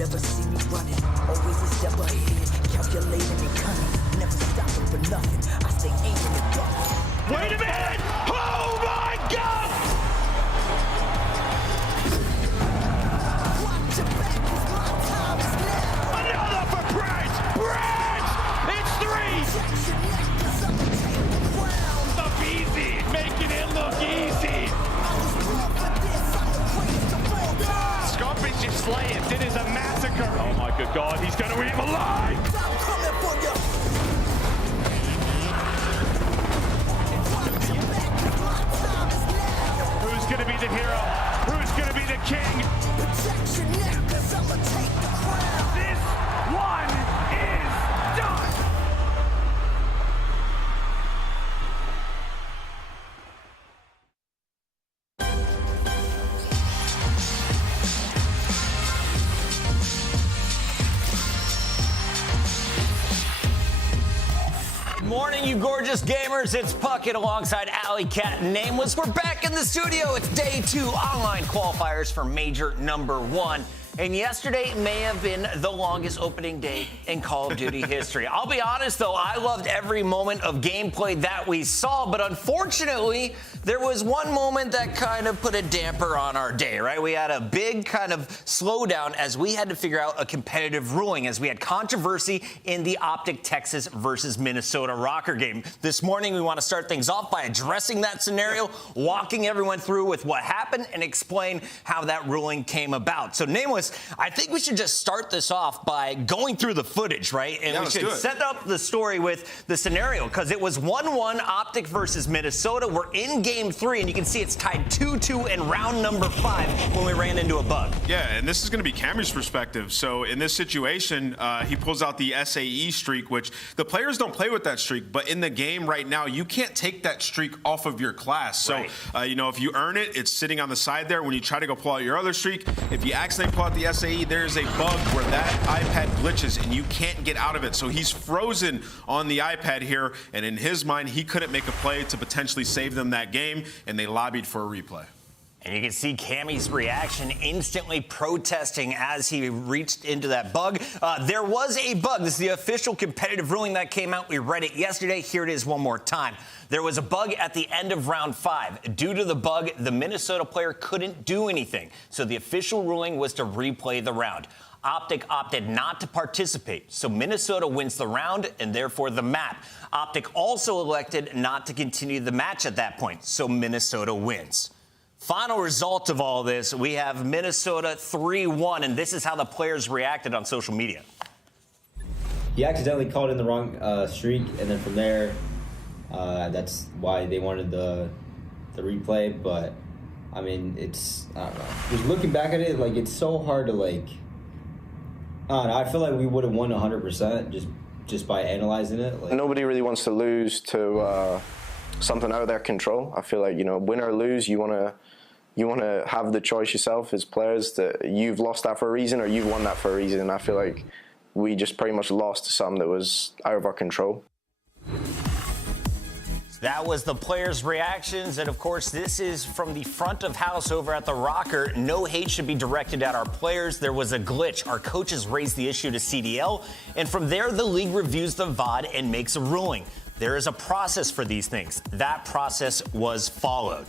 never see me running, always a step ahead, calculating and cunning, never stopping for nothing, I stay aiming and ducking. Wait a minute! Oh my God! Watch your back, 'cause my time is now. Another for Brent! Brent! It's three! Check your neck, 'cause I'ma take the crown. aBeZy making it look easy. I was born for this, I'm the greatest of all time. Scump is just slaying. It is a massacre. Oh my good God, he's going to eat him alive! I'm coming for you. Watch your back, 'cause my time is now. Who's going to be the hero? Who's going to be the king? Protect your neck, 'cause I'ma take the crown. This one is done! Morning, you gorgeous gamers. It's Puckett alongside aLLeY, Cat, and Nameless. We're back in the studio. It's day 2 online qualifiers for Major #1. And yesterday may have been the longest opening day in Call of Duty history. I'll be honest, though, I loved every moment of gameplay that we saw, but unfortunately, there was one moment that kind of put a damper on our day, right? We had a big kind of slowdown as we had to figure out a competitive ruling, as we had controversy in the OpTic Texas versus Minnesota Røkkr game. This morning, we want to start things off by addressing that scenario, walking everyone through with what happened, and explain how that ruling came about. So, Nameless, I think we should just start this off by going through the footage, right? And yeah, we should set up the story with the scenario, because it was 1-1 OpTic versus Minnesota. We're in game 3, and you can see it's tied 2-2 in round number 5 when we ran into a bug. Yeah, and this is going to be Cammy's perspective. So in this situation, he pulls out the SAE streak, which the players don't play with that streak, but in the game right now, you can't take that streak off of your class. So, you know, if you earn it, it's sitting on the side there. When you try to go pull out your other streak, if you accidentally pull out the SAE, there's a bug where that iPad glitches and you can't get out of it. So he's frozen on the iPad here, and in his mind, he couldn't make a play to potentially save them that game, and they lobbied for a replay. And you can see Cammy's reaction, instantly protesting as he reached into that bug. There was a bug. This is the official competitive ruling that came out. We read it yesterday. Here it is one more time. There was a bug at the end of round 5. Due to the bug, the Minnesota player couldn't do anything. So the official ruling was to replay the round. OpTic opted not to participate, so Minnesota wins the round and therefore the map. OpTic also elected not to continue the match at that point, so Minnesota wins. Final result of all this, we have Minnesota 3-1, and this is how the players reacted on social media. He accidentally called in the wrong streak, and then from there, that's why they wanted the replay. But I mean, it's, I don't know. Just looking back at it, like, it's so hard to, like, I don't know. I feel like we would have won 100% just by analyzing it. Like, nobody really wants to lose to something out of their control. I feel like, you know, win or lose, you want to have the choice yourself as players that you've lost that for a reason or you've won that for a reason. And I feel like we just pretty much lost to something that was out of our control. That was the players' reactions, and of course, this is from the front of house over at the Røkkr. No hate should be directed at our players. There was a glitch. Our coaches raised the issue to CDL, and from there, the league reviews the VOD and makes a ruling. There is a process for these things. That process was followed.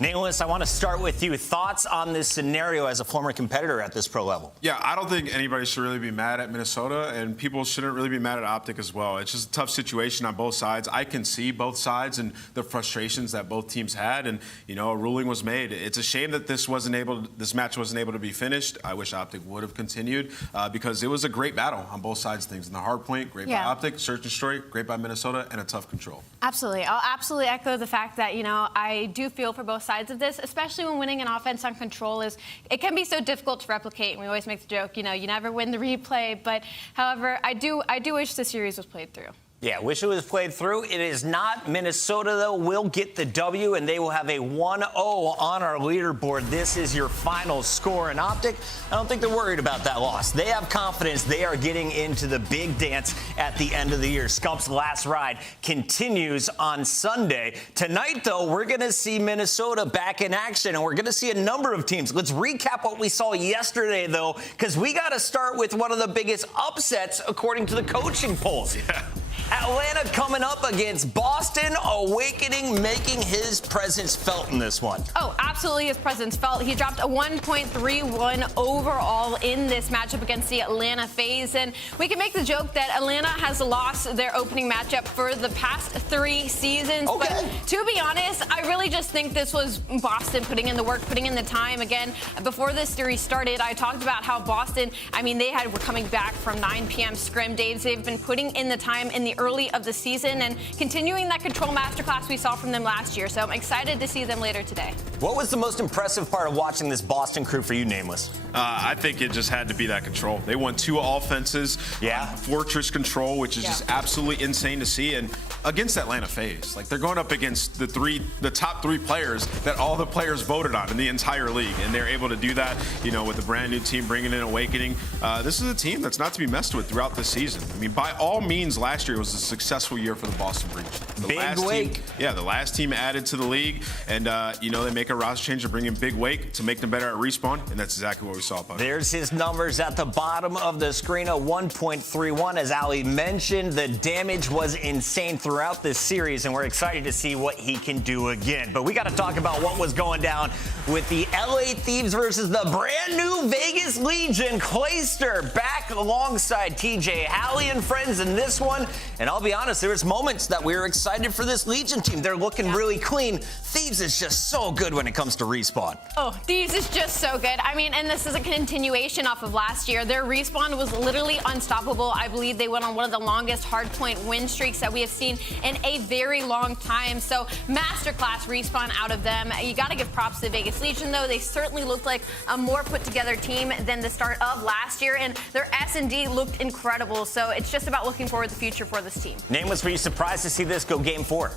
Nameless, I want to start with you. Thoughts on this scenario as a former competitor at this pro level? Yeah, I don't think anybody should really be mad at Minnesota, and people shouldn't really be mad at OpTic as well. It's just a tough situation on both sides. I can see both sides and the frustrations that both teams had, and you know, a ruling was made. It's a shame that this match wasn't able to be finished. I wish OpTic would have continued because it was a great battle on both sides of things. In the hard point, great by OpTic, search and destroy, great by Minnesota, and a tough control. Absolutely. I'll absolutely echo the fact that, you know, I do feel for both sides of this, especially when winning an offense on control it can be so difficult to replicate. And we always make the joke, you know, you never win the replay. But however, I do wish the series was played through. Yeah, wish it was played through. It is not. Minnesota, though, will get the W, and they will have a 1-0 on our leaderboard. This is your final score in OpTic. I don't think they're worried about that loss. They have confidence they are getting into the big dance at the end of the year. Scump's last ride continues on Sunday. Tonight, though, we're going to see Minnesota back in action, and we're going to see a number of teams. Let's recap what we saw yesterday, though, because we got to start with one of the biggest upsets according to the coaching polls. Yeah. Atlanta coming up against Boston. Owakening making his presence felt in this one. Oh, absolutely his presence felt. He dropped a 1.31 overall in this matchup against the Atlanta FaZe. And we can make the joke that Atlanta has lost their opening matchup for the past 3 seasons. Okay. But to be honest, I really just think this was Boston putting in the work, putting in the time. Again, before this series started, I talked about how Boston, were coming back from 9 p.m. scrim days. They've been putting in the time in the early of the season and continuing that control masterclass we saw from them last year. So I'm excited to see them later today. What was the most impressive part of watching this Boston crew for you, Nameless? I think it just had to be that control. They won 2 offenses. Yeah. Fortress control, which is just absolutely insane to see. And against Atlanta FaZe, like they're going up against the top 3 players that all the players voted on in the entire league. And they're able to do that, with a brand new team bringing in Owakening. This is a team that's not to be messed with throughout the season. I mean, by all means, last year was a successful year for the Boston Breach. Big Wake. The last team added to the league. And, they make a roster change to bring in Big Wake to make them better at respawn. And that's exactly what we saw. There's his numbers at the bottom of the screen, a 1.31. As aLLeY mentioned, the damage was insane throughout this series, and we're excited to see what he can do again. But we got to talk about what was going down with the LA Thieves versus the brand new Vegas Legion. Clayster back alongside TJ Halley and friends in this one. And I'll be honest, there was moments that we were excited for this Legion team. They're looking really clean. Thieves is just so good when it comes to respawn. Oh, Thieves is just so good. And this is a continuation off of last year. Their respawn was literally unstoppable. I believe they went on one of the longest hardpoint win streaks that we have seen in a very long time. So masterclass respawn out of them. You got to give props to Vegas Legion, though. They certainly looked like a more put together team than the start of last year, and their S&D looked incredible. So it's just about looking forward to the future for this team. Nameless, were you surprised to see this go game 4?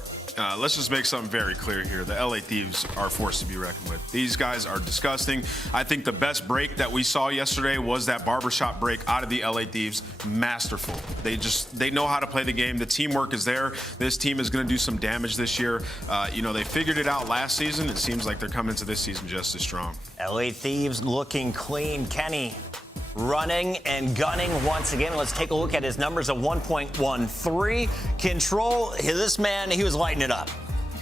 Let's just make something very clear here. The LA Thieves are a force to be reckoned with. These guys are disgusting. I think the best break that we saw yesterday was that barbershop break out of the LA Thieves. Masterful. They know how to play the game. The teamwork is there. This team is going to do some damage this year. They figured it out last season. It seems like they're coming into this season just as strong. LA Thieves looking clean. Kenny running and gunning once again. Let's take a look at his numbers of 1.13. Control, this man, he was lighting it up.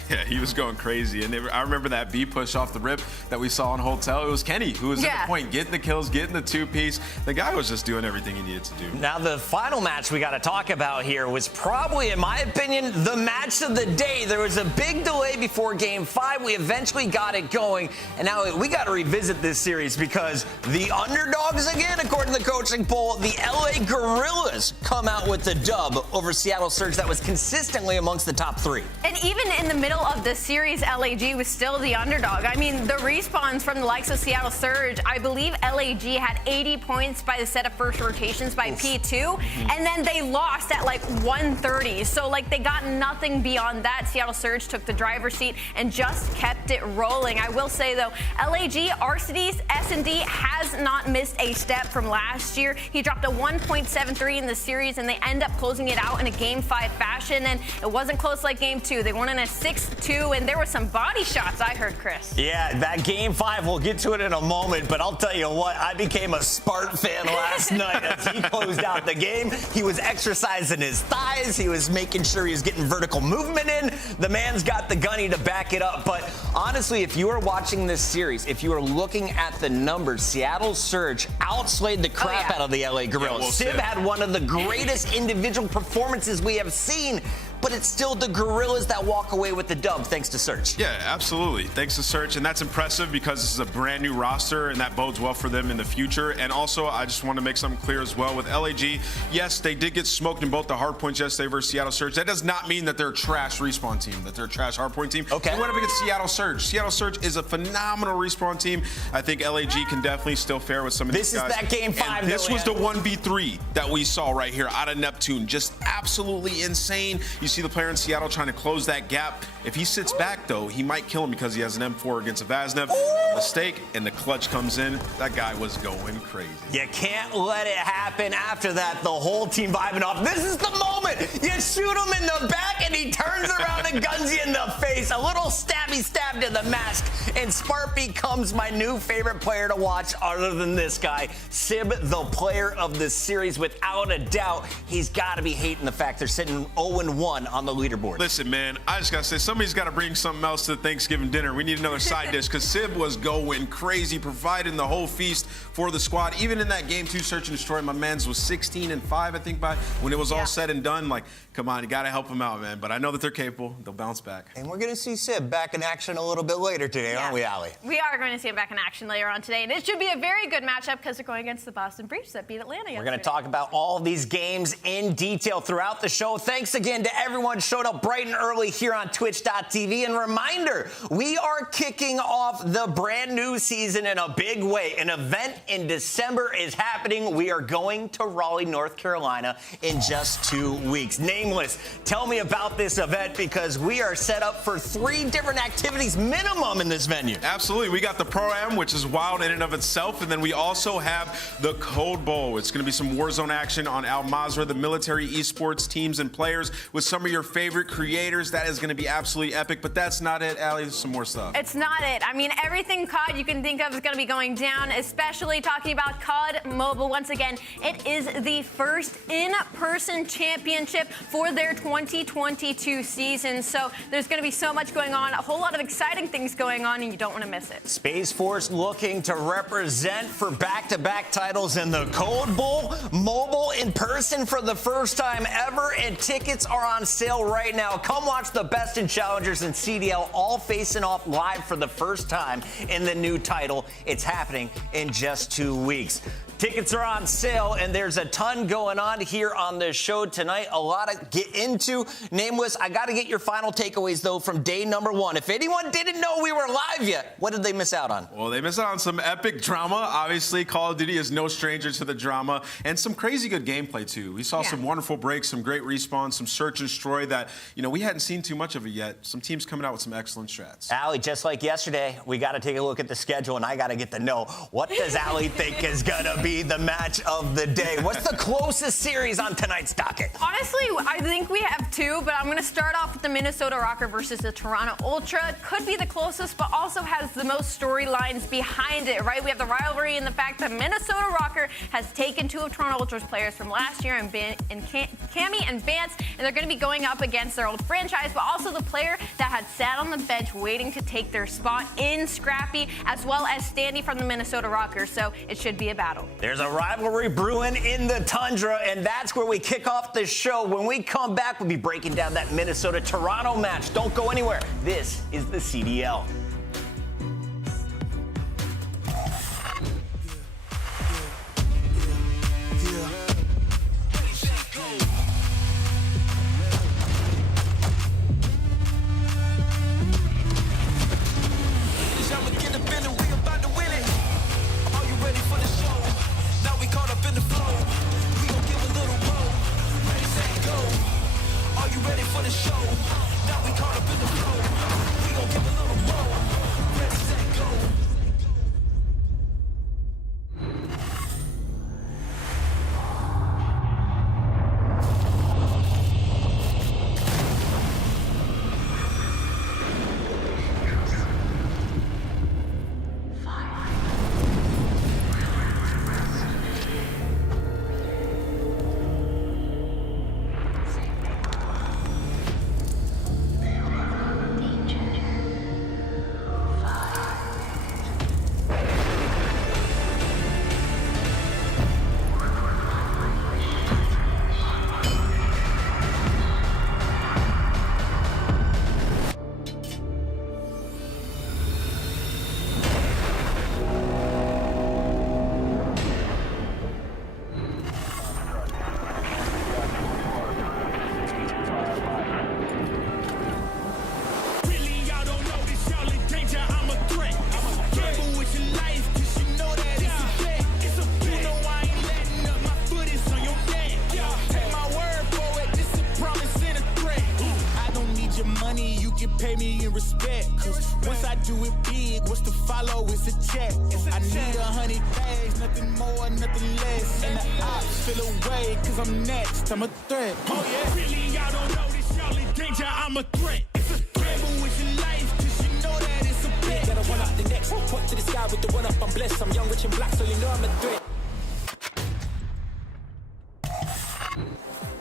Yeah, he was going crazy. And I remember that B push off the rip that we saw in Hotel. It was Kenny who was at the point, getting the kills, getting the 2-piece. The guy was just doing everything he needed to do. Now, the final match we got to talk about here was probably, in my opinion, the match of the day. There was a big delay before Game 5. We eventually got it going. And now we got to revisit this series because the underdogs again, according to the coaching poll, the LA Guerrillas come out with the dub over Seattle Surge that was consistently amongst the top 3. And even in the middle of the series, LAG was still the underdog. The respawns from the likes of Seattle Surge, I believe LAG had 80 points by the set of first rotations by P2, and then they lost at 130. So they got nothing beyond that. Seattle Surge took the driver's seat and just kept it rolling. I will say though, LAG RCD's S&D has not missed a step from last year. He dropped a 1.73 in the series, and they end up closing it out in a Game 5 fashion, and it wasn't close like Game 2. They won in a 6-2, and there were some body shots, I heard, Chris. Yeah, that Game 5, we'll get to it in a moment, but I'll tell you what, I became a Spart fan last night as he closed out the game. He was exercising his thighs. He was making sure he was getting vertical movement in. The man's got the gunny to back it up. But honestly, if you are watching this series, if you are looking at the numbers, Seattle Surge outslayed the crap out of the LA Guerrillas. Yeah, Simp had one of the greatest individual performances we have seen. but it's still the Guerrillas that walk away with the dub thanks to Search. Yeah, absolutely. Thanks to Search, and that's impressive because this is a brand new roster, and that bodes well for them in the future. And also, I just want to make something clear as well with LAG. Yes, they did get smoked in both the hardpoints yesterday versus Seattle Surge. That does not mean that they're a trash respawn team, that they're a trash hardpoint team. Okay. They went up against Seattle Surge. Seattle Surge is a phenomenal respawn team. I think LAG can definitely still fare with some of these guys. This is that game 5. And this was the 1v3 that we saw right here out of Neptune. Just absolutely insane. You see the player in Seattle trying to close that gap. If he sits back, though, he might kill him because he has an M4 against a Vaznev. Mistake, and the clutch comes in. That guy was going crazy. You can't let it happen after that. The whole team vibing off. This is the moment. You shoot him in the back, and he turns around and guns you in the face. A little stabby stab to the mask. And Sparp becomes my new favorite player to watch other than this guy. Sib, the player of this series, without a doubt. He's got to be hating the fact they're sitting 0-1 on the leaderboard. Listen, man, I just got to say, somebody's got to bring something else to the Thanksgiving dinner. We need another side dish because Sib was going crazy, providing the whole feast for the squad. Even in that game 2 Search and Destroy, my man's was 16-5, I think, by when it was all said and done. Like, come on, you got to help them out, man. But I know that they're capable. They'll bounce back. And we're going to see Sib back in action a little bit later today, aren't we, aLLeY? We are going to see him back in action later on today. And it should be a very good matchup because they're going against the Boston Breach that beat Atlanta yesterday. We're going to talk about all of these games in detail throughout the show. Thanks again to everyone who showed up bright and early here on Twitch.tv. And reminder, we are kicking off the brand new season in a big way. An event in December is happening. We are going to Raleigh, North Carolina in just 2 weeks. Nameless, tell me about this event because we are set up for 3 different activities minimum in this venue. Absolutely. We got the Pro-Am, which is wild in and of itself, and then we also have the Cold Bowl. It's going to be some Warzone action on Al-Mazrah, the military esports teams and players with some of your favorite creators. That is going to be absolutely epic, but that's not it, aLLeY. There's some more stuff. It's not it. I mean, everything COD you can think of is going to be going down, especially talking about COD Mobile. Once again, it is the first in-person championship for their 2022 season. So there's going to be so much going on, a whole lot of exciting things going on, and you don't want to miss it. Space Force looking to represent for back-to-back titles in the Cold Bowl. Mobile in person for the first time ever, and tickets are on sale right now. Come watch the best in challengers and CDL all facing off live for the first time in the new title. It's happening in just 2 weeks. Tickets are on sale, and there's a ton going on here on the show tonight. A lot to get into. Nameless, I got to get your final takeaways, though, from day number 1. If anyone didn't know we were live yet, what did they miss out on? Well, they missed out on some epic drama. Obviously, Call of Duty is no stranger to the drama, and some crazy good gameplay, too. We saw some wonderful breaks, some great respawns, some search and destroy that, you know, we hadn't seen too much of it yet. Some teams coming out with some excellent strats. aLLeY, just like yesterday, we got to take a look at the schedule, and I got to get to know what does aLLeY think is going to be the match of the day. What's the closest series on tonight's docket? Honestly, I think we have 2, but I'm going to start off with the Minnesota Røkkr versus the Toronto Ultra. Could be the closest, but also has the most storylines behind it, right? We have the rivalry and the fact that Minnesota Røkkr has taken 2 of Toronto Ultra's players from last year, and Cammy and Bance, and they're going to be going up against their old franchise, but also the player that had sat on the bench waiting to take their spot in Scrappy, as well as Standy from the Minnesota Røkkr, so it should be a battle. There's a rivalry brewing in the Tundra, and that's where we kick off the show. When we come back, we'll be breaking down that Minnesota-Toronto match. Don't go anywhere. This is the CDL. Ready for the show. Now we caught up in the flow. We gon' give a little more. I do it big. What's the follow? It's a check. I need 100 bags, nothing more, nothing less. And the ops feel away, cause I'm next. I'm a threat. Oh yeah, really, y'all don't know this. Y'all in danger, I'm a threat. It's a threat, but with your life, cause you know that it's a bet. Gotta run up the next. Point to the sky with the one up, I'm blessed. I'm young, rich, and black, so you know I'm a threat.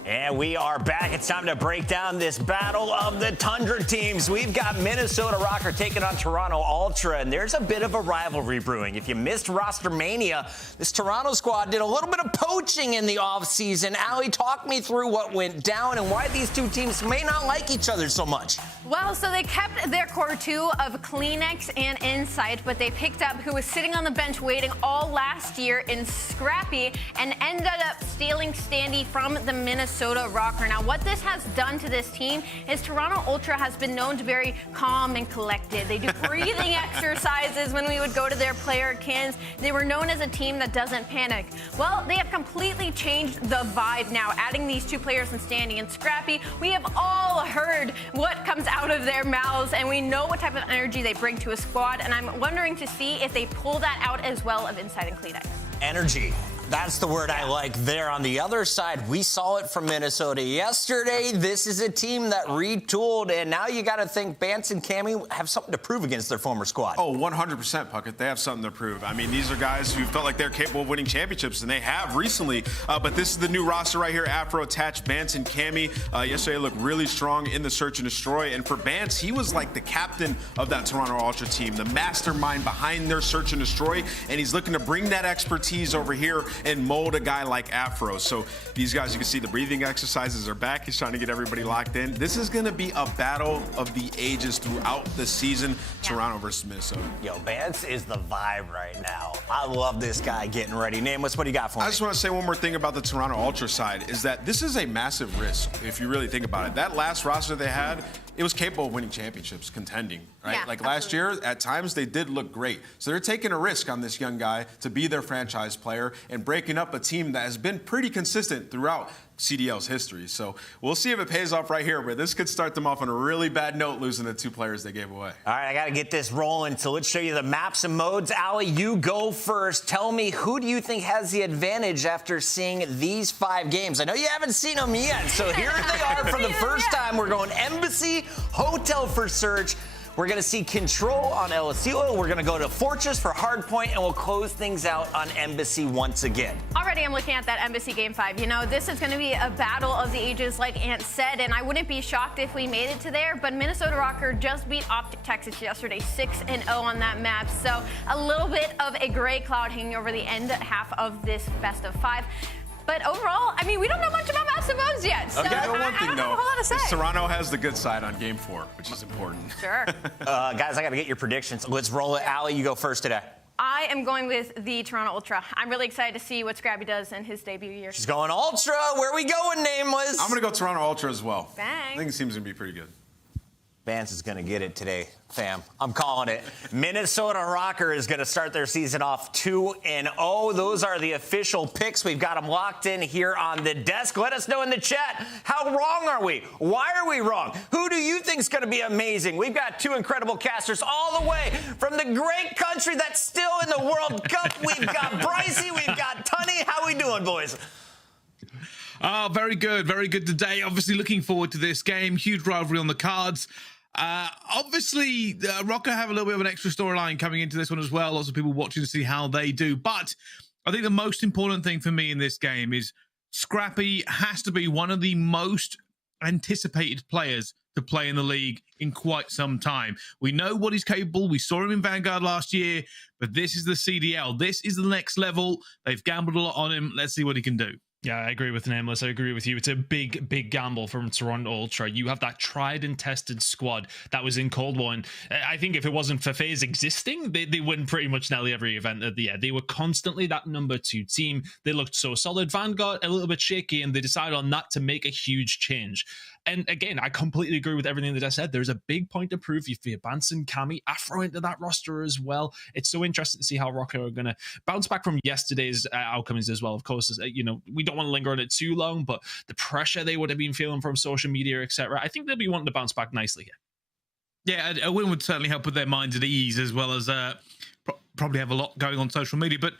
And we are back. It's time to break down this battle of the Tundra teams. We've got Minnesota Røkkr taking on Toronto Ultra, and there's a bit of a rivalry brewing. If you missed Roster Mania, this Toronto squad did a little bit of poaching in the offseason. aLLeY, talk me through what went down and why these two teams may not like each other so much. Well, so they kept their core two of KleanX and Insight, but they picked up who was sitting on the bench waiting all last year in Scrappy and ended up stealing Standy from the Minnesota Røkkr. Now, what this has done to this team is Toronto Ultra has been known to be very calm and collected. They do breathing exercises when we would go to their player cans. They were known as a team that doesn't panic. Well, they have completely changed the vibe now, adding these two players in Standy and Scrappy. We have all heard what comes out of their mouths, and we know what type of energy they bring to a squad, and I'm wondering to see if they pull that out as well of Insight and KleanX. Energy. That's the word I like there. On the other side, we saw it from Minnesota yesterday. This is a team that retooled, and now you got to think Bance and Cammy have something to prove against their former squad. Oh, 100%, Puckett. They have something to prove. I mean, these are guys who felt like they're capable of winning championships, and they have recently. But this is the new roster right here. Afro attached, Bance and Cammy. Yesterday looked really strong in the search and destroy. And for Bance, he was like the captain of that Toronto Ultra team, the mastermind behind their search and destroy. And he's looking to bring that expertise over here and mold a guy like Afro. So these guys, you can see the breathing exercises are back. He's trying to get everybody locked in. This is going to be a battle of the ages throughout the season. Toronto versus Minnesota. Yo, Bance is the vibe right now. I love this guy getting ready. Nameless, what do you got for me? I just want to say one more thing about the Toronto Ultra side is that this is a massive risk if you really think about it. That last roster they had, it was capable of winning championships, contending, right? Yeah, like last year, at times they did look great. So they're taking a risk on this young guy to be their franchise player and breaking up a team that has been pretty consistent throughout CDL's history. So we'll see if it pays off right here, but this could start them off on a really bad note, losing the two players they gave away. All right, I got to get this rolling, so let's show you the maps and modes. aLLeY, you go first. Tell me, who do you think has the advantage after seeing these 5 games? I know you haven't seen them yet, so here they are for the first time. We're going Embassy, Hotel for Search. We're going to see Control on El Asilo. We're going to go to Fortress for Hardpoint, and we'll close things out on Embassy once again. Already I'm looking at that Embassy Game 5. You know, this is going to be a battle of the ages, like Ant said, and I wouldn't be shocked if we made it to there, but Minnesota Røkkr just beat OpTic Texas yesterday, 6-0 on that map, so a little bit of a gray cloud hanging over the end half of this best of 5. But overall, I mean, we don't know much about maps and modes yet. So Okay, I one don't thing have though, a whole lot to say. is Toronto has the good side on Game 4, which is important. Sure. Guys, I got to get your predictions. Let's roll it. aLLeY, you go first today. I am going with the Toronto Ultra. I'm really excited to see what Scrappy does in his debut year. She's going Ultra. Where are we going, Nameless? I'm going to go Toronto Ultra as well. Bang. I think it seems to be pretty good. Bance is going to get it today, fam. I'm calling it. Minnesota Røkkr is going to start their season off 2-0. Those are the official picks. We've got them locked in here on the desk. Let us know in the chat, how wrong are we? Why are we wrong? Who do you think is going to be amazing? We've got 2 incredible casters all the way from the great country that's still in the World Cup. We've got Brycey, we've got Tunny. How we doing, boys? Oh, very good today. Obviously looking forward to this game. Huge rivalry on the cards. Obviously, Røkkr have a little bit of an extra storyline coming into this one as well. Lots of people watching to see how they do. But I think the most important thing for me in this game is Scrappy has to be one of the most anticipated players to play in the league in quite some time. We know what he's capable. We saw him in Vanguard last year, but this is the CDL. This is the next level. They've gambled a lot on him. Let's see what he can do. Yeah, I agree with Nameless. I agree with you. It's a big gamble from Toronto Ultra. You have that tried and tested squad that was in Cold War. And I think if it wasn't for FaZe existing, they win pretty much nearly every event of the year. They were constantly that number 2 team. They looked so solid. Vanguard, a little bit shaky, and they decided on that to make a huge change. And again, I completely agree with everything that I said. There's a big point to prove. You feel Bance and Cammy, Afro into that roster as well. It's so interesting to see how Røkkr are going to bounce back from yesterday's outcomes as well. Of course, you know, we don't want to linger on it too long, but the pressure they would have been feeling from social media, etc., I think they'll be wanting to bounce back nicely here. Yeah, a win would certainly help put their minds at ease, as well as probably have a lot going on social media. But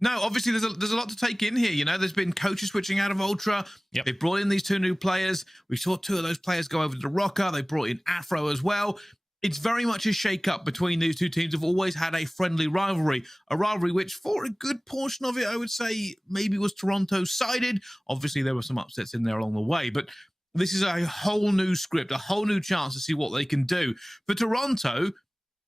no, obviously there's a lot to take in here. You know, there's been coaches switching out of Ultra. Yep. They brought in these 2 new players. We saw 2 of those players go over to Røkkr. They brought in Afro as well. It's very much a shake-up between these 2 teams. Have always had a friendly rivalry, a rivalry which, for a good portion of it, I would say maybe was Toronto-sided. Obviously, there were some upsets in there along the way, but this is a whole new script, a whole new chance to see what they can do. For Toronto,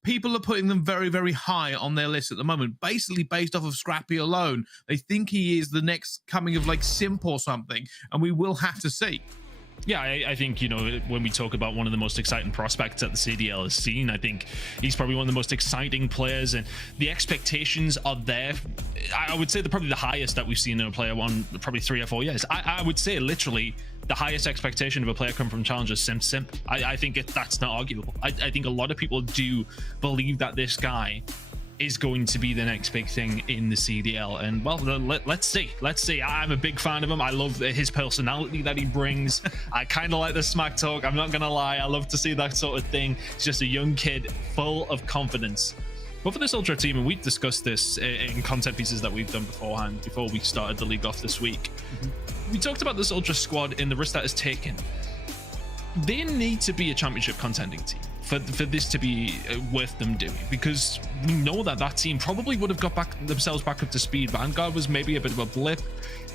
people are putting them very, very high on their list at the moment, basically based off of Scrappy alone. They think he is the next coming of like Simp or something, and we will have to see. Yeah, I think, you know, when we talk about one of the most exciting prospects that the CDL has seen, I think he's probably one of the most exciting players, and the expectations are there. I would say they're probably the highest that we've seen in a player one, probably 3 or 4 years. I would say literally the highest expectation of a player coming from Challenger is Simp. I think that's not arguable. I think a lot of people do believe that this guy is going to be the next big thing in the CDL, and well, let's see. I'm a big fan of him. I love his personality that he brings. I kind of like the smack talk, I'm not gonna lie. I love to see that sort of thing. He's just a young kid full of confidence. But for this Ultra team, and we've discussed this in content pieces that we've done beforehand, before we started the league off this week, we talked about this Ultra squad in the risk that is taken. They need to be a championship contending team for this to be worth them doing, because we know that team probably would have got themselves back up to speed. Vanguard was maybe a bit of a blip.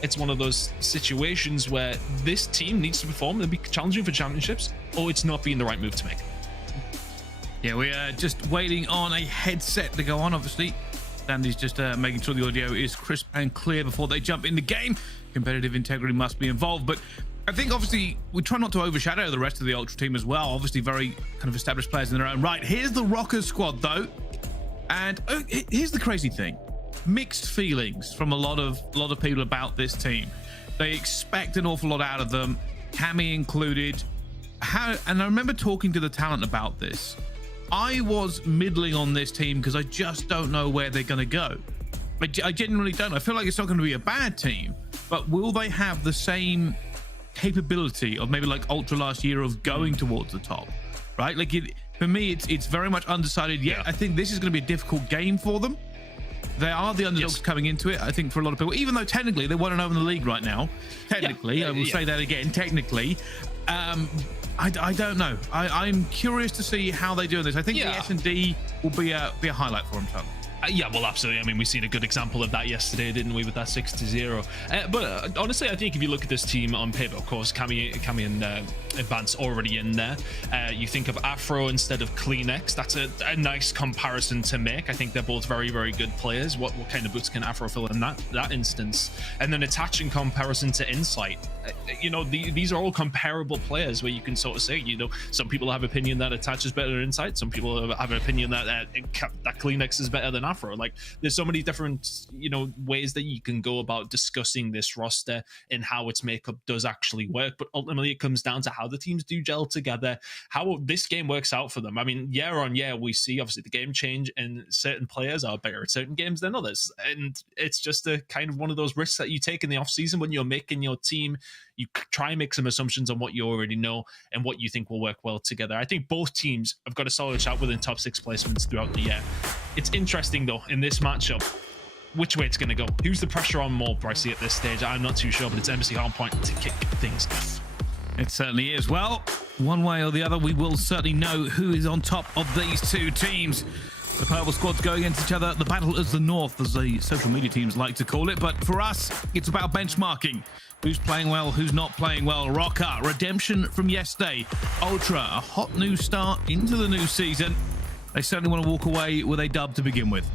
It's one of those situations where this team needs to perform and be challenging for championships, or it's not being the right move to make. Yeah, we are just waiting on a headset to go on, obviously. Andy's just making sure the audio is crisp and clear before they jump in the game. Competitive integrity must be involved, but I think obviously we try not to overshadow the rest of the Ultra team as well. Obviously very kind of established players in their own right. Here's the Røkkr squad though, and here's the crazy thing: mixed feelings from a lot of people about this team. They expect an awful lot out of them, Cammy included. And I remember talking to the talent about this. I was middling on this team because I just don't know where they're going to go. I genuinely don't. I feel like it's not going to be a bad team, but will they have the same capability of maybe like Ultra last year of going towards the top, right? Like for me, it's very much undecided yet. I think this is going to be a difficult game for them. They are the underdogs coming into it, I think, for a lot of people, even though technically they 1-0 in the league right now. Technically, I will say that again, technically. I don't know. I'm curious to see how they do this. I think the S&D will be a highlight for them, Charlie. Yeah, well, absolutely. I mean, we've seen a good example of that yesterday, didn't we, with that 6-0. But honestly, I think if you look at this team on paper, of course, Cammy and Bance already in there. You think of Afro instead of KiSMET. That's a nice comparison to make. I think they're both very, very good players. What kind of boots can Afro fill in that instance? And then attaching comparison to Insight. You know, these are all comparable players where you can sort of say, you know, some people have opinion that Attach is better than Insight. Some people have an opinion that KiSMET is better than Afro. Like, there's so many different, you know, ways that you can go about discussing this roster and how its makeup does actually work. But ultimately, it comes down to how the teams do gel together, how this game works out for them. I mean, year on year, we see obviously the game change, and certain players are better at certain games than others. And it's just a kind of one of those risks that you take in the off season when you're making your team. You try and make some assumptions on what you already know and what you think will work well together. I think both teams have got a solid shot within top 6 placements throughout the year. It's interesting, though, in this matchup, which way it's going to go. Who's the pressure on more, Brycey, at this stage? I'm not too sure, but it's aBeZy Hardpoint to kick things off. It certainly is. Well, one way or the other, we will certainly know who is on top of these two teams. The purple squads go against each other. The battle is the north, as the social media teams like to call it. But for us, it's about benchmarking. Who's playing well, who's not playing well. Røkkr, redemption from yesterday. Ultra, a hot new start into the new season. They certainly want to walk away with a dub to begin with.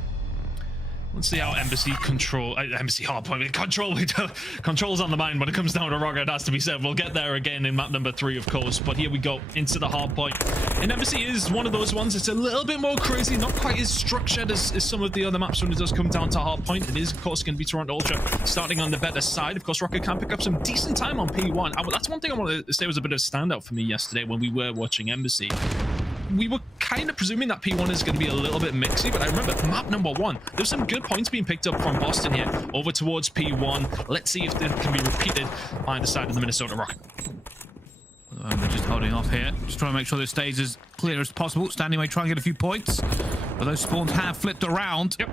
Let's see how aBeZy aBeZy Hardpoint controls on the mind when it comes down to Røkkr. It has to be said. We'll get there again in map number 3, of course. But here we go into the Hardpoint. And aBeZy is one of those ones. It's a little bit more crazy, not quite as structured as some of the other maps when it does come down to Hardpoint. It is, of course, going to be Toronto Ultra starting on the better side. Of course, Røkkr can pick up some decent time on P1. That's one thing I want to say was a bit of a standout for me yesterday when we were watching aBeZy. We were kind of presuming that P1 is going to be a little bit mixy, but I remember map number 1, there's some good points being picked up from Boston here over towards P1. Let's see if they can be repeated by the side of the Minnesota Røkkr. They're just holding off here. Just trying to make sure this stays as clear as possible. Standing may try and get a few points. But those spawns have flipped around. Yep.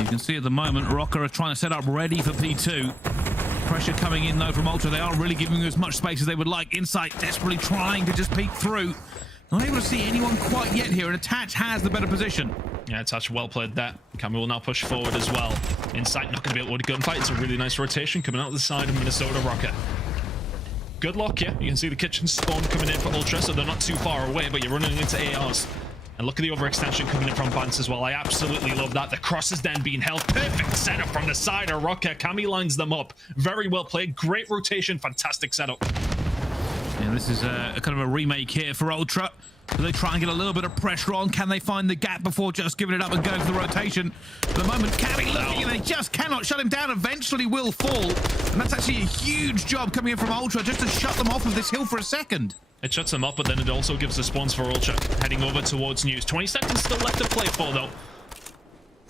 You can see at the moment, Røkkr are trying to set up ready for P2. Pressure coming in, though, from Ultra. They aren't really giving as much space as they would like. Insight desperately trying to just peek through. Not able to see anyone quite yet here, and Attach has the better position. Yeah, Attach well played that. Cammy will now push forward as well. Insight not going to be able to gunfight. It's a really nice rotation coming out the side of Minnesota Røkkr. Good luck, yeah. You can see the kitchen spawn coming in for Ultra, so they're not too far away, but you're running into ARs. And look at the overextension coming in from Bance as well. I absolutely love that. The cross is then being held. Perfect setup from the side of Røkkr. Cammy lines them up. Very well played. Great rotation. Fantastic setup. Yeah, this is a kind of a remake here for Ultra. Do they try and get a little bit of pressure on? Can they find the gap before just giving it up and going for the rotation? At the moment, Cammy looking, and they just cannot shut him down. Eventually will fall. And that's actually a huge job coming in from Ultra just to shut them off of this hill for a second. It shuts them up, but then it also gives the spawns for Ultra. Heading over towards News. 20 seconds still left to play for, though.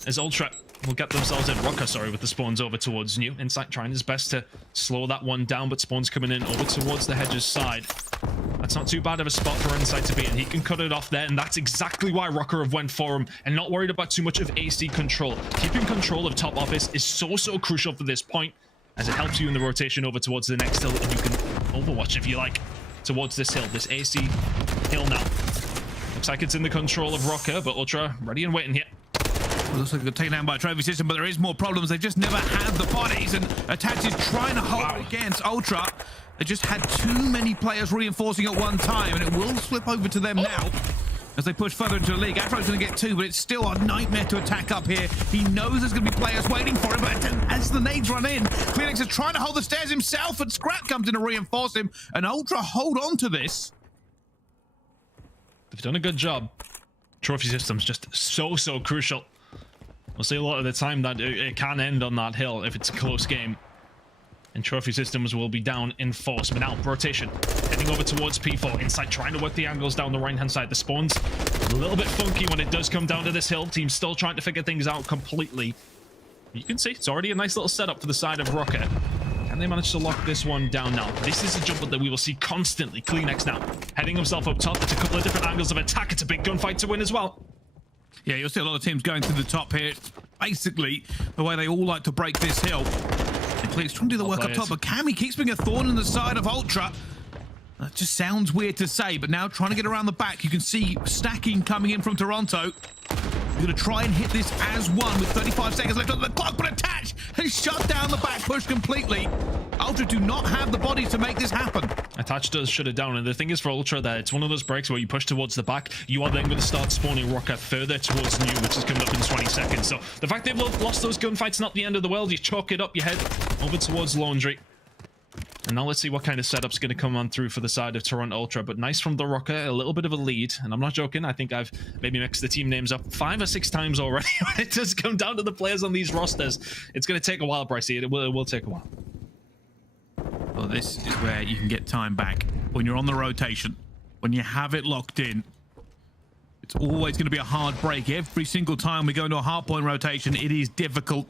As Ultra will get themselves in. Røkkr, sorry, with the spawns over towards New. Insight trying his best to slow that one down, but spawns coming in over towards the hedges side. That's not too bad of a spot for Insight to be in. He can cut it off there, and that's exactly why Røkkr have went for him and not worried about too much of AC control. Keeping control of top office is so crucial for this point, as it helps you in the rotation over towards the next hill, and you can overwatch if you like towards this hill, this AC hill now. Looks like it's in the control of Røkkr, but Ultra ready and waiting here. It looks like they're taken down by a trophy system, but there is more problems. They've just never had the bodies, and Attach is trying to hold it against Ultra. They just had too many players reinforcing at one time, and it will slip over to them now as they push further into the league. Afro's going to get two, but it's still a nightmare to attack up here. He knows there's going to be players waiting for him, but as the nades run in, KiSMET is trying to hold the stairs himself, and Scrap comes in to reinforce him, and Ultra hold on to this. They've done a good job. Trophy system's just so crucial. We'll see a lot of the time that it can end on that hill if it's a close game. And trophy systems will be down in force. But now, rotation. Heading over towards P4. Insight trying to work the angles down the right-hand side. The spawns a little bit funky when it does come down to this hill. Team's still trying to figure things out completely. You can see it's already a nice little setup for the side of Røkkr. Can they manage to lock this one down now? This is a jumper that we will see constantly. KiSMET now heading himself up top. It's a couple of different angles of attack. It's a big gunfight to win as well. Yeah, you'll see a lot of teams going through the top here. It's basically the way they all like to break this hill. And KiSMET's trying to do the work up top, but Cammy keeps being a thorn in the side of Ultra. That just sounds weird to say, but now trying to get around the back. You can see stacking coming in from Toronto. You're going to try and hit this as one with 35 seconds left on the clock, but Attach has shut down the back push completely. Ultra do not have the bodies to make this happen. Attach does shut it down, and the thing is for Ultra that it's one of those breaks where you push towards the back, you are then going to start spawning Røkkr further towards New, which is coming up in 20 seconds. So the fact they've lost those gunfights, not the end of the world. You chalk it up, you head over towards Laundry. And now let's see what kind of setup's going to come on through for the side of Toronto Ultra. But nice from the Røkkr, a little bit of a lead. And I'm not joking, I think I've maybe mixed the team names up 5 or 6 times already. It does come down to the players on these rosters. It's going to take a while, Brycey. It will take a while. Well, this is where you can get time back. When you're on the rotation, when you have it locked in, it's always going to be a hard break. Every single time we go into a hardpoint rotation, it is difficult.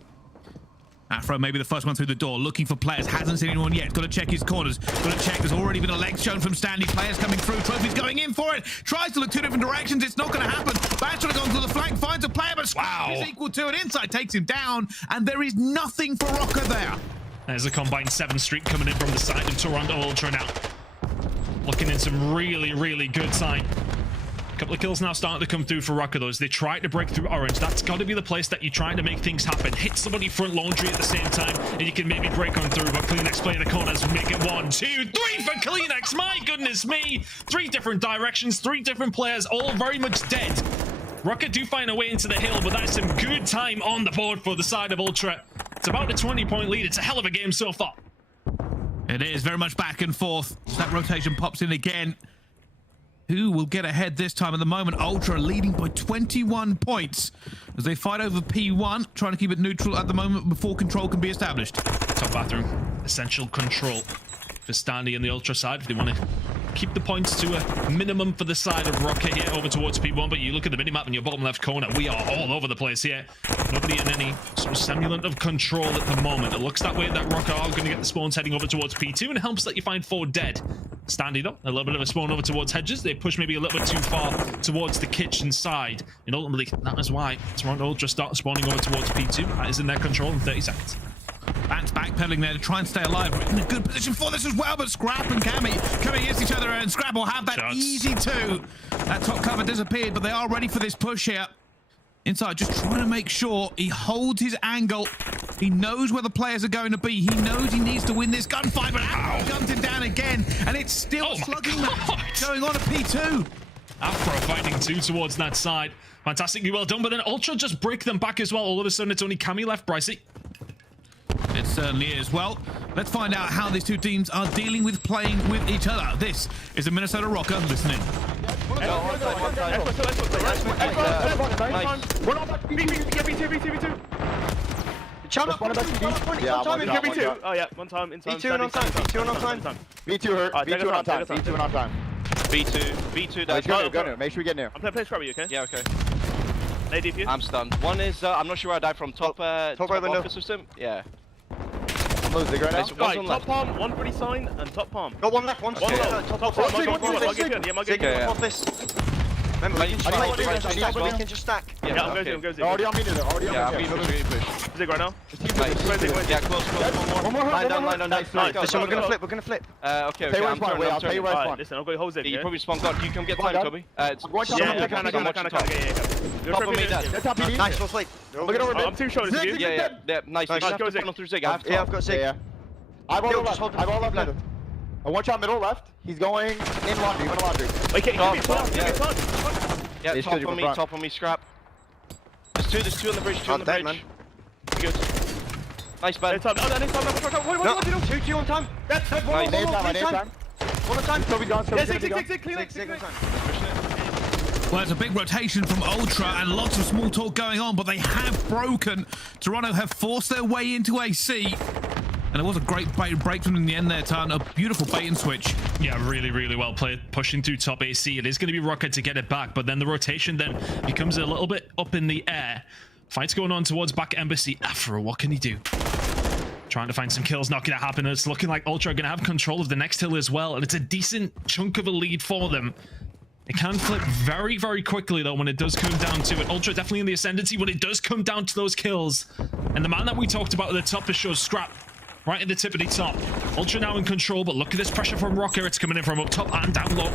Afro maybe the first one through the door, looking for players, hasn't seen anyone yet. Got to check his corners, got to check. There's already been a leg shown from Stanley. Players coming through, Trophy's going in for it. Tries to look 2 different directions, it's not going to happen. Bance should have gone to the flank, finds a player, but Scump is equal to it. Insight takes him down, and there is nothing for Røkkr there. There's a combined 7 streak coming in from the side of Toronto Ultra now. Looking in some really good sign. A couple of kills now starting to come through for Røkkr, though, as they try to break through Orange. That's got to be the place that you're trying to make things happen. Hit somebody front Laundry at the same time, and you can maybe break on through, but KiSMET play the corners, make it 1, 2, 3 for KiSMET. My goodness me. 3 different directions, 3 different players, all very much dead. Røkkr do find a way into the hill, but that's some good time on the board for the side of Ultra. It's about a 20-point lead. It's a hell of a game so far. It is very much back and forth. That rotation pops in again. Who will get ahead this time? At the moment, Ultra leading by 21 points as they fight over P1, trying to keep it neutral at the moment before control can be established. Top bathroom, essential control for Standy and the Ultra side if they want to keep the points to a minimum for the side of Røkkr here over towards P1. But you look at the minimap in your bottom left corner, we are all over the place here. Nobody in any sort of semblant of control at the moment. It looks that way that Røkkr are going to get the spawns heading over towards P2, and it helps that you find 4 dead. Standy though, a little bit of a spawn over towards Hedges. They push maybe a little bit too far towards the kitchen side, and ultimately that is why Toronto Ultra start spawning over towards P2. That is in their control in 30 seconds. Bance backpedaling there to try and stay alive. We're in a good position for this as well, but Scrap and Cammy coming against each other, and Scrap will have that easy 2. That top cover disappeared, but they are ready for this push here. Inside, just trying to make sure he holds his angle. He knows where the players are going to be. He knows he needs to win this gunfight, but Afro guns him down again, and it's still slugging match going on at P2. Afro finding 2 towards that side. Fantastically well done, but then Ultra just break them back as well. All of a sudden, it's only Cammy left, Brycey. It certainly is. Well, let's find out how these two teams are dealing with playing with each other. This is the Minnesota Røkkr listening. Oh yeah, one time in time. B2 on time. B2 on time. B2 hurt. B2 on time. B2 on time. B2. That's go. Make sure we get near. I'm playing play scrub, you okay? Yeah, okay. I'm stunned. One is I'm not sure where I died from. Top right window system. Yeah. I'm losing right now. Right, top palm, one pretty sign, and top palm. Got one left, one low. Top palm, yeah, office. Remember, we can just stack. Yeah, I'm going to. Already on me, already on me. Zig right now. Yeah, close. One more. Line down. Nice. Listen, we're gonna flip. Okay. Stay where spawn, I'll tell you where spawn. Listen, I'll go hold Zig. You probably spawn God. You can get time, Toby. Yeah, I can. Top of me, Dad. Nice, we'll sleep. Look at over I'm too short. Yeah. Nice. Go Zig. Through Zig. Yeah, I've got Zig. I've all left. I watch out middle left. He's going in laundry. Wait, give me front. Yeah, top on me, Scrap. There's two on the bridge, two on the bridge. Good. Nice, bad. Two on time. That's one on time. Toby gone. Zig on time. Well, it's a big rotation from Ultra and lots of small talk going on, but they have broken. Toronto have forced their way into AC. And it was a great breakthrough in the end there, Tan. A beautiful bait and switch. Yeah, really well played. Pushing through top AC. It is going to be Røkkr to get it back, but then the rotation then becomes a little bit up in the air. Fights going on towards back embassy. Afro, what can he do? Trying to find some kills, not going to happen. It's looking like Ultra are going to have control of the next hill as well, and it's a decent chunk of a lead for them. It can flip very quickly, though, when it does come down to it. Ultra definitely in the ascendancy when it does come down to those kills. And the man that we talked about at the top is shows Scrap. Right at the tippity top. Ultra now in control, but look at this pressure from Røkkr. It's coming in from up top and down low.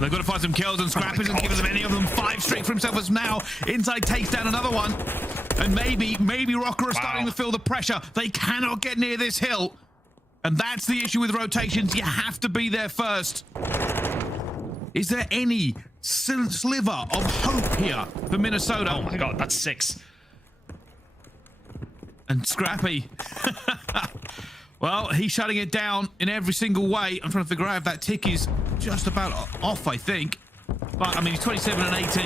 They've got to find some kills, and Scrap isn't giving them any of them. 5 straight for himself as now. Inside takes down another one. And maybe Røkkr are starting to feel the pressure. They cannot get near this hill. And that's the issue with rotations. You have to be there first. Is there any sliver of hope here for Minnesota? Oh my God, that's 6. And Scrappy, well, he's shutting it down in every single way. I'm trying to figure out if that tick is just about off, I think. But, I mean, he's 27 and 18.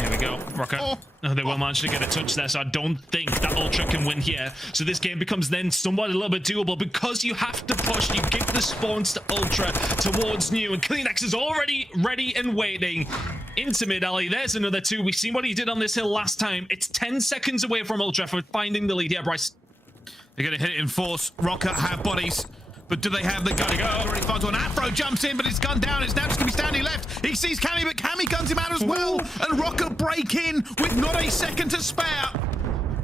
Here we go, Røkkr. Oh, they will manage to get a touch there, so I don't think that Ultra can win here. So this game becomes then somewhat a little bit doable because you have to push. You give the spawns to Ultra towards New, and KiSMET is already ready and waiting into mid alley. There's another 2. We've seen what he did on this hill last time. It's 10 seconds away from Ultra for finding the lead here, Bryce. They're going to hit it in force. Røkkr have bodies. But do they have the gun? Already found one. Afro jumps in, but it's gunned down. It's now just going to be standing left. He sees Cammy, but Cammy guns him out as well. And Røkkr break in with not a second to spare.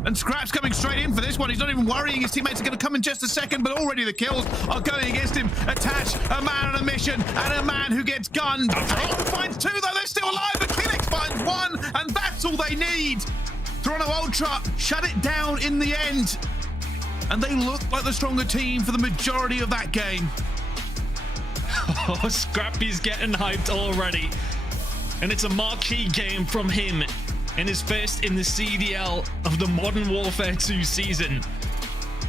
And Scrap's coming straight in for this one. He's not even worrying. His teammates are going to come in just a second, but already the kills are going against him. Attach, a man on a mission, and a man who gets gunned. Toronto finds 2, though. They're still alive, but KiSMET finds 1, and that's all they need. Toronto Ultra shut it down in the end. And they look like the stronger team for the majority of that game. Oh, Scrappy's getting hyped already. And it's a marquee game from him in his first in the CDL of the Modern Warfare 2 season.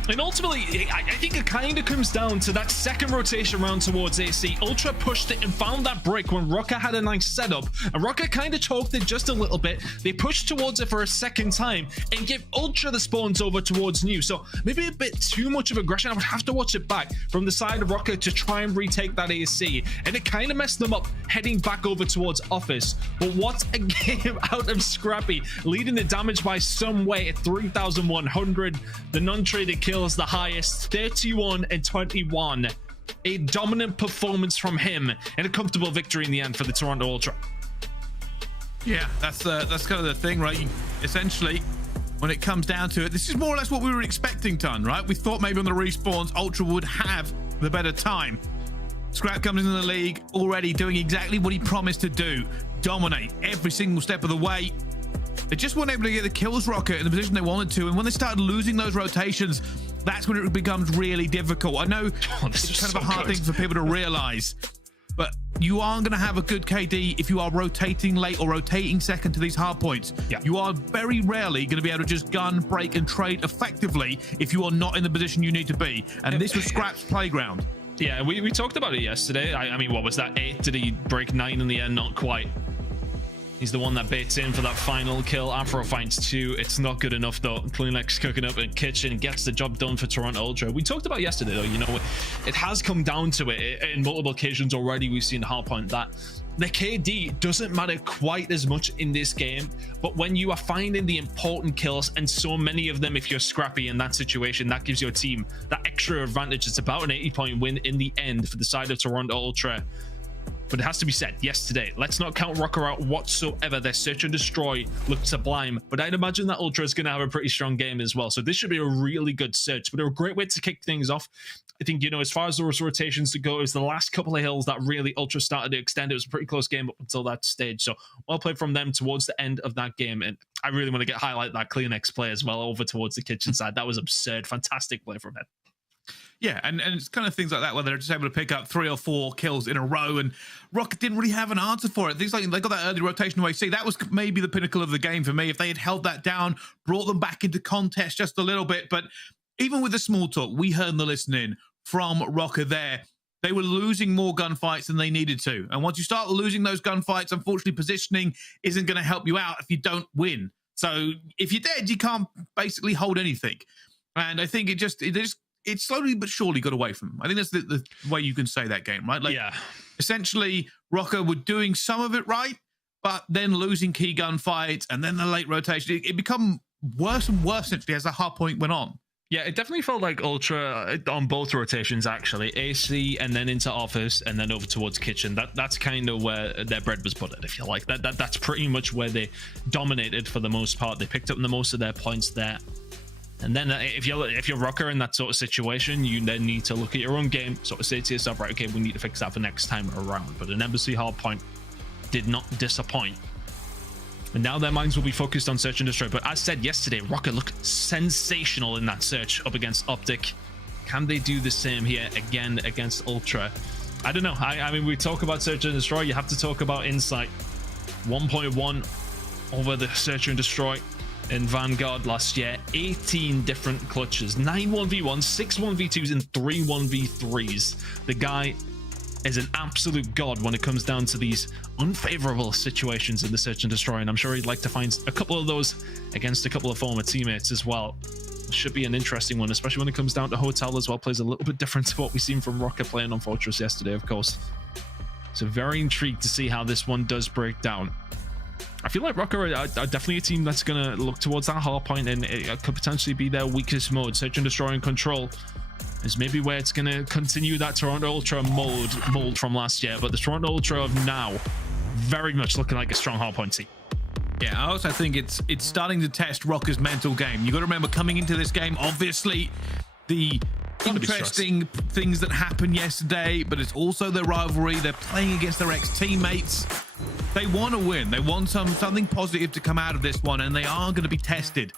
And ultimately, I think it kind of comes down to that second rotation round towards AC. Ultra pushed it and found that break when Røkkr had a nice setup, and Røkkr kind of choked it just a little bit. They pushed towards it for a second time and give Ultra the spawns over towards New. So maybe a bit too much of aggression. I would have to watch it back from the side of Røkkr to try and retake that AC, and it kind of messed them up heading back over towards Office. But what a game out of Scrappy, leading the damage by some way at 3,100. The non-traded kills the highest, 31 and 21. A dominant performance from him and a comfortable victory in the end for the Toronto Ultra. Yeah, that's kind of the thing, right? Essentially, when it comes down to it, this is more or less what we were expecting done, right? We thought maybe on the respawns, Ultra would have the better time. Scrap comes into the league already doing exactly what he promised to do, dominate every single step of the way. They just weren't able to get the kills, Røkkr, in the position they wanted to, and when they started losing those rotations, that's when it becomes really difficult. I know it's kind of a hard thing for people to realize, but you aren't going to have a good KD if you are rotating late or rotating second to these hard points. Yeah. You are very rarely going to be able to just gun, break, and trade effectively if you are not in the position you need to be, and this was Scrap's playground. Yeah, we talked about it yesterday. I mean, what was that, 8? Did he break 9 in the end? Not quite. He's the one that baits in for that final kill. Afro finds 2. It's not good enough though. PaulEhx cooking up in kitchen, gets the job done for Toronto Ultra. We talked about yesterday though, you know, it has come down to it in multiple occasions already. We've seen hardpoint that the KD doesn't matter quite as much in this game, but when you are finding the important kills, and so many of them, if you're Scrappy in that situation, that gives your team that extra advantage. It's about an 80-point win in the end for the side of Toronto Ultra. But it has to be said, yesterday, let's not count Røkkr out whatsoever. Their search and destroy looked sublime, but I'd imagine that Ultra is going to have a pretty strong game as well. So this should be a really good search, but a great way to kick things off. I think, you know, as far as those rotations to go, it was the last couple of hills that really Ultra started to extend. It was a pretty close game up until that stage. So well played from them towards the end of that game. And I really want to highlight that CleanX play as well over towards the kitchen side. That was absurd. Fantastic play from him. Yeah, and it's kind of things like that where they're just able to pick up 3 or 4 kills in a row, and Røkkr didn't really have an answer for it. Things like they got that early rotation away. See, that was maybe the pinnacle of the game for me. If they had held that down, brought them back into contest just a little bit. But even with the small talk we heard in the listening from Røkkr there, they were losing more gunfights than they needed to. And once you start losing those gunfights, unfortunately, positioning isn't going to help you out if you don't win. So if you're dead, you can't basically hold anything. And I think it slowly but surely got away from them. I think that's the way you can say that game, right? Like, yeah. Essentially, Røkkr were doing some of it right, but then losing key gunfights and then the late rotation. It become worse and worse, essentially, as the hard point went on. Yeah, it definitely felt like Ultra on both rotations, actually. AC and then into Office and then over towards Kitchen. That's kind of where their bread was buttered, if you like. That's pretty much where they dominated for the most part. They picked up the most of their points there. And then if you're Røkkr in that sort of situation, you then need to look at your own game, sort of say to yourself, right, okay, we need to fix that for next time around. But an aBeZy hard point did not disappoint. And now their minds will be focused on search and destroy. But as said yesterday, Røkkr looked sensational in that search up against OpTic. Can they do the same here again against Ultra? I don't know. I mean, we talk about search and destroy. You have to talk about insight. 1.1 over the search and destroy in Vanguard last year. 18 different clutches, 9 1v1s, 6 1v2s, and 3 1v3s. The guy is an absolute god when it comes down to these unfavorable situations in the search and destroy, and I'm sure he'd like to find a couple of those against a couple of former teammates as well. It should be an interesting one, especially when it comes down to Hotel as well. Plays a little bit different to what we've seen from Røkkr playing on Fortress yesterday, of course. So very intrigued to see how this one does break down. I feel like Røkkr are definitely a team that's going to look towards that hard point, and it could potentially be their weakest mode. Search and destroy and control is maybe where it's going to continue that Toronto Ultra mold from last year, but the Toronto Ultra of now very much looking like a strong hard point team. Yeah, I also think it's starting to test Røkkr's mental game. You got to remember, coming into this game, obviously the interesting things that happened yesterday, but it's also their rivalry. They're playing against their ex-teammates. They want to win. They want something positive to come out of this one, and they are going to be tested.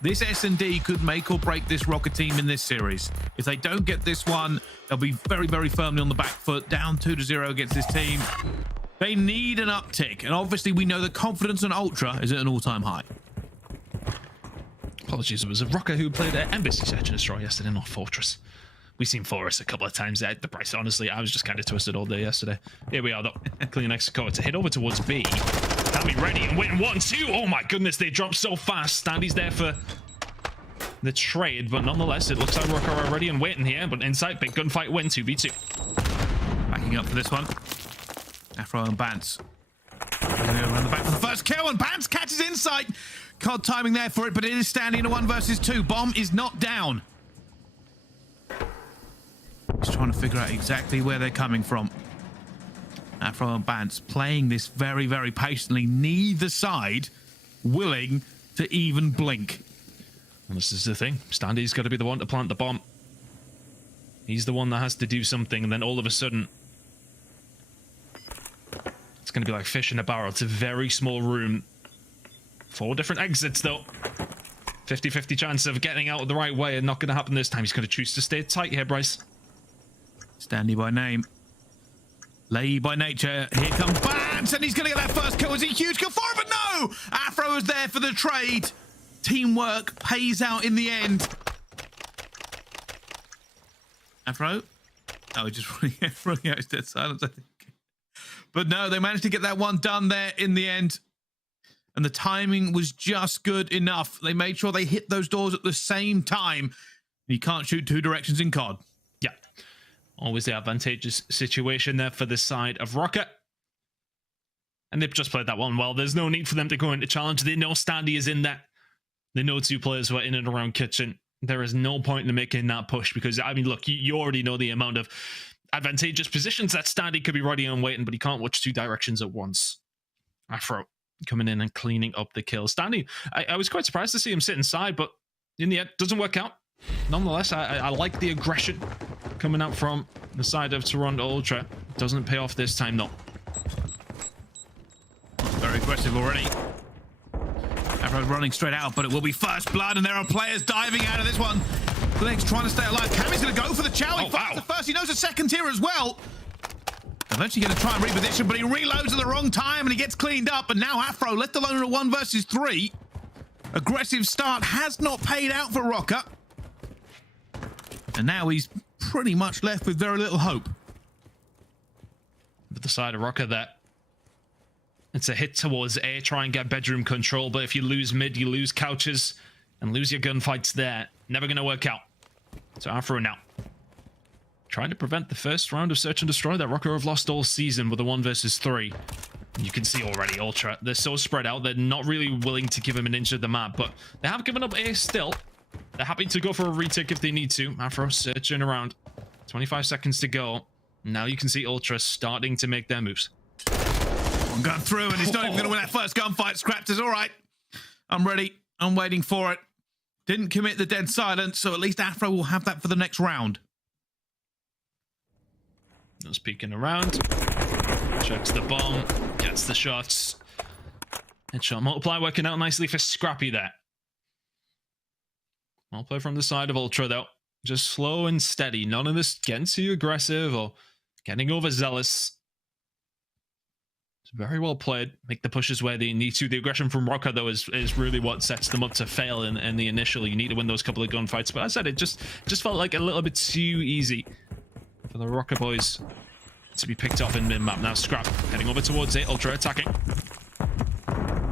This S&D could make or break this Røkkr team in this series. If they don't get this one, they'll be very, very firmly on the back foot, down 2-0 against this team. They need an uptick, and obviously we know that confidence on Ultra is at an all-time high. Apologies, it was a Røkkr who played Embassy Search and Destroy yesterday, not Fortress. We've seen Fortress a couple of times there. The price, honestly, I was just kind of twisted all day yesterday. Here we are, though. Clean Mexico to head over towards B. Cammy ready and waiting 1-2. Oh my goodness, they dropped so fast. Standy's there for the trade, but nonetheless, it looks like Røkkr are ready and waiting here. But inside, big gunfight win, 2v2. Backing up for this one. Afro and Bance. Around the back for the first kill, and Bance catches insight. Cod timing there for it, but it is standing in a 1 versus 2. Bomb is not down. Just trying to figure out exactly where they're coming from. Afro and Bance playing this very, very patiently. Neither side willing to even blink. And this is the thing. Standy's got to be the one to plant the bomb. He's the one that has to do something, and then all of a sudden, it's going to be like fish in a barrel. It's a very small room. 4 different exits, though. 50-50 chance of getting out the right way, and not going to happen this time. He's going to choose to stay tight here, Bryce. Standy by name. Lay by nature. Here comes Bance, and he's going to get that first kill. Is it a huge kill for him? But no! Afro is there for the trade. Teamwork pays out in the end. Afro? Oh, just running out. It's dead silence, I think. But no, they managed to get that one done there in the end. And the timing was just good enough. They made sure they hit those doors at the same time. You can't shoot 2 directions in COD. Yeah. Always the advantageous situation there for the side of Røkkr. And they've just played that one well. There's no need for them to go into challenge. They know Standy is in there. They know 2 players were in and around kitchen. There is no point in making that push because, I mean, look, you already know the amount of advantageous positions that Standy could be ready and waiting, but he can't watch 2 directions at once. Afro coming in and cleaning up the kill. Standy, I was quite surprised to see him sit inside, but in the end, doesn't work out. Nonetheless, I like the aggression coming out from the side of Toronto Ultra. Doesn't pay off this time, though. Very aggressive already. Afro's running straight out, but it will be first blood, and there are players diving out of this one. Legs trying to stay alive. Cammy's going to go for the chow. He fires the first. He knows a second tier as well. Eventually going to try and reposition, but he reloads at the wrong time, and he gets cleaned up. And now Afro, let alone in a 1 versus 3. Aggressive start has not paid out for Røkkr. And now he's pretty much left with very little hope. With the side of Røkkr there. It's a hit towards A, try and get bedroom control, but if you lose mid, you lose couches, and lose your gunfights there. Never going to work out. So Afro now. Trying to prevent the first round of Search and Destroy that Røkkr have lost all season with a 1 versus 3. You can see already, Ultra, they're so spread out, they're not really willing to give him an inch of the map, but they have given up A still. They're happy to go for a retake if they need to. Afro searching around. 25 seconds to go. Now you can see Ultra starting to make their moves. One gun through, and he's not even going to win that first gunfight. Scrapped is all right. I'm ready. I'm waiting for it. Didn't commit the dead silence, so at least Afro will have that for the next round. Just peeking around. Checks the bomb. Gets the shots. Headshot multiply working out nicely for Scrappy there. Well play from the side of Ultra, though. Just slow and steady. None of this getting too aggressive or getting overzealous. It's very well played. Make the pushes where they need to. The aggression from Røkkr, though, is really what sets them up to fail in the initial. You need to win those couple of gunfights. But as I said, it just felt like a little bit too easy for the Røkkr boys to be picked off in mid-map. Now Scrap heading over towards it. Ultra attacking.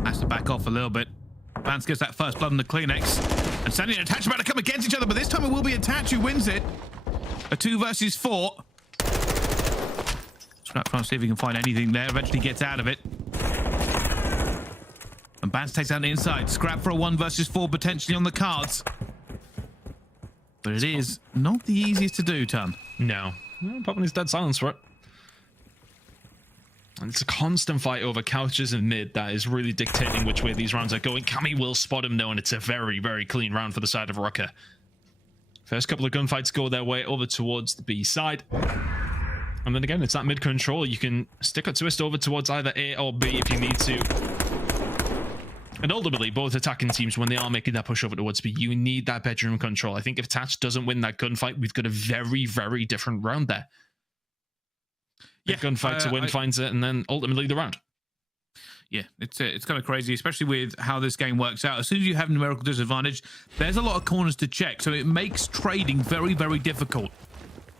Has to back off a little bit. Bance gets that first blood on the Kleenex. And Sandy and Attach about to come against each other, but this time it will be Attach who wins it. A 2 versus 4. Scrap trying to see if he can find anything there. Eventually gets out of it. And Bance takes out the inside. Scrap for a 1 versus 4 potentially on the cards. But it is not the easiest to do, Ton. No. Popping his dead silence for it. And it's a constant fight over couches and mid that is really dictating which way these rounds are going. Cammy will spot him, though, and it's a very, very clean round for the side of Røkkr. First couple of gunfights go their way over towards the B side. And then again, it's that mid control. You can stick a twist over towards either A or B if you need to. And ultimately, both attacking teams, when they are making that push over towards B, you need that bedroom control. I think if Tatch doesn't win that gunfight, we've got a very, very different round there. Yeah, gunfight to win finds it, and then ultimately the round. Yeah, it's kind of crazy, especially with how this game works out. As soon as you have numerical disadvantage, there's a lot of corners to check, so it makes trading very, very difficult.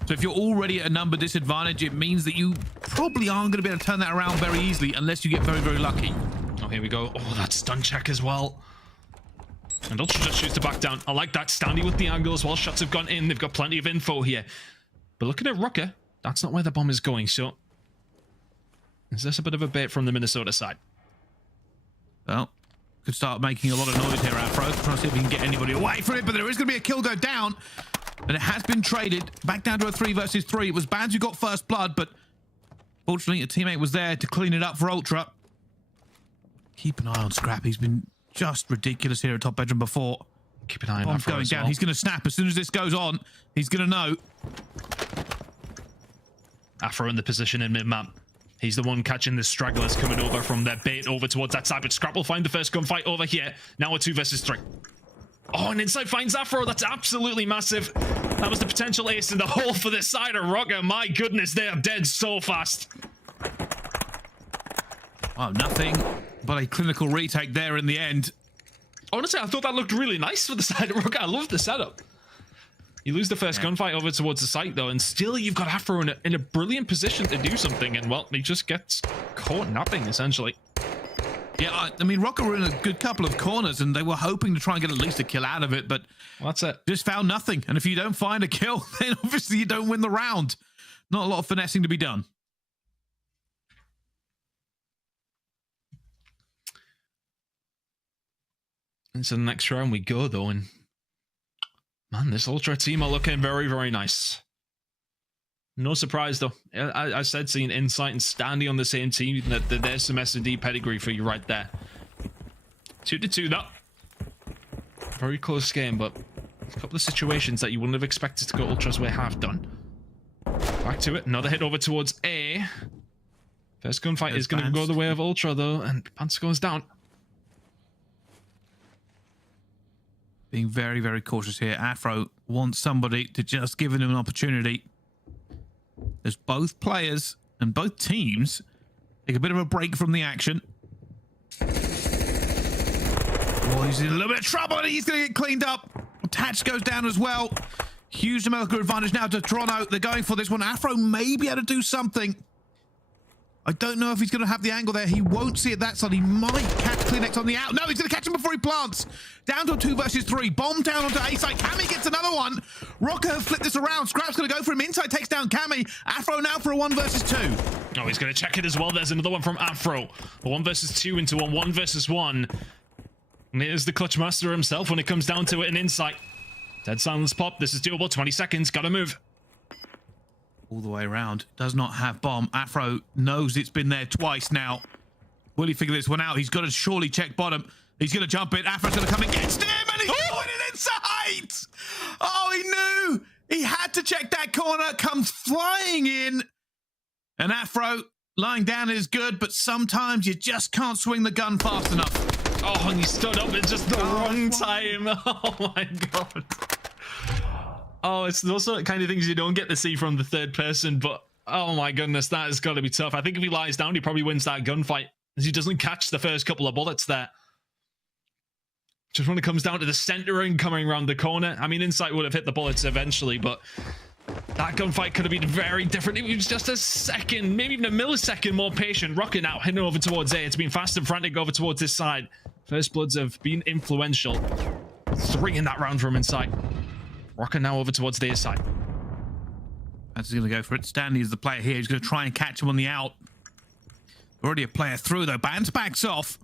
So if you're already at a number disadvantage, it means that you probably aren't going to be able to turn that around very easily unless you get very, very lucky. Oh, here we go. Oh, that stun check as well. And Ultra just choose to back down. I like that. Standy with the angle as well. Shots have gone in. They've got plenty of info here. But looking at Røkkr, that's not where the bomb is going. So is this a bit of a bait from the Minnesota side? Well, could start making a lot of noise here, Afro. Trying to see if we can get anybody away from it, but there is going to be a kill go down. And it has been traded back down to a 3 versus 3. It was Bance who got first blood, but fortunately a teammate was there to clean it up for Ultra. Keep an eye on Scrap. He's been just ridiculous here at top bedroom before. Keep an eye on Afro going as down. well. He's going to snap as soon as this goes on. He's going to know. Afro in the position in mid-map. He's the one catching the stragglers coming over from their bait over towards that side, but Scrap will find the first gunfight over here. Now a 2 versus 3. Oh, and Insight finds Afro. That's absolutely massive. That was the potential ace in the hole for this side of Røkkr. My goodness, they are dead so fast. Oh, nothing but a clinical retake there in the end. Honestly, I thought that looked really nice for the side of Røkkr. I love the setup. You lose the first gunfight over towards the site, though, and still you've got Afro in a brilliant position to do something, and, well, he just gets caught napping, essentially. Yeah, I mean, Røkkr were in a good couple of corners, and they were hoping to try and get at least a kill out of it, but that's it. Just found nothing. And if you don't find a kill, then obviously you don't win the round. Not a lot of finessing to be done. Into the next round we go, though, and man, this Ultra team are looking very, very nice. No surprise, though. I said seeing Insight and Standy on the same team, that there's some S&D pedigree for you right there. 2-2, though. Very close game, but a couple of situations that you wouldn't have expected to go Ultra's way have done. Back to it. Another hit over towards A. First gunfight is going to go the way of Ultra, though, and Bance goes down. Being very, very cautious here. Afro wants somebody to just give him an opportunity. As both players and both teams take a bit of a break from the action. Oh, he's in a little bit of trouble and he's going to get cleaned up. Tatch goes down as well. Huge numerical advantage now to Toronto. They're going for this one. Afro may be able to do something. I don't know if he's going to have the angle there. He won't see it that side. He might catch CleanX on the out. No, he's going to catch him before he plants. Down to a 2 versus 3. Bomb down onto A side. Cammy gets another one. Røkkr have flipped this around. Scrap's going to go for him. Inside takes down Cammy. Afro now for a 1 versus 2. Oh, he's going to check it as well. There's another one from Afro. A 1 versus 2 into a 1 versus 1. And it is the clutch master himself when it comes down to it in Insight. Dead silence pop. This is doable. 20 seconds. Got to move. All the way around. Does not have bomb. Afro knows it's been there twice now. Will he figure this one out? He's got to surely check bottom. He's going to jump it. Afro's going to come against him, and he's going it inside. Oh, he knew. He had to check that corner. Comes flying in. And Afro lying down is good, but sometimes you just can't swing the gun fast enough. Oh, and he stood up at just the wrong time. Oh, my God. Oh, it's those sort of kind of things you don't get to see from the third person, but oh my goodness, that has got to be tough. I think if he lies down, he probably wins that gunfight, as he doesn't catch the first couple of bullets there. Just when it comes down to the centering coming around the corner, I mean, Insight would have hit the bullets eventually, but that gunfight could have been very different. It was just a second, maybe even a millisecond more patient. Røkkr now heading over towards A. It's been fast and frantic over towards this side. First bloods have been influential. 3 in that round from Insight. Røkkr now over towards their side. That's going to go for it. Standy is the player here. He's going to try and catch him on the out. Already a player through, though. Bance backs off.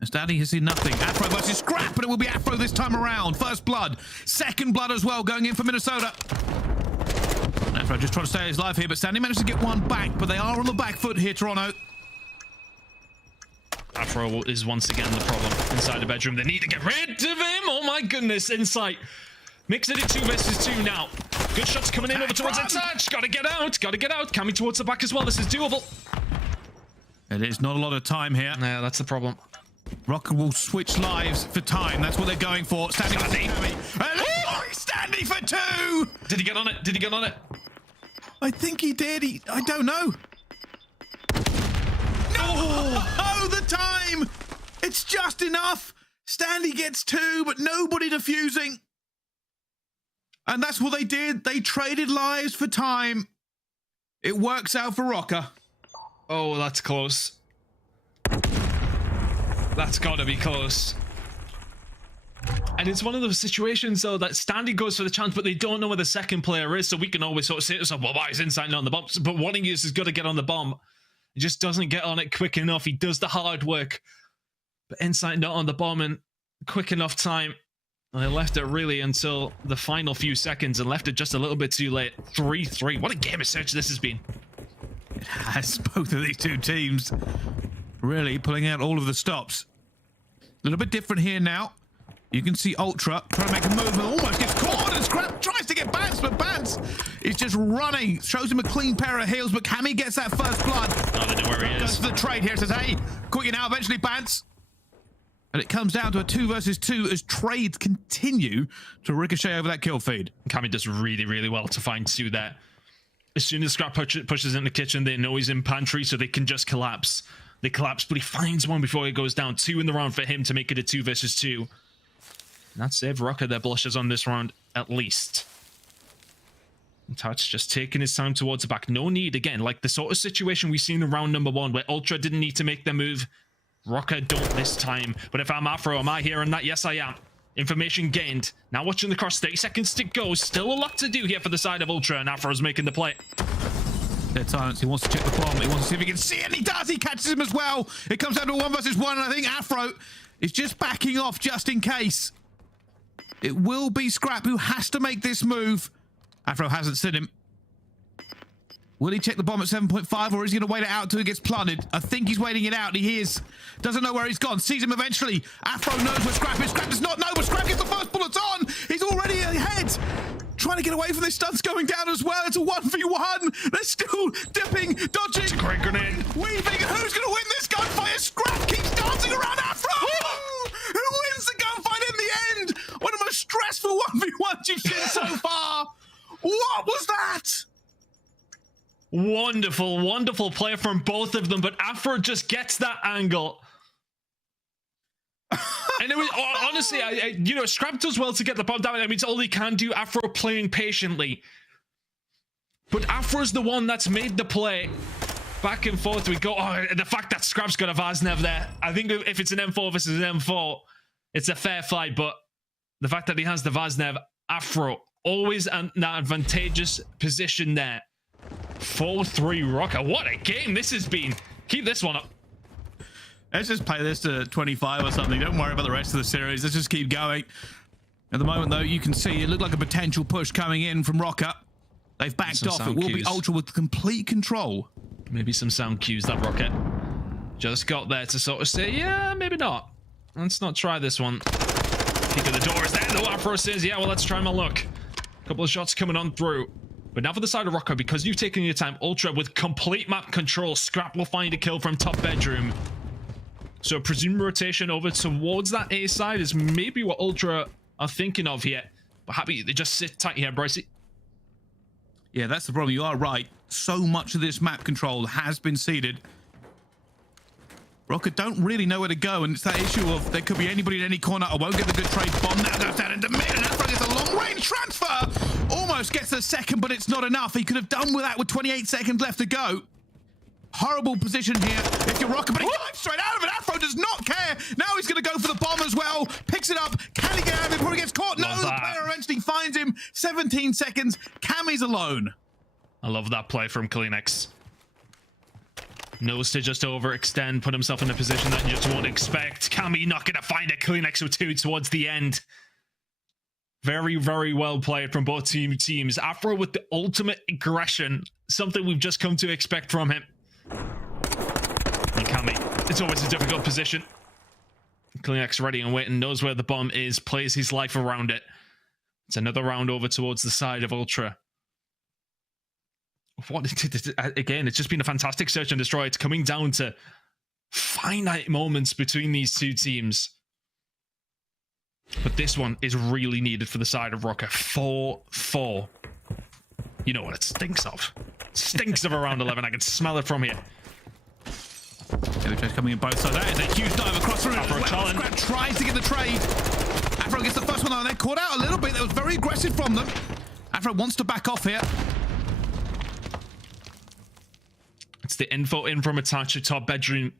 And Standy has seen nothing. Afro versus Scrap, but it will be Afro this time around. First blood. Second blood as well, going in for Minnesota. Afro just trying to stay his life here, but Standy managed to get one back, but they are on the back foot here, Toronto. Afro is once again the problem inside the bedroom. They need to get rid of him. Oh, my goodness. Insight. Mixing it 2 versus 2 now. Good shots coming in over towards Attach. Gotta get out. Gotta get out. Cammy towards the back as well. This is doable. It is not a lot of time here. Yeah, that's the problem. Røkkr will switch lives for time. That's what they're going for. Standy. Standy for 2. Did he get on it? Did he get on it? I think he did. I don't know. No! Oh, the time! It's just enough. Standy gets 2, but nobody defusing. And that's what they did. They traded lives for time. It works out for Røkkr. Oh, that's close. That's gotta be close. And it's one of those situations, though, that Standy goes for the chance, but they don't know where the second player is, so we can always sort of say to ourselves, well, why is Insight not on the bomb? But one of you has got to get on the bomb. He just doesn't get on it quick enough. He does the hard work. But Insight not on the bomb in quick enough time. And they left it really until the final few seconds and left it just a little bit too late. 3-3. What a game of search this has been. It has. Both of these two teams really pulling out all of the stops. A little bit different here now. You can see Ultra trying to make a move and almost gets caught, and Scrap tries to get Bance, but Bance is just running. Shows him a clean pair of heels, but Cammy gets that first blood. Oh, they know where he is. Goes to the trade here, says, hey, quick you now, eventually Bance. And it comes down to a 2 versus 2 as trades continue to ricochet over that kill feed. Cammy does really, really well to find 2 there. As soon as Scrap pushes in the kitchen, they know he's in pantry, so they can just collapse. They collapse, but he finds one before he goes down. 2 in the round for him to make it a 2 versus 2. And that saved Røkkr their blushes on this round, at least. And Touch just taking his time towards the back. No need, again, like the sort of situation we've seen in round number 1, where Ultra didn't need to make their move. Røkkr don't this time. But if I'm Afro, am I hearing that? Yes, I am. Information gained. Now watching the cross, 30 seconds to go. Still a lot to do here for the side of Ultra, and Afro's making the play. Dead silence. He wants to check the bomb. He wants to see if he can see it, and he does. He catches him as well. It comes down to a 1 versus 1, and I think Afro is just backing off just in case. It will be Scrap who has to make this move. Afro hasn't seen him. Will he check the bomb at 7.5, or is he going to wait it out until he gets planted? I think he's waiting it out. He is. Doesn't know where he's gone. Sees him eventually. Afro knows where Scrap is. Scrap does not know, but Scrap gets the first bullets on. He's already ahead. Trying to get away from this. Stunts going down as well. It's a 1v1. They're still dipping, dodging. It's a great grenade. Weaving. Who's going to win this gunfight? Scrap keeps dancing around Afro. Who wins the gunfight in the end? One of the most stressful 1v1s you've seen so far. What was that? Wonderful, wonderful play from both of them, but Afro just gets that angle. And it was honestly, you know, Scrap does well to get the bomb down. I mean, it's all he can do. Afro playing patiently, but Afro's the one that's made the play. Back and forth we go. Oh, the fact that Scrap's got a Vaznev there. I think if it's an M4 versus an M4, it's a fair fight. But the fact that he has the Vaznev, Afro always in that advantageous position there. 4-3 Røkkr. What a game this has been. Keep this one up. Let's just play this to 25 or something. Don't worry about the rest of the series. Let's just keep going. At the moment, though, you can see it looked like a potential push coming in from Røkkr. They've backed off. It will be Ultra with complete control. Maybe some sound cues that Røkkr just got there to sort of say, yeah, maybe not. Let's not try this one. Peek at the door is there. The Afro says, yeah, well, let's try my luck. A couple of shots coming on through. But now for the side of Røkkr, because you've taken your time, Ultra with complete map control. Scrap will find a kill from top bedroom. So presumed rotation over towards that A side is maybe what Ultra are thinking of here. But happy they just sit tight here, Brycey. Yeah, that's the problem. You are right. So much of this map control has been ceded. Røkkr don't really know where to go, and it's that issue of there could be anybody in any corner. I won't get the good trade. Bomb now goes down into mid, and Afro gets a long-range transfer. Almost gets a second, but it's not enough. He could have done with that with 28 seconds left to go. Horrible position here if you're Røkkr, but he dives straight out of it. Afro does not care. Now he's going to go for the bomb as well. Picks it up. Can he get out of it before he gets caught? No, the player eventually finds him. 17 seconds. Cammy's alone. I love that play from KiSMET. Knows to just overextend, put himself in a position that you just won't expect. Cammy not going to find a KiSMET with 2 towards the end. Very, very well played from both teams. Afro with the ultimate aggression, something we've just come to expect from him. And Cammy, it's always a difficult position. KiSMET ready and waiting, knows where the bomb is, plays his life around it. It's another round over towards the side of Ultra. Again, it's just been a fantastic search and destroy. It's coming down to finite moments between these two teams. But this one is really needed for the side of Røkkr. 4-4. You know what it stinks of. It stinks of around 11. I can smell it from here. Trade's coming in both sides. That is a huge dive across the room. Scrap tries to get the trade. Afro gets the first one on. They're caught out a little bit. That was very aggressive from them. Afro wants to back off here. It's the info in from Attach at top bedroom.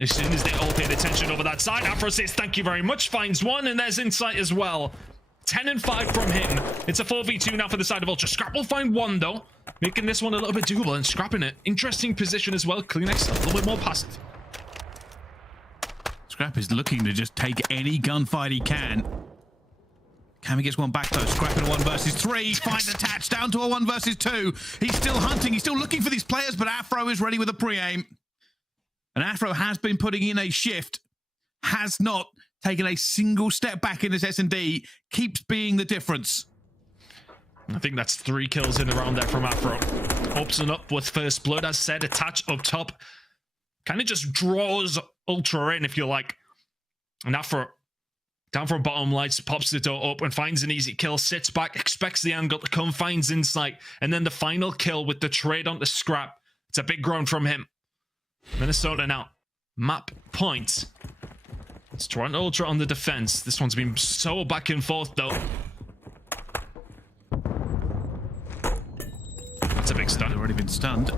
As soon as they all paid attention over that side, Afro says thank you very much, finds one, and there's Insight as well. 10 and 5 from him. It's a 4v2 now for the side of Ultra. Scrap will find one though, making this one a little bit doable, and scrapping it. Interesting position as well. KiSMET a little bit more passive. Scrap is looking to just take any gunfight he can. Cammy gets one back though. Scrap in a 1 versus 3. Finds Attach down to a 1 versus 2. He's still hunting. He's still looking for these players, but Afro is ready with a pre-aim. And Afro has been putting in a shift. Has not taken a single step back in this S&D. Keeps being the difference. I think that's 3 kills in the round there from Afro. Ups and up with first blood, as said. Attach up top. Kind of just draws Ultra in, if you like. And Afro down from bottom, lights, pops the door up and finds an easy kill, sits back, expects the angle to come, finds Insight, and then the final kill with the trade onto Scrap. It's a big ground from him. Minnesota now. Map points. It's Toronto Ultra on the defense. This one's been so back and forth, though. That's a big stun. Already been stunned.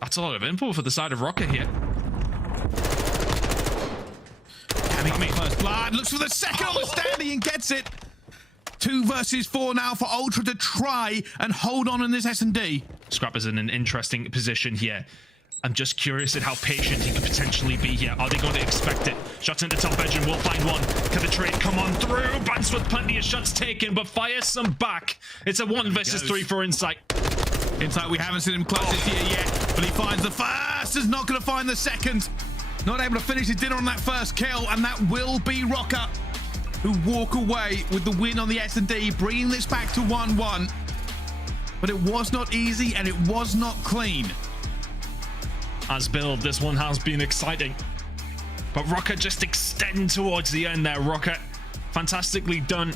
That's a lot of info for the side of Røkkr here. Cammy first blood, looks for the second on the standing and gets it. 2 versus 4 now for Ultra to try and hold on in this S&D. Scrap is in an interesting position here. I'm just curious at how patient he could potentially be here. Are they going to expect it? Shots into top bedroom, will find one. Can the trade come on through? Bance with plenty of shots taken, but fires some back. It's a 1 versus 3 for Insight. Insight, we haven't seen him close this year yet, but he finds the first, is not going to find the second. Not able to finish his dinner on that first kill, and that will be Røkkr, who walk away with the win on the S&D, bringing this back to 1-1. But it was not easy, and it was not clean. As build, this one has been exciting. But Røkkr just extend towards the end there. Røkkr, fantastically done.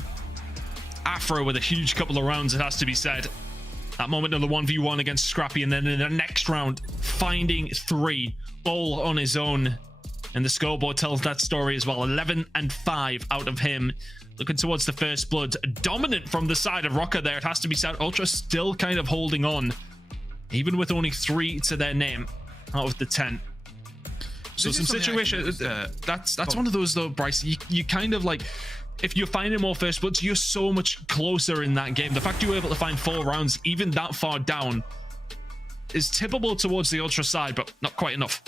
Afro with a huge couple of rounds, it has to be said. That moment of the 1v1 against Scrappy, and then in the next round, finding 3 all on his own. And the scoreboard tells that story as well. 11 and 5 out of him. Looking towards the first blood. Dominant from the side of Røkkr there, it has to be said. Ultra still kind of holding on, even with only 3 to their name out of the 10. So some situations, that's one of those though, Bryce, you kind of like, if you're finding more first bloods, you're so much closer in that game. The fact you were able to find 4 rounds even that far down is tippable towards the Ultra side, but not quite enough.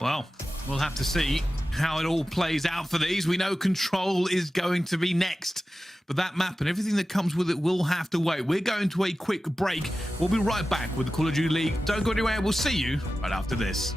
Well, we'll have to see how it all plays out for these. We know Control is going to be next, but that map and everything that comes with it will have to wait. We're going to a quick break. We'll be right back with the Call of Duty League. Don't go anywhere. We'll see you right after this.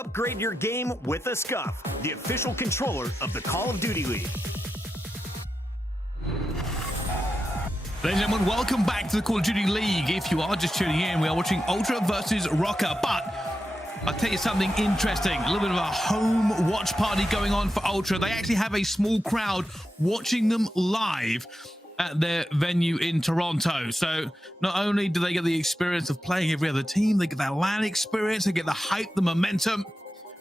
Upgrade your game with a Scump, the official controller of the Call of Duty League. Ladies and gentlemen, welcome back to the Call of Duty League. If you are just tuning in, we are watching Ultra versus Røkkr. But I'll tell you something interesting. A little bit of a home watch party going on for Ultra. They actually have a small crowd watching them live at their venue in Toronto. So not only do they get the experience of playing every other team, they get that LAN experience, they get the hype, the momentum.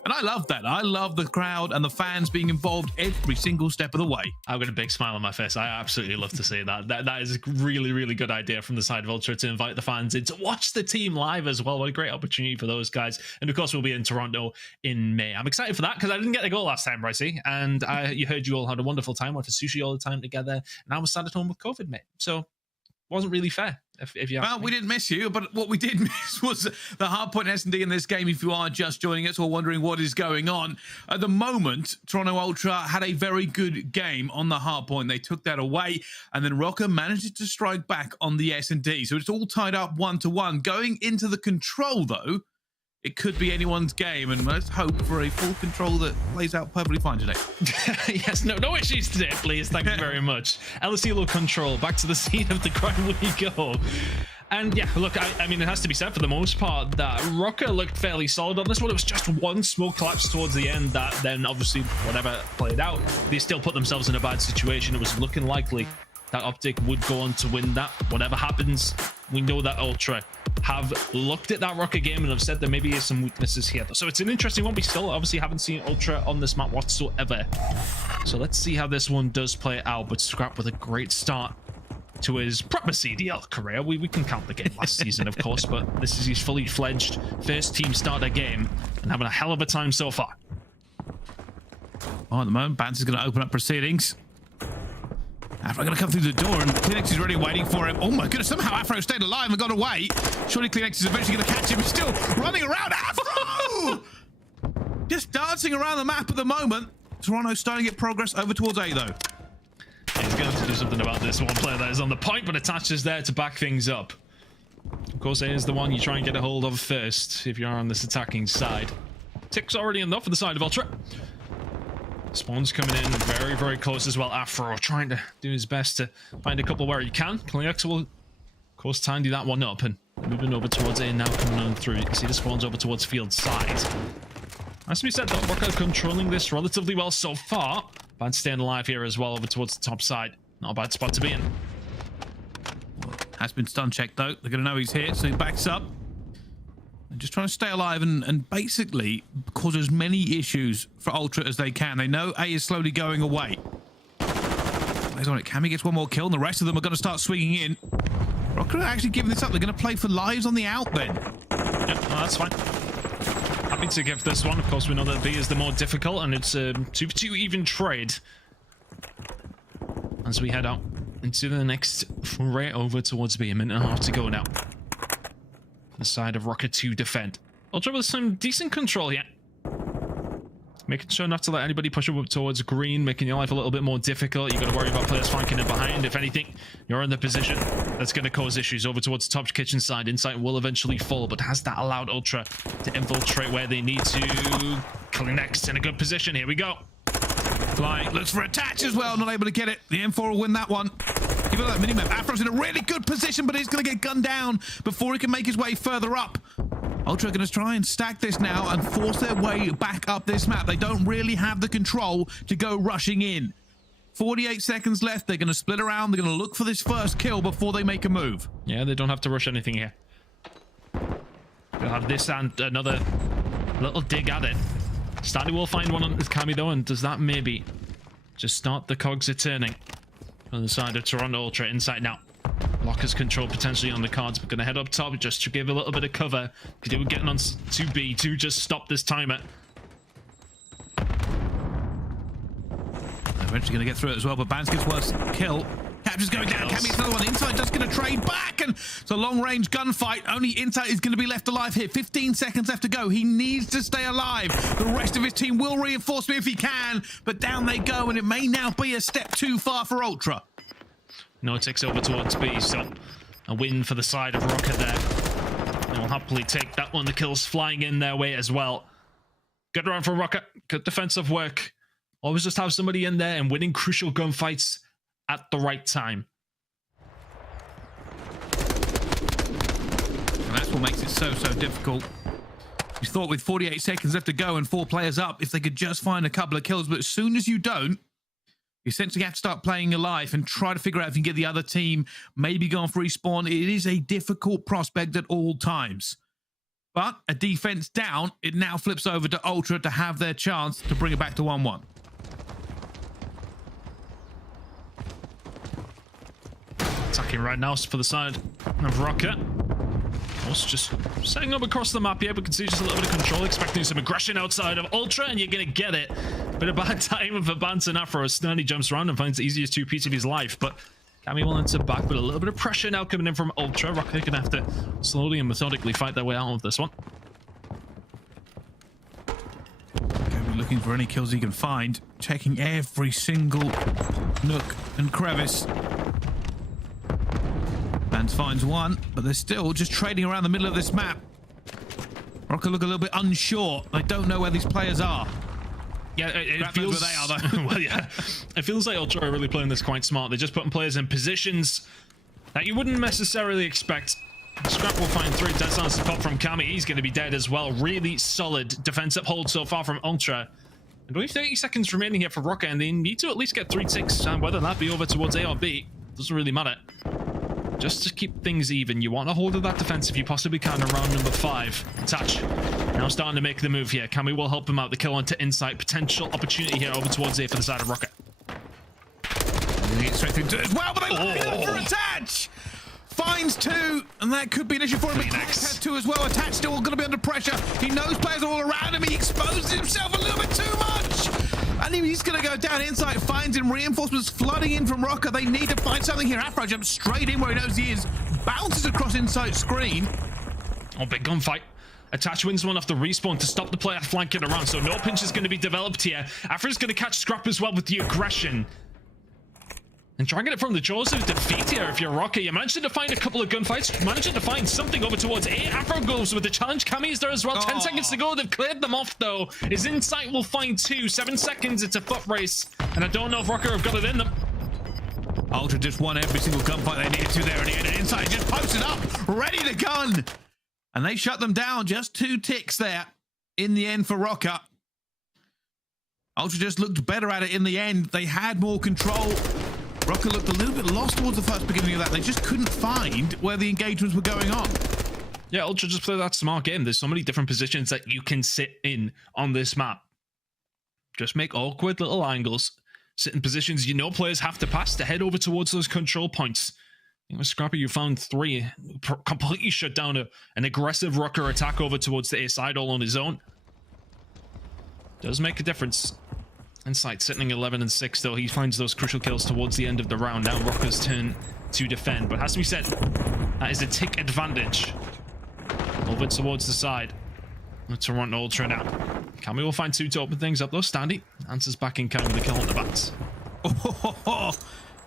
And I love that. I love the crowd and the fans being involved every single step of the way. I've got a big smile on my face. I absolutely love to see that. That is a really, really good idea from the side of Ultra to invite the fans in to watch the team live as well. What a great opportunity for those guys. And of course, we'll be in Toronto in May. I'm excited for that because I didn't get to go last time, Brycey. And you heard you all had a wonderful time. Went for sushi all the time together. And I was sat at home with COVID, mate. So wasn't really fair. If you well, we didn't miss you, but what we did miss was the hardpoint S&D in this game. If you are just joining us or wondering what is going on, at the moment, Toronto Ultra had a very good game on the hardpoint. They took that away, and then Røkkr managed to strike back on the S&D. So it's all tied up 1-1. Going into the control, though, it could be anyone's game, and let's hope for a full control that plays out perfectly fine today. Yes, no issues today, please. Thank you very much. LSELO control, back to the scene of the crime we go. And yeah, look, I mean, it has to be said for the most part that Røkkr looked fairly solid on this one. It was just one smoke collapse towards the end that then obviously whatever played out, they still put themselves in a bad situation. It was looking likely that OpTic would go on to win that. Whatever happens, we know that Ultra have looked at that Røkkr game and have said there maybe is some weaknesses here. So it's an interesting one. We still obviously haven't seen Ultra on this map whatsoever. So let's see how this one does play out. But Scrap with a great start to his proper CDL career. We can count the game last season, of course, but this is his fully fledged first team starter game and having a hell of a time so far. Oh, at the moment, Bance is going to open up proceedings. Afro going to come through the door, and KiSMET is already waiting for him. Oh my goodness, somehow Afro stayed alive and got away. Surely KiSMET is eventually going to catch him. He's still running around. Afro! Just dancing around the map at the moment. Toronto's starting to get progress over towards A, though. He's going to have to do something about this one player that is on the point, but attaches there to back things up. Of course, A is the one you try and get a hold of first if you're on this attacking side. Tick's already enough for the side of Ultra. Spawn's coming in very, very close as well. Afro trying to do his best to find a couple where he can. PaulEhx will, of course, tidy that one up and moving over towards A now, coming on through. You can see the spawn's over towards field side. Has to be said, though, Røkkr controlling this relatively well so far. Bance staying alive here as well over towards the top side. Not a bad spot to be in. Has been stun checked, though. They're going to know he's here, so he backs up. They're just trying to stay alive and basically cause as many issues for Ultra as they can. They know A is slowly going away. Plays on it. Cammy gets one more kill, and the rest of them are going to start swinging in. Røkkr are actually giving this up. They're going to play for lives on the out then. Yep, no, that's fine. Happy to give this one. Of course, we know that B is the more difficult, and it's a 2v2 even trade. As we head out into the next foray over towards B. A minute and a half to go now. The side of Røkkr to defend. Ultra with some decent control here. Making sure not to let anybody push up towards green, making your life a little bit more difficult. You've got to worry about players flanking in behind. If anything, you're in the position that's going to cause issues over towards the top kitchen side. Insight will eventually fall, but has that allowed Ultra to infiltrate where they need to? KiSMET in a good position. Here we go. Flying, looks for attach as well, not able to get it. The M4 will win that one. Give it that minimap. Afro's in a really good position, but he's going to get gunned down before he can make his way further up. Ultra are going to try and stack this now and force their way back up this map. They don't really have the control to go rushing in. 48 seconds left. They're going to split around. They're going to look for this first kill before they make a move. Yeah, they don't have to rush anything here. They'll have this and another little dig at it. Stardy will find one on his Cammy though, and does that maybe just start the cogs are turning on the side of Toronto Ultra. Insight now. Locker's control potentially on the cards, but gonna head up top just to give a little bit of cover. They were getting on 2B to just stop this timer. Eventually gonna get through it as well, but Bance gets worse kill. Capture's going down. Cammy's another one. Insight just going to trade back, and it's a long-range gunfight. Only Insight is going to be left alive here. 15 seconds left to go. He needs to stay alive. The rest of his team will reinforce me if he can, but down they go, and it may now be a step too far for Ultra. No, it takes over towards B, so a win for the side of Røkkr there. They will happily take that one. The kills flying in their way as well. Good round from Røkkr. Good defensive work. Always just have somebody in there and winning crucial gunfights at the right time. And that's what makes it so difficult. You thought with 48 seconds left to go and 4 players up, if they could just find a couple of kills, but as soon as you don't, you essentially have to start playing your life and try to figure out if you can get the other team maybe going for respawn. It is a difficult prospect at all times. But a defense down, it now flips over to Ultra to have their chance to bring it back to 1-1. Attacking right now for the side of Røkkr. Also just setting up across the map here, but can see just a little bit of control, expecting some aggression outside of Ultra, and you're going to get it. Bit of bad timing for Bance and Afro. Snarly jumps around and finds the easiest 2 pieces of his life, but Cammy will enter back, but a little bit of pressure now coming in from Ultra. Røkkr going to have to slowly and methodically fight their way out of this one. Cammy looking for any kills he can find, checking every single nook and crevice. Bance finds one, but they're still just trading around the middle of this map. Røkkr look a little bit unsure. They don't know where these players are. Yeah, it feels... Where they are, though. Well, yeah. It feels like Ultra are really playing this quite smart. They're just putting players in positions that you wouldn't necessarily expect. Scrap will find 3. Drazah support from Cammy. He's going to be dead as well. Really solid defensive hold so far from Ultra. And only 30 seconds remaining here for Røkkr, and they need to at least get 3 ticks, and whether that be over towards A or B, doesn't really matter. Just to keep things even, you want to hold of that defense if you possibly can around number 5. Touch. Now starting to make the move here. Cammy will help him out. The kill onto Insight. Potential opportunity here over towards A for the side of Røkkr. They get straight into it as well, but they look for attach! Finds 2, and that could be an issue for him. Has 2 as well. Attach still going to be under pressure. He knows players are all around him. He exposes himself a little bit too much. And he's going to go down. Insight finds him. Reinforcements flooding in from Røkkr. They need to find something here. Afro jumps straight in where he knows he is. Bounces across Insight's screen. Oh, big gunfight. Attach wins one off the respawn to stop the player flanking around. So no pinch is going to be developed here. Afro's going to catch Scrap as well with the aggression. And try and get it from the jaws of defeat here if you're Røkkr. You managed to find a couple of gunfights, managed to find something over towards A. Afro goes with the challenge. Cammy is there as well. 10 seconds to go. They've cleared them off though. His Insight will find 2. 7 seconds. It's a foot race. And I don't know if Røkkr have got it in them. Ultra just won every single gunfight they needed to there at the end. And Insight just posted up, ready to gun. And they shut them down. Just 2 ticks there in the end for Røkkr. Ultra just looked better at it in the end. They had more control. Røkkr looked a little bit lost towards the first beginning of that. They just couldn't find where the engagements were going on. Yeah, Ultra just played that smart game. There's so many different positions that you can sit in on this map. Just make awkward little angles. Sit in positions you know players have to pass to head over towards those control points. With Scrappy, you found 3. Completely shut down an aggressive Røkkr attack over towards the A side all on his own. Does make a difference. Insight sitting 11 and 6 though. He finds those crucial kills towards the end of the round. Now Røkkr's turn to defend, but has to be said, that is a tick advantage over towards the side. Toronto Ultra now. Cammy will find 2 to open things up though. Standy answers back in kind with the kill on the Bance.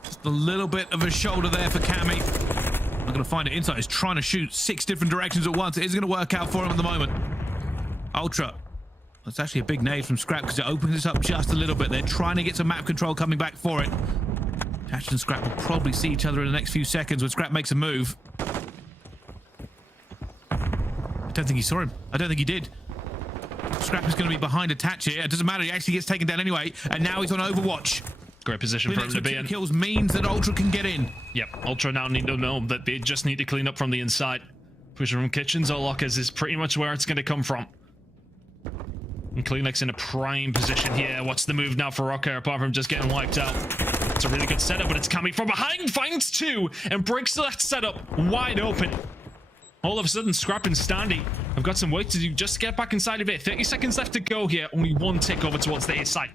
Just a little bit of a shoulder there for Cammy. I'm going to find it. Insight is trying to shoot 6 different directions at once. It isn't going to work out for him at the moment. Ultra. That's actually a big nade from Scrap because it opens this up just a little bit. They're trying to get some map control coming back for it. Ash and Scrap will probably see each other in the next few seconds when Scrap makes a move. I don't think he saw him. I don't think he did. Scrap is going to be behind Attach here. It doesn't matter. He actually gets taken down anyway. And now he's on Overwatch. Great position for him to be in. Kills means that Ultra can get in. Yep, Ultra now need to know that they just need to clean up from the inside. Pushing from kitchens or lockers is pretty much where it's going to come from. And KiSMET in a prime position here. What's the move now for Røkkr apart from just getting wiped out? It's a really good setup, but it's coming from behind. Finds 2 and breaks that setup wide open. All of a sudden, Scrap and Standy have got some work to do. Just get back inside of it. 30 seconds left to go here. Only 1 tick over towards the A site.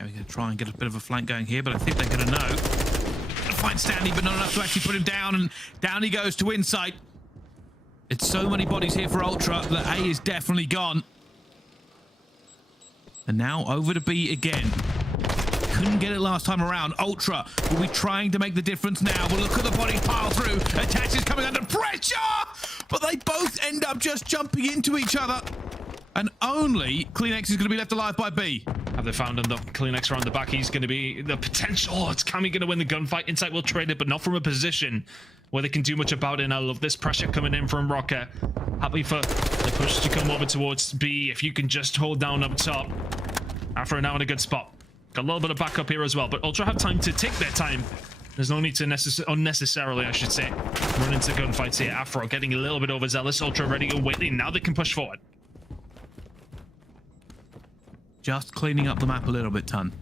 We're going to try and get a bit of a flank going here, but I think they're going to know. Find Standy, but not enough to actually put him down, and down he goes to Insight. It's so many bodies here for Ultra that A is definitely gone. And now over to B again. couldn't get it last time around. Ultra will be trying to make the difference now. But look at the body pile through. Attach is coming under pressure, but they both end up just jumping into each other. And only KiSMET is going to be left alive by B. Have they found him though? KiSMET around the back. He's going to be the potential. Oh, it's Cammy going to win the gunfight. Insight will trade it, but not from a position where they can do much about it. And I love this pressure coming in from Røkkr. Happy for the push to come over towards B. If you can just hold down up top. Afro now in a good spot. Got a little bit of backup here as well, but Ultra have time to take their time. There's no need to unnecessarily, I should say, run into gunfights here. Afro getting a little bit overzealous. Ultra ready to win. Now they can push forward. Just cleaning up the map a little bit, Ton.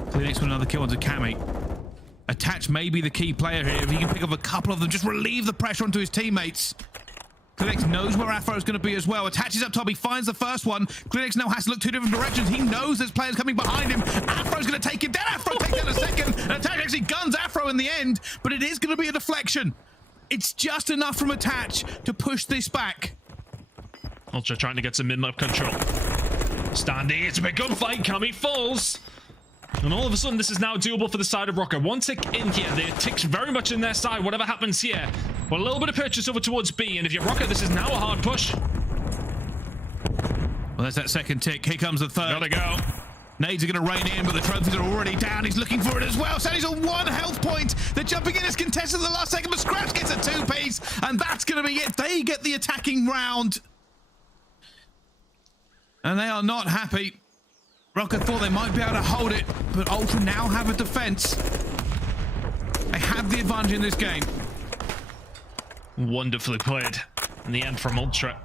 KiSMET with another kill onto Cammy. Attach may be the key player here. If he can pick up a couple of them, just relieve the pressure onto his teammates. KiSMET knows where Afro is going to be as well. Attaches up top. He finds the first one. KiSMET now has to look two different directions. He knows there's players coming behind him. Afro's going to take him down. Afro takes down a second. And Attach actually guns Afro in the end, but it is going to be a deflection. It's just enough from Attach to push this back. Ultra trying to get some mid-map control. Standing, it's a big gunfight. Cammy falls. And all of a sudden, this is now doable for the side of Røkkr. One tick in here. The tick's very much in their side, whatever happens here. But a little bit of purchase over towards B. And if you're Røkkr, this is now a hard push. Well, there's that second tick. Here comes the third. Gotta go. Nades are going to rain in, but the trophies are already down. He's looking for it as well. Sandy's on 1 health point. They're jumping in as contested at the last second, but Scraps gets a 2-piece. And that's going to be it. They get the attacking round. And they are not happy. Røkkr thought they might be able to hold it, but Ultra now have a defense. They have the advantage in this game. Wonderfully played in the end from Ultra.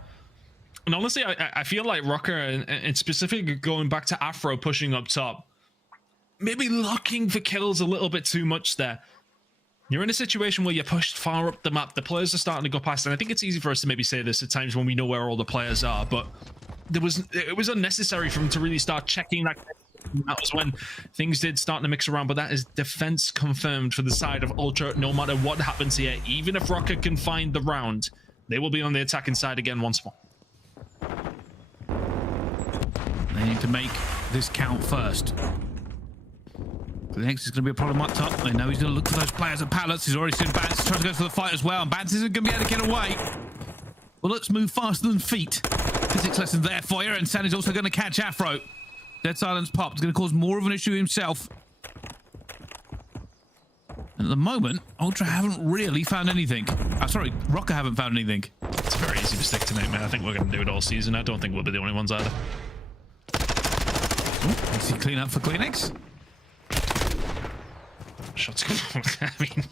And honestly, I feel like Røkkr, and specifically going back to Afro pushing up top, maybe looking for kills a little bit too much there. You're in a situation where you're pushed far up the map. The players are starting to go past, and I think it's easy for us to maybe say this at times when we know where all the players are, but it was unnecessary for him to really start checking that. That was when things did start to mix around, but that is defense confirmed for the side of Ultra. No matter what happens here, even if Røkkr can find the round, they will be on the attacking side again once more. They need to make this count first. The next is going to be a problem up top. They know he's going to look for those players at pallets. He's already seen Bance trying to go for the fight as well, and Bance isn't going to be able to get away. Well, let's move faster than feet. Physics lesson there for you, and Sandy's also going to catch Afro. Dead silence popped. It's going to cause more of an issue himself. And at the moment, Ultra haven't really found anything. Sorry, Røkkr haven't found anything. It's a very easy mistake to make, man. I think we're going to do it all season. I don't think we'll be the only ones either. Ooh, easy clean up for KiSMET. Shots. I mean,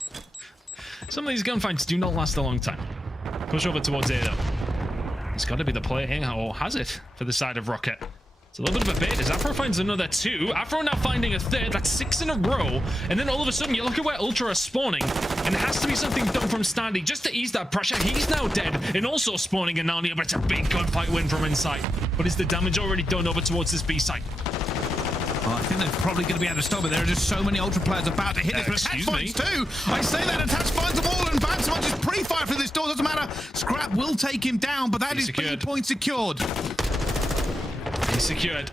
some of these gunfights do not last a long time. Push over towards A though. It's got to be the play here, or has it, for the side of Røkkr? It's a little bit of a bait as Afro finds another 2. Afro now finding a 3rd. That's 6 in a row. And then all of a sudden, you look at where Ultra are spawning, and there has to be something done from Standy just to ease that pressure. He's now dead, and also spawning in Narnia, but it's a big gunfight win from inside. But is the damage already done over towards this B site? Well, I think they're probably going to be able to stop it. There are just so many Ultra players about to hit this, but Attach finds 2. I say that, Attach finds them all, and Bance might just pre-fire for this door. Doesn't matter. Scrap will take him down, but that is B point secured. He's secured.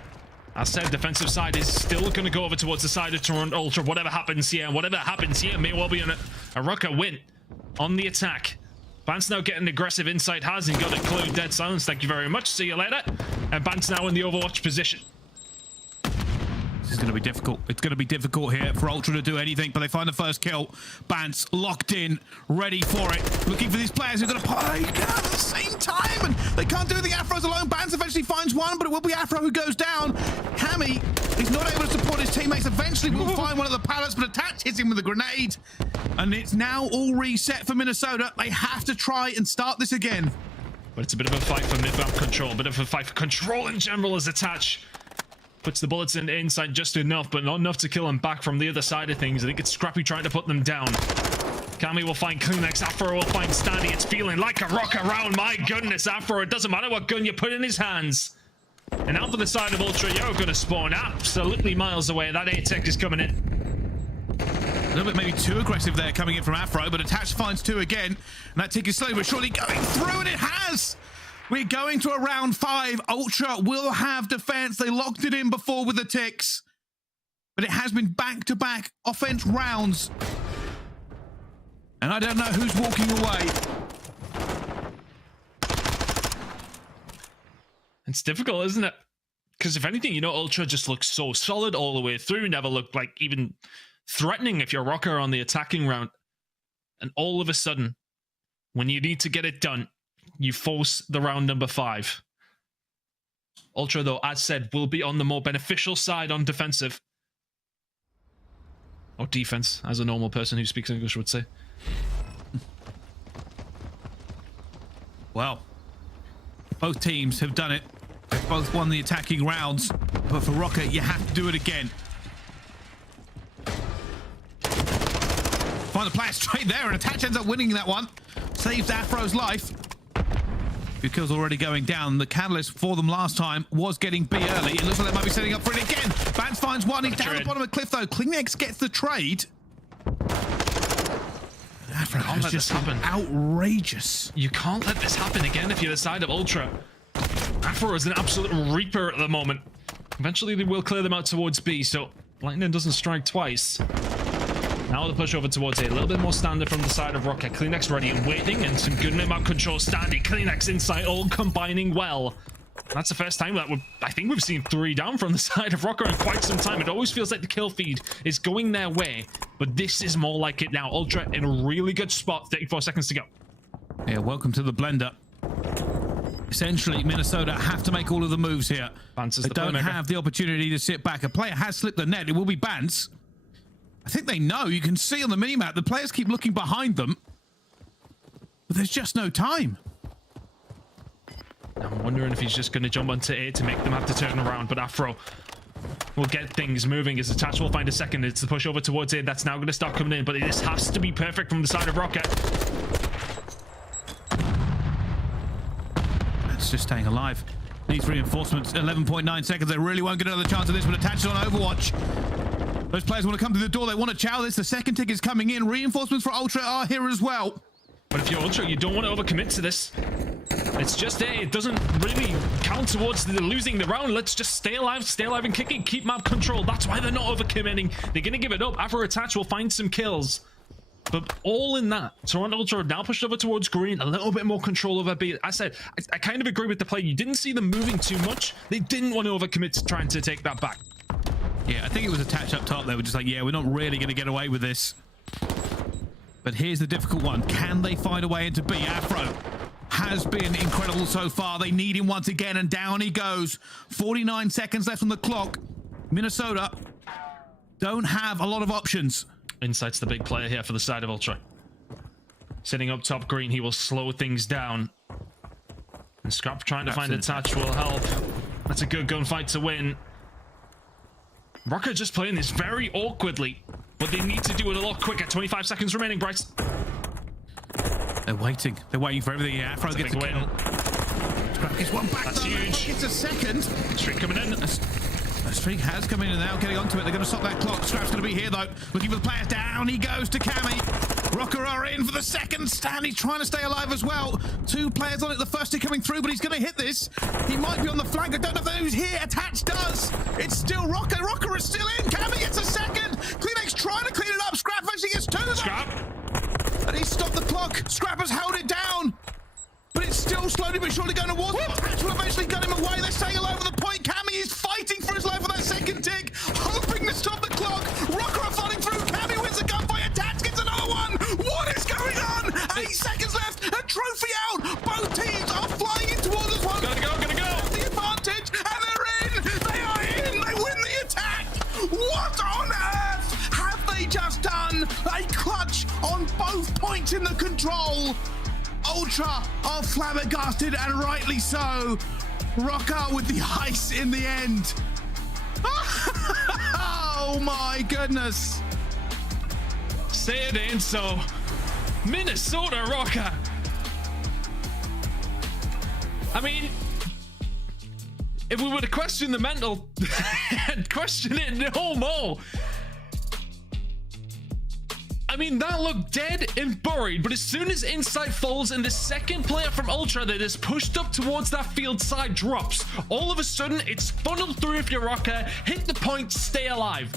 As said, defensive side is still going to go over towards the side of Toronto Ultra. Whatever happens here, may well be a Røkkr win on the attack. Bance now getting aggressive inside. Hasn't got a clue. Dead silence. Thank you very much. See you later. And Bance now in the Overwatch position. This is going to be difficult. It's going to be difficult here for Ultra to do anything, but they find the first kill. Bance locked in, ready for it. Looking for these players who are going to play at the same time, and they can't do the Afros alone. Bance eventually finds one, but it will be Afro who goes down. Cammy is not able to support his teammates. Eventually will find one of the pallets, but Attach hits him with a grenade. And it's now all reset for Minnesota. They have to try and start this again. But it's a bit of a fight for mid-map control, a bit of a fight for control in general as Attach puts the bullets in inside just enough, but not enough to kill him back from the other side of things. I think it's Scrappy trying to put them down. Cammy will find KiSMET. Afro will find Standy. It's feeling like a Røkkr round. My goodness, Afro. It doesn't matter what gun you put in his hands. And out for the side of Ultra, you're going to spawn absolutely miles away. That A-Tech is coming in. A little bit maybe too aggressive there coming in from Afro, but Attach finds 2 again. And that tick is slowly but surely going through, and it has. We're going to a round 5. Ultra will have defense. They locked it in before with the ticks. but it has been back-to-back offense rounds. And I don't know who's walking away. It's difficult, isn't it? Because if anything, you know, Ultra just looks so solid all the way through. Never looked like even threatening if you're Røkkr on the attacking round. And all of a sudden, when you need to get it done, you force the round number 5. Ultra, though, as said, will be on the more beneficial side on defensive. Or defense, as a normal person who speaks English would say. Well, both teams have done it. They've both won the attacking rounds, but for Røkkr, you have to do it again. Find the player straight there, and Attach ends up winning that one. Saves Afro's life. Few kills already going down. The catalyst for them last time was getting B early. It looks like they might be setting up for it again. Bance finds one. He's down at the bottom of the cliff, though. KiSMET gets the trade. Afro has just happen. Outrageous. You can't let this happen again if you're the side of Ultra. Afro is an absolute reaper at the moment. Eventually they will clear them out towards B, so lightning doesn't strike twice. Now the push over towards A little bit more standard from the side of Røkkr. KiSMET ready and waiting, and some good map control standing. KiSMET inside, all combining well. That's the first time that I think we've seen 3 down from the side of Røkkr in quite some time. It always feels like the kill feed is going their way, but this is more like it now. Ultra in a really good spot. 34 seconds to go. Yeah, welcome to the blender. Essentially, Minnesota have to make all of the moves here. They don't have the opportunity to sit back. A player has slipped the net. It will be Bance. I think they know. You can see on the minimap, the players keep looking behind them, but there's just no time. I'm wondering if he's just going to jump onto A to make them have to turn around, but Afro will get things moving as Attach will find a second. It's the push over towards A that's now going to start coming in, but this has to be perfect from the side of Røkkr. That's just staying alive. Needs reinforcements. 11.9 seconds. They really won't get another chance of this, but Attach is on Overwatch. Those players want to come to the door. They want to chow this. The second tick is coming in. Reinforcements for Ultra are here as well. But if you're Ultra, you don't want to overcommit to this. It's just A. It doesn't really count towards losing the round. Let's just stay alive and kicking. Keep map control. That's why they're not overcommitting. They're going to give it up. After Attach will find some kills. But all in that, Toronto Ultra now pushed over towards green. A little bit more control over B. I said, I kind of agree with the play. You didn't see them moving too much. They didn't want to overcommit to trying to take that back. Yeah, I think it was Attach up top. They were just like, yeah, we're not really going to get away with this. But here's the difficult one. Can they find a way into B? Afro has been incredible so far. They need him once again, and down he goes. 49 seconds left on the clock. Minnesota don't have a lot of options. Insight's the big player here for the side of Ultra. Sitting up top green, he will slow things down. And Scump trying to find Attach will help. That's a good gunfight to win. Røkkr just playing this very awkwardly, but they need to do it a lot quicker. 25 seconds remaining, Bryce. They're waiting. They're waiting for everything. Afro gets a kill. Scump gets one back. That's huge. It's a second. Streak coming in. A streak has come in and now getting onto it. They're going to stop that clock. Scrap's going to be here, though. Looking for the players. Down he goes to Cammy. Røkkr are in for the second stand. He's trying to stay alive as well. 2 players on it. The first is coming through, but he's going to hit this. He might be on the flank. I don't know if who's here. Attach does. It's still Røkkr. Røkkr is still in. Cammy gets a second. KiSMET's trying to clean it up. Scrap actually gets 2 of them. Scrap. And he's stopped the clock. Scrap has held it down. But it's still slowly but surely going towards him. Attach will eventually get him away. They're staying alive on the point. Cammy is fighting for his life on that second tick, hoping to stop the clock. Røkkr are fighting through. Cammy wins the gunfight. Attach gets another one. What is going on? 8 seconds left. A trophy out. Both teams are flying in towards us. One. Gotta go. The advantage, and they're in. They are in. They win the attack. What on earth have they just done? A clutch on both points in the control. Ultra are flabbergasted, and rightly so. Røkkr with the ice in the end. Oh my goodness. Say it ain't so. Minnesota Røkkr. I mean, if we were to question the mental and question it no more. I mean, that looked dead and buried, but as soon as Insight falls and the second player from Ultra that is pushed up towards that field side drops, all of a sudden it's funneled through if you're Røkkr, hit the point, stay alive.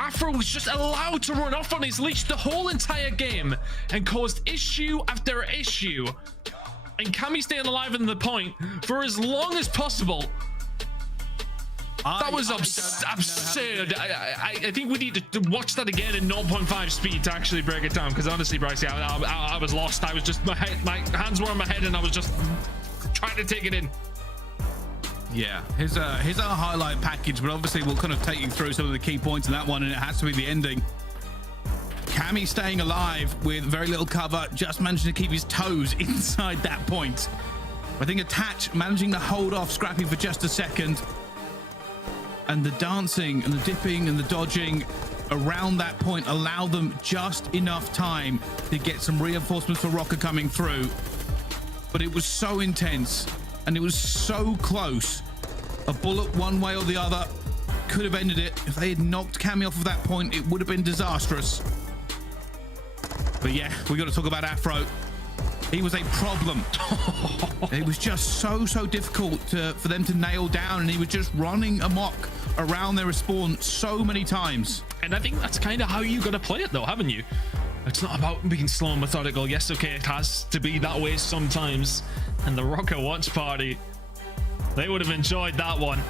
Afro was just allowed to run off on his leash the whole entire game and caused issue after issue. And Cammy staying alive in the point for as long as possible. That was absurd. I think we need to watch that again in 0.5 speed to actually break it down, because honestly, Bryce, I was lost. I was just, my hands were on my head and I was just trying to take it in. Yeah, here's our highlight package, but obviously we'll kind of take you through some of the key points in that one, and it has to be the ending. Cammy staying alive with very little cover, just managing to keep his toes inside that point. I think Attach managing to hold off Scrappy for just a second. And the dancing and the dipping and the dodging around that point allow them just enough time to get some reinforcements for Røkkr coming through. But it was so intense and it was so close. A bullet one way or the other could have ended it. If they had knocked Cammy off of that point, it would have been disastrous. But yeah, we got to talk about Afro. He was a problem. It was just so difficult for them to nail down, and he was just running amok around their respawn so many times. And I think that's kind of how you got to play it, though, haven't you? It's not about being slow and methodical. Yes, okay, it has to be that way sometimes. And the Røkkr watch party, they would have enjoyed that one.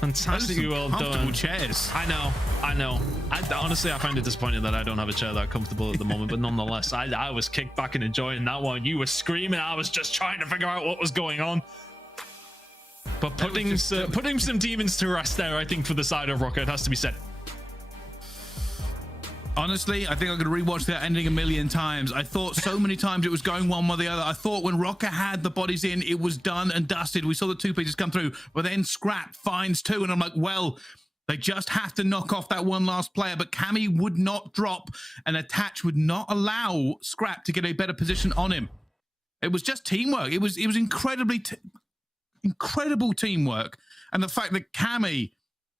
Fantastically well done. Chairs. I know. Honestly, I find it disappointing that I don't have a chair that comfortable at the moment, but nonetheless, I was kicked back and enjoying that one. You were screaming. I was just trying to figure out what was going on. But putting some demons to rest there, I think, for the side of Røkkr, it has to be said. Honestly, I think I'm going to rewatch that ending a million times. I thought so many times it was going one way or the other. I thought when Røkkr had the bodies in, it was done and dusted. We saw the two pieces come through, but then Scrap finds two, and I'm like, well, they just have to knock off that one last player. But Cammy would not drop, and Attach would not allow Scrap to get a better position on him. It was just teamwork. It was incredible teamwork, and the fact that Cammy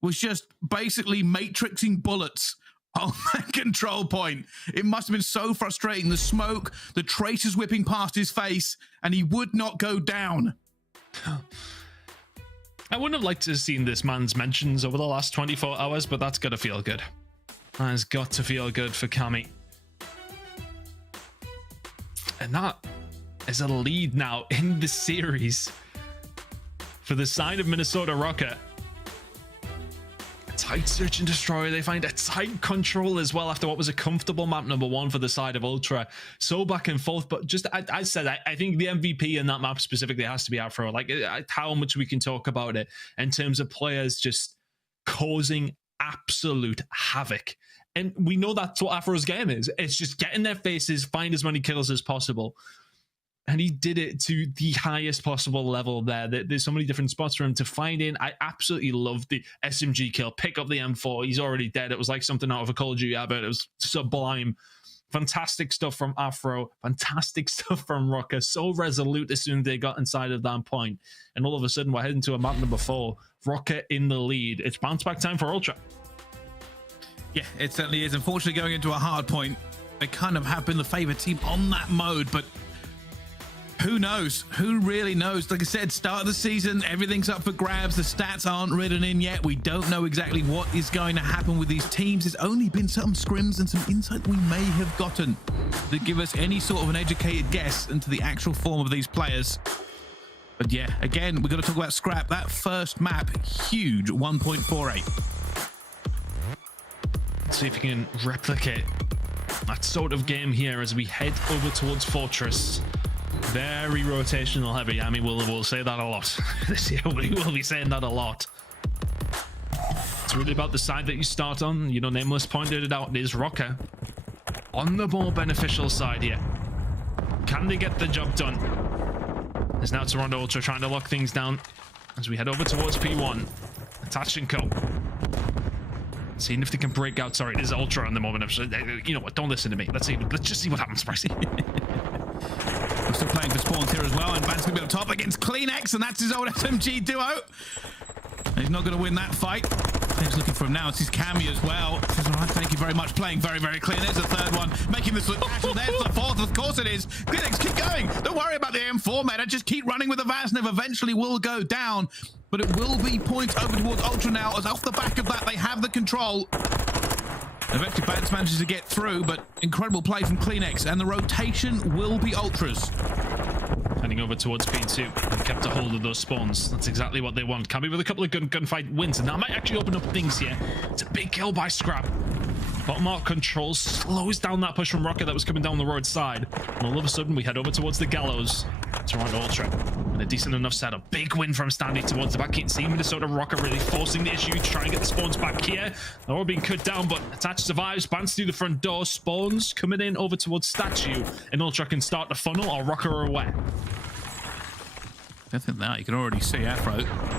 was just basically matrixing bullets on that control point. It must have been so frustrating. The smoke, the traces whipping past his face, and he would not go down. I wouldn't have liked to have seen this man's mentions over the last 24 hours, but that's got to feel good. That has got to feel good for Cammy. And that is a lead now in the series for the side of Minnesota Røkkr. Tight search and destroy. They find a tight control as well after what was a comfortable map number one for the side of Ultra. So back and forth, but just I said I think the MVP in that map specifically has to be Afro. Like how much we can talk about it in terms of players just causing absolute havoc. And we know that's what Afro's game is. It's just get in their faces, find as many kills as possible. And he did it to the highest possible level there. There's so many different spots for him to find in. I absolutely loved the SMG kill. Pick up the M4. He's already dead. It was like something out of a Call of Duty advert. It was sublime. Fantastic stuff from Afro. Fantastic stuff from Røkkr. So resolute as soon as they got inside of that point. And all of a sudden, we're heading to a map number 4. Røkkr in the lead. It's bounce back time for Ultra. Yeah, it certainly is. Unfortunately, going into a hard point, they kind of have been the favored team on that mode, but who knows? Who really knows? Like I said, start of the season, everything's up for grabs. The stats aren't written in yet. We don't know exactly what is going to happen with these teams. There's only been some scrims and some insight we may have gotten that give us any sort of an educated guess into the actual form of these players. But yeah, again, we've got to talk about Scrap. That first map, huge, 1.48. Let's see if we can replicate that sort of game here as we head over towards Fortress. Very rotational heavy. I mean, we'll say that a lot this year. We will be saying that a lot. It's really about the side that you start on. You know, Nameless pointed it out. It is Røkkr on the more beneficial side here. Can they get the job done? There's now Toronto Ultra trying to lock things down as we head over towards P1. Attach and Co. Seeing if they can break out. Sorry, it is Ultra on the moment. You know what? Don't listen to me. Let's just see what happens, Pricey. We're still playing for spawns here as well, and Bance going to be up top against CleanX, and that's his old SMG duo. He's not going to win that fight. He's looking for him now. It's his Cammy as well. Says, all right, thank you very much. Playing very, very clean. There's the third one. Making this look natural. There's the fourth. Of course it is. CleanX, keep going. Don't worry about the M4 meta. Just keep running with the Vasnev. Eventually will go down, but it will be points over towards Ultra now, as off the back of that, they have the control. Eventually, Bance manages to get through, but incredible play from KiSMET, and the rotation will be Ultras. Heading over towards P2. They kept a hold of those spawns. That's exactly what they want. Cammy with a couple of gunfight wins, and that might actually open up things here. It's a big kill by Scrap. Bottom arc control slows down that push from Røkkr that was coming down the road side. And all of a sudden, we head over towards the gallows. Toronto Ultra. And a decent enough setup. Big win from Standy towards the back. You can see Minnesota Røkkr really forcing the issue to try and get the spawns back here. They're all being cut down, but Attach survives. Bance through the front door. Spawns coming in over towards Statue. And Ultra can start the funnel, or Røkkr are away. I think that you can already see Afro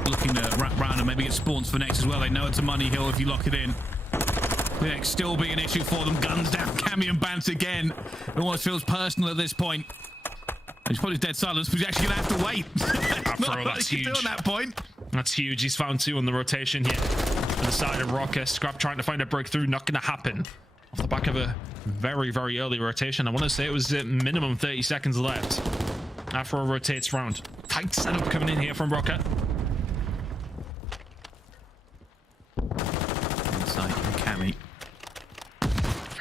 looking to wrap round and maybe get spawns for next as well. They know it's a money hill if you lock it in. PaulEhx still be an issue for them. Guns down, Cammy and Bance again. It almost feels personal at this point. He's probably dead silence, but he's actually going to have to wait. Afro, that's huge. At that point. That's huge. He's found 2 on the rotation here. On the side of Røkkr. Scrap trying to find a breakthrough. Not going to happen. Off the back of a very, very early rotation. I want to say it was minimum 30 seconds left. Afro rotates round. Tight setup coming in here from Røkkr. Inside from Cammy.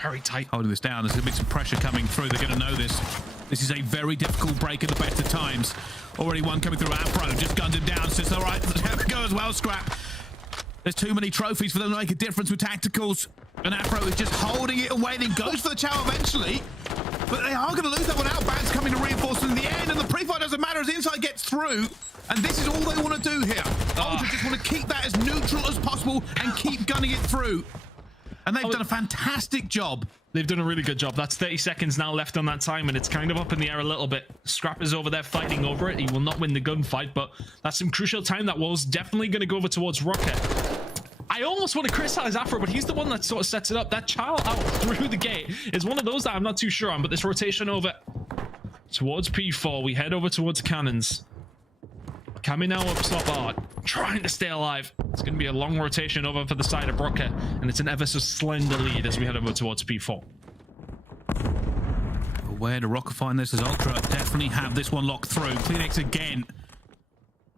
Very tight. Holding this down. There's going to be some pressure coming through. They're going to know this. This is a very difficult break at the best of times. Already one coming through. Afro just guns him down. Says, all right, let's have a go as well, Scrap. There's too many trophies for them to make a difference with tacticals. And Afro is just holding it and waiting. Goes for the chow eventually. But they are going to lose that one out. Bance coming to reinforce in the end. And the pre-fight doesn't matter as Inside gets through. And this is all they want to do here. Ultra just want to keep that as neutral as possible and keep gunning it through. And they've done a fantastic job. They've done a really good job. That's 30 seconds now left on that time, and it's kind of up in the air a little bit. Scrap is over there fighting over it. He will not win the gunfight, but that's some crucial time. That was definitely going to go over towards Røkkr. I almost want to criticize Afro, but he's the one that sort of sets it up. That child out through the gate is one of those that I'm not too sure on, but this rotation over towards P4. We head over towards cannons. Cammy now up top art, trying to stay alive. It's going to be a long rotation over for the side of Røkkr, and it's an ever so slender lead as we head over towards P4. Where do Røkkr find this as Ultra definitely have this one locked through. KiSMET again.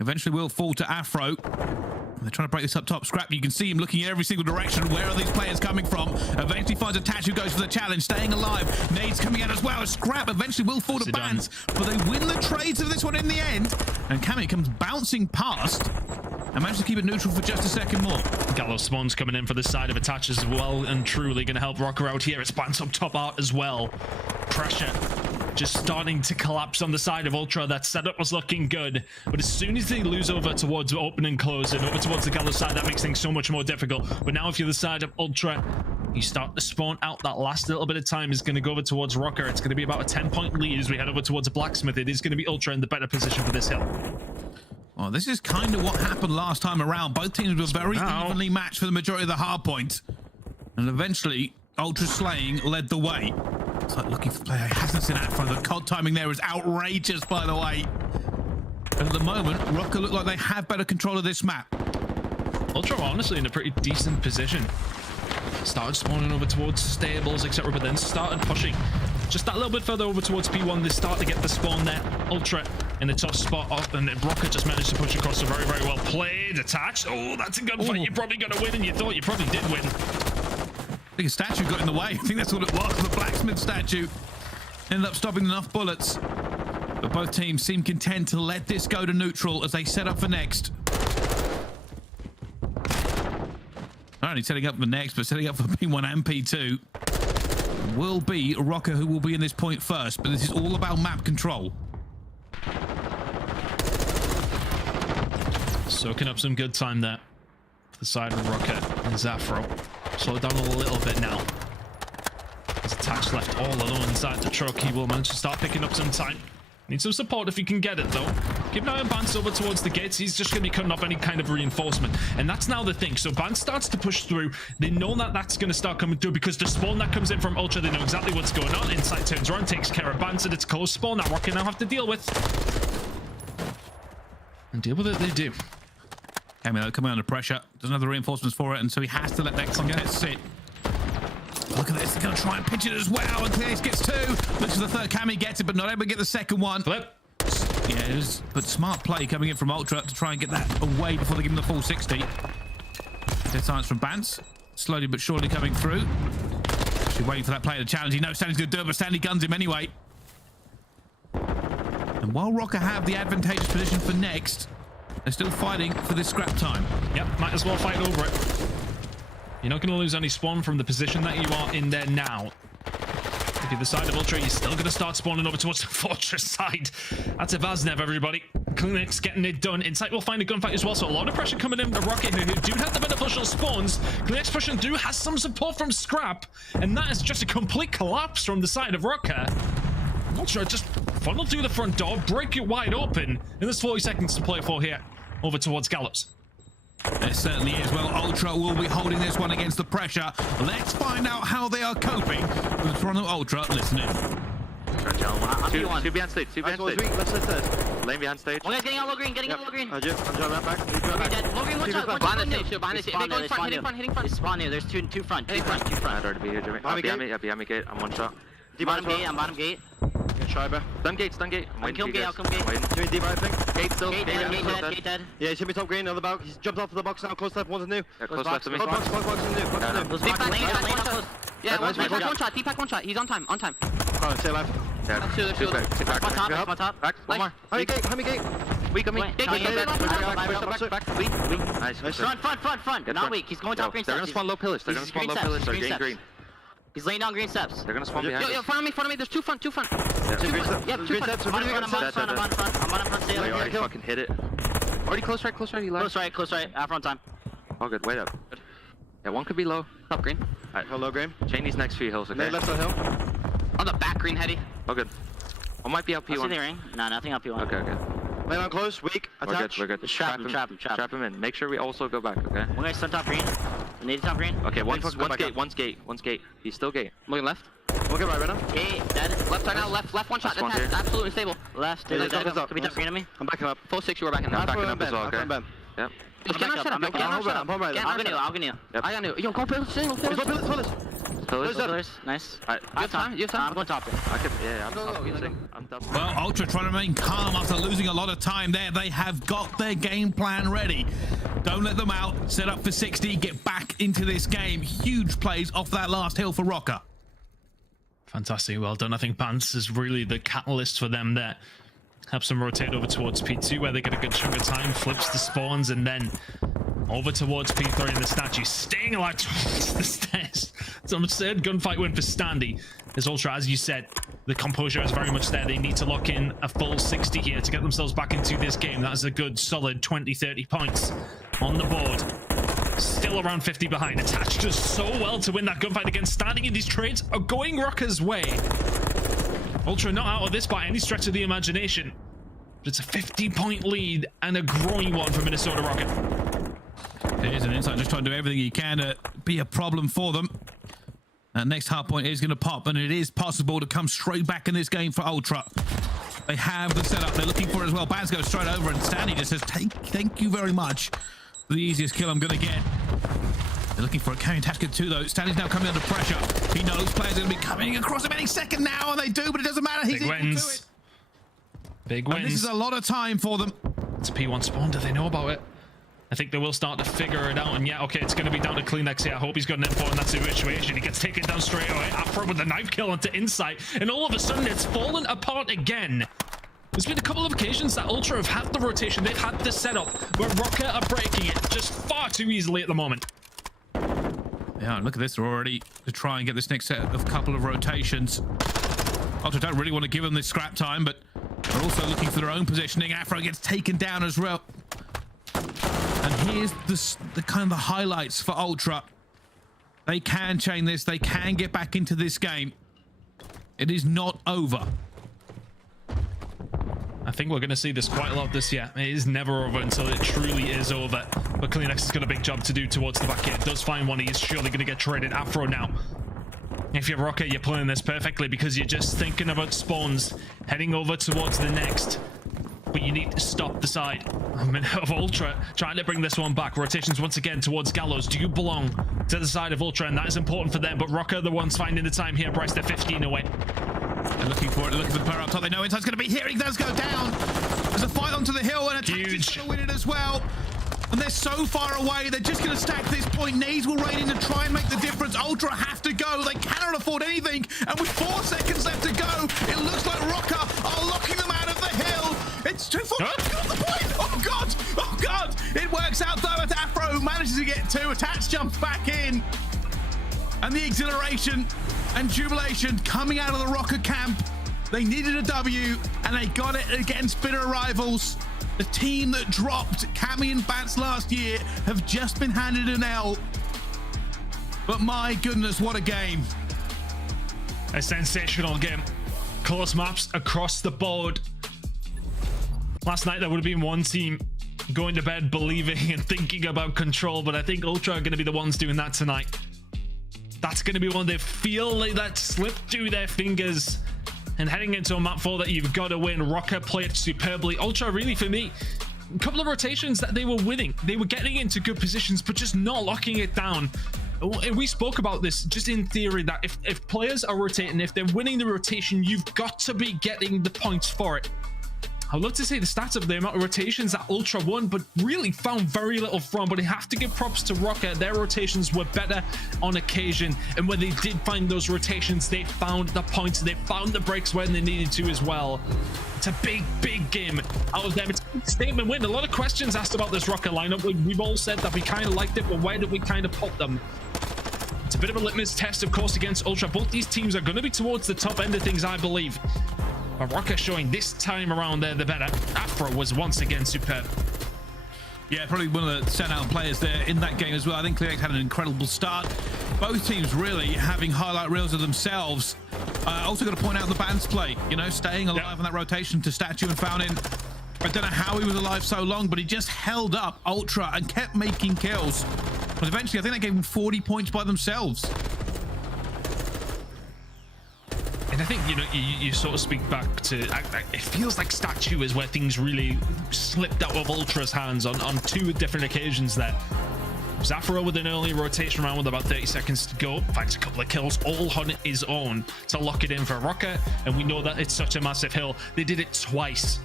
Eventually will fall to Afro. They're trying to break this up top. Scrap, you can see him looking in every single direction. Where are these players coming from? Eventually finds Attach, who goes for the challenge, staying alive. Nades coming out as well. Scrap eventually will fall to Bance, but they win the trades of this one in the end. And Cammy comes bouncing past and manages to keep it neutral for just a second more. Gallo spawns coming in for the side of Attach as well, and truly going to help Røkkr out here. It's Bance up top art as well. Pressure just starting to collapse on the side of Ultra. That setup was looking good, but as soon as they lose over towards open and close and over towards the Gallo side, that makes things so much more difficult. But now if you're the side of Ultra, you start to spawn out. That last little bit of time is going to go over towards Røkkr. It's going to be about a 10-point lead as we head over towards Blacksmith. It is going to be Ultra in the better position for this hill. Well, this is kind of what happened last time around. Both teams were very evenly matched for the majority of the hard points. And eventually, Ultra Slaying led the way. It's like looking for player. He hasn't seen Afro. The COD timing there is outrageous, by the way. And at the moment, Røkkr look like they have better control of this map. Ultra are honestly in a pretty decent position. Started spawning over towards stables, etc., but then started pushing just that little bit further over towards P1. They start to get the spawn there. Ultra in the tough spot up, and Røkkr just managed to push across. So very, very well played. Attached. Oh, that's a gunfight. You're probably going to win, and you thought you probably did win. I think a statue got in the way. I think that's what it was. The blacksmith statue ended up stopping enough bullets. But both teams seem content to let this go to neutral as they set up for next. Not only setting up for next, but setting up for P1 and P2 will be Røkkr, who will be in this point first. But this is all about map control. Soaking up some good time there. For the side of Røkkr and Afro. Slow down a little bit now. As Attach left all alone inside the truck, he will manage to start picking up some time. Need some support if he can get it, though. Keep an eye on Bance over towards the gates. He's just going to be cutting off any kind of reinforcement. And that's now the thing. So Bance starts to push through. They know that that's going to start coming through because the spawn that comes in from Ultra, they know exactly what's going on. Inside turns around, takes care of Bance, and it's close spawn that Røkkr now have to deal with. And deal with it they do. Cammy coming under pressure. Doesn't have the reinforcements for it, and so he has to let that contest sit. Look at this. They're going to try and pitch it as well, and KiSMET gets 2. Looks for the third. Cammy gets it, but not able to get the second one. Flip. Yeah, it is, but smart play coming in from Ultra to try and get that away before they give him the full 60. Dead silence from Bance. Slowly but surely coming through. Dashy waiting for that player to challenge. He knows Stanley's going to do it, but Stanley guns him anyway. And while Røkkr have the advantageous position for next, they're still fighting for this scrap time. Yep, might as well fight over it. You're not going to lose any spawn from the position that you are in there now. If you're the side of Ultra, you're still going to start spawning over towards the Fortress side. That's a Vaznev, everybody. KiSMET getting it done. Insight will find a gunfight as well, so a lot of pressure coming in to Røkkr, who do have the beneficial spawns. KiSMET pushing through, has some support from Scrap, and that is just a complete collapse from the side of Røkkr. Ultra just funnel through the front door, break it wide open, and there's 40 seconds to play for here, over towards Gallows. There certainly is. Well, Ultra will be holding this one against the pressure. Let's find out how they are coping with Toronto Ultra. Listen in. Two behind stage. Two behind stage. Lane behind stage. One guy's getting out low green. Getting out low green. I'm driving right back. Low green, one shot. Behind the stage. Behind the stage. They go in front. Hitting front. Spawn here. There's two front. Two front. I'd already be here, Jimmy. Behind me gate. I'm one shot. Bottom gate. I'm bottom gate. Try, bro. Stun gate. I'll kill gate. I'll come gate. Doing deep right, I think. Gate still. Gate dead. Yeah, he's hit me top green, on the box. He's jumped off of the box now. Close left, one's new. Yeah, close left to me. Box is new. Deep back, lane close. Yeah, one shot. Deep back, one shot. He's on time. Oh, stay alive. Yeah, two back. My top. Back, one more. How many gate? Weak on me. Gate. Back. Weak. Nice. Front. Not weak. He's going top green steps. They're gonna spawn low pillars. They're getting green. He's laying down green steps. They're gonna spawn behind. Yo, front of me. There's two front. Yeah, Two front. I'm on front. Stay I already fucking hit it. Already close right. Close right. Afro on time. All good. Wait up. Yeah, one could be low. Top green. Alright, low green. Chain these next few hills, okay? Left on hill. On the back green heady. Oh, good. One might be up P1. See the ring? No, nothing up P1. Okay. Lane on close, weak, attach. We're good. Trap him. in. Make sure we also go back, okay? One guy's top green. Nade top green. Okay, one's gate. He's still gate. I'm looking left. Looking right now. Gate, dead. Left side now, left one shot. That's absolutely stable. Left, dead. Could be top green on me. I'm backing up. Full 6, you were backing up. I'm backing up as well, okay? Yep. I'm gonna kneel. Yep. I got new. Yo, go pillars. Pillars. Nice. Alright. You have time? I'm going top it. I'm done. Well, Ultra trying to remain calm after losing a lot of time there. They have got their game plan ready. Don't let them out. Set up for 60. Get back into this game. Huge plays off that last hill for Røkkr. Fantastic. Well done. I think Bance is really the catalyst for them there. Helps them rotate over towards P2 where they get a good chunk of time, flips the spawns, and then over towards P3 and the statue, staying alive towards the stairs. Some absurd gunfight win for Standy. As Ultra, as you said, the composure is very much there. They need to lock in a full 60 here to get themselves back into this game. That is a good, solid 20-30 points on the board. Still around 50 behind. Attached does so well to win that gunfight against Standy, and these trades are going Røkkr's way. Ultra not out of this by any stretch of the imagination. But it's a 50-point lead and a growing one for Minnesota Rocket. There's an Insight just trying to do everything he can to be a problem for them. That next hard point is going to pop, and it is possible to come straight back in this game for Ultra. They have the setup. They're looking for it as well. Bance goes straight over, and Standy just says, thank you very much for the easiest kill I'm going to get. They're looking for a Cammy Tactica too, though. Standy's now coming under pressure. He knows players are going to be coming across him any second now, and they do, but it doesn't matter. He's equal to it. Big wins. And this is a lot of time for them. It's a P1 spawn. Do they know about it? I think they will start to figure it out. And yeah, okay, it's going to be down to KiSMET here. I hope he's got an info in that situation. He gets taken down straight away. Afro with the knife kill onto Insight. And all of a sudden, it's fallen apart again. There's been a couple of occasions that Ultra have had the rotation. They've had the setup where Røkkr are breaking it just far too easily at the moment. Yeah, look at this. They're already to try and get this next set of couple of rotations. Ultra don't really want to give them this scrap time, but they're also looking for their own positioning. Afro gets taken down as well. And here's the kind of the highlights for Ultra. They can chain this. They can get back into this game. It is not over. I think we're going to see this quite a lot this year. It is never over until it truly is over. But KiSMET has got a big job to do towards the back here. Does find one. He is surely going to get traded. Afro now. If you're Røkkr, you're playing this perfectly because you're just thinking about spawns, heading over towards the next. But you need to stop the side of Ultra, trying to bring this one back. Rotations once again towards Gallows. Do you belong to the side of Ultra? And that is important for them. But Røkkr, the ones finding the time here. Bryce, they're 15 away. They're looking for it. They're looking for the player up top. They know Insight's going to be here. He does go down. There's a fight onto the hill, and Attacks is going to win it as well. And they're so far away, they're just going to stack this point. Nades will rain in to try and make the difference. Ultra have to go. They cannot afford anything. And with 4 seconds left to go, it looks like Røkkr are locking them out of the hill. It's too far. Got the point. Oh, God. Oh, God. It works out, though, at Afro, who manages to get 2. Attach jumps back in. And the exhilaration and jubilation coming out of the Røkkr camp. They needed a W, and they got it against bitter rivals. The team that dropped Cammy and Bance last year have just been handed an L. But my goodness, what a game. A sensational game. Close maps across the board. Last night, there would have been one team going to bed believing and thinking about control, but I think Ultra are going to be the ones doing that tonight. That's going to be one they feel like that slipped through their fingers. And heading into a map 4 that you've got to win, Røkkr played superbly. Ultra, really, for me, a couple of rotations that they were winning. They were getting into good positions, but just not locking it down. And we spoke about this just in theory, that if players are rotating, if they're winning the rotation, you've got to be getting the points for it. I'd love to see the stats of the amount of rotations that Ultra won, but really found very little from. But I have to give props to Røkkr. Their rotations were better on occasion. And when they did find those rotations, they found the points. They found the breaks when they needed to as well. It's a big, big game out of them. It's a statement win. A lot of questions asked about this Røkkr lineup. We've all said that we kind of liked it, but where did we kind of put them? It's a bit of a litmus test, of course, against Ultra. Both these teams are going to be towards the top end of things, I believe. But Røkkr showing this time around they're the better. Afro was once again superb. Yeah, probably one of the standout players there in that game as well. I think KiSMET had an incredible start. Both teams really having highlight reels of themselves. Also got to point out the Bance play, you know, staying alive on that rotation to Statue and Fountain. I don't know how he was alive so long, but he just held up Ultra and kept making kills. But eventually, I think they gave him 40 points by themselves. And I think, you know, you sort of speak back to, it feels like Statue is where things really slipped out of Ultra's hands on 2 different occasions there. Afro with an early rotation round with about 30 seconds to go, finds a couple of kills all on his own to lock it in for Røkkr, and we know that it's such a massive hill. They did it twice.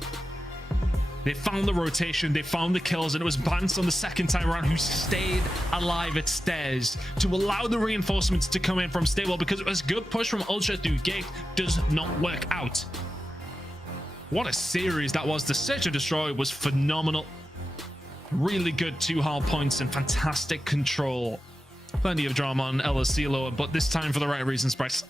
They found the rotation, they found the kills, and it was Bance on the second time around who stayed alive at stairs to allow the reinforcements to come in from stable, because it was a good push from Ultra through gate, does not work out. What a series that was. The Search and Destroy was phenomenal. Really good 2 hard points and fantastic control. Plenty of drama on aBeZy, but this time for the right reasons, Bryce.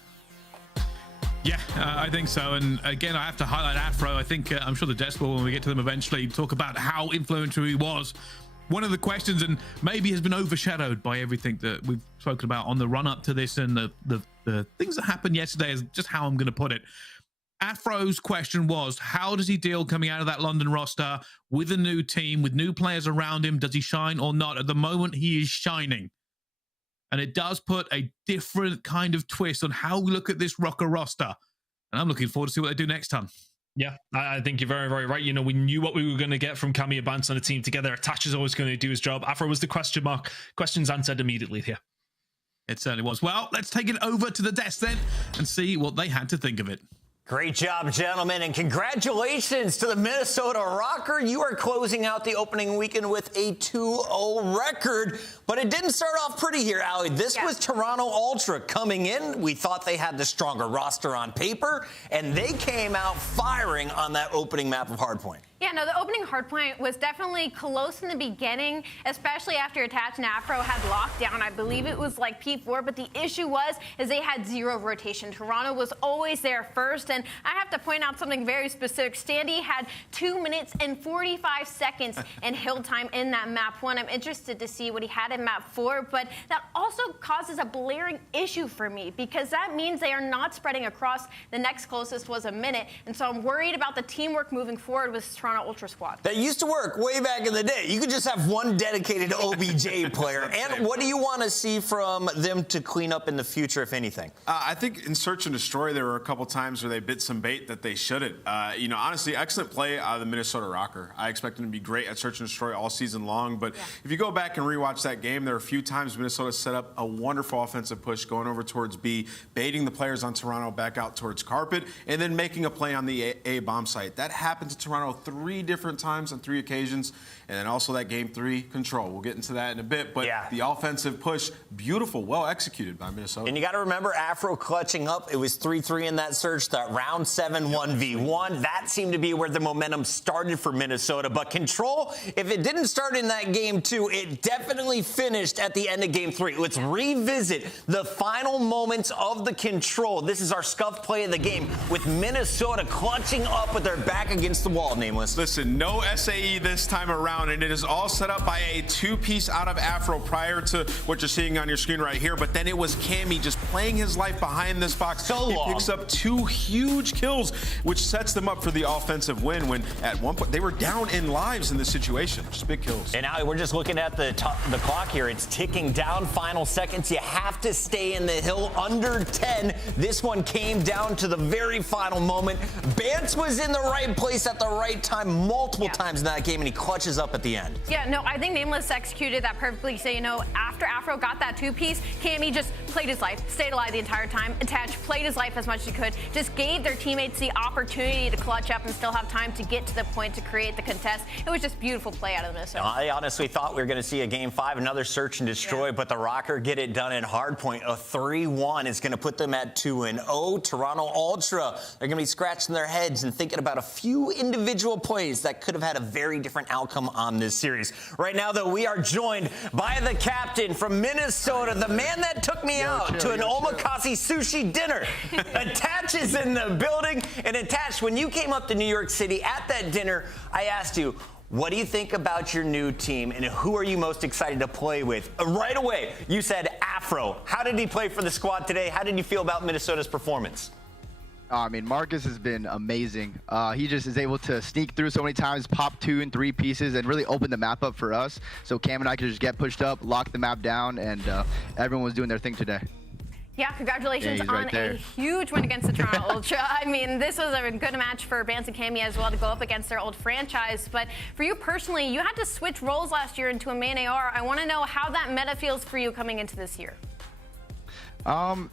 Yeah, I think so. And again, I have to highlight Afro. I think I'm sure the desk will, when we get to them eventually, talk about how influential he was. One of the questions, and maybe has been overshadowed by everything that we've spoken about on the run up to this and the things that happened yesterday, is just how I'm going to put it. Afro's question was, how does he deal coming out of that London roster with a new team, with new players around him? Does he shine or not? At the moment, he is shining. And it does put a different kind of twist on how we look at this Røkkr roster. And I'm looking forward to see what they do next time. Yeah, I think you're very, very right. You know, we knew what we were going to get from Cammy and Bance on a team together. Attach is always going to do his job. Afro was the question mark. Questions answered immediately here. It certainly was. Well, let's take it over to the desk then and see what they had to think of it. Great job, gentlemen, and congratulations to the Minnesota Røkkr. You are closing out the opening weekend with a 2-0 record, but it didn't start off pretty here, aLLeY. This was Toronto Ultra coming in. We thought they had the stronger roster on paper, and they came out firing on that opening map of Hardpoint. Yeah, no, the opening hardpoint was definitely close in the beginning, especially after Attach and Afro had lockdown. I believe it was like P4, but the issue is they had 0 rotation. Toronto was always there first, and I have to point out something very specific. Standy had 2 minutes and 45 seconds in hill time in that map 1. I'm interested to see what he had in map 4, but that also causes a blaring issue for me, because that means they are not spreading across. The next closest was a minute, and so I'm worried about the teamwork moving forward with Toronto Ultra squad. That used to work way back in the day. You could just have one dedicated OBJ player. And what do you want to see from them to clean up in the future, if anything? I think in Search and Destroy, there were a couple times where they bit some bait that they shouldn't. You know, honestly, excellent play out of the Minnesota Røkkr. I expect them to be great at Search and Destroy all season long. But if you go back and rewatch that game, there were a few times Minnesota set up a wonderful offensive push going over towards B, baiting the players on Toronto back out towards carpet, and then making a play on the A bomb site. That happened to Toronto 3 3 different times on 3 occasions, and then also that game 3 control. We'll get into that in a bit, but the offensive push, beautiful, well executed by Minnesota. And you got to remember Afro clutching up. It was 3-3 in that surge, that round 7 1v1. That seemed to be where the momentum started for Minnesota. But control, if it didn't start in that game 2, it definitely finished at the end of game 3. Let's revisit the final moments of the control. This is our scuff play of the game with Minnesota clutching up with their back against the wall, Nameless. Listen, no SAE this time around, and it is all set up by a 2-piece out of Afro prior to what you're seeing on your screen right here. But then it was Cammy just playing his life behind this box. He picks up 2 huge kills, which sets them up for the offensive win when at one point they were down in lives in this situation. Just big kills. And now we're just looking at the clock here. It's ticking down, final seconds. You have to stay in the hill under 10. This one came down to the very final moment. Bance was in the right place at the right time multiple times in that game, and he clutches up at the end. Yeah, no, I think Nameless executed that perfectly. So, you know, after Afro got that 2-piece, Cammy just played his life, stayed alive the entire time. Attach played his life as much as he could, just gave their teammates the opportunity to clutch up and still have time to get to the point to create the contest. It was just beautiful play out of Minnesota. I honestly thought we were going to see a game 5, another search and destroy, but the Røkkr get it done in hardpoint. A 3-1 is going to put them at 2-0. Toronto Ultra, they're going to be scratching their heads and thinking about a few individual plays that could have had a very different outcome on this series. Right now, though, we are joined by the captain from Minnesota, the man that took me out to an omakase sushi dinner. Attach is in the building. And Attach, when you came up to New York City at that dinner, I asked you, what do you think about your new team, and who are you most excited to play with? Right away, you said Afro. How did he play for the squad today? How did you feel about Minnesota's performance? I mean, Marcus has been amazing. He just is able to sneak through so many times, pop 2 and 3 pieces, and really open the map up for us. So Cam and I could just get pushed up, lock the map down, and everyone was doing their thing today. Yeah, congratulations on a huge win against the Toronto Ultra. I mean, this was a good match for Bance and Cammy as well to go up against their old franchise. But for you personally, you had to switch roles last year into a main AR. I want to know how that meta feels for you coming into this year.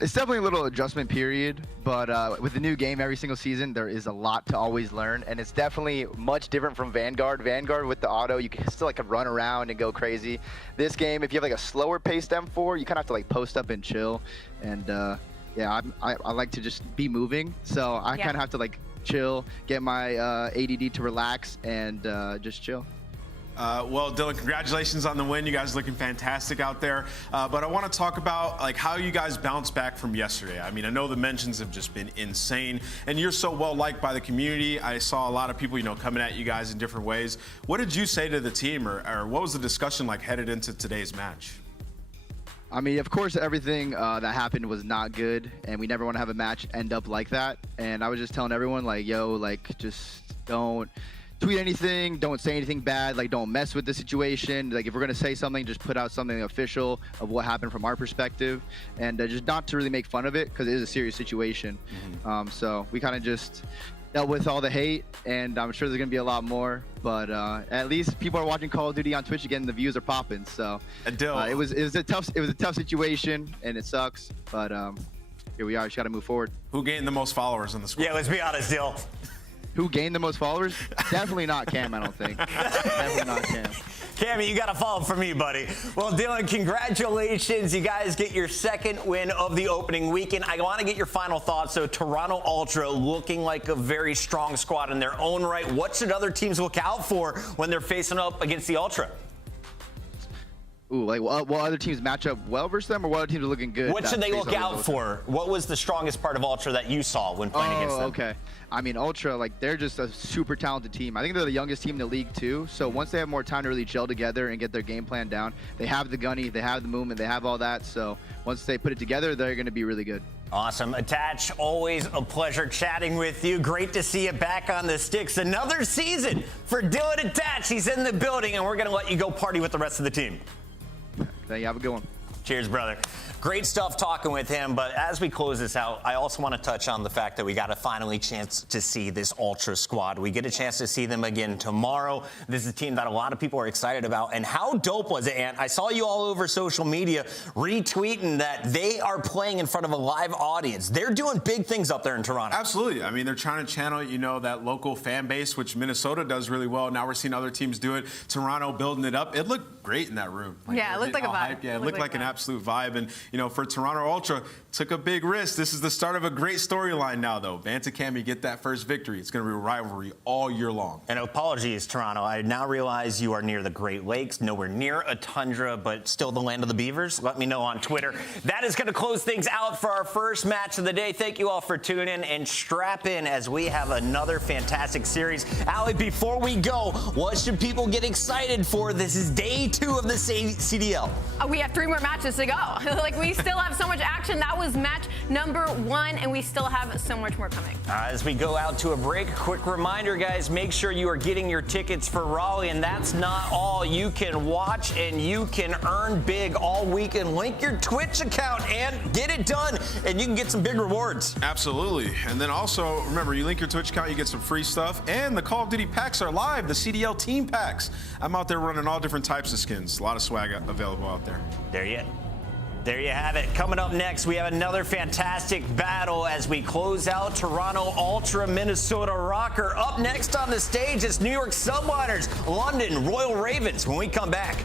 It's definitely a little adjustment period, but with the new game every single season, there is a lot to always learn, and it's definitely much different from Vanguard. Vanguard with the auto, you can still like run around and go crazy. This game, if you have like a slower paced M4, you kind of have to like post up and chill, and yeah, I like to just be moving, so I kind of have to like chill, get my ADD to relax, and just chill. Well, Dylan, congratulations on the win. You guys looking fantastic out there. But I want to talk about like how you guys bounced back from yesterday. I mean, I know the mentions have just been insane, and you're so well liked by the community. I saw a lot of people, you know, coming at you guys in different ways. What did you say to the team, or what was the discussion like headed into today's match? I mean, of course, everything that happened was not good, and we never want to have a match end up like that. And I was just telling everyone, like, yo, like, just don't tweet anything, don't say anything bad, like don't mess with the situation. Like if we're gonna say something, just put out something official of what happened from our perspective, and just not to really make fun of it because it is a serious situation. So we kind of just dealt with all the hate, and I'm sure there's gonna be a lot more, but at least people are watching Call of Duty on Twitch again, the views are popping. So it was a tough situation, and it sucks, but here we are. Just gotta move forward. Who gained the most followers in the squad? Yeah, let's be honest, Dill. Who gained the most followers? Definitely not Cam, I don't think. Definitely not Cam. Cammy, you got to follow for me, buddy. Well, Dylan, congratulations. You guys get your second win of the opening weekend. I want to get your final thoughts. So Toronto Ultra looking like a very strong squad in their own right. What should other teams look out for when they're facing up against the Ultra? Ooh, like what other teams match up well versus them, or what other teams are looking good? What should they look out for? What was the strongest part of Ultra that you saw when playing against them? Okay. I mean, Ultra, like they're just a super talented team. I think they're the youngest team in the league too. So once they have more time to really gel together and get their game plan down, they have the gunny, they have the movement, they have all that. So once they put it together, they're going to be really good. Awesome. Attach, always a pleasure chatting with you. Great to see you back on the sticks. Another season for Dylan Attach. He's in the building, and we're going to let you go party with the rest of the team. Thank you. Have a good one. Cheers, brother. Great stuff talking with him, but as we close this out, I also want to touch on the fact that we got a finally chance to see this Ultra squad. We get a chance to see them again tomorrow. This is a team that a lot of people are excited about, and how dope was it, Ant? I saw you all over social media retweeting that they are playing in front of a live audience. They're doing big things up there in Toronto. Absolutely. I mean, they're trying to channel, you know, that local fan base, which Minnesota does really well. Now we're seeing other teams do it. Toronto building it up. It looked great in that room. Yeah, it looked like a vibe. Yeah, it looked like an absolute vibe. And, you know, for Toronto Ultra, took a big risk. This is the start of a great storyline now, though. Bance and Cammy get that first victory. It's going to be a rivalry all year long. And apologies, Toronto. I now realize you are near the Great Lakes, nowhere near a tundra, but still the land of the beavers. Let me know on Twitter. That is going to close things out for our first match of the day. Thank you all for tuning in, and strap in as we have another fantastic series. aLLeY, before we go, what should people get excited for? This is day 2 of the CDL. We have 3 more matches to go. Like, we still have so much action. That was match number 1, and we still have so much more coming. As we go out to a break, quick reminder, guys, make sure you are getting your tickets for Raleigh, and that's not all. You can watch and you can earn big all weekend. Link your Twitch account and get it done, and you can get some big rewards. Absolutely. And then also, remember, you link your Twitch account, you get some free stuff, and the Call of Duty packs are live, the CDL team packs. I'm out there running all different types of skins. A lot of swag available out there. There you have it. Coming up next, we have another fantastic battle as we close out Toronto Ultra Minnesota Røkkr. Up next on the stage is New York Subliners, London Royal Ravens, when we come back.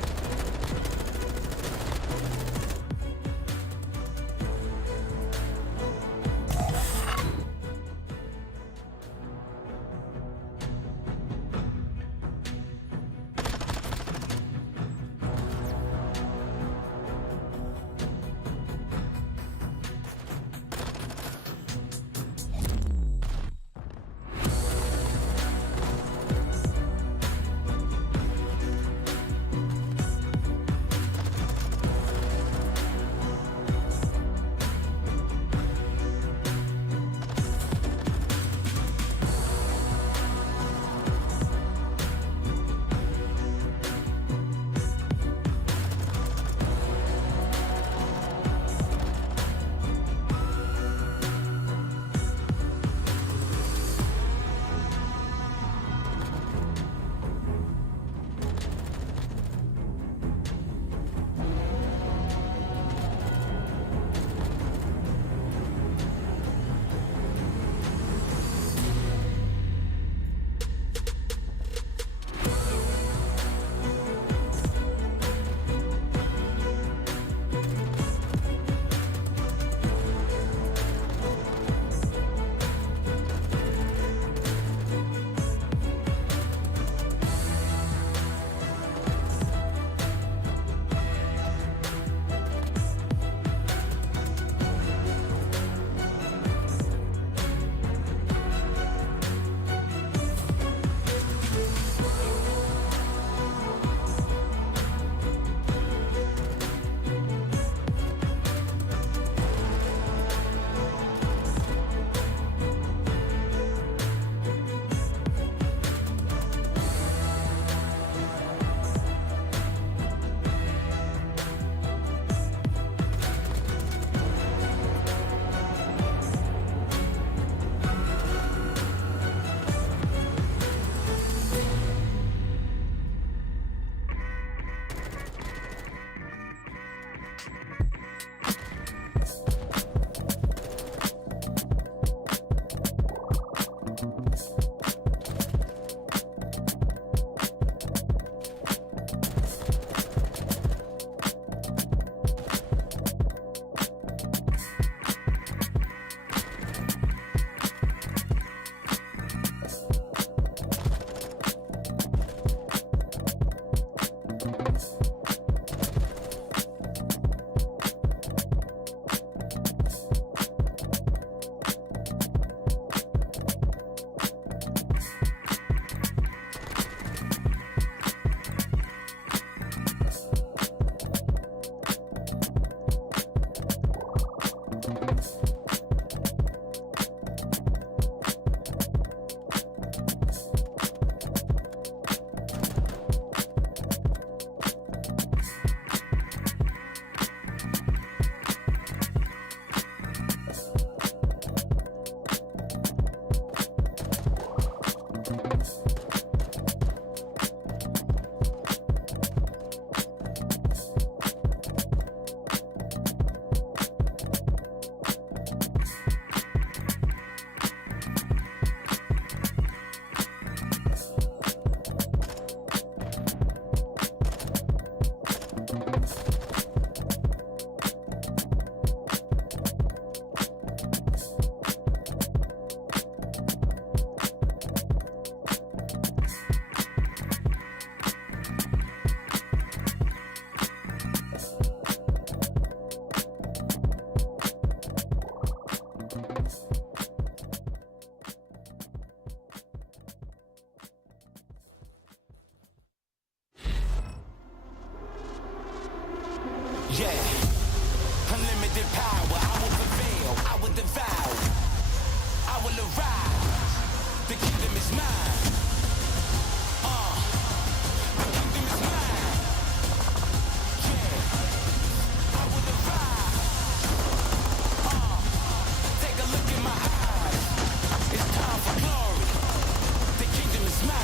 Yeah. Unlimited power, I will prevail, I will devour, I will arise. The kingdom is mine. The kingdom is mine. Yeah. I will arise. Take a look in my eyes. It's time for glory. The kingdom is mine.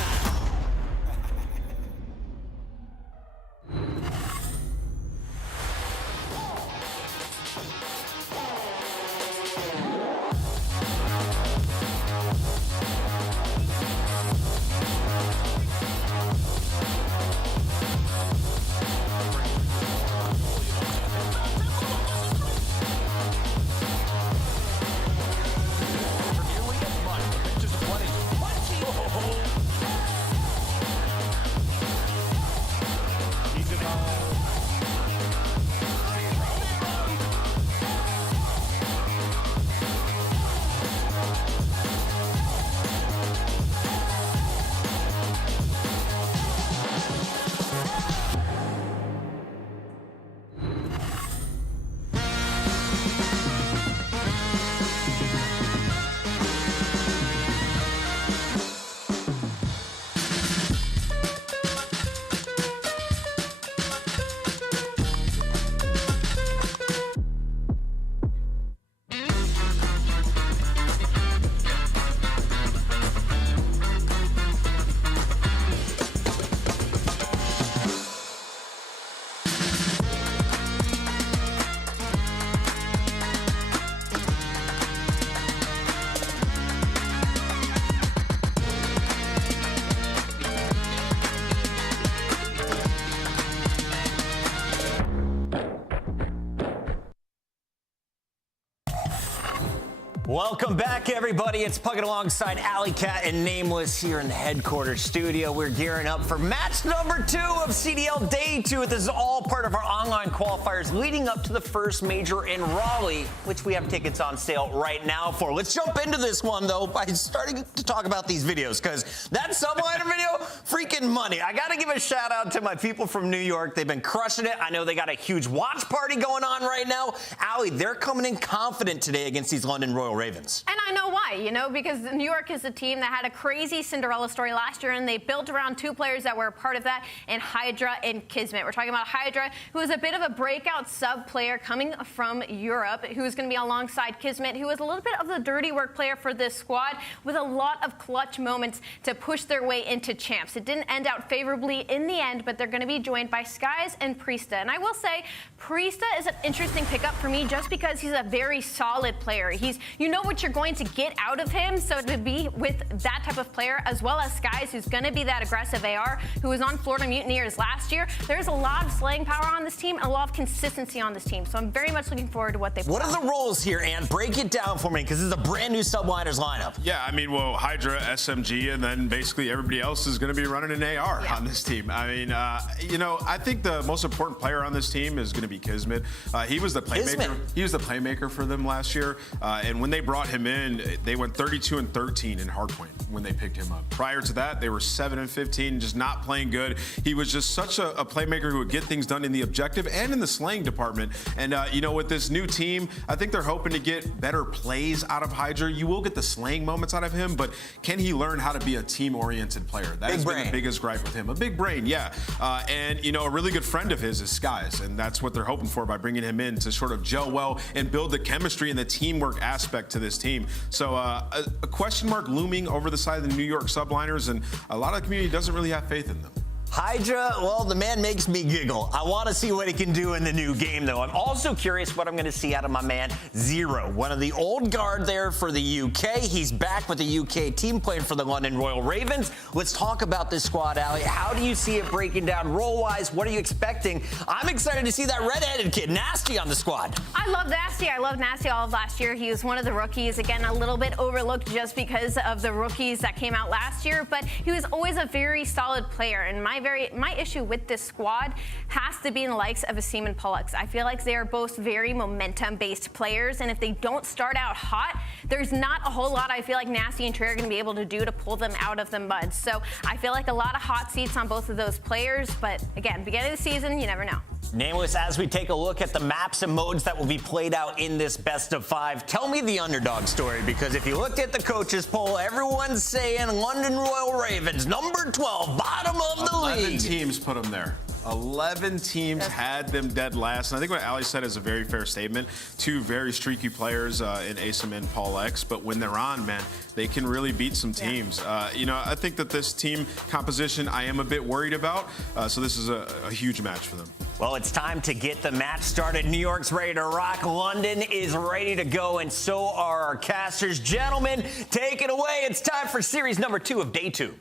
Welcome back, everybody. It's Puckett alongside aLLeY and Nameless here in the headquarters studio. We're gearing up for match number 2 of CDL Day 2. This is all part of our online qualifiers leading up to the first major in Raleigh, which we have tickets on sale right now for. Let's jump into this one, though, by starting to talk about these videos, because that Subliner video, freaking money. I got to give a shout out to my people from New York. They've been crushing it. I know they got a huge watch party going on right now. aLLeY, they're coming in confident today against these London Royal Ravens. And I know why, you know, because New York is a team that had a crazy Cinderella story last year, and they built around 2 players that were a part of that, in HyDra and KiSMET. We're talking about HyDra, who is a bit of a breakout sub player coming from Europe, who is going to be alongside KiSMET, who is a little bit of the dirty work player for this squad, with a lot of clutch moments to push their way into champs. It didn't end out favorably in the end, but they're going to be joined by Skyz and Priestahh. And I will say, Priestahh is an interesting pickup for me just because he's a very solid player. You know what you're going to get out of him, so to be with that type of player, as well as Skyz, who's going to be that aggressive AR, who was on Florida Mutineers last year, there's a lot of slaying power on this team and a lot of consistency on this team. So I'm very much looking forward to what they play. What are the roles here, and break it down for me, because this is a brand new Subliners lineup. Yeah, I mean, well, HyDra, SMG, and then basically everybody else is going to be running an AR on this team. I mean, you know, I think the most important player on this team is going to be KiSMET. He was the playmaker. He was the playmaker for them last year, and when they brought him in, they went 32-13 in hardpoint when they picked him up. Prior to that, they were 7-15, just not playing good. He was just such a playmaker who would get things done in the objective and in the slaying department. And you know, with this new team, I think they're hoping to get better plays out of HyDra. You will get the slaying moments out of him, but can he learn how to be a team-oriented player? That has been the biggest gripe with him. A big brain, yeah. And you know, a really good friend of his is Skyz, and that's what they're hoping for by bringing him in to sort of gel well and build the chemistry and the teamwork aspect to this team. So a question mark looming over the side of the New York Subliners, and a lot of the community doesn't really have faith in them. HyDra, well, the man makes me giggle. I want to see what he can do in the new game, though. I'm also curious what I'm going to see out of my man, Zero, one of the old guard there for the UK. He's back with the UK team playing for the London Royal Ravens. Let's talk about this squad, aLLeY. How do you see it breaking down role-wise? What are you expecting? I'm excited to see that red-headed kid, Nastie, on the squad. I love Nastie. I loved Nastie all of last year. He was one of the rookies. Again, a little bit overlooked just because of the rookies that came out last year, but he was always a very solid player. And my issue with this squad has to be in the likes of aBeZy and PaulEhx. I feel like they are both very momentum-based players, and if they don't start out hot, there's not a whole lot I feel like Nastie and Trey are going to be able to do to pull them out of the mud. So I feel like a lot of hot seats on both of those players, but again, beginning of the season, you never know. Nameless, as we take a look at the maps and modes that will be played out in this best of 5, tell me the underdog story, because if you looked at the coaches poll, everyone's saying London Royal Ravens, number 12, bottom of the league. 11 teams put them there. 11 teams had them dead last. And I think what aLLeY said is a very fair statement. 2 very streaky players in aBeZy and PaulEhx, but when they're on, man, they can really beat some teams. You know, I think that this team composition I am a bit worried about, so this is a huge match for them. Well, it's time to get the match started. New York's ready to rock. London is ready to go, and so are our casters. Gentlemen, take it away. It's time for series number 2 of day 2.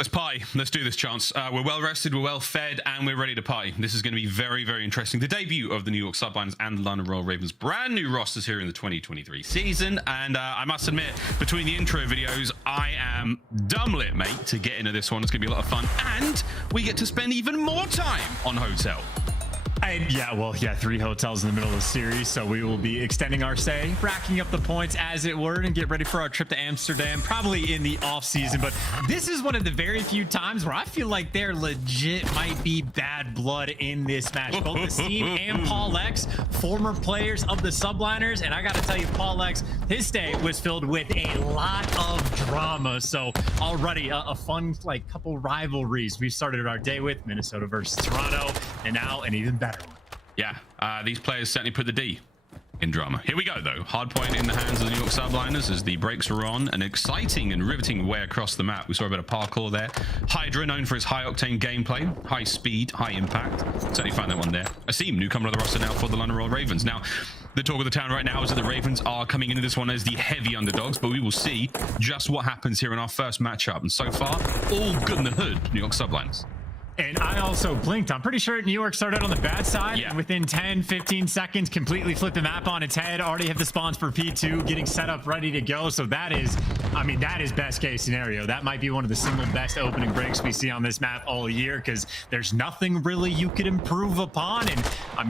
Let's party. Let's do this, Chance. We're well rested, we're well fed, and we're ready to party. This is going to be very, very interesting. The debut of the New York Subliners and the London Royal Ravens. Brand new rosters here in the 2023 season. And I must admit, between the intro videos, I am dumb lit, mate, to get into this one. It's going to be a lot of fun. And we get to spend even more time on hotel. And yeah, 3 hotels in the middle of the series, so we will be extending our stay, racking up the points as it were, and get ready for our trip to Amsterdam, probably in the off season. But this is one of the very few times where I feel like there legit might be bad blood in this match. Both the team and PaulEhx, former players of the Subliners, and I gotta tell you, PaulEhx, his stay was filled with a lot of drama. So already a fun couple rivalries we started our day with, Minnesota versus Toronto, and now an even better one. Yeah, these players certainly put the D in drama. Here we go, though. Hard point in the hands of the New York Subliners as the brakes are on. An exciting and riveting way across the map. We saw a bit of parkour there. HyDra, known for his high-octane gameplay, high speed, high impact. Certainly found that one there. Asim, newcomer to the roster now for the London Royal Ravens. Now, the talk of the town right now is that the Ravens are coming into this one as the heavy underdogs, but we will see just what happens here in our first matchup. And so far, all good in the hood, New York Subliners. And I also blinked. I'm pretty sure New York started on the bad side. Yeah. And within 10, 15 seconds, completely flipped the map on its head. Already have the spawns for P2 getting set up, ready to go. So that is, that is best case scenario. That might be one of the single best opening breaks we see on this map all year, because there's nothing really you could improve upon. And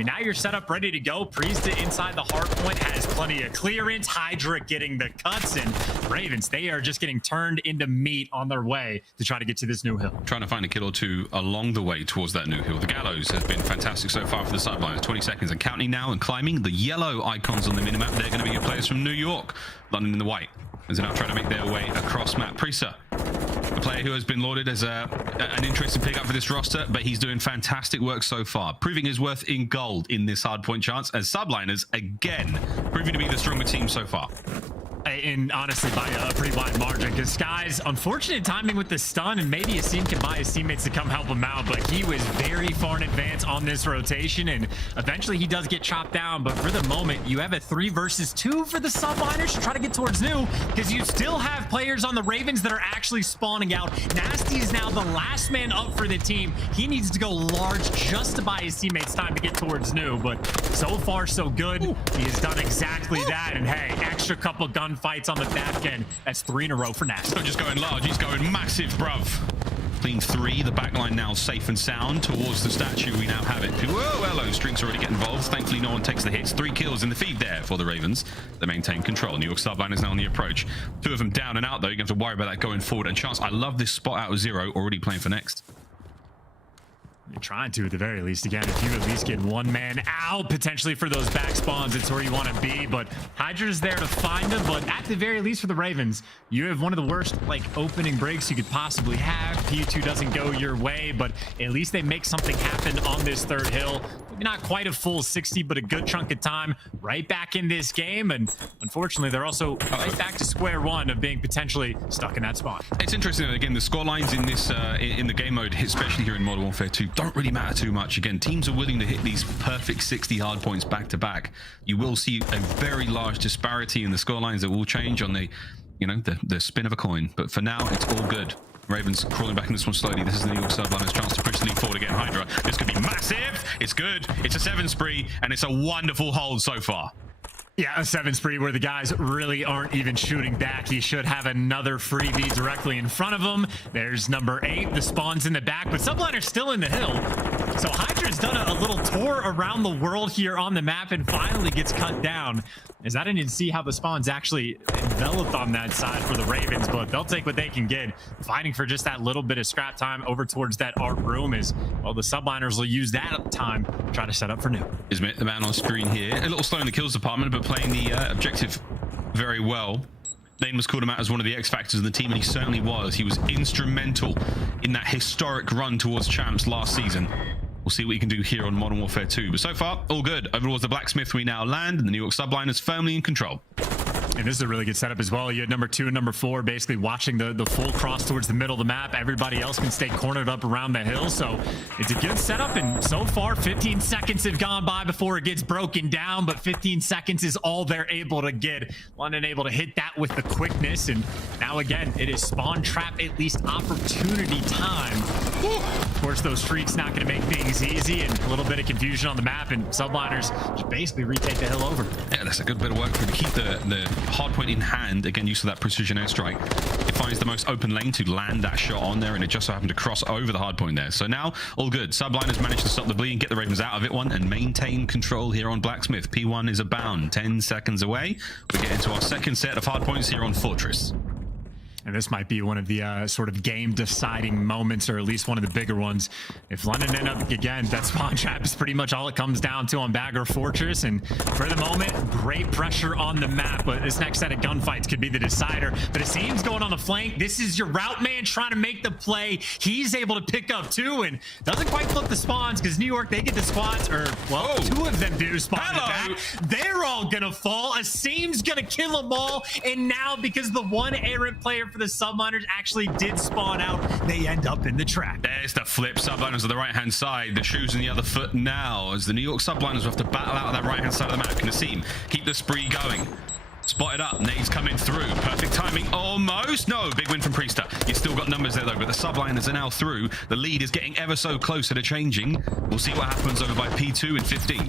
now you're set up, ready to go. Priestahh inside the hard point has plenty of clearance. HyDra getting the cuts, and Ravens, they are just getting turned into meat on their way to try to get to this new hill. Trying to find a kill or two along the way towards that new hill. The gallows has been fantastic so far for the Subliners. 20 seconds and counting now and climbing. The yellow icons on the minimap, they're going to be your players from New York. London in the white as they're now trying to make their way across map. Priestahh, a player who has been lauded as an interesting pickup for this roster, but he's doing fantastic work so far, proving his worth in gold in this hardpoint chance as Subliners, again, proving to be the stronger team so far. And honestly, by a pretty wide margin, because Skyz, unfortunate timing with the stun, and maybe Asim can buy his teammates to come help him out, but he was very far in advance on this rotation, and eventually he does get chopped down. But for the moment, you have a 3 versus 2 for the Subliners to try to get towards new, because you still have players on the Ravens that are actually spawning out. Nastie is now the last man up for the team. He needs to go large just to buy his teammates time to get towards new, but so far so good. He has done exactly that, and hey, extra couple gunfights on the back end. That's 3 in a row for Nastie. Not just going large, he's going massive, bruv. Clean 3, the backline now safe and sound towards the statue. We now have it. Whoa, hello, Streaks already get involved. Thankfully, no one takes the hits. 3 kills in the feed there for the Ravens. They maintain control. New York Subliners now on the approach. 2 of them down and out, though. You're going to have to worry about that going forward. And Chance, I love this spot out of 0, already playing for next. You're trying to, at the very least. Again, if you at least get one man out, potentially for those back spawns, it's where you want to be. But HyDra's there to find them. But at the very least for the Ravens, you have one of the worst opening breaks you could possibly have. P2 doesn't go your way, but at least they make something happen on this 3rd hill. Maybe not quite a full 60, but a good chunk of time right back in this game. And unfortunately, they're also right back to square one of being potentially stuck in that spot. It's interesting, again, the score lines in this in the game mode, especially here in Modern Warfare 2, don't really matter too much. Again, teams are willing to hit these perfect 60 hard points back to back. You will see a very large disparity in the score lines that will change on the, the spin of a coin. But for now, it's all good. Ravens crawling back in this one slowly. This is the New York Subliners' chance to push the lead forward again. HyDra, this could be massive. It's good. It's a 7 spree, and it's a wonderful hold so far. Yeah, a 7 spree where the guys really aren't even shooting back. He should have another freebie directly in front of him. There's number 8. The spawn's in the back, but Subliner's still in the hill. So HyDra's done a little tour around the world here on the map and finally gets cut down. As I didn't even see how the spawn's actually developed on that side for the Ravens, but they'll take what they can get. Fighting for just that little bit of scrap time over towards that art room is, well, the Subliners will use that time to try to set up for New. KiSMET, the man on screen here. A little slow in the kills department, but playing the objective very well. Lane was called him out as one of the X factors in the team, and he certainly was. He was instrumental in that historic run towards champs last season. We'll see what he can do here on Modern Warfare 2. But so far, all good. Over towards the Blacksmith we now land, and the New York Subliners firmly in control. And this is a really good setup as well. You had number 2 and number 4 basically watching the full cross towards the middle of the map. Everybody else can stay cornered up around the hill. So it's a good setup. And so far, 15 seconds have gone by before it gets broken down. But 15 seconds is all they're able to get. London able to hit that with the quickness. And now again, it is spawn trap, at least opportunity time. Of course, those streaks not going to make things easy. And a little bit of confusion on the map. And Subliners just basically retake the hill over. Yeah, that's a good bit of work for him to keep the hard point in hand. Again, use of that precision airstrike. It finds the most open lane to land that shot on there, and it just so happened to cross over the hard point there. So now, all good. Subliners managed to stop the bleed, get the Ravens out of it one, and maintain control here on Blacksmith. P1 is abound, 10 seconds away. We get into our second set of hard points here on Fortress. And this might be one of the sort of game-deciding moments, or at least one of the bigger ones. If London end up, again, that spawn trap is pretty much all it comes down to on Bagger Fortress. And for the moment, great pressure on the map. But this next set of gunfights could be the decider. But it seems going on the flank. This is your route man trying to make the play. He's able to pick up 2 and doesn't quite flip the spawns because New York, they get the squads, or, well, 2 of them do spawn back. They're all going to fall. Asim's going to kill them all. And now, because the one errant player for the Subliners actually did spawn out, they end up in the trap. There's the flip. Subliners on the right-hand side. The shoes in the other foot now, as the New York Subliners will have to battle out of that right-hand side of the map. Can Asim keep the spree going? Spotted up. Nades coming through. Perfect timing. Almost. No. Big win from Priestahh. You've still got numbers there, though, but the Subliners are now through. The lead is getting ever so closer to changing. We'll see what happens over by P2 in 15.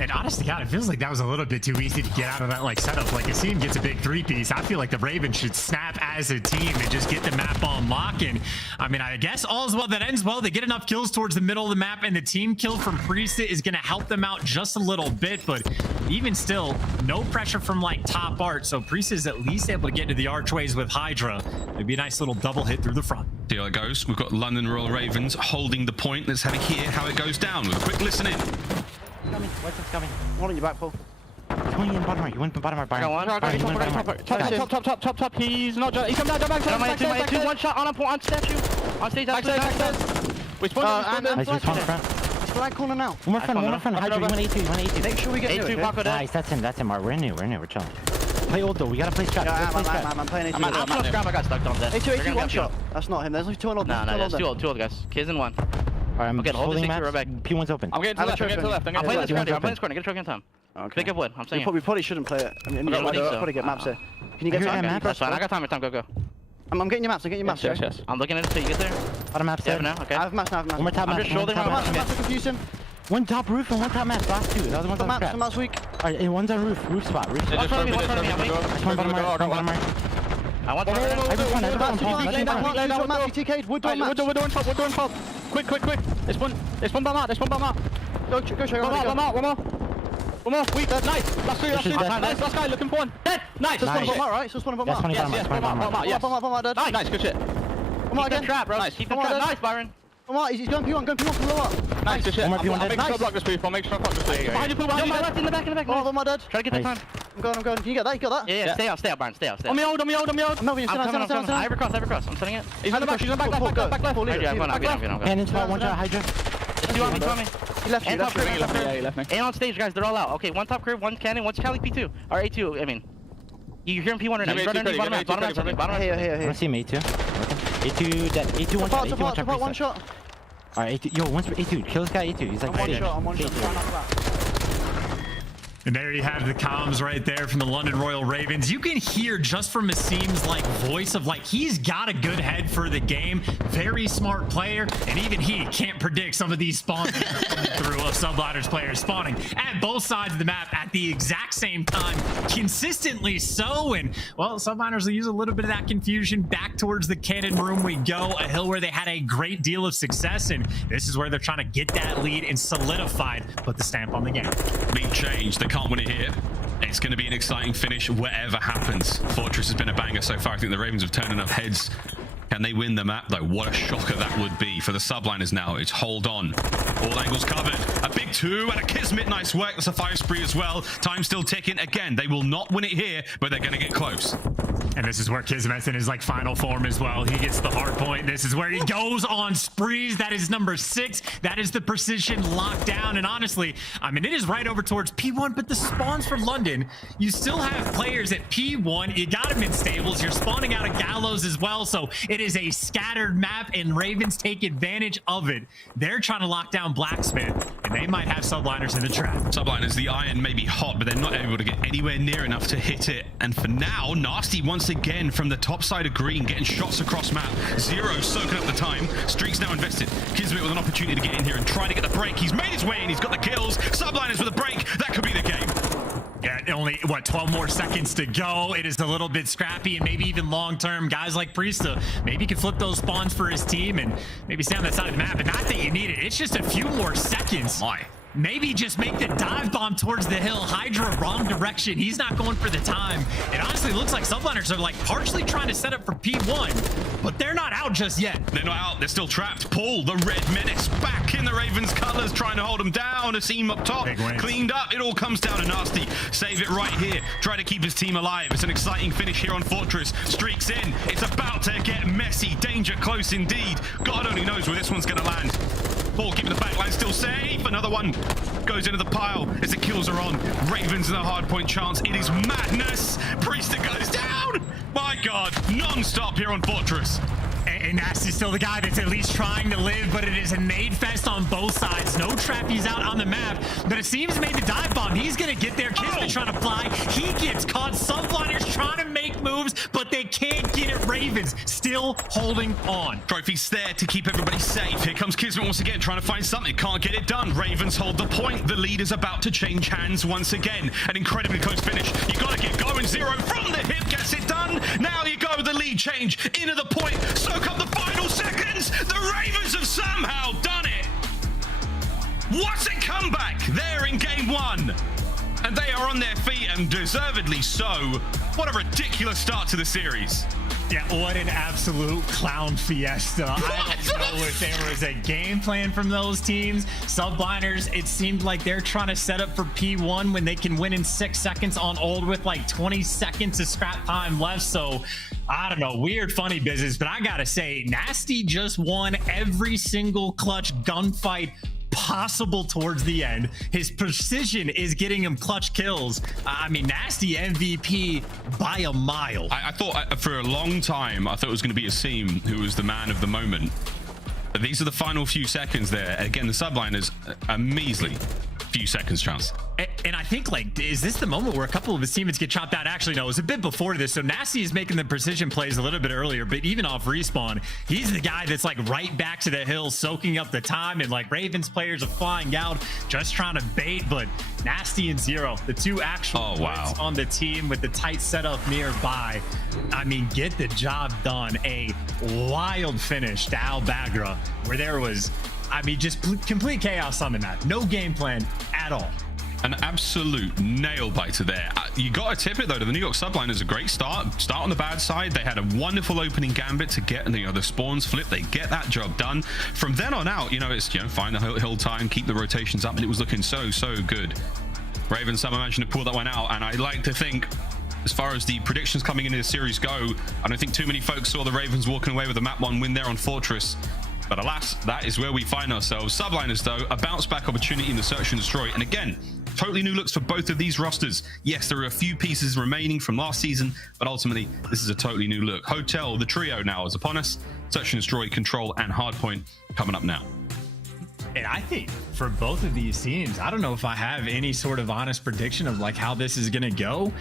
And honest to God, it feels like that was a little bit too easy to get out of that setup. Like, Asim gets a big 3-piece. I feel like the Ravens should snap as a team and just get the map on lock. And I mean, I guess all's well that ends well. They get enough kills towards the middle of the map, and the team kill from Priestahh is going to help them out just a little bit. But even still, no pressure from top art. So Priestahh is at least able to get into the archways with HyDra. It'd be a nice little double hit through the front. See how it goes. We've got London Royal Ravens holding the point. Let's have a hear how it goes down with a quick listen in. Coming. What's coming? One on your back, Paul. Going in bottom right. You went from bottom right. Go on. Top. He's not. He come down. Back. 2 1 shot on statue. On stage. Which one? He's flag corner now. One more front. HyDra, you went A2. Make sure we get A2. Nice. That's him. We're new. We're chilling. Play old though. We gotta play strat. I'm playing A2. I'm not scram. I got stuck down there. A2 one shot. That's not him. There's only 2 on old. No, there's 2 old guys. Kids in 1. Alright, I'm holding maps. P1's open. I'm getting to the left. I'm playing this corner. I'm playing this corner. Get a trophy in time. Okay. Pick up wood. I'm saying. We probably shouldn't play it. I mean, we'll probably get maps here. Can you get maps? That's fine. I got time. Go. I'm getting your maps. Yes. I'm looking at it till you get there. Bottom maps there. Now. Okay. I have maps now. One more top map. I'm just shouldering my maps are confusing. One top roof and one top map. Last 2. The other one's on maps from last week. Alright, and one's on roof. Roof spot. One front of me. One bottom right. I want Wood on top. Quick. There's one bomb out. Go show One more. Weak. Nice. Last guy looking for one. Dead. Nice. So it's one bomb out, right? So it's one bomb out. Yes. Bomb out. Dead. Nice. Good shit. Come on again. Trap, bro. Nice. Keep the trap. Nice, Byron. Come on. He's going P1 from lower. Nice. Good shit. I'll make sure I block this people. Behind you. Left in the back. Oh, my dead. Try to get the time. I'm going. Can you get that? Yeah. Stay out, Byron. Stay out. On me old. I'm moving. I'm coming. I have a cross. I'm setting it. He's in the back. Back left. And into one shot, HyDra. You want me? He left you. Yeah, he left me. And on stage, guys, they're all out. Okay, one top curve, one cannon, one's Cali P2. Or A2, I mean. You hear him P1 right now. He's running bottom right. Here. I see him A2. A2 dead. A2 one shot. A2 one shot. Alright, A2. Yo, one's A2. Kill this guy A2. He's like I'm one shot. And there you have the comms right there from the London Royal Ravens. You can hear just from Asim's voice of he's got a good head for the game. Very smart player, and even he can't predict some of these spawns through of Subliners players spawning at both sides of the map at the exact same time, consistently so. And well, Subliners will use a little bit of that confusion. Back towards the cannon room we go, a hill where they had a great deal of success, and this is where they're trying to get that lead and solidify it, put the stamp on the game. Big change. They can't win it here. It's going to be an exciting finish, whatever happens. Fortress has been a banger so far. I think the Ravens have turned enough heads. Can they win the map, though? What a shocker that would be for the subliners now. It's hold on. All angles covered. A big 2 and a KiSMET. Nice work. That's a 5 spree as well. Time still ticking. Again, they will not win it here, but they're going to get close. And this is where KiSMET's in his like final form as well. He gets the hard point. This is where he goes on sprees. That is number 6. That is the precision lockdown. And honestly, I mean, it is right over towards P1, but the spawns for London, you still have players at P1. You got them in stables. You're spawning out of Gallows as well. So it is a scattered map, and Ravens take advantage of it. They're trying to lock down Blacksmith, and they might have subliners in the trap. Subliners, the iron may be hot, but they're not able to get anywhere near enough to hit it. And for now, Nastie once again from the top side of green, getting shots across map. Zero soaking up the time. Streak's now invested. KiSMET with an opportunity to get in here and try to get the break. He's made his way in. He's got the kills. Subliners with a break. That could be the game. Yeah, only, what, 12 more seconds to go. It is a little bit scrappy, and maybe even long-term. Guys like Priestahh, maybe can flip those spawns for his team and maybe stay on that side of the map. And not that you need it. It's just a few more seconds. Why? Maybe just make the dive bomb towards the hill. HyDra wrong direction. He's not going for the time. It honestly looks like subliners are like partially trying to set up for P1, but they're not out just yet. They're not out. They're still trapped. Paul, the red menace, back in the Ravens colors, trying to hold them down. Asim up top, cleaned up. It all comes down to Nastie. Save it right here. Try to keep his team alive. It's an exciting finish here on Fortress. Streaks in. It's about to get messy. Danger close indeed. God only knows where this one's going to land. Paul keeping the backline still safe. Another one goes into the pile as the kills are on. Ravens in a hard point chance. It is madness. Priestahh goes down. My God, non-stop here on Fortress. And Nastie's still the guy that's at least trying to live, but it is a nade fest on both sides. No trappies out on the map, but it seems made the dive bomb. He's gonna get there. KiSMET trying to fly. He gets caught. Subliners trying to make moves, but they can't get it. Ravens still holding on. Trophy's there to keep everybody safe. Here comes KiSMET once again, trying to find something. Can't get it done. Ravens hold the point. The lead is about to change hands once again. An incredibly close finish. You gotta get going. Zero from the hip gets it done. Now you go. The lead change into the point. Soak up the final seconds. The Ravens have somehow done it. What a comeback there in game 1. And they are on their feet, and deservedly so. What a ridiculous start to the series. Yeah, what an absolute clown fiesta. I don't know if there was a game plan from those teams. Subliners, it seemed like they're trying to set up for P1 when they can win in 6 seconds on old with like 20 seconds of scrap time left. So I don't know, weird, funny business, but I gotta say, Nastie just won every single clutch gunfight possible towards the end. His precision is getting him clutch kills. I mean, Nastie MVP by a mile. I thought for a long time, I thought it was going to be Asim who was the man of the moment. But these are the final few seconds there. Again, the subliners, a measly few seconds chance. And I think, like, is this the moment where a couple of his teammates get chopped out? Actually, no, it was a bit before this. So Nastie is making the precision plays a little bit earlier, but even off respawn, he's the guy that's like right back to the hill, soaking up the time. And like Ravens players are flying out, just trying to bait. But Nastie and Zero, the two actual points on the team with the tight setup nearby. I mean, get the job done. A wild finish to aBeZy, where there was, I mean, just complete chaos on the map. No game plan at all. An absolute nail biter there. You got to tip it though to the New York Subliners. A great start on the bad side. They had a wonderful opening gambit to get the spawns flipped. They get that job done. From then on out, it's find the hill time, keep the rotations up, and it was looking so good. Ravens, some managed to pull that one out, and I like to think, as far as the predictions coming into the series go, I don't think too many folks saw the Ravens walking away with a map 1 win there on Fortress. But alas, that is where we find ourselves. Subliners, though, a bounce back opportunity in the search and destroy. And again, totally new looks for both of these rosters. Yes, there are a few pieces remaining from last season, but ultimately, this is a totally new look. Hotel, the trio now is upon us. Search and destroy, control, and hardpoint coming up now. And I think for both of these teams, I don't know if I have any sort of honest prediction of like how this is going to go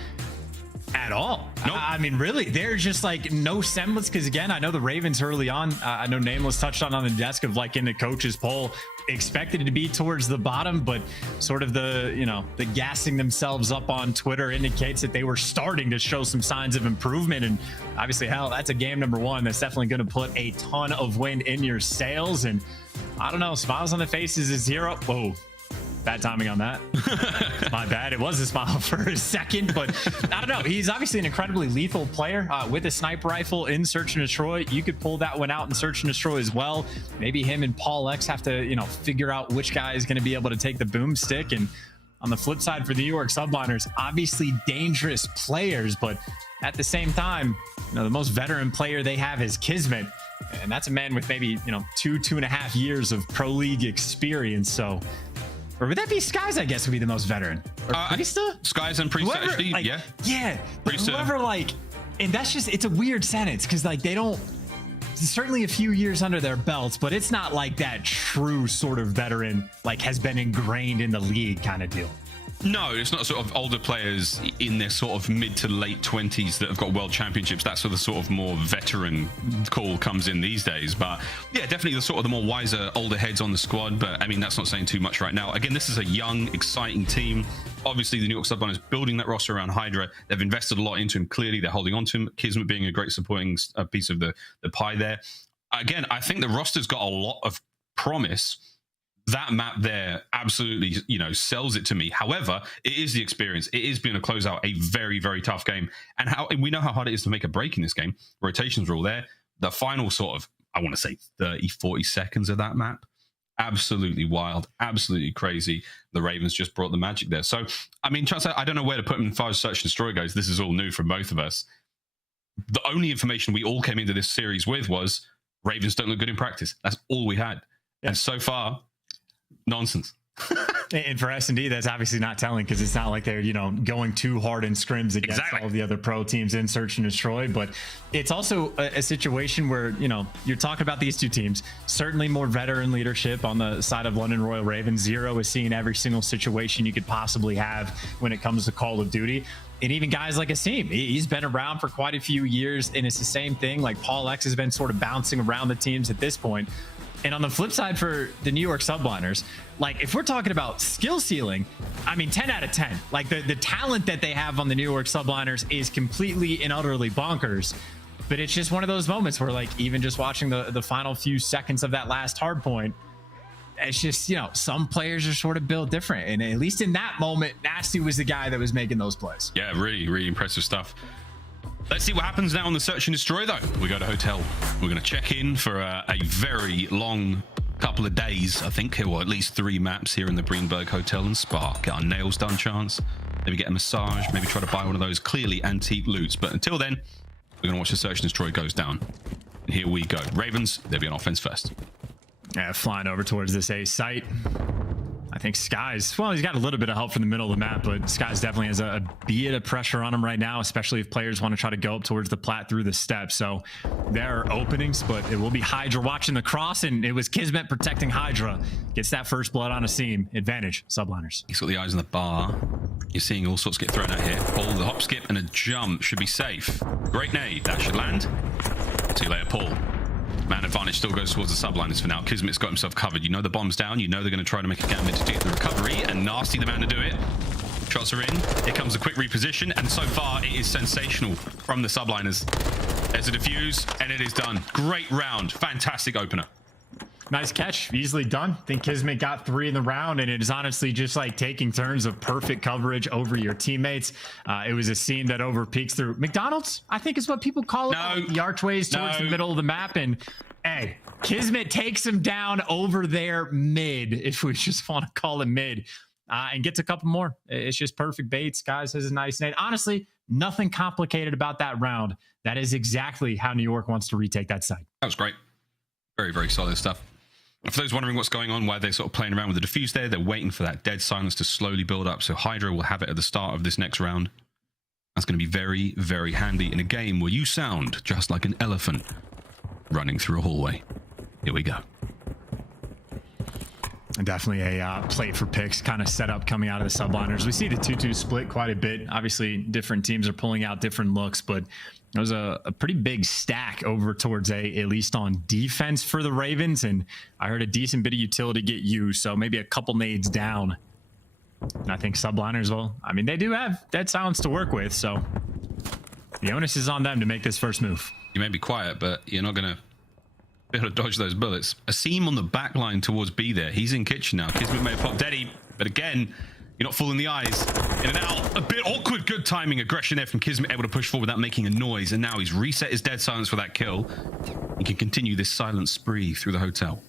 at all. Nope. I mean, really, there's just like no semblance, because again, I know the Ravens early on, I know Nameless touched on the desk of like in the coach's poll, expected to be towards the bottom, but sort of the the gassing themselves up on Twitter indicates that they were starting to show some signs of improvement. And obviously, hell, that's a game number 1 that's definitely going to put a ton of wind in your sails. And I don't know, smiles on the faces is Zero. Whoa. Bad timing on that. My bad. It was a smile for a second, but I don't know. He's obviously an incredibly lethal player with a sniper rifle in Search and Destroy. You could pull that one out in Search and Destroy as well. Maybe him and PaulEhx have to, you know, figure out which guy is going to be able to take the boomstick. And on the flip side for the York Subliners, obviously dangerous players, but at the same time, you know, the most veteran player they have is KiSMET. And that's a man with maybe, you know, 2.5 years of pro league experience. So, or would that be Skyz? I guess would be the most veteran. Or Priestahh? Skyz and Priestahh, Whoever, actually, like, yeah. But whoever, like, and that's just, it's a weird sentence because, like, they don't, certainly a few years under their belts, but it's not like that true sort of veteran, like, has been ingrained in the league kind of deal. No, it's not sort of older players in their sort of mid to late 20s that have got world championships. That's where the sort of more veteran call comes in these days. But yeah, definitely the sort of the more wiser, older heads on the squad. But I mean, that's not saying too much right now. Again, this is a young, exciting team. Obviously, the New York Subliners building that roster around HyDra. They've invested a lot into him. Clearly, they're holding on to him. KiSMET being a great supporting piece of the pie there. Again, I think the roster's got a lot of promise. That map there absolutely, you know, sells it to me. However, it is the experience. It is being a closeout, a very, very tough game. And we know how hard it is to make a break in this game. Rotations are all there. The final sort of, I want to say 30, 40 seconds of that map, absolutely wild, absolutely crazy. The Ravens just brought the magic there. So, I mean, I don't know where to put them as far as Search and Destroy goes. This is all new from both of us. The only information we all came into this series with was Ravens don't look good in practice. That's all we had. Yeah. And so far, nonsense. And for S&D, that's obviously not telling because it's not like they're, you know, going too hard in scrims against all of the other pro teams in Search and Destroy. But it's also a situation where, you know, you're talking about these two teams, certainly more veteran leadership on the side of London Royal Ravens. Zero is seeing every single situation you could possibly have when it comes to Call of Duty. And even guys like aBeZy, he's been around for quite a few years, and it's the same thing. Like PaulEhx has been sort of bouncing around the teams at this point. And on the flip side for the New York Subliners, like if we're talking about skill ceiling, I mean, 10 out of 10. Like the talent that they have on the New York Subliners is completely and utterly bonkers. But it's just one of those moments where, like, even just watching the final few seconds of that last hard point, it's just, you know, some players are sort of built different. And at least in that moment, Nastie was the guy that was making those plays. Yeah, really, really impressive stuff. Let's see what happens now on the Search and Destroy, though. We go to hotel. We're going to check in for a very long couple of days, I think, or at least 3 maps here in the Greenberg Hotel and Spa. Get our nails done, chance. Maybe get a massage. Maybe try to buy one of those clearly antique loots. But until then, we're going to watch the Search and Destroy goes down. And here we go. Ravens, they'll be on offense first. Yeah, flying over towards this A site. I think Skyz, well, he's got a little bit of help from the middle of the map, but Skyz definitely has a bit of pressure on him right now, especially if players want to try to go up towards the plat through the steps. So there are openings, but it will be HyDra watching the cross, and it was KiSMET protecting HyDra. Gets that first blood on a seam. Advantage, Subliners. He's got the eyes on the bar. You're seeing all sorts get thrown out here. Paul, the hop skip and a jump should be safe. Great nade. That should land. See you later, Paul. Man advantage still goes towards the Subliners for now. KiSMET's got himself covered. You know the bomb's down. You know they're going to try to make a gambit to get the recovery, and Nastie the man to do it. Shots are in. Here comes a quick reposition, and so far it is sensational from the Subliners. There's a defuse, and it is done. Great round. Fantastic opener. Nice catch. Easily done. I think KiSMET got 3 in the round, and it is honestly just like taking turns of perfect coverage over your teammates. It was a seam that over peaks through McDonald's, I think is what people call it. No. The archways towards the middle of the map. And hey, KiSMET takes him down over there mid, if we just want to call it mid, and gets a couple more. It's just perfect baits. Skyz has a nice nade. Honestly, nothing complicated about that round. That is exactly how New York wants to retake that site. That was great. Very, very solid stuff. For those wondering what's going on, why they're sort of playing around with the defuse there, they're waiting for that dead silence to slowly build up. So HyDra will have it at the start of this next round. That's going to be very, very handy in a game where you sound just like an elephant running through a hallway. Here we go. And definitely a play for picks kind of setup coming out of the Subliners. We see the 2-2 split quite a bit. Obviously, different teams are pulling out different looks, but it was a pretty big stack over towards at least on defense for the Ravens. And I heard a decent bit of utility get used, so maybe a couple nades down. And I think Subliners will, I mean, they do have dead silence to work with, so the onus is on them to make this first move. You may be quiet, but you're not going to Be able to dodge those bullets. aBeZy on the back line towards B there. He's in kitchen now. KiSMET may have popped Eddie, but again, you're not fooling the eyes. In and out. A bit awkward. Good timing. Aggression there from KiSMET, able to push forward without making a noise. And now he's reset his dead silence for that kill. He can continue this silent spree through the hotel.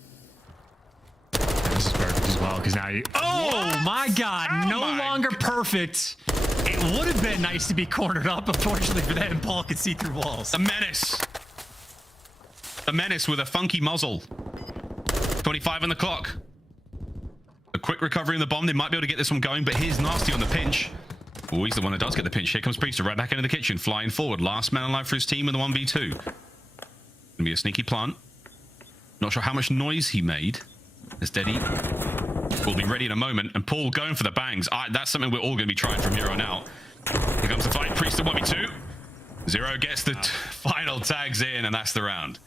This is perfect as well, because now you... Oh, my God. Oh no longer perfect. It would have been nice to be cornered up. Unfortunately for them, Paul could see through walls. The menace. The menace with a funky muzzle. 25 on the clock. A quick recovery in the bomb. They might be able to get this one going, but here's Nastie on the pinch. Oh, he's the one that does get the pinch. Here comes Priestahh right back into the kitchen, flying forward. Last man alive for his team in the 1v2. Gonna be a sneaky plant. Not sure how much noise he made. As Deddy will be ready in a moment. And Paul going for the bangs. That's something we're all going to be trying from here on out. Here comes the fight. Priestahh 1v2. Zero gets the final tags in, and that's the round.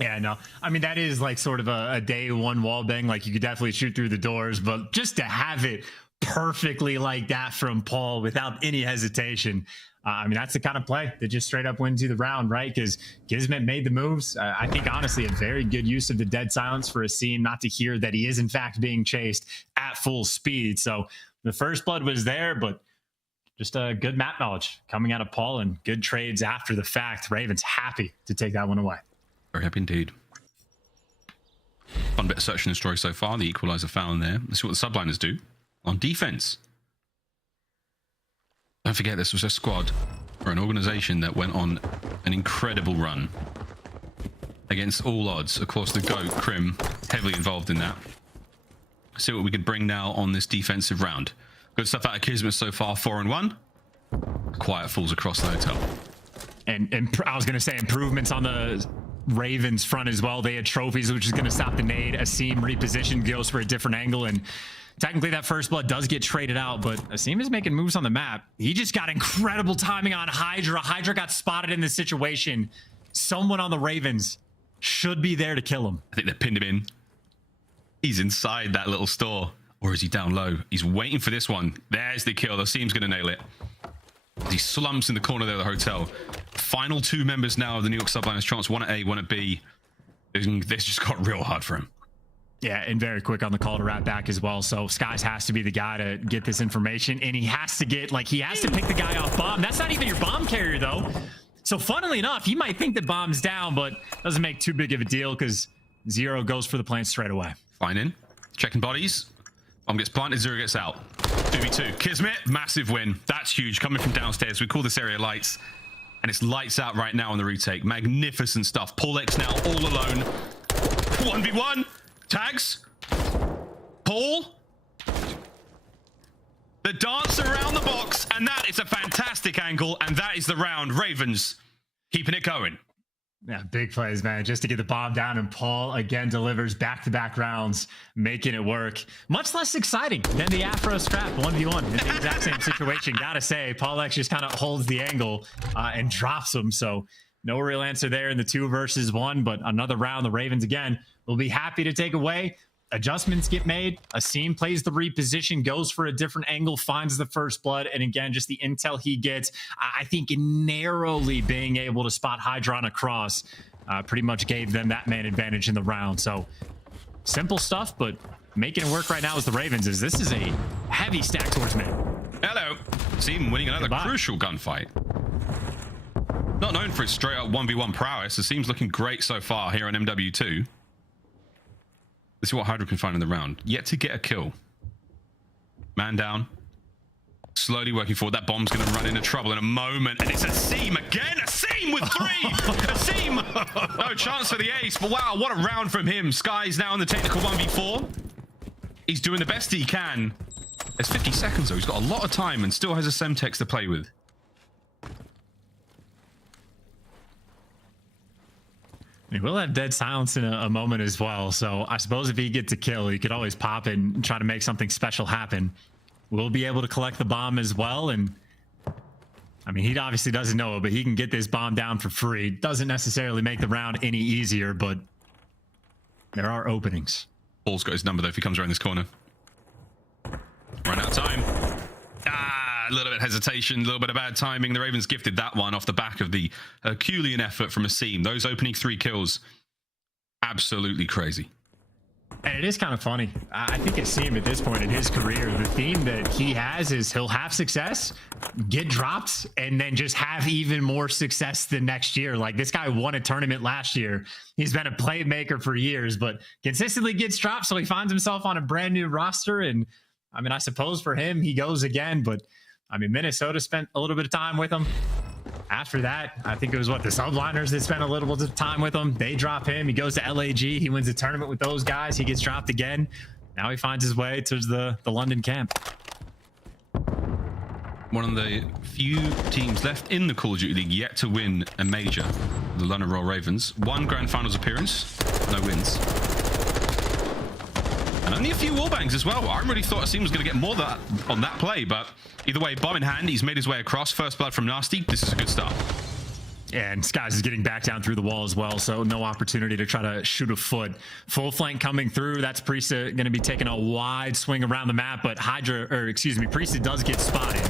Yeah, no. I mean, that is like sort of a day one wall bang. Like, you could definitely shoot through the doors, but just to have it perfectly like that from Paul without any hesitation, I mean, that's the kind of play that just straight up wins you the round, right? Because KiSMET made the moves. I think, honestly, a very good use of the dead silence for aBeZy not to hear that he is, in fact, being chased at full speed. So the first blood was there, but just a good map knowledge coming out of Paul and good trades after the fact. Ravens happy to take that one away. Very happy indeed. Fun bit of search and destroy so far. The equalizer found there. Let's see what the subliners do on defense. Don't forget, this was a squad or an organization that went on an incredible run against all odds. Of course, the GOAT, Crim, heavily involved in that. See what we could bring now on this defensive round. Good stuff out of KiSMET so far, 4-1. Quiet falls across the hotel. And I was going to say improvements on the Ravens front as well. They had trophies, which is going to stop the nade. aBeZy repositioned, goes for a different angle, and technically that first blood does get traded out, but aBeZy is making moves on the map. He just got incredible timing on HyDra. HyDra got spotted in this situation. Someone on the Ravens should be there to kill him. I think they pinned him in. He's inside that little store. Or is he down low? He's waiting for this one. There's the kill. aBeZy's going to nail it. He slumps in the corner there of the hotel. Final two members now of the New York Subliners. Chance, one at A, one at B. This just got real hard for him. Yeah, and very quick on the call to wrap back as well. So Skyz has to be the guy to get this information, and he has to get, like, he has to pick the guy off bomb. That's not even your bomb carrier, though. So funnily enough, you might think that bomb's down, but doesn't make too big of a deal because Zero goes for the plant straight away. Fine in. Checking bodies. Bomb gets planted, Zero gets out. 2v2. KiSMET, massive win. That's huge. Coming from downstairs. We call this area lights. And it's lights out right now on the retake. Magnificent stuff. PaulEhx now all alone. 1v1. Tags. Paul. The dance around the box. And that is a fantastic angle. And that is the round. Ravens keeping it going. Yeah, big plays, man. Just to get the bomb down, and Paul again delivers back-to-back rounds, making it work. Much less exciting than the Afro scrap 1v1 in the exact same situation. Gotta say, PaulEhx just kind of holds the angle and drops him. So no real answer there in the 2 versus 1, but another round the Ravens again will be happy to take away. Adjustments get made. aBeZy plays the reposition, goes for a different angle, finds the first blood, and again, just the intel he gets, I think narrowly being able to spot HyDra across pretty much gave them that man advantage in the round. So simple stuff, but making it work right now as the Ravens is this is a heavy stack towards mid. Hello. aBeZy winning another crucial gunfight. Not known for his straight up 1v1 prowess. aBeZy's looking great so far here on MW2. Let's see what HyDra can find in the round. Yet to get a kill. Man down. Slowly working forward. That bomb's going to run into trouble in a moment. And it's aBeZy again. aBeZy with 3. aBeZy. No chance for the ace. But wow, what a round from him. Skyz now in the technical 1v4. He's doing the best he can. There's 50 seconds though. He's got a lot of time and still has a Semtex to play with. He will have dead silence in a moment as well. So I suppose if he gets a kill, he could always pop and try to make something special happen. We'll be able to collect the bomb as well. And I mean, he obviously doesn't know it, but he can get this bomb down for free. Doesn't necessarily make the round any easier, but there are openings. Paul's got his number though if he comes around this corner. Run out of time. A little bit of hesitation, a little bit of bad timing. The Ravens gifted that one off the back of the Herculean effort from aBeZy. Those opening 3 kills Absolutely crazy. And it is kind of funny. I think it's seen at this point in his career, the theme that he has is he'll have success, get dropped, and then just have even more success the next year. Like, this guy won a tournament last year. He's been a playmaker for years, but consistently gets dropped, so he finds himself on a brand new roster. And I mean, I suppose for him, he goes again, but I mean, Minnesota spent a little bit of time with him. After that, I think it was the Subliners that spent a little bit of time with him. They drop him. He goes to LAG. He wins a tournament with those guys. He gets dropped again. Now he finds his way to the London camp. One of the few teams left in the Call of Duty League yet to win a major, the London Royal Ravens. 1 Grand Finals appearance, no wins. And only a few wallbangs as well. I really thought Asim was going to get more on that play, but either way, bomb in hand, he's made his way across. First blood from Nastie. This is a good start. Yeah, and Skyz is getting back down through the wall as well, so no opportunity to try to shoot a foot. Full flank coming through. That's Priestahh going to be taking a wide swing around the map, but Priestahh does get spotted.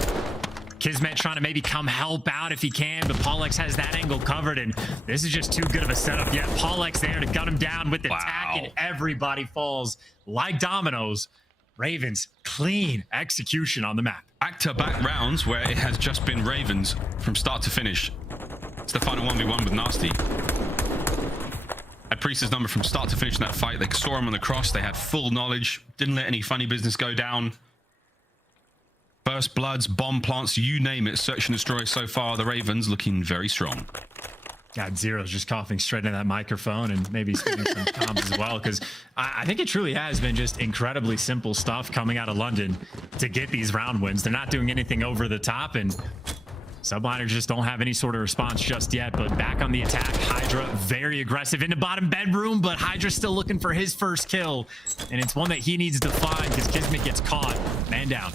KiSMET trying to maybe come help out if he can, but PaulEhx has that angle covered, and this is just too good of a setup yet. PaulEhx there to gun him down with the tack, and everybody falls like dominoes. Ravens, clean execution on the map. Back-to-back rounds where it has just been Ravens from start to finish. It's the final 1v1 with Nastie. Had Priestahh's number from start to finish in that fight. They saw him on the cross. They had full knowledge. Didn't let any funny business go down. First bloods, bomb plants, you name it. Search and destroy so far. The Ravens looking very strong. God, Zero's just coughing straight into that microphone and maybe spitting some comms as well, because I think it truly has been just incredibly simple stuff coming out of London to get these round wins. They're not doing anything over the top, and Subliners just don't have any sort of response just yet. But back on the attack, HyDra very aggressive into bottom bedroom, but HyDra's still looking for his first kill, and it's one that he needs to find because KiSMET gets caught. Man down.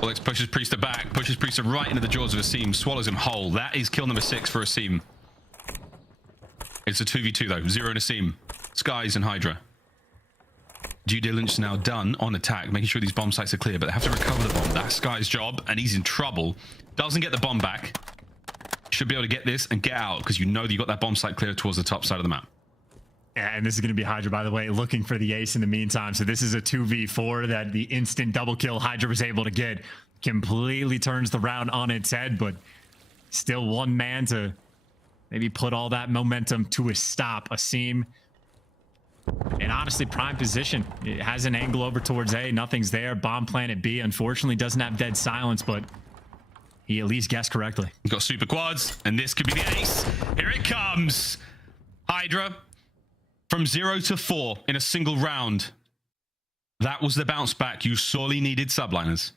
PaulEhx pushes Priestahh back, pushes Priestahh right into the jaws of Asim, swallows him whole. That is kill number 6 for Asim. It's a 2v2 though, Zero and Asim, Skyz and HyDra. Due diligence now done on attack, making sure these bomb sites are clear, but they have to recover the bomb. That's Sky's job, and he's in trouble. Doesn't get the bomb back. Should be able to get this and get out, because you know that you got that bomb site clear towards the top side of the map. Yeah, and this is going to be HyDra, by the way, looking for the ace in the meantime. So this is a 2v4 that the instant double kill HyDra was able to get. Completely turns the round on its head, but still one man to maybe put all that momentum to a stop. Asim, and honestly, prime position. It has an angle over towards A. Nothing's there. Bomb plant at B. Unfortunately, doesn't have dead silence, but he at least guessed correctly. We've got super quads, and this could be the ace. Here it comes. HyDra. From 0 to 4 in a single round. That was the bounce back you sorely needed, Subliners.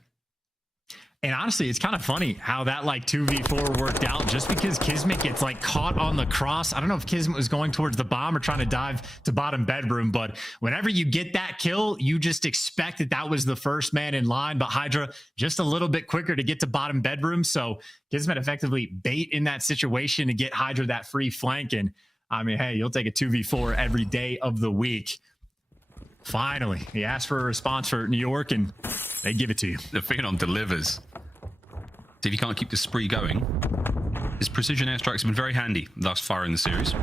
And honestly, it's kind of funny how that 2v4 worked out, just because KiSMET gets caught on the cross. I don't know if KiSMET was going towards the bomb or trying to dive to bottom bedroom, but whenever you get that kill, you just expect that was the first man in line. But HyDra just a little bit quicker to get to bottom bedroom. So KiSMET effectively bait in that situation to get HyDra that free flank. And I mean, hey, you'll take a 2v4 every day of the week. Finally, he asked for a response for New York, and they give it to you. The Phenom delivers. See if he can't keep the spree going. His precision airstrikes have been very handy thus far in the series.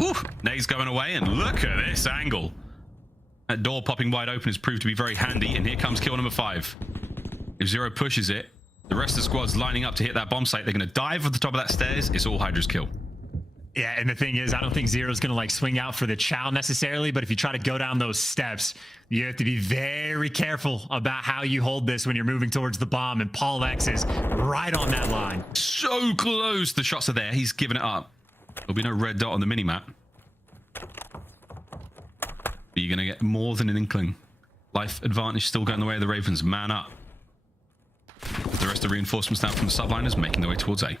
Ooh, Nate's going away, and look at this angle. That door popping wide open has proved to be very handy, and here comes kill number 5. If Zero pushes it, the rest of the squad's lining up to hit that bomb site. They're going to dive at the top of that stairs. It's all HyDra's kill. Yeah, and the thing is, I don't think Zero's going to swing out for the chow necessarily, but if you try to go down those steps, you have to be very careful about how you hold this when you're moving towards the bomb, and PaulEhx is right on that line. So close. The shots are there. He's given it up. There'll be no red dot on the minimap. But you're going to get more than an inkling. Life advantage still going the way of the Ravens. Man up. The rest of the reinforcements now from the Subliners making their way towards A.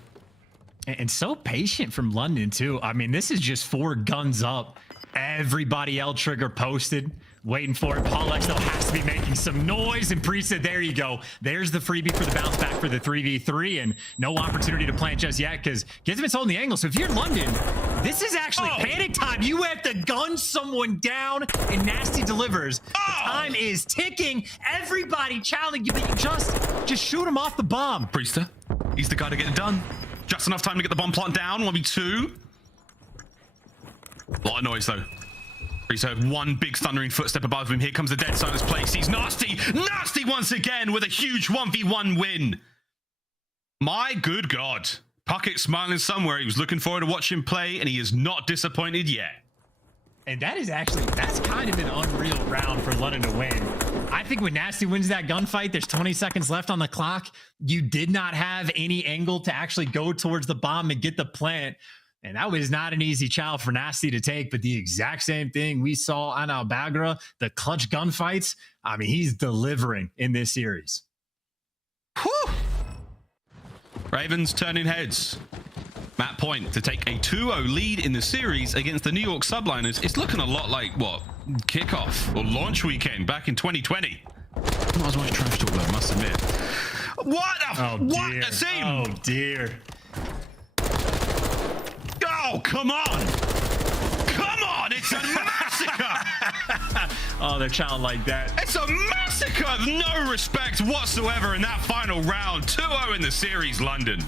And so patient from London, too. I mean, this is just 4 guns up. Everybody L trigger posted, waiting for it. PaulEhx, though, has to be making some noise. And Priestahh, there you go. There's the freebie for the bounce back for the 3v3. And no opportunity to plant just yet because KiSMET's holding the angle. So if you're in London, this is actually panic time. You have to gun someone down, and Nastie delivers. Time is ticking. Everybody challenging you, but you just shoot him off the bomb. Priestahh, he's the guy to get it done. Just enough time to get the bomb plant down. 1v2. A lot of noise though. Priestahh, one big thundering footstep above him. Here comes the dead silence play. Sees Nastie. Nastie once again with a huge 1v1 win. My good God. Puckett smiling somewhere. He was looking forward to watching him play, and he is not disappointed yet. And that's kind of an unreal round for London to win. I think when Nastie wins that gunfight, there's 20 seconds left on the clock. You did not have any angle to actually go towards the bomb and get the plant. And that was not an easy child for Nastie to take, but the exact same thing we saw on aBeZy, the clutch gunfights. I mean, he's delivering in this series. Whew. Ravens turning heads. Matt Point to take a 2-0 lead in the series against the New York Subliners. It's looking a lot like, what, kickoff or launch weekend back in 2020. Not as much trash talk though, I must admit. What a scene! Oh, dear. Oh, come on! Come on! It's a massacre! Oh, they're challenged like that. It's a massacre! No respect whatsoever in that final round. 2-0 in the series, London.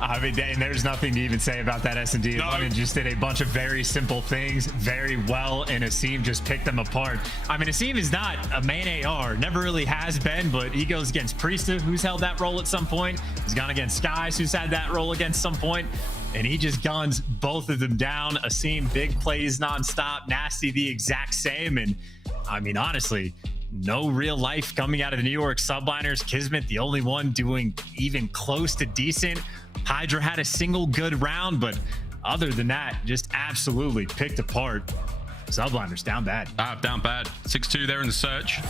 I mean, and there's nothing to even say about that S&D. No. London just did a bunch of very simple things very well, and aBeZy just picked them apart. I mean, aBeZy is not a main AR, never really has been, but he goes against Priestahh, who's held that role at some point. He's gone against Skyz, who's had that role against some point, and he just guns both of them down. aBeZy, big plays nonstop. Nastie, the exact same, and I mean, honestly, no real life coming out of the New York Subliners. KiSMET, the only one doing even close to decent. HyDra had a single good round, but other than that, just absolutely picked apart. Subliners down bad. Down bad. 6-2 there in the search.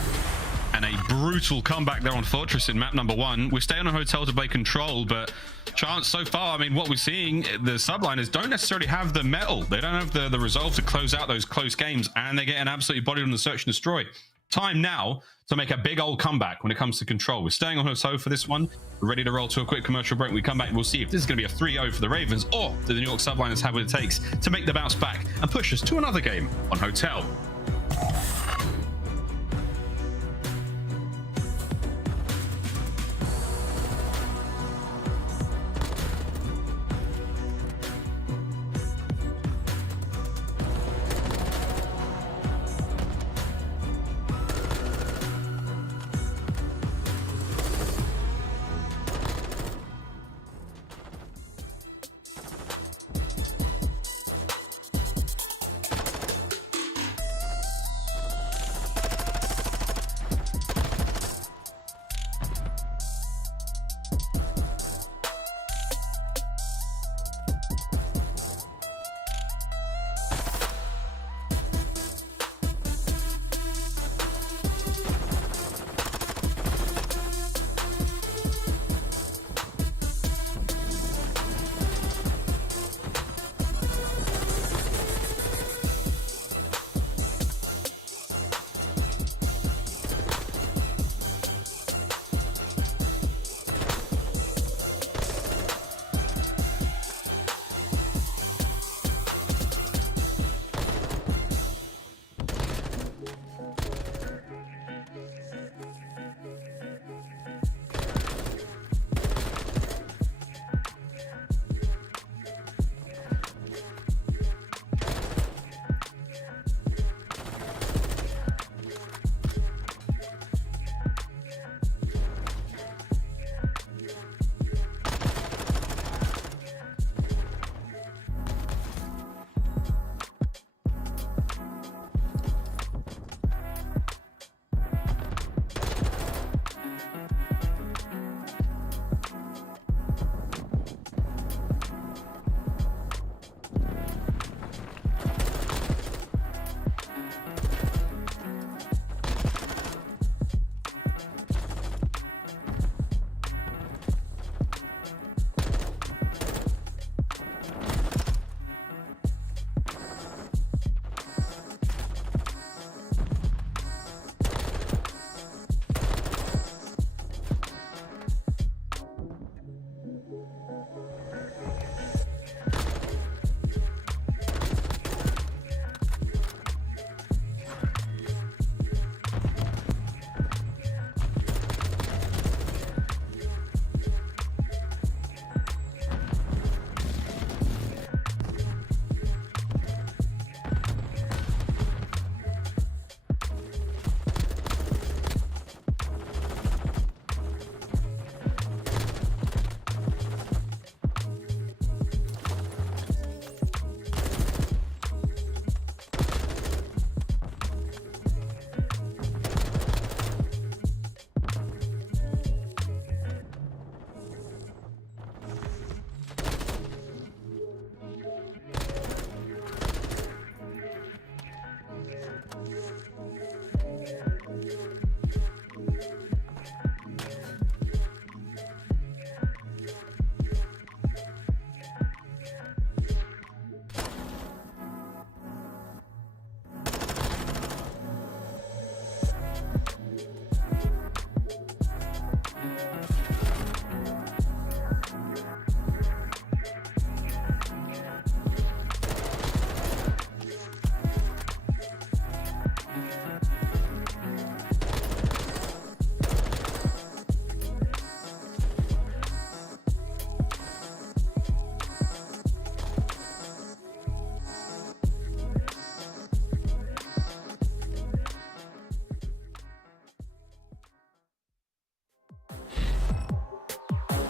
And a brutal comeback there on Fortress in map number 1. We're staying on Hotel to play control, but chance so far, I mean, what we're seeing, the Subliners don't necessarily have the metal. They don't have the resolve to close out those close games, and they're getting absolutely bodied on the search and destroy. Time now to make a big old comeback when it comes to control. We're staying on Hotel for this one. We're ready to roll to a quick commercial break. When we come back, we'll see if this is going to be a 3-0 for the Ravens, or do the New York Subliners have what it takes to make the bounce back and push us to another game on Hotel.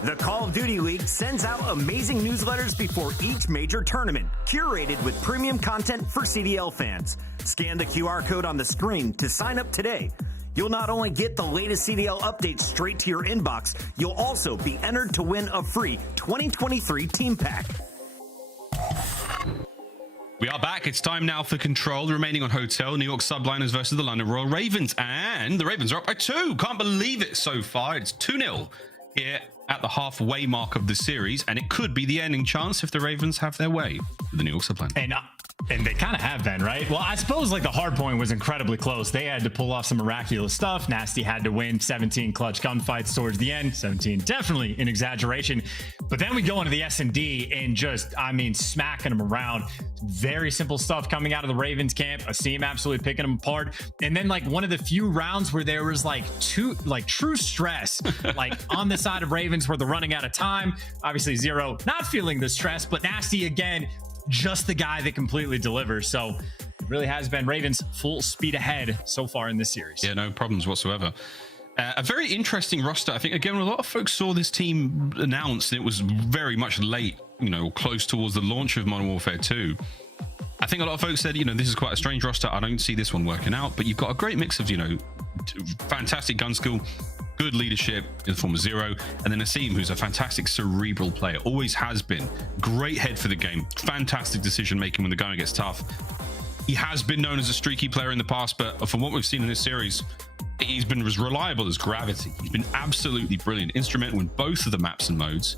The Call of Duty League sends out amazing newsletters before each major tournament, curated with premium content for CDL fans. Scan the QR code on the screen to sign up today. You'll not only get the latest CDL updates straight to your inbox, you'll also be entered to win a free 2023 team pack. We are back. It's time now for Control, remaining on Hotel. New York Subliners versus the London Royal Ravens. And the Ravens are up by 2. Can't believe it so far. It's 2-0 here at the halfway mark of the series. And it could be the ending chance if the Ravens have their way with the New York Subliners. And they kind of have been, right? Well, I suppose like the hard point was incredibly close. They had to pull off some miraculous stuff. Nastie had to win 17 clutch gunfights towards the end. 17, definitely an exaggeration. But then we go into the S&D and just, I mean, smacking them around. Very simple stuff coming out of the Ravens camp. Asim absolutely picking them apart. And then like one of the few rounds where there was like true stress, like on the side of Ravens where they're running out of time. Obviously Zero not feeling the stress, but Nastie again, just the guy that completely delivers. So it really has been Ravens full speed ahead so far in this series. Yeah, no problems whatsoever. A very interesting roster. I think, again, a lot of folks saw this team announced. It was very much late, you know, close towards the launch of Modern Warfare 2. I think a lot of folks said, you know, this is quite a strange roster. I don't see this one working out. But you've got a great mix of, you know, fantastic gun skill, good leadership in the form of Zero, and then Asim, who's a fantastic cerebral player, always has been. Great head for the game, fantastic decision making when the going gets tough. He has been known as a streaky player in the past, but from what we've seen in this series, he's been as reliable as gravity. He's been absolutely brilliant, instrumental in both of the maps and modes.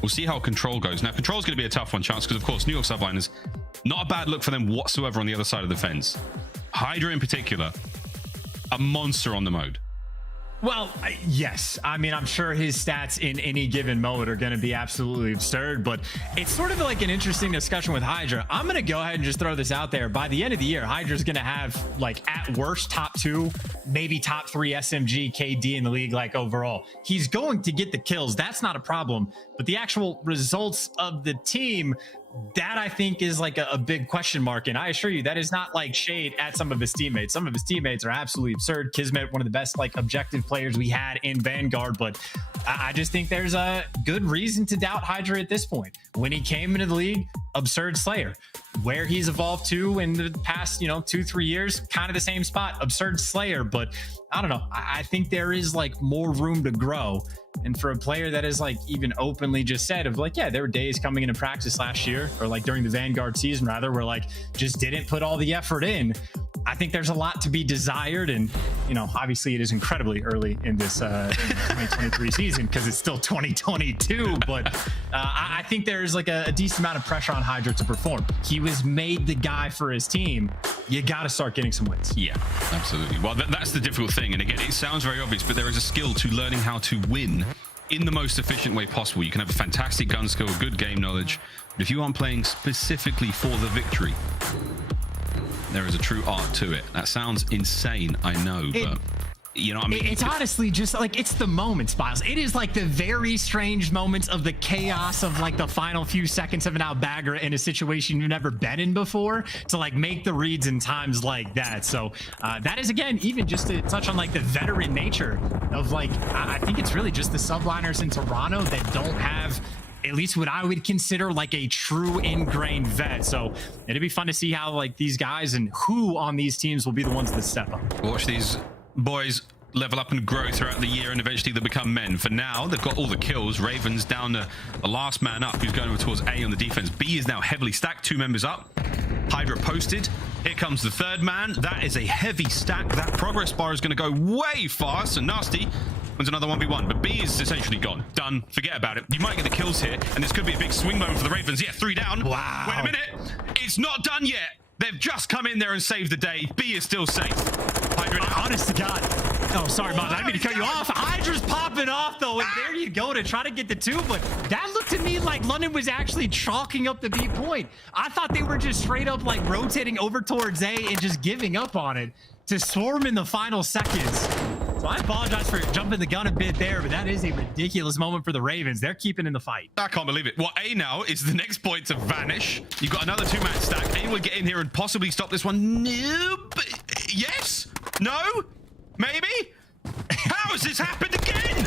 We'll see how Control goes. Now, Control's going to be a tough one, Chance, because of course, New York Subliners, not a bad look for them whatsoever on the other side of the fence. HyDra in particular, a monster on the mode. Well, yes. I mean, I'm sure his stats in any given mode are going to be absolutely absurd, but it's sort of like an interesting discussion with HyDra. I'm going to go ahead and just throw this out there. By the end of the year, HyDra's going to have, like, at worst, top 2, maybe top 3 SMG KD in the league, like, overall. He's going to get the kills. That's not a problem. But the actual results of the team, that I think is like a big question mark. And I assure you, that is not like shade at some of his teammates. Some of his teammates are absolutely absurd. KiSMET, one of the best like objective players we had in Vanguard, but I just think there's a good reason to doubt HyDra at this point. When he came into the league, absurd Slayer. Where he's evolved to in the past, 2-3 years, kind of the same spot, absurd Slayer. But I don't know. I think there is like more room to grow. And for a player that is like even openly just said of like, yeah, there were days coming into practice last year or like during the Vanguard season rather, where like just didn't put all the effort in. I think there's a lot to be desired. And, obviously it is incredibly early in this 2023 season because it's still 2022. But I think there's like a decent amount of pressure on HyDra to perform. He was made the guy for his team. You got to start getting some wins. Yeah, absolutely. Well, that's the difficult thing. And again, it sounds very obvious, but there is a skill to learning how to win in the most efficient way possible. You can have a fantastic gun skill, good game knowledge, but if you aren't playing specifically for the victory, there is a true art to it. That sounds insane, I know, but you know what I mean? It's honestly just like, it's the moments, Biles. It is like the very strange moments of the chaos of like the final few seconds of an aBeZy in a situation you've never been in before to like make the reads in times like that. So that is, again, even just to touch on like the veteran nature of like, I think it's really just the Subliners in Toronto that don't have at least what I would consider like a true ingrained vet. So it'd be fun to see how like these guys and who on these teams will be the ones that step up. Watch these boys level up and grow throughout the year, and eventually they'll become men. For now, they've got all the kills. Ravens down to the last man up, who's going over towards A on the defense. B is now heavily stacked, 2 members up. HyDra posted. Here comes the third man. That is a heavy stack. That progress bar is going to go way fast. And Nastie wins another 1v1, but B is essentially gone. Done. Forget about it. You might get the kills here, and this could be a big swing moment for the Ravens. Yeah, 3 down. Wow. Wait a minute. It's not done yet. They've just come in there and saved the day. B is still safe. HyDra now. Honest to God. Oh, sorry, Bob. I didn't mean to cut you off. HyDra's popping off, though, and there you go to try to get the 2. But that looked to me like London was actually chalking up the B point. I thought they were just straight up like rotating over towards A and just giving up on it to swarm in the final seconds. So I apologize for jumping the gun a bit there, but that is a ridiculous moment for the Ravens. They're keeping in the fight. I can't believe it. Well, A now is the next point to vanish. You've got another 2-man stack. A will get in here and possibly stop this one. Nope. Yes? No? Maybe? How has this happened again?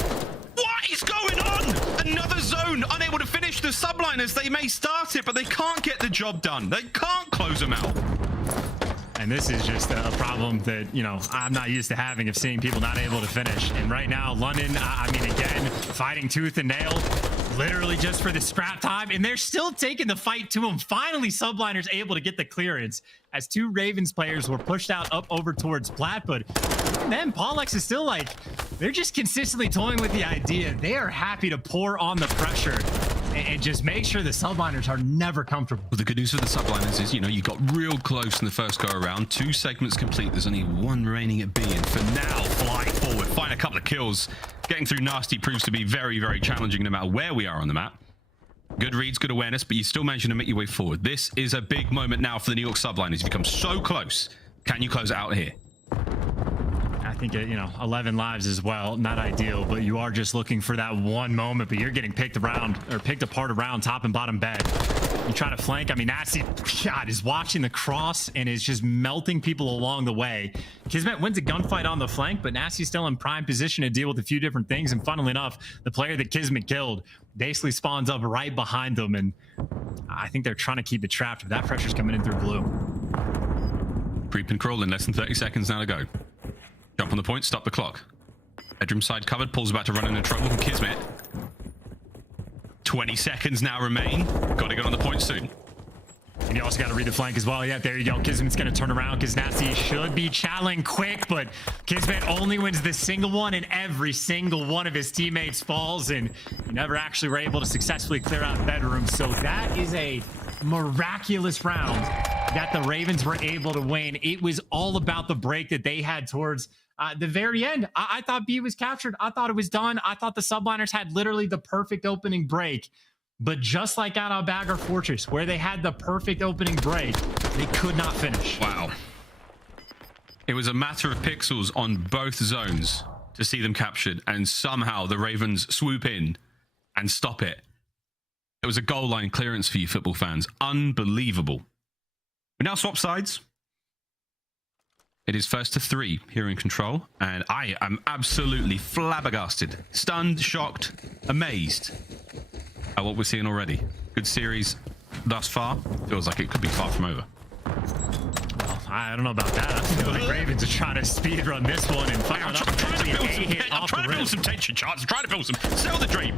What is going on? Another Subliners, they may start it, but they can't get the job done. They can't close them out. And this is just a problem that, you know, I'm not used to having, of seeing people not able to finish. And right now, London, I mean, again, fighting tooth and nail, literally just for the scrap time. And they're still taking the fight to him. Finally, Subliners able to get the clearance as two Ravens players were pushed out up over towards Plat. But then PaulEhx is still like, they're just consistently toying with the idea. They are happy to pour on the pressure and just make sure the Subliners are never comfortable. Well, the good news for the Subliners is, you know, you got real close in the first go around. 2 segments complete. There's only 1 remaining at B. And for now, flying forward, find a couple of kills. Getting through Nastie proves to be very, very challenging no matter where we are on the map. Good reads, good awareness, but you still managing to make your way forward. This is a big moment now for the New York Subliners. You've become so close. Can you close it out here? I think, you know, 11 lives as well. Not ideal, but you are just looking for that one moment, but you're getting picked apart around top and bottom bed. You try to flank. I mean, Nastie, God, is watching the cross and is just melting people along the way. KiSMET wins a gunfight on the flank, but Nastie's still in prime position to deal with a few different things. And funnily enough, the player that KiSMET killed basically spawns up right behind them. And I think they're trying to keep it trapped, but that pressure's coming in through blue. Creep and crawl in less than 30 seconds now to go. Jump on the point, stop the clock. Bedroom side covered, Paul's about to run into trouble from KiSMET. 20 seconds now remain. Got to get on the point soon. And you also got to read the flank as well. Yeah, there you go. KiSMET's going to turn around because Nastie should be challenging quick, but KiSMET only wins the single one, and every single one of his teammates falls, and you never actually were able to successfully clear out bedroom. So that is a miraculous round that the Ravens were able to win. It was all about the break that they had towards the very end. I thought B was captured. I thought it was done. I thought the Subliners had literally the perfect opening break. But just like out of Bagger Fortress, where they had the perfect opening break, they could not finish. Wow. It was a matter of pixels on both zones to see them captured, and somehow the Ravens swoop in and stop it. It was a goal line clearance for you football fans. Unbelievable. We now swap sides. It is first to 3 here in control, and I am absolutely flabbergasted, stunned, shocked, amazed at what we're seeing already. Good series thus far. Feels like it could be far from over. Well, I don't know about that. I feel like Ravens are trying to speed run this one and find out. I'm trying to build some tension charts. I'm trying to build some. Sell the dream.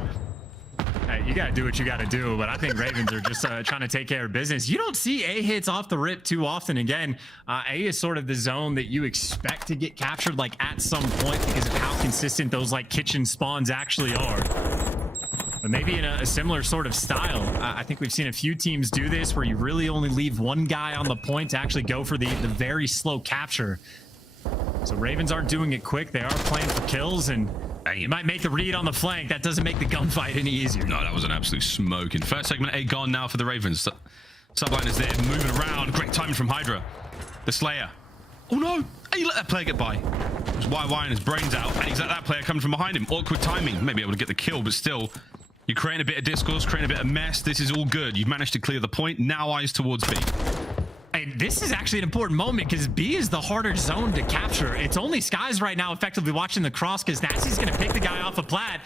Hey, you got to do what you got to do, but I think Ravens are just trying to take care of business. You don't see A hits off the rip too often. Again, A is sort of the zone that you expect to get captured like at some point because of how consistent those like kitchen spawns actually are. But maybe in a similar sort of style. I think we've seen a few teams do this where you really only leave one guy on the point to actually go for the very slow capture. So Ravens aren't doing it quick. They are playing for kills, and you might make the read on the flank. That doesn't make the gunfight any easier. No, that was an absolute smoking. First segment A gone now for the Ravens. Subliners there, moving around. Great timing from HyDra. The Slayer. Oh no! He let that player get by. He's wiring his brains out, and he's let that player come from behind him. Awkward timing. Maybe able to get the kill, but still, you're creating a bit of discourse, creating a bit of mess. This is all good. You've managed to clear the point. Now eyes towards B. And this is actually an important moment because B is the harder zone to capture. It's only Skyz right now effectively watching the cross because Nastie's going to pick the guy off of Plat.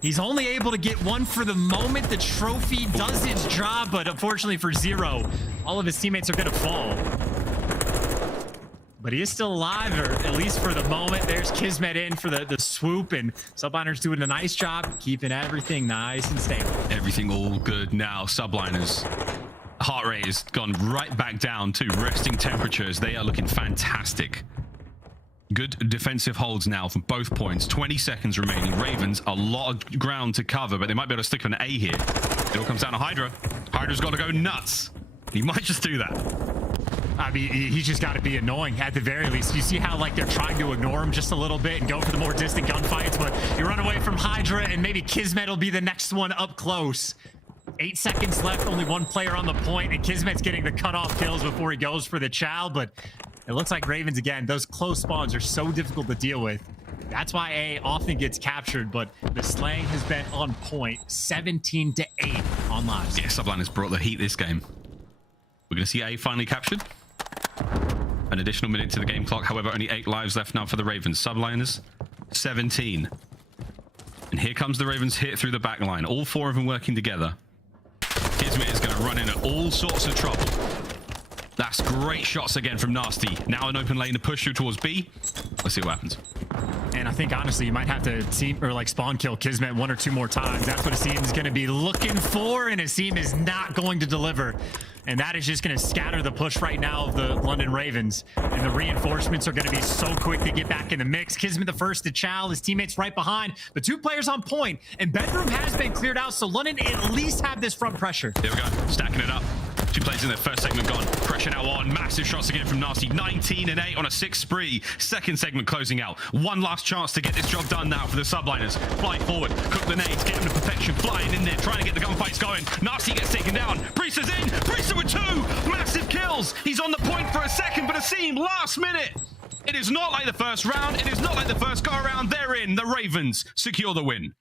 He's only able to get one for the moment. The trophy does its job, but unfortunately for Zero, all of his teammates are going to fall. But he is still alive, or at least for the moment. There's KiSMET in for the swoop, and Subliners doing a nice job keeping everything nice and stable. Everything all good now. Subliners. Heart rate has gone right back down to resting temperatures. They are looking fantastic. Good defensive holds now from both points. 20 seconds remaining. Ravens, a lot of ground to cover, but they might be able to stick an A here. It all comes down to HyDra. HyDra's got to go nuts. He might just do that. I mean, he's just got to be annoying at the very least. You see how like they're trying to ignore him just a little bit and go for the more distant gunfights, but you run away from HyDra and maybe KiSMET will be the next one up close. 8 seconds left, only one player on the point, and KiSMET's getting the cutoff kills before he goes for the chow, but it looks like Ravens, again, those close spawns are so difficult to deal with. That's why A often gets captured, but the slaying has been on point. 17-8 on lives. Yeah, Subliners brought the heat this game. We're going to see A finally captured. An additional minute to the game clock. However, only 8 lives left now for the Ravens. Subliners, 17. And here comes the Ravens hit through the back line. All 4 of them working together. run into all sorts of trouble. That's great shots again from Nastie. Now an open lane to push through towards B. Let's see what happens. And I think, honestly, you might have to team or like spawn kill KiSMET 1 or 2 more times. That's what Asim is going to be looking for, and Asim is not going to deliver. And that is just going to scatter the push right now of the London Ravens. And the reinforcements are going to be so quick to get back in the mix. KiSMET the first to chow, his teammates right behind. But 2 players on point, and bedroom has been cleared out, so London at least have this front pressure. There we go, stacking it up. 2 players in their first segment gone. Pressure now on. Massive shots again from Nastie. 19 and 8 on a 6 spree. Second segment closing out. One last chance to get this job done now for the Subliners. Fly forward. Cook the nades. Get him to perfection. Flying in there. Trying to get the gunfights going. Nastie gets taken down. Priesthah's in. Priestahh with 2. Massive kills. He's on the point for a second, but Asim last minute. It is not like the first round. It is not like the first go around. They're in. The Ravens secure the win.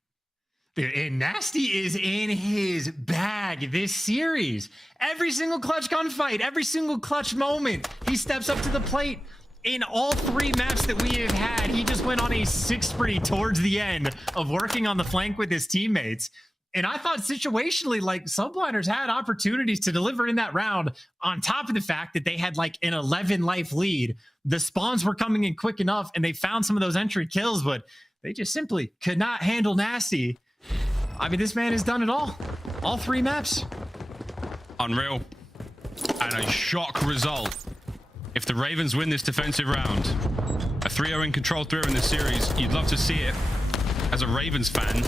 Dude, and Nastie is in his bag this series. Every single clutch gunfight, every single clutch moment, he steps up to the plate. In all 3 maps that we have had, he just went on a 6 spree towards the end of working on the flank with his teammates. And I thought situationally, like, Subliners had opportunities to deliver in that round, on top of the fact that they had like an 11 life lead. The spawns were coming in quick enough, and they found some of those entry kills, but they just simply could not handle Nastie. I mean, this man has done it all. All 3 maps. Unreal. And a shock result. If the Ravens win this defensive round, a 3-0 in control 3-0 in this series, you'd love to see it as a Ravens fan.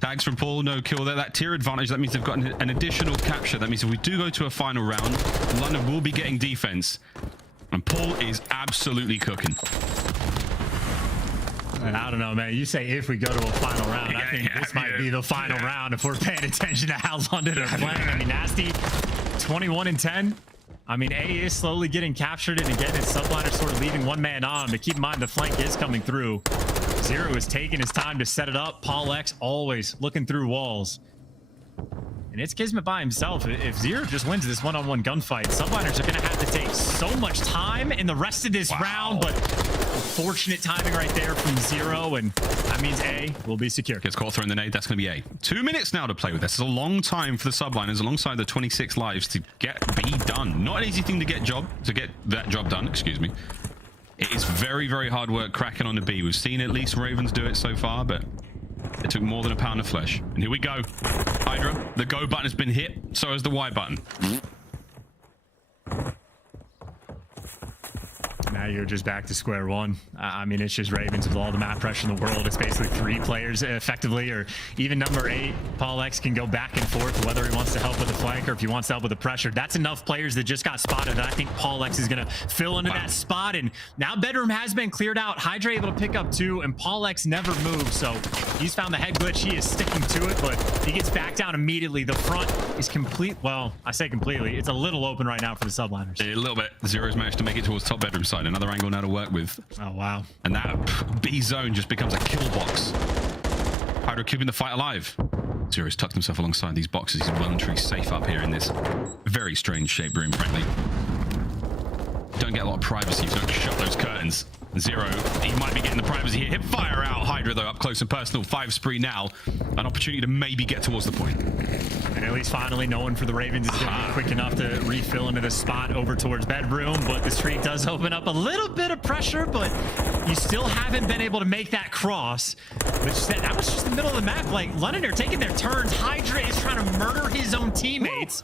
Tags from Paul, no kill there. That tier advantage, that means they've got an additional capture. That means if we do go to a final round, London will be getting defense. And Paul is absolutely cooking. I don't know, man. You say if we go to a final round. I think this might be the final round if we're paying attention to how London are playing. I mean, Nastie, 21 and 10. I mean, A is slowly getting captured, and again, it's Subliners sort of leaving 1 man on. But keep in mind, the flank is coming through. Zero is taking his time to set it up. PaulEhx always looking through walls. And it's KiSMET by himself. If Zero just wins this one-on-one gunfight, Subliners are going to have to take so much time in the rest of this round, but fortunate timing right there from Zero, and that means A will be secure. Gets caught throwing the nade. That's going to be A. 2 minutes now to play with. This is a long time for the Subliners alongside the 26 lives to get B done. Not an easy thing to get that job done, excuse me. It is very, very hard work cracking on the B. We've seen at least Ravens do it so far, but it took more than a pound of flesh. And here we go. HyDra, the go button has been hit. So has the Y button. Now you're just back to square one. I mean, it's just Ravens with all the map pressure in the world. It's basically 3 players effectively, or even number 8. PaulEhx can go back and forth whether he wants to help with the flank or if he wants to help with the pressure. That's enough players that just got spotted. I think PaulEhx is going to fill into that spot. And now bedroom has been cleared out. HyDra able to pick up 2, and PaulEhx never moved. So he's found the head glitch. He is sticking to it, but he gets back down immediately. The front is complete. Well, I say completely. It's a little open right now for the Subliners. A little bit. Zero's managed to make it towards top bedroom side. Another angle now to work with. Oh, wow. And that B zone just becomes a kill box. HyDra keeping the fight alive. Zero's tucked himself alongside these boxes. He's well and truly safe up here in this very strange shaped room, frankly. Don't get a lot of privacy if you don't shut those curtains. Zero, he might be getting the privacy here. Hip fire out. HyDra, though, up close and personal. 5 spree now. An opportunity to maybe get towards the point. And at least finally, no one for the Ravens is going to be quick enough to refill into the spot over towards bedroom. But the street does open up a little bit of pressure, but you still haven't been able to make that cross. Which that was just the middle of the map. Like, London are taking their turns. HyDra is trying to murder his own teammates.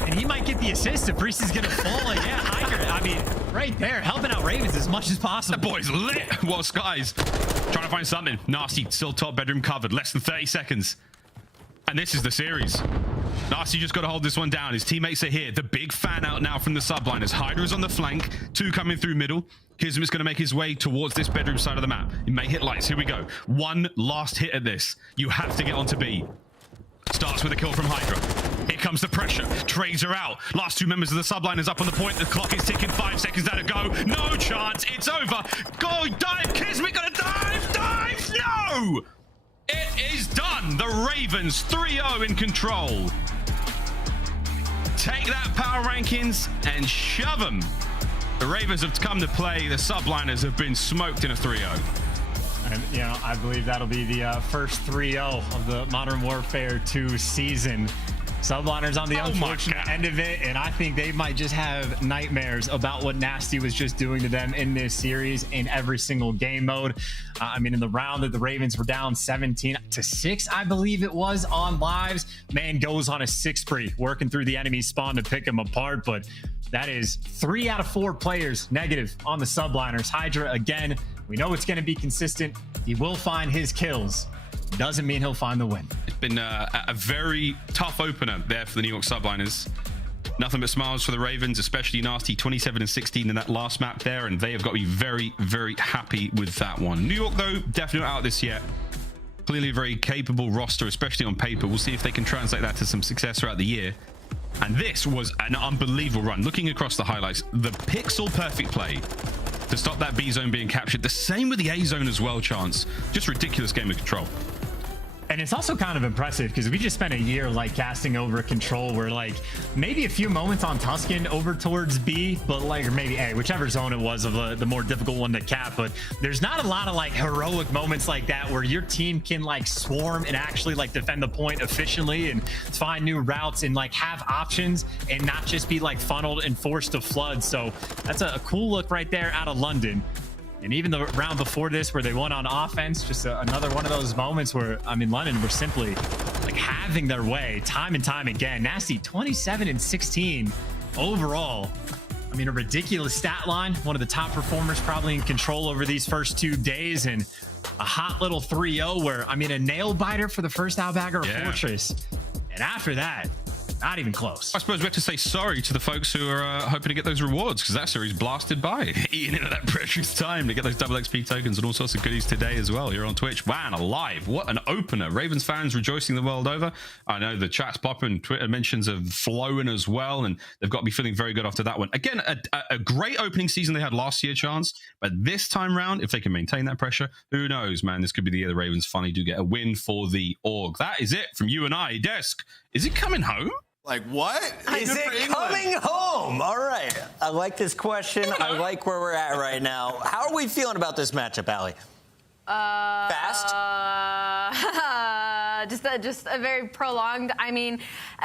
And he might get the assist if Priestahh is going to fall. Yeah, HyDra, I mean, right there, helping out Ravens as much as possible. That boy's lit. Well, Skyz trying to find something. Nastie still top bedroom covered. Less than 30 seconds. And this is the series. Nastie just got to hold this one down. His teammates are here. The big fan out now from the Subliners. HyDra's on the flank. 2 coming through middle. KiSMET's going to make his way towards this bedroom side of the map. He may hit lights. Here we go. One last hit at this. You have to get onto B. Starts with a kill from HyDra. Here comes the pressure. Trades are out. Last 2 members of the Subliners up on the point. The clock is ticking. 5 seconds now to go. No chance. It's over. Go, dive. KiSMET gonna dive. Dive. No! It is done. The Ravens 3-0 in control. Take that power rankings and shove them. The Ravens have come to play. The Subliners have been smoked in a 3-0. And, you know, I believe that'll be the first 3-0 of the Modern Warfare 2 season. Subliners on the unfortunate end of it, and I think they might just have nightmares about what Nastie was just doing to them in this series in every single game mode. I mean, in the round that the Ravens were down 17-6, I believe it was, on lives, man goes on a 6 spree, working through the enemy spawn to pick them apart, but that is 3 out of 4 players negative on the Subliners. HyDra, again, we know it's going to be consistent. He will find his kills. Doesn't mean he'll find the win. It's been a very tough opener there for the New York Subliners. Nothing but smiles for the Ravens, especially Nastie, 27-16 in that last map there, and they have got to be very, very happy with that one. New York, though, definitely not out this yet. Clearly a very capable roster, especially on paper. We'll see if they can translate that to some success throughout the year. And this was an unbelievable run. Looking across the highlights, the pixel perfect play to stop that B zone being captured. The same with the A zone as well, Chance. Just ridiculous game of control. And it's also kind of impressive because we just spent a year like casting over control where like maybe a few moments on Tuscan over towards B, but like, or maybe A, whichever zone it was of the more difficult one to cap. But there's not a lot of like heroic moments like that where your team can like swarm and actually like defend the point efficiently and find new routes and like have options and not just be like funneled and forced to flood. So that's a cool look right there out of London. And even the round before this where they won on offense, just another one of those moments where, I mean, London were simply like having their way time and time again. Nastie, 27-16 overall. I mean, a ridiculous stat line. One of the top performers probably in control over these first 2 days. And a hot little 3-0 where, I mean, a nail biter for the first aBeZy Fortress. And after that, not even close. I suppose we have to say sorry to the folks who are hoping to get those rewards because that series blasted by. Eating into that precious time to get those double XP tokens and all sorts of goodies today as well here on Twitch. Wow, and alive. What an opener. Ravens fans rejoicing the world over. I know the chat's popping, Twitter mentions have flowing as well, and they've got to be feeling very good after that one. Again, a great opening season they had last year, Chance, but this time round, if they can maintain that pressure, who knows, man, this could be the year the Ravens finally do get a win for the org. That is it from you and I. Desk, is it coming home? Like, what? Is it coming home? All right. I like this question. I like where we're at right now. How are we feeling about this matchup, aLLeY? Fast? Just a very prolonged. I mean,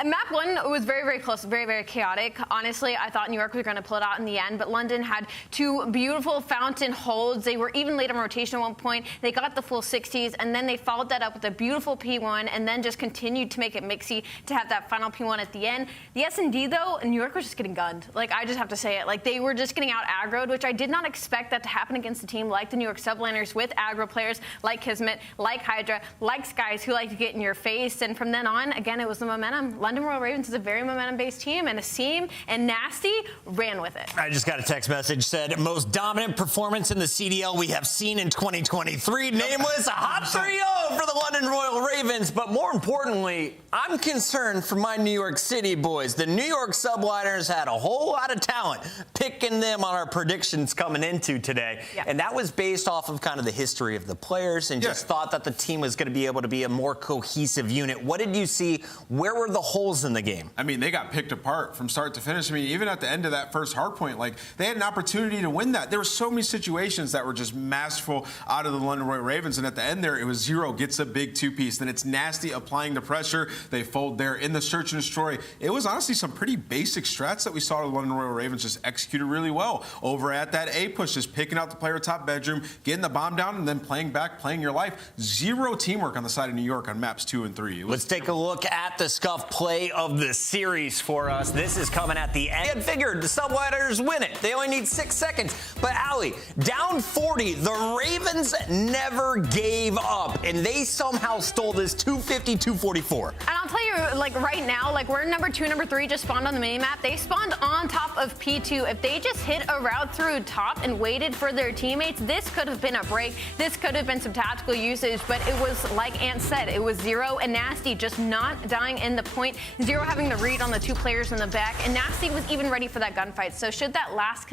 map 1 was very, very close, very, very chaotic. Honestly, I thought New York was going to pull it out in the end, but London had 2 beautiful fountain holds. They were even late on rotation at one point. They got the full 60s, and then they followed that up with a beautiful P1, and then just continued to make it mixy to have that final P1 at the end. The S&D, though, New York was just getting gunned. Like, I just have to say it. Like, they were just getting out aggroed, which I did not expect that to happen against a team like the New York Subliners with aggro players like KiSMET, like HyDra, like Skyz, who like to get in your face. And from then on, again, it was the momentum. London Royal Ravens is a very momentum-based team, and Asim and Nastie ran with it. I just got a text message said, most dominant performance in the CDL we have seen in 2023. Nameless, a hot 3-0 for the London Royal Ravens. But more importantly, I'm concerned for my New York City boys. The New York Subliners had a whole lot of talent picking them on our predictions coming into today. Yeah. And that was based off of kind of the history of the players and just thought that the team was going to be able to be a more cohesive unit. What did you see? Where were the holes in the game? I mean, they got picked apart from start to finish. I mean, even at the end of that first hard point, like, they had an opportunity to win that. There were so many situations that were just masterful out of the London Royal Ravens, and at the end there, it was Zero gets a big 2-piece. Then it's Nastie applying the pressure. They fold there in the search and destroy. It was honestly some pretty basic strats that we saw the London Royal Ravens just executed really well. Over at that A push, just picking out the player top bedroom, getting the bomb down, and then playing back, playing your life. Zero teamwork on the side of New York on maps 2 and 3. Let's take a look at the scuff play of the series for us. This is coming at the end. I had figured the Subliners win it. They only need 6 seconds. But aLLeY, down 40, the Ravens never gave up, and they somehow stole this 250-244. And I'll tell you, like, right now, like, we're number 2, number 3 just spawned on the minimap. They spawned on top of P2. If they just hit a route through top and waited for their teammates, this could have been a break. This could have been some tactical usage, but it was, like Ant said, it was Zero and Nastie just not dying in the point. Zero having the read on the 2 players in the back, and Nastie was even ready for that gunfight. So should that last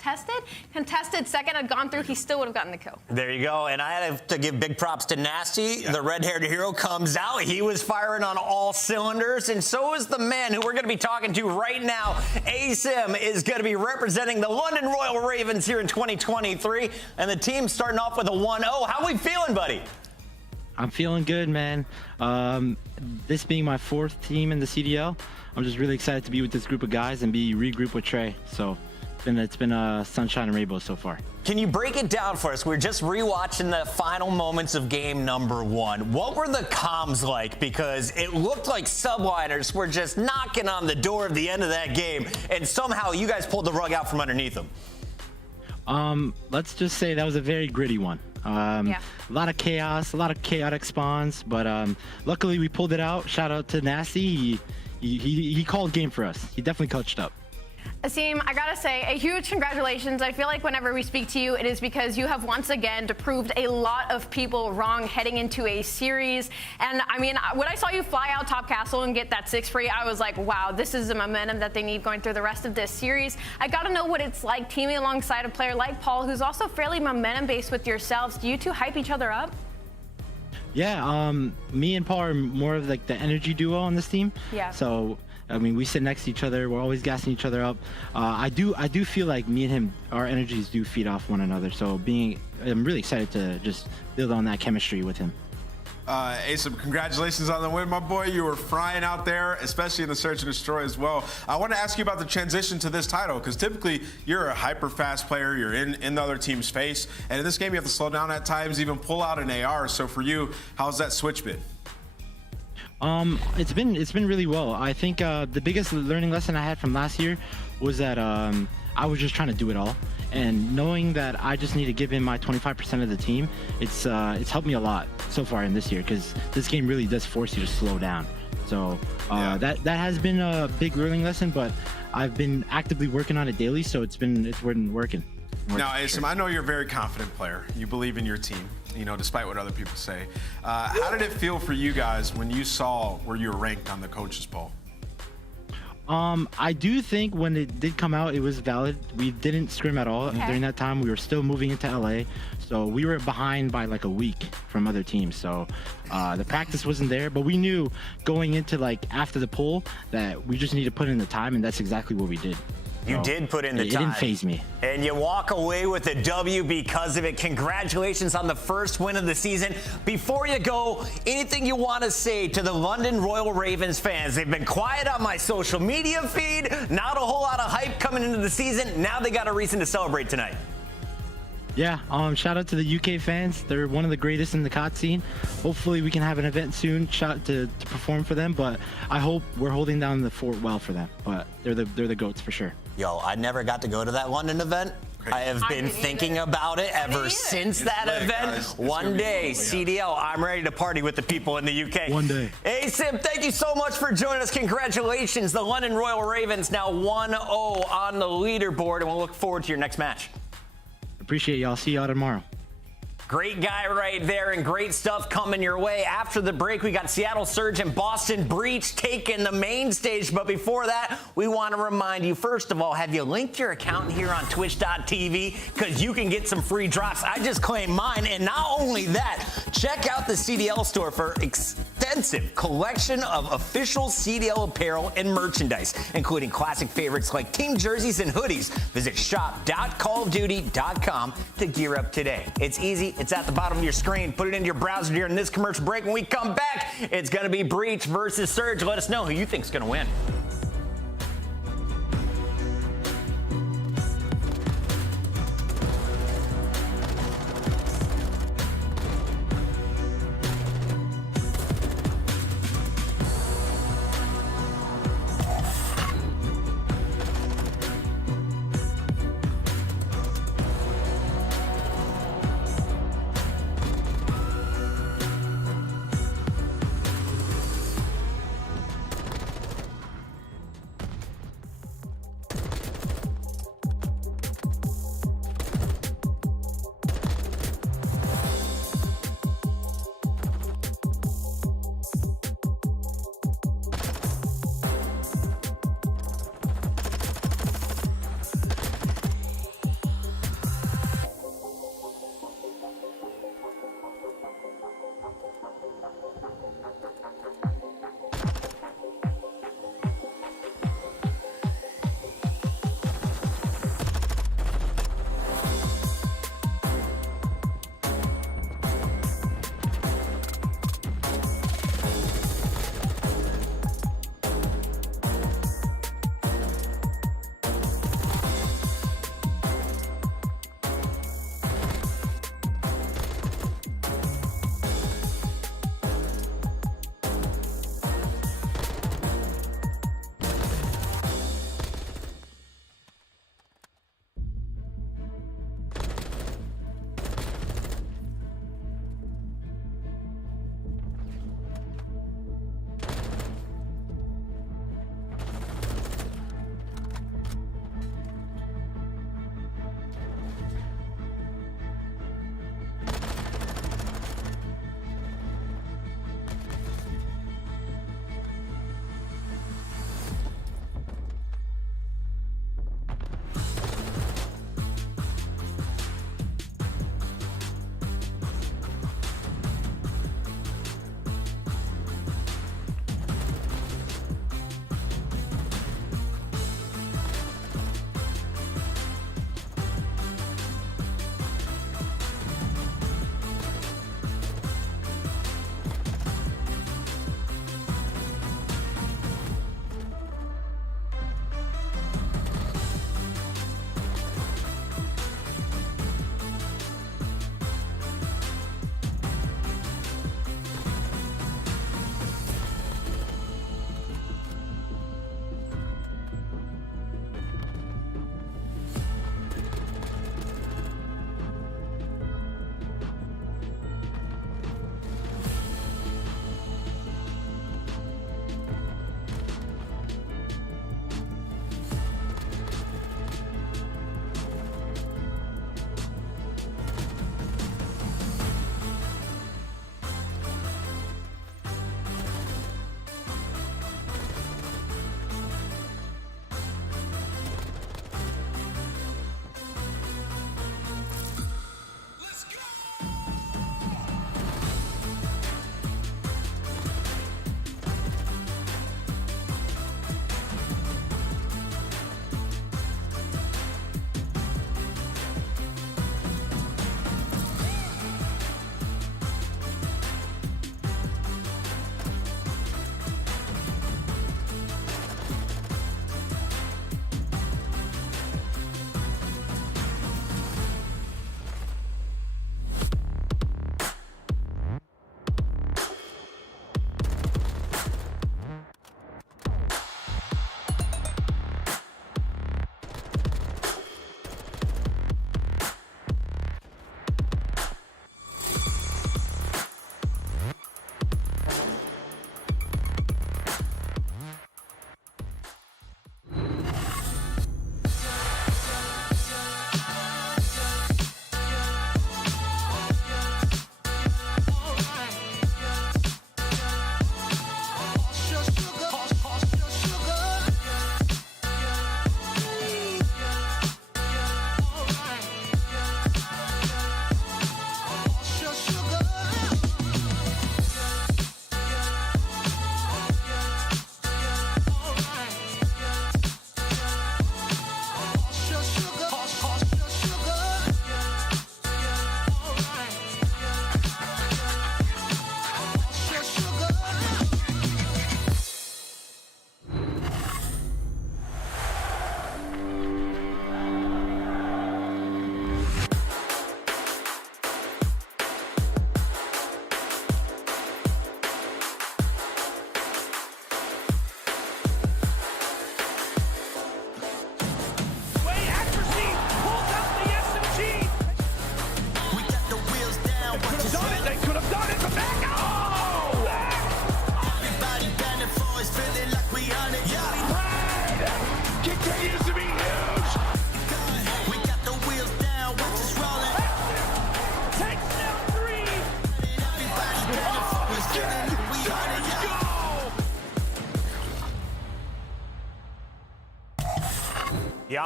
contested second had gone through, he still would have gotten the kill. There you go. And I had to give big props to Nastie. The red-haired hero comes out. He was firing on all cylinders, and so is the man who we're going to be talking to right now. aBeZy is going to be representing the London Royal Ravens here in 2023, and the team's starting off with a 1-0. How we feeling, buddy? I'm feeling good, man. This being my 4th team in the CDL, I'm just really excited to be with this group of guys and be regrouped with Trey. So it's been a sunshine and rainbows so far. Can you break it down for us? We're just rewatching the final moments of game number 1. What were the comms like? Because it looked like Subliners were just knocking on the door of the end of that game, and somehow you guys pulled the rug out from underneath them. Let's just say that was a very gritty one. A lot of chaos, a lot of chaotic spawns, but luckily we pulled it out. Shout out to Nastie. He called game for us. He definitely coached up. Asim, I gotta say, a huge congratulations. I feel like whenever we speak to you, it is because you have once again proved a lot of people wrong heading into a series. And I mean, when I saw you fly out top castle and get that 6 free, I was like, wow, this is the momentum that they need going through the rest of this series. I gotta know what it's like teaming alongside a player like Paul, who's also fairly momentum-based with yourselves. Do you two hype each other up? Yeah, me and Paul are more of like the energy duo on this team. Yeah. So I mean, we sit next to each other. We're always gassing each other up. I do feel like me and him, our energies do feed off one another. So I'm really excited to just build on that chemistry with him. aBeZy, congratulations on the win, my boy. You were frying out there, especially in the Search and Destroy as well. I want to ask you about the transition to this title, because typically you're a hyper-fast player. You're in the other team's face. And in this game, you have to slow down at times, even pull out an AR. So for you, how's that switch been? It's been really well. I think the biggest learning lesson I had from last year was that I was just trying to do it all, and knowing that I just need to give him my 25% of the team, it's helped me a lot so far in this year, because this game really does force you to slow down. So that has been a big learning lesson, but I've been actively working on it daily, so it's been working. Now, aBeZy, I know you're a very confident player. You believe in your team, you know, despite what other people say. How did it feel for you guys when you saw where you were ranked on the coaches poll? I do think when it did come out, it was valid. We didn't scrim at all during that time. We were still moving into LA, so we were behind by like a week from other teams. So the practice wasn't there, but we knew going into like after the poll that we just need to put in the time, and that's exactly what we did. You did put in the time. It didn't faze me. And you walk away with a W because of it. Congratulations on the first win of the season. Before you go, anything you want to say to the London Royal Ravens fans? They've been quiet on my social media feed. Not a whole lot of hype coming into the season. Now they got a reason to celebrate tonight. Yeah, shout out to the UK fans. They're one of the greatest in the COD scene. Hopefully we can have an event soon to perform for them, but I hope we're holding down the fort well for them. But they're the GOATs for sure. Yo, I never got to go to that London event. I have been thinking about it ever since that event. Guys. One day, CDL, I'm ready to party with the people in the UK. One day. Hey, Simp, thank you so much for joining us. Congratulations. The London Royal Ravens now 1-0 on the leaderboard, and we'll look forward to your next match. Appreciate y'all. See y'all tomorrow. Great guy right there, and great stuff coming your way. After the break, we got Seattle Surge and Boston Breach taking the main stage. But before that, we want to remind you, first of all, have you linked your account here on twitch.tv? Because you can get some free drops. I just claimed mine. And not only that, check out the CDL store for extensive collection of official CDL apparel and merchandise, including classic favorites like team jerseys and hoodies. Visit shop.callofduty.com to gear up today. It's easy. It's at the bottom of your screen. Put it into your browser during this commercial break. When we come back, it's going to be Breach versus Surge. Let us know who you think is going to win.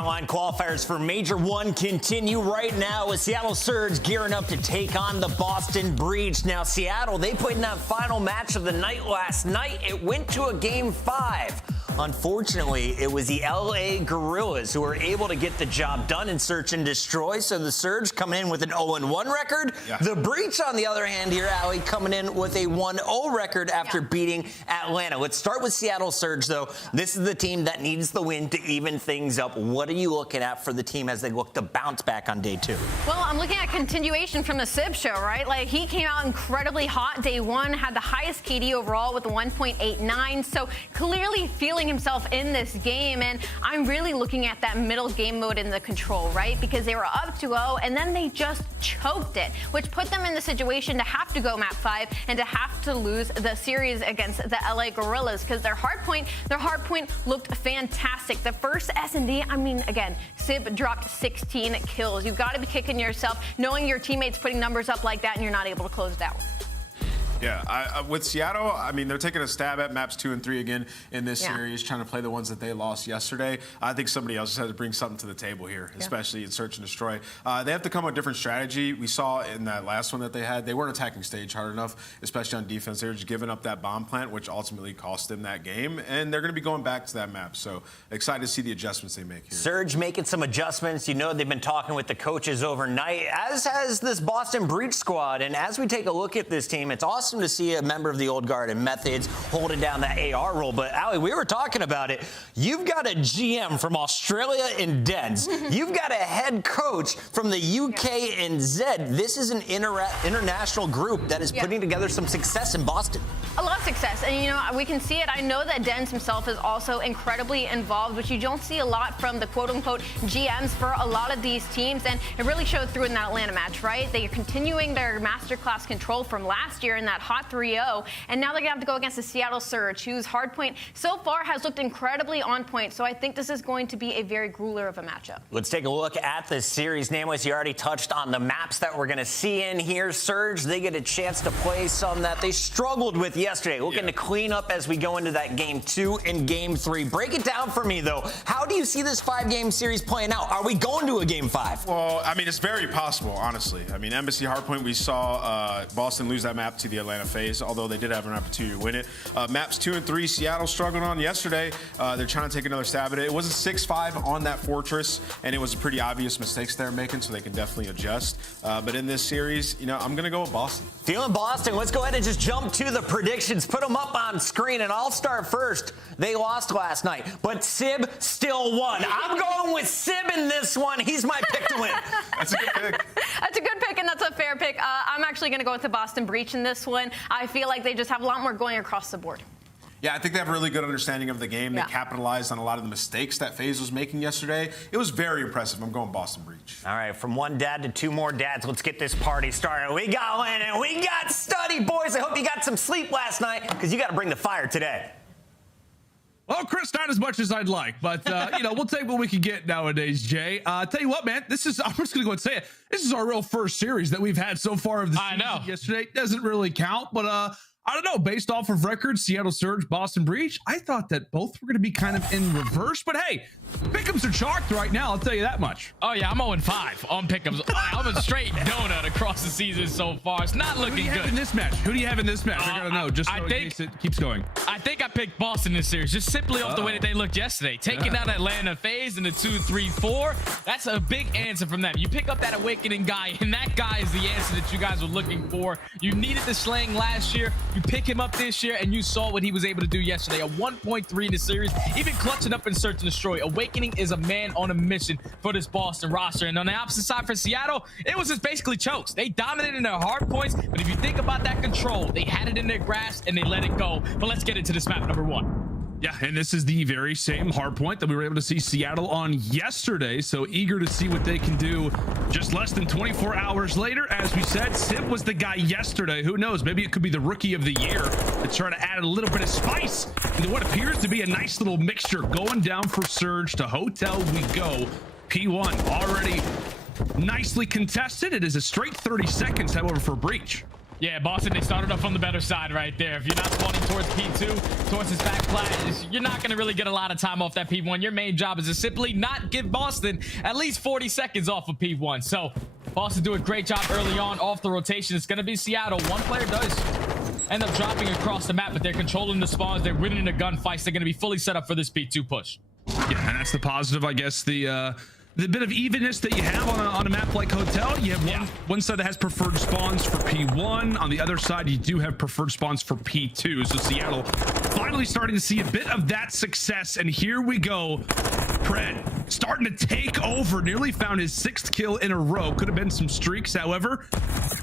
online qualifiers for Major I continue right now with Seattle Surge gearing up to take on the Boston Breach. Now, Seattle, they played in that final match of the night last night. It went to a Game 5. Unfortunately, it was the LA Guerrillas who were able to get the job done in search and destroy. So the Surge coming in with an 0-1 record. Yeah. The Breach, on the other hand here, Ali, coming in with a 1-0 record after beating Atlanta. Let's start with Seattle Surge, though. This is the team that needs the win to even things up. What are you looking at for the team as they look to bounce back on day 2? Well, I'm looking at continuation from the Simp show, right? Like, he came out incredibly hot day 1, had the highest KD overall with a 1.89. So clearly feeling himself in this game, and I'm really looking at that middle game mode in the control, right? Because they were up 2-0 and then they just choked it, which put them in the situation to have to go map 5 and to have to lose the series against the LA Guerrillas, because their hard point looked fantastic. The first S&D, I mean, again, Simp dropped 16 kills. You've got to be kicking yourself knowing your teammates putting numbers up like that and you're not able to close it out. Yeah, with Seattle, I mean, they're taking a stab at maps 2 and 3 again in this series, trying to play the ones that they lost yesterday. I think somebody else has to bring something to the table here, especially in search and destroy. They have to come up with a different strategy. We saw in that last one that they had, they weren't attacking stage hard enough, especially on defense. They were just giving up that bomb plant, which ultimately cost them that game. And they're going to be going back to that map. So excited to see the adjustments they make here. Surge making some adjustments. You know, they've been talking with the coaches overnight, as has this Boston Breach squad. And as we take a look at this team, it's awesome to see a member of the old guard and Methodz holding down that AR role. But Ali, we were talking about it. You've got a GM from Australia in Dens. You've got a head coach from the UK and Zed. This is an international group that is putting together some success in Boston. A lot of success, and you know, we can see it. I know that Dens himself is also incredibly involved, which you don't see a lot from the quote-unquote GMs for a lot of these teams, and it really showed through in that Atlanta match, right? They are continuing their masterclass control from last year in that hot 3-0, and now they're gonna have to go against the Seattle Surge, whose hardpoint so far has looked incredibly on point. So I think this is going to be a very grueler of a matchup. Let's take a look at the series. Nameless, you already touched on the maps that we're gonna see in here. Surge, they get a chance to play some that they struggled with yesterday. Looking to clean up as we go into that Game 2 and Game 3. Break it down for me, though. How do you see this 5-game series playing out? Are we going to a Game 5? Well, I mean, it's very possible, honestly. I mean, Embassy Hardpoint, we saw Boston lose that map to the Atlanta FaZe, although they did have an opportunity to win it. Maps 2 and 3, Seattle struggled on yesterday. They're trying to take another stab at it. It was a 6-5 on that Fortress, and it was a pretty obvious mistakes they're making, so they can definitely adjust. But in this series, you know, I'm going to go with Boston. Feeling Boston. Let's go ahead and just jump to the predictions. Put them up on screen, and I'll start first. They lost last night, but Sib still won. I'm going with Sib in this one. He's my pick to win. That's a good pick. That's a good pick, and that's a fair pick. I'm actually going to go with the Boston Breach in this one. I feel like they just have a lot more going across the board. Yeah, I think they have a really good understanding of the game. They capitalized on a lot of the mistakes that FaZe was making yesterday. It was very impressive. I'm going Boston Breach. All right, from one dad to 2 more dads, let's get this party started. We got Landon, we got Study, boys. I hope you got some sleep last night, because you got to bring the fire today. Well, Chris, not as much as I'd like, but, you know, we'll take what we can get nowadays, Jay. Tell you what, man, I'm just going to go and say it. This is our real first series that we've had so far of the season. I know. Yesterday doesn't really count, but, I don't know, based off of records, Seattle Surge, Boston Breach, I thought that both were going to be kind of in reverse, but hey, pick'ems are chalked right now, I'll tell you that much. Oh yeah, I'm 0-5 on pick'ems. I'm a straight donut across the season so far. It's not looking good. Who do you have in this match? Who do you have in this match? I gotta know, just so in case it keeps going. I think I picked Boston this series, just simply off the way that they looked yesterday. Taking out Atlanta FaZe in the 2-3-4, that's a big answer from them. You pick up that Awakening guy, and that guy is the answer that you guys were looking for. You needed the slang last year. You pick him up this year, and you saw what he was able to do yesterday. A 1.3 in the series, even clutching up in search and destroy. Awakening is a man on a mission for this Boston roster. And on the opposite side for Seattle, it was just basically chokes. They dominated in their hard points, but if you think about that control, they had it in their grasp and they let it go. But let's get into this map number 1. Yeah, and this is the very same hard point that we were able to see Seattle on yesterday. So eager to see what they can do just less than 24 hours later. As we said, Simp was the guy yesterday. Who knows? Maybe it could be the rookie of the year to try to add a little bit of spice into what appears to be a nice little mixture. Going down for Surge to Hotel we go. P1 already nicely contested. It is a straight 30 seconds, however, for Breach. Yeah, Boston, they started off on the better side right there. If you're not spawning towards P2, towards his back plat, you're not going to really get a lot of time off that P1. Your main job is to simply not give Boston at least 40 seconds off of P1. So Boston do a great job early on off the rotation. It's going to be Seattle. One player does end up dropping across the map, but they're controlling the spawns. They're winning the gunfights. They're going to be fully set up for this P2 push. Yeah, and that's the positive, I guess. The bit of evenness that you have on a map like Hotel. You have one side that has preferred spawns for P1. On the other side, you do have preferred spawns for P2. So Seattle finally starting to see a bit of that success. And here we go. Pred starting to take over. Nearly found his 6th kill in a row. Could have been some streaks, however.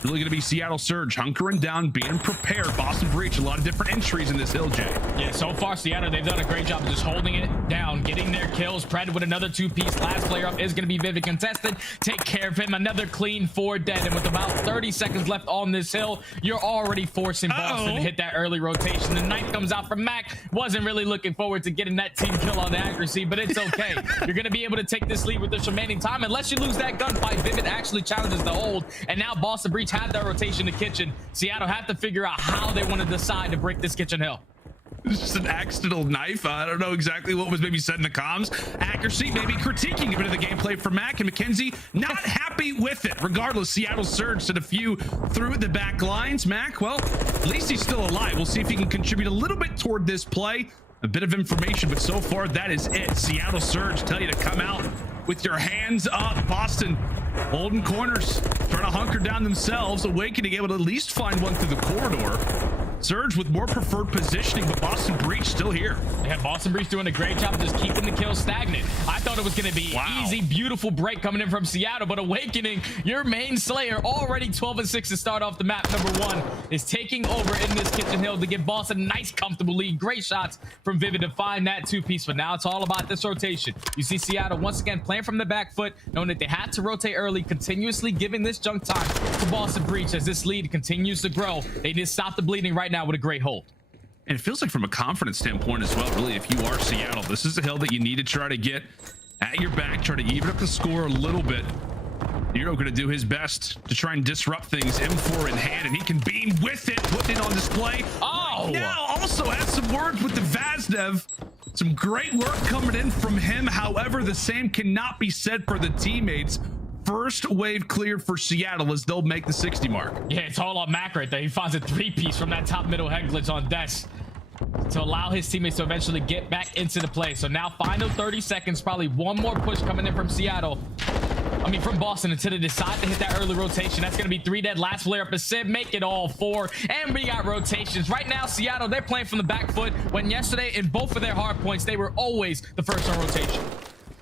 Really going to be Seattle Surge hunkering down, being prepared. Boston Breach, a lot of different entries in this hill, Jay. Yeah, so far Seattle, they've done a great job of just holding it down, getting their kills. Pred with another 2-piece. Last player up is going to be Vivid contested. Take care of him. Another clean 4 dead. And with about 30 seconds left on this hill, you're already forcing Boston to hit that early rotation. The 9th comes out from Mack. Wasn't really looking forward to getting that team kill on the accuracy, but it's okay. You're going to be able to take this lead with this remaining time. Unless you lose that gunfight, Vivid actually challenges the hold. And now Boston Breach have that rotation to kitchen. Seattle have to figure out how they want to decide to break this kitchen hill. It's just an accidental knife. I don't know exactly what was maybe said in the comms. Accuracy, maybe critiquing a bit of the gameplay for Mack, and McKenzie not happy with it. Regardless, Seattle Surge sent a few through the back lines. Mack, well, at least he's still alive. We'll see if he can contribute a little bit toward this play. A bit of information, but so far that is it. Seattle Surge tell you to come out with your hands up. Boston holding corners, trying to hunker down themselves. Awakening able to at least find one through the corridor. Surge with more preferred positioning, but Boston Breach still here. Yeah, Boston Breach doing a great job of just keeping the kills stagnant. I thought it was going to be easy, beautiful break coming in from Seattle, but Awakening, your main slayer, already 12-6 to start off the map. Number 1 is taking over in this kitchen hill to give Boston a nice, comfortable lead. Great shots from Vivid to find that 2-piece, but now it's all about this rotation. You see Seattle once again playing from the back foot, knowing that they had to rotate early, continuously giving this junk time to Boston Breach as this lead continues to grow. They did stop the bleeding right now with a great hold. And it feels like from a confidence standpoint as well, really, if you are Seattle, this is a hill that you need to try to get at your back, try to even up the score a little bit. Nero going to do his best to try and disrupt things. M4 in hand, and he can beam with it, putting it on display. Oh! Now also has some words with the Vaznev. Some great work coming in from him. However, the same cannot be said for the teammates. First wave cleared for Seattle as they'll make the 60 mark. Yeah, it's all on Mack right there. He finds a 3-piece from that top middle head glitch on Des to allow his teammates to eventually get back into the play. So now final 30 seconds, probably one more push coming in from from Boston until they decide to hit that early rotation. That's going to be 3 dead. Last player up is Simp. Make it all 4. And we got rotations. Right now, Seattle, they're playing from the back foot, when yesterday in both of their hard points, they were always the first on rotation.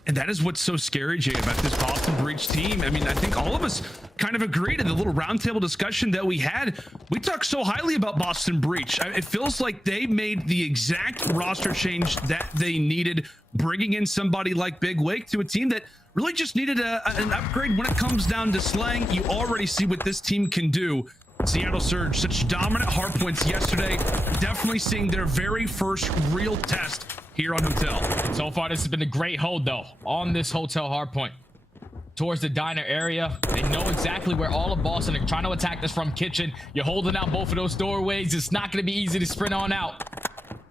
And that is what's so scary, Jay, about this Boston Breach team. I mean, I think all of us kind of agreed in the little roundtable discussion that we had. We talked so highly about Boston Breach. It feels like they made the exact roster change that they needed, bringing in somebody like Big Wake to a team that really just needed an upgrade when it comes down to slang. You already see what this team can do. Seattle Surge, such dominant hard points yesterday. Definitely seeing their very first real test here on Hotel. So far, this has been a great hold, though, on this Hotel hardpoint. Towards the diner area. They know exactly where all of Boston are trying to attack this from kitchen. You're holding out both of those doorways. It's not going to be easy to sprint on out.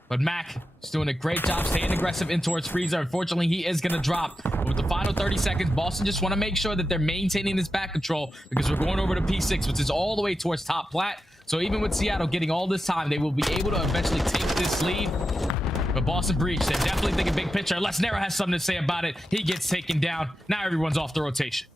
But Mack is doing a great job staying aggressive in towards Freezer. Unfortunately, he is going to drop. But with the final 30 seconds, Boston just want to make sure that they're maintaining this back control, because we're going over to P6, which is all the way towards top plat. So even with Seattle getting all this time, they will be able to eventually take this lead. But Boston Breach, they're definitely thinking big picture. Unless Nero has something to say about it, he gets taken down. Now everyone's off the rotation.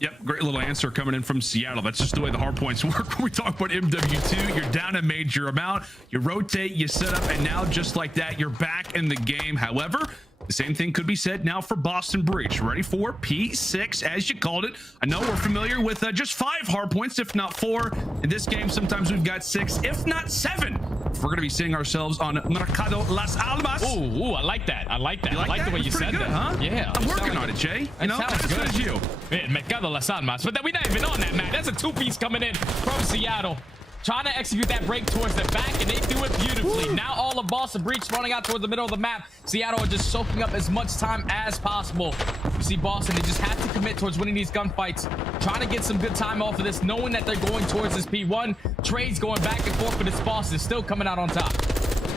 Yep, great little answer coming in from Seattle. That's just the way the hard points work. When we talk about MW2, you're down a major amount, you rotate, you set up, and now just like that, you're back in the game. However, the same thing could be said now for Boston Breach. Ready for P6, as you called it. I know we're familiar with just 5 hard points, if not 4. In this game, sometimes we've got 6, if not 7. We're going to be seeing ourselves on Mercado Las Almas. Ooh, I like that. I like that. You like the way you said good, that. Huh? Yeah. I'm working on it, Jay. You know, sounds as good as you. Man, Mercado Las Almas. But we're not even on that, man. That's a 2-piece coming in from Seattle. trying to execute that break towards the back, and they do it beautifully. Woo. Now all of Boston Breach running out towards the middle of the map. Seattle are just soaking up as much time as possible. You see Boston, they just have to commit towards winning these gunfights, trying to get some good time off of this, knowing that they're going towards this P1. Trades going back and forth, but it's Boston still coming out on top.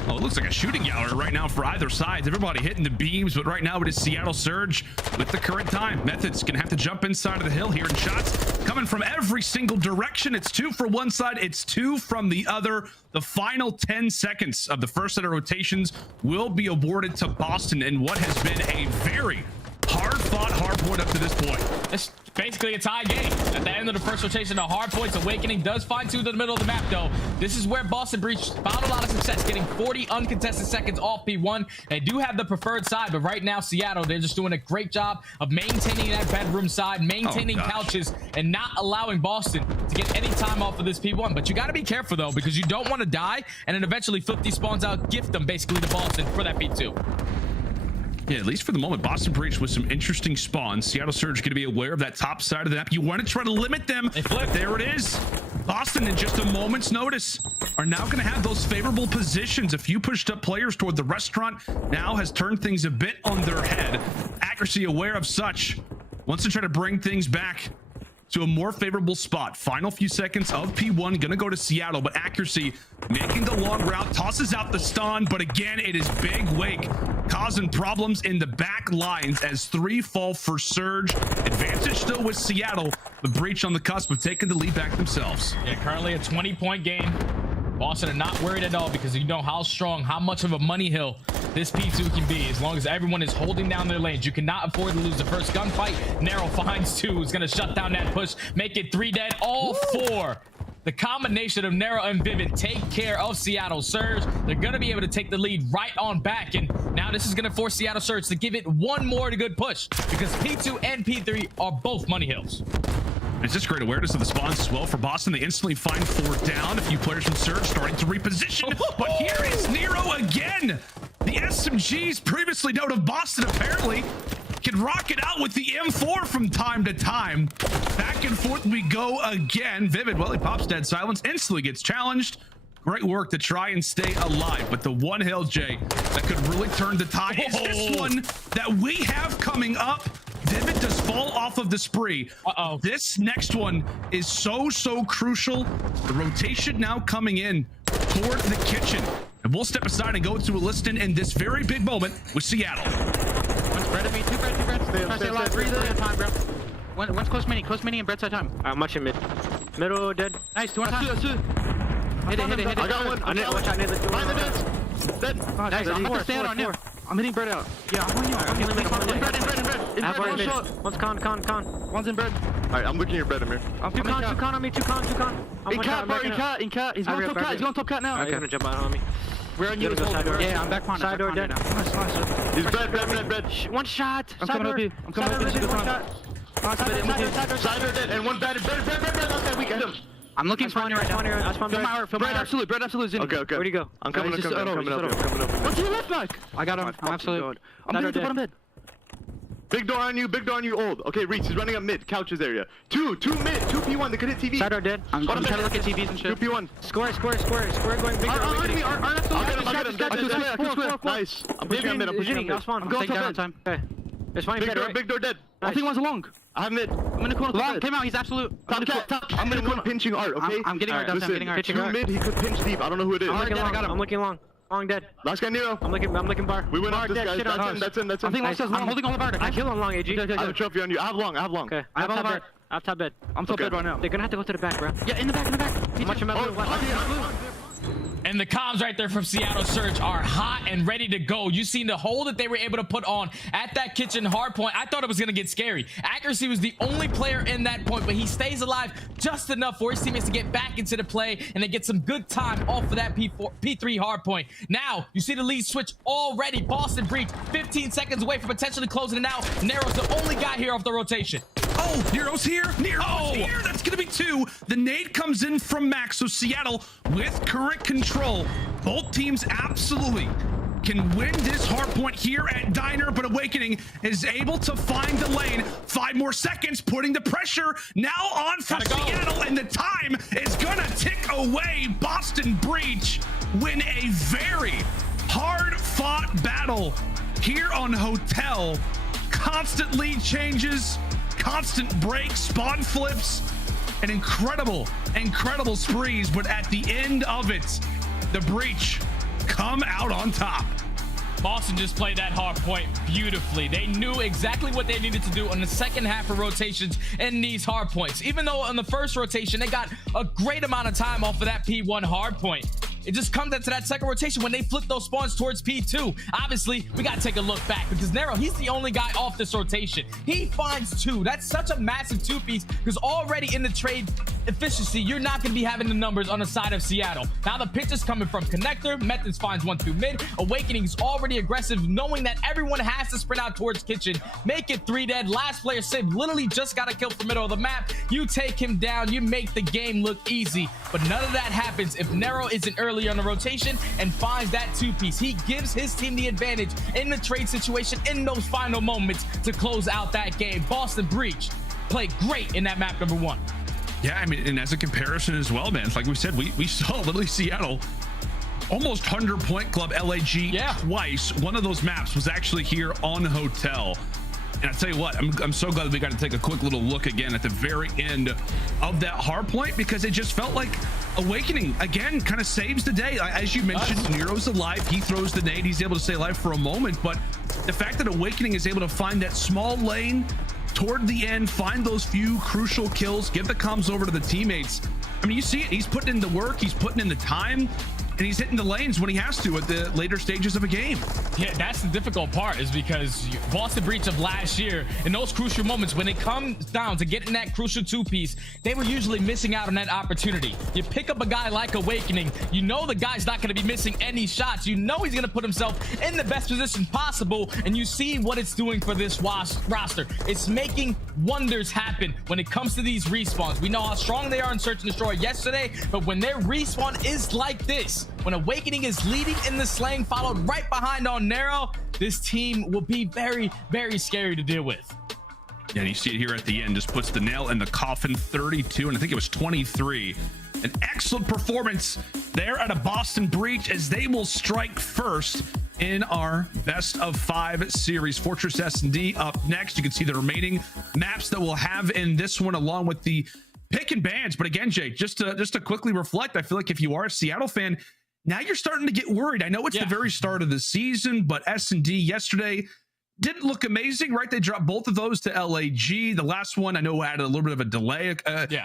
Oh, it looks like a shooting gallery right now for either side. Everybody hitting the beams, but right now it is Seattle Surge with the current time. Methodz gonna have to jump inside of the hill here, and shots coming from every single direction. It's 2 for one side, it's 2 from the other. The final 10 seconds of the first set of rotations will be awarded to Boston in what has been a very hard-fought hardpoint up to this point. It's basically a tie game. At the end of the first rotation, the hardpoints Awakening does find 2 to the middle of the map, though. This is where Boston Breach found a lot of success, getting 40 uncontested seconds off P1. They do have the preferred side, but right now, Seattle, they're just doing a great job of maintaining that bedroom side, maintaining couches, and not allowing Boston to get any time off of this P1. But you got to be careful, though, because you don't want to die, and then eventually flip these spawns out, gift them basically to Boston for that P2. Yeah, at least for the moment, Boston Breach with some interesting spawns. Seattle Surge going to be aware of that top side of the map. You want to try to limit them. There it is. Boston, in just a moment's notice, are now going to have those favorable positions. A few pushed up players toward the restaurant now has turned things a bit on their head. Accuracy aware of such. Wants to try to bring things back to a more favorable spot. Final few seconds of P1 gonna go to Seattle, but Accuracy making the long route, tosses out the stun, but again, it is Big Wake causing problems in the back lines as 3 fall for Surge. Advantage still with Seattle, but Breach on the cusp of taking the lead back themselves. Yeah, currently a 20-point game. Boston are not worried at all because you know how strong, how much of a money hill this P2 can be. As long as everyone is holding down their lanes, you cannot afford to lose the first gunfight. Nero finds 2, is going to shut down that push, make it 3 dead, all 4. The combination of Nero and Vivid take care of Seattle Surge. They're going to be able to take the lead right on back, and now this is going to force Seattle Surge to give it one more good push because P2 and P3 are both money hills. It's just great awareness of the spawns as well for Boston. They instantly find 4 down. A few players from Surge starting to reposition. But here is Nero again. The SMGs previously known of Boston apparently can rock it out with the M4 from time to time. Back and forth we go again. Vivid, well, he pops dead silence, instantly gets challenged. Great work to try and stay alive. But the one hill, Jay, that could really turn the tide is this one that we have coming up. Vivid does fall off of the spree. This next one is so crucial. The rotation now coming in toward the kitchen. And we'll step aside and go to Aliston in this very big moment with Seattle. One's bread at me, 2 bread, 2 bread. Try to stay alive, 3 at a time, bro. One's close mini and bread side time. I'm watching mid. Middle dead. Nice, 2 on time. Hit it. I got one. I need to watch out near the door. Find the dead. Dead. Nice, I'm about to stand on you. I'm hitting bread out. Yeah, I'm on you. I'm hitting bread. In bread, one shot. One's con. One's in bread. Alright, I'm looking at your bread, Amir. 2 con on me, 2 con. In cat. He's going top cat now. I'm gonna jump out on me. We're on you as well. Yeah, I'm back on. Side door dead. Nice. He's bread. One shot. I'm coming up here. One shot. Side door dead, and one bread. Okay, we got him. I'm looking for you right now. Feel my heart. Bread absolute. Okay. Where'd he go? I'm coming up. What's your left back? I got him. I'm absolute. I'm going to put him mid. Big door on you, old. Okay, Reese, he's running up mid, couches area. 2 mid, 2 P1, they could hit TV. Side door dead. I'm trying to look at TVs and shit. 2 P1. Square going big door. I'll get him. Nice. I'm pushing on mid, I'm going top time. Okay. There's one big door dead. I think one's long. I have mid. I'm in the corner. Long came out, he's absolute. I'm in the corner pinching art, okay? I'm getting art. I'm getting art. 2 mid, he could pinch deep. I don't know who it is. I'm looking long. Long dead. Last guy Nero. I'm looking bar. We went up this guy. That's in. I think one says long. Holding on the bar. I kill him long, AG. I have a trophy on you. I have long. Okay. I have top bed. I'm top bed right now. They're gonna have to go to the back, bro. Yeah, in the back. I'm watching And the comms right there from Seattle Surge are hot and ready to go. You seen the hole that they were able to put on at that kitchen hard point. I thought it was going to get scary. Accuracy was the only player in that point, but he stays alive just enough for his teammates to get back into the play and they get some good time off of that P3 hard point. Now, you see the lead switch already. Boston Breach 15 seconds away from potentially closing it out. Nero's the only guy here off the rotation. Oh, Nero's here. Here. That's going to be 2. The nade comes in from Mack. So Seattle with current control. Both teams absolutely can win this hard point here at Diner, but Awakening is able to find the lane. 5 more seconds, putting the pressure now on for Seattle, and the time is gonna tick away, Boston Breach win a very hard-fought battle here on Hotel. Constantly changes, constant breaks, spawn flips, and incredible sprees, but at the end of it, the Breach come out on top. Boston just played that hard point beautifully. They knew exactly what they needed to do on the second half of rotations in these hard points. Even though on the first rotation, they got a great amount of time off of that P1 hard point. It just comes into that second rotation when they flip those spawns towards P2. Obviously, we got to take a look back because Nero, he's the only guy off this rotation. He finds 2. That's such a massive 2-piece because already in the trade efficiency, you're not going to be having the numbers on the side of Seattle. Now the pitch is coming from Connector. Methodz finds 1 through mid. Owakening is already aggressive, knowing that everyone has to sprint out towards Kitchen. Make it 3 dead. Last player, Simp, literally just got a kill from middle of the map. You take him down. You make the game look easy. But none of that happens if Nero isn't early on the rotation and finds that 2-piece. He gives his team the advantage in the trade situation in those final moments to close out that game. Boston Breach played great in that map number 1. Yeah, I mean, and as a comparison as well, man, like we said, we saw literally Seattle almost 100-point club LAG twice. One of those maps was actually here on Hotel. And I tell you what, I'm so glad that we got to take a quick little look again at the very end of that hard point, because it just felt like Owakening again kind of saves the day. As you mentioned, Nero's alive. He throws the nade. He's able to stay alive for a moment. But the fact that Owakening is able to find that small lane toward the end, find those few crucial kills, give the comms over to the teammates. I mean, you see it. He's putting in the work. He's putting in the time. And he's hitting the lanes when he has to at the later stages of a game. Yeah, that's the difficult part, is because Boston Breach of last year, in those crucial moments, when it comes down to getting that crucial 2-piece, they were usually missing out on that opportunity. You pick up a guy like Owakening, you know the guy's not going to be missing any shots. You know he's going to put himself in the best position possible, and you see what it's doing for this roster. It's making wonders happen when it comes to these respawns. We know how strong they are in Search and Destroy yesterday, but when their respawn is like this, when Owakening is leading in the slaying, followed right behind on Nero, this team will be very, very scary to deal with. Yeah, and you see it here at the end, just puts the nail in the coffin. 32, and I think it was 23. An excellent performance there at a Boston Breach, as they will strike first in our best of 5 series. Fortress S&D up next. You can see the remaining maps that we'll have in this one, along with the pick and bans. But again, Jake, just to quickly reflect, I feel like if you are a Seattle fan, now you're starting to get worried. I know it's the very start of the season, but S&D yesterday didn't look amazing, right? They dropped both of those to LAG. The last one, I know, had a little bit of a delay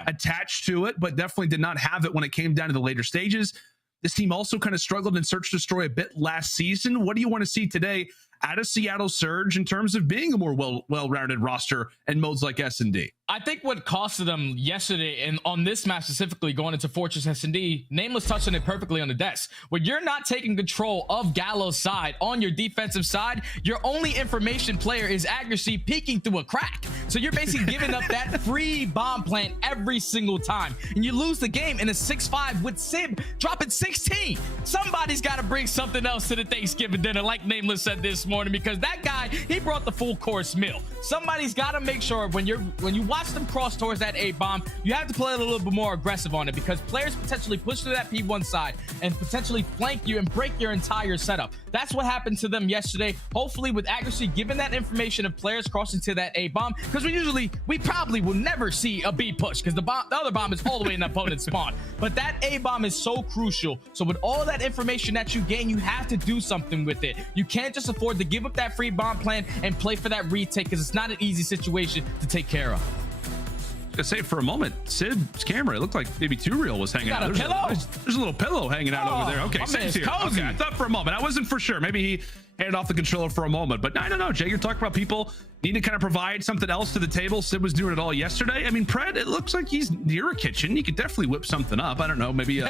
attached to it, but definitely did not have it when it came down to the later stages. This team also kind of struggled in Search Destroy a bit last season. What do you want to see today out of Seattle Surge in terms of being a more well-rounded roster and modes like S&D? I think what costed them yesterday, and on this map specifically, going into Fortress S&D, Nameless touched on it perfectly on the desk. When you're not taking control of Gallo's side on your defensive side, your only information player is accuracy peeking through a crack. So you're basically giving up that free bomb plant every single time. And you lose the game in a 6-5 with Simp dropping 16. Somebody's got to bring something else to the Thanksgiving dinner, like Nameless said this morning, because that guy, he brought the full course meal. Somebody's got to make sure when you watch them cross towards that A-bomb, you have to play a little bit more aggressive on it, because players potentially push to that P1 side and potentially flank you and break your entire setup. That's what happened to them yesterday. Hopefully with accuracy, given that information of players crossing to that A-bomb, because we probably will never see a B push, because the other bomb is all the way in the opponent's spawn. But that A-bomb is so crucial. So with all that information that you gain, you have to do something with it. You can't just afford to give up that free bomb plan and play for that retake, because it's not an easy situation to take care of. I say for a moment, Sid's camera, it looked like maybe 2Real was hanging out. There's a little pillow hanging out over there. Okay, Sid's here. Okay, I thought for a moment. I wasn't for sure. Maybe he handed off the controller for a moment. But I don't know, Jay, you're talking about people need to kind of provide something else to the table. Sid was doing it all yesterday. I mean, Pred, it looks like he's near a kitchen. He could definitely whip something up. I don't know, maybe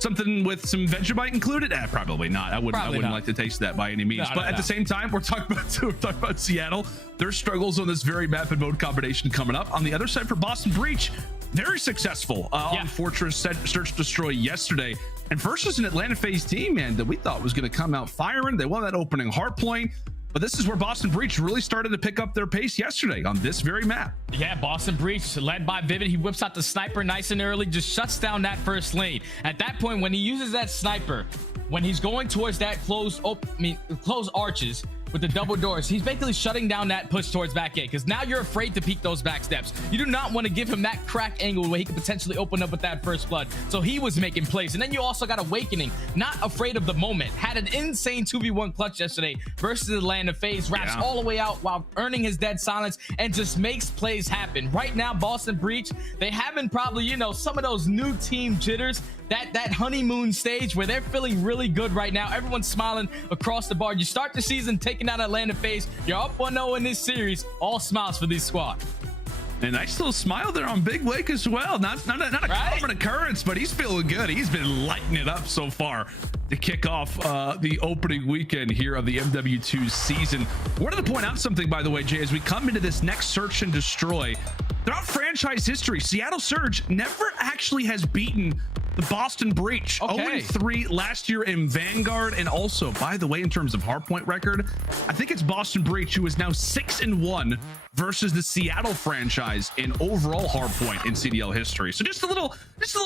something with some Vegemite included? Probably not. I wouldn't like to taste that by any means. But at the same time, we're talking about Seattle. There's struggles on this very map and mode combination coming up. On the other side for Boston Breach, very successful on Fortress Search Destroy yesterday. And versus an Atlanta FaZe team, man, that we thought was going to come out firing. They won that opening hard point. But this is where Boston Breach really started to pick up their pace yesterday on this very map. Yeah, Boston Breach led by Vivid. He whips out the sniper nice and early, just shuts down that first lane. At that point, when he uses that sniper, when he's going towards that closed arches with the double doors, he's basically shutting down that push towards back A, because now you're afraid to peek those back steps. You do not want to give him that crack angle where he could potentially open up with that first blood. So he was making plays. And then you also got Owakening, not afraid of the moment. Had an insane 2v1 clutch yesterday versus the land of FaZe, wraps all the way out while earning his dead silence and just makes plays happen. Right now, Boston Breach, they haven't probably, you know, some of those new team jitters, that honeymoon stage where they're feeling really good right now. Everyone's smiling across the board. You start the season taking out Atlanta FaZe. You're up 1-0 in this series. All smiles for this squad. And nice little smile there on Big Wake as well. Not a common occurrence, but he's feeling good. He's been lighting it up so far to kick off the opening weekend here of the MW2 season. Wanted to point out something, by the way, Jay, as we come into this next search and destroy. Throughout franchise history, Seattle Surge never actually has beaten the Boston Breach. 0-3 last year in Vanguard. And also, by the way, in terms of hardpoint record, I think it's Boston Breach who is now 6-1 versus the Seattle franchise in overall hardpoint in CDL history. So just a little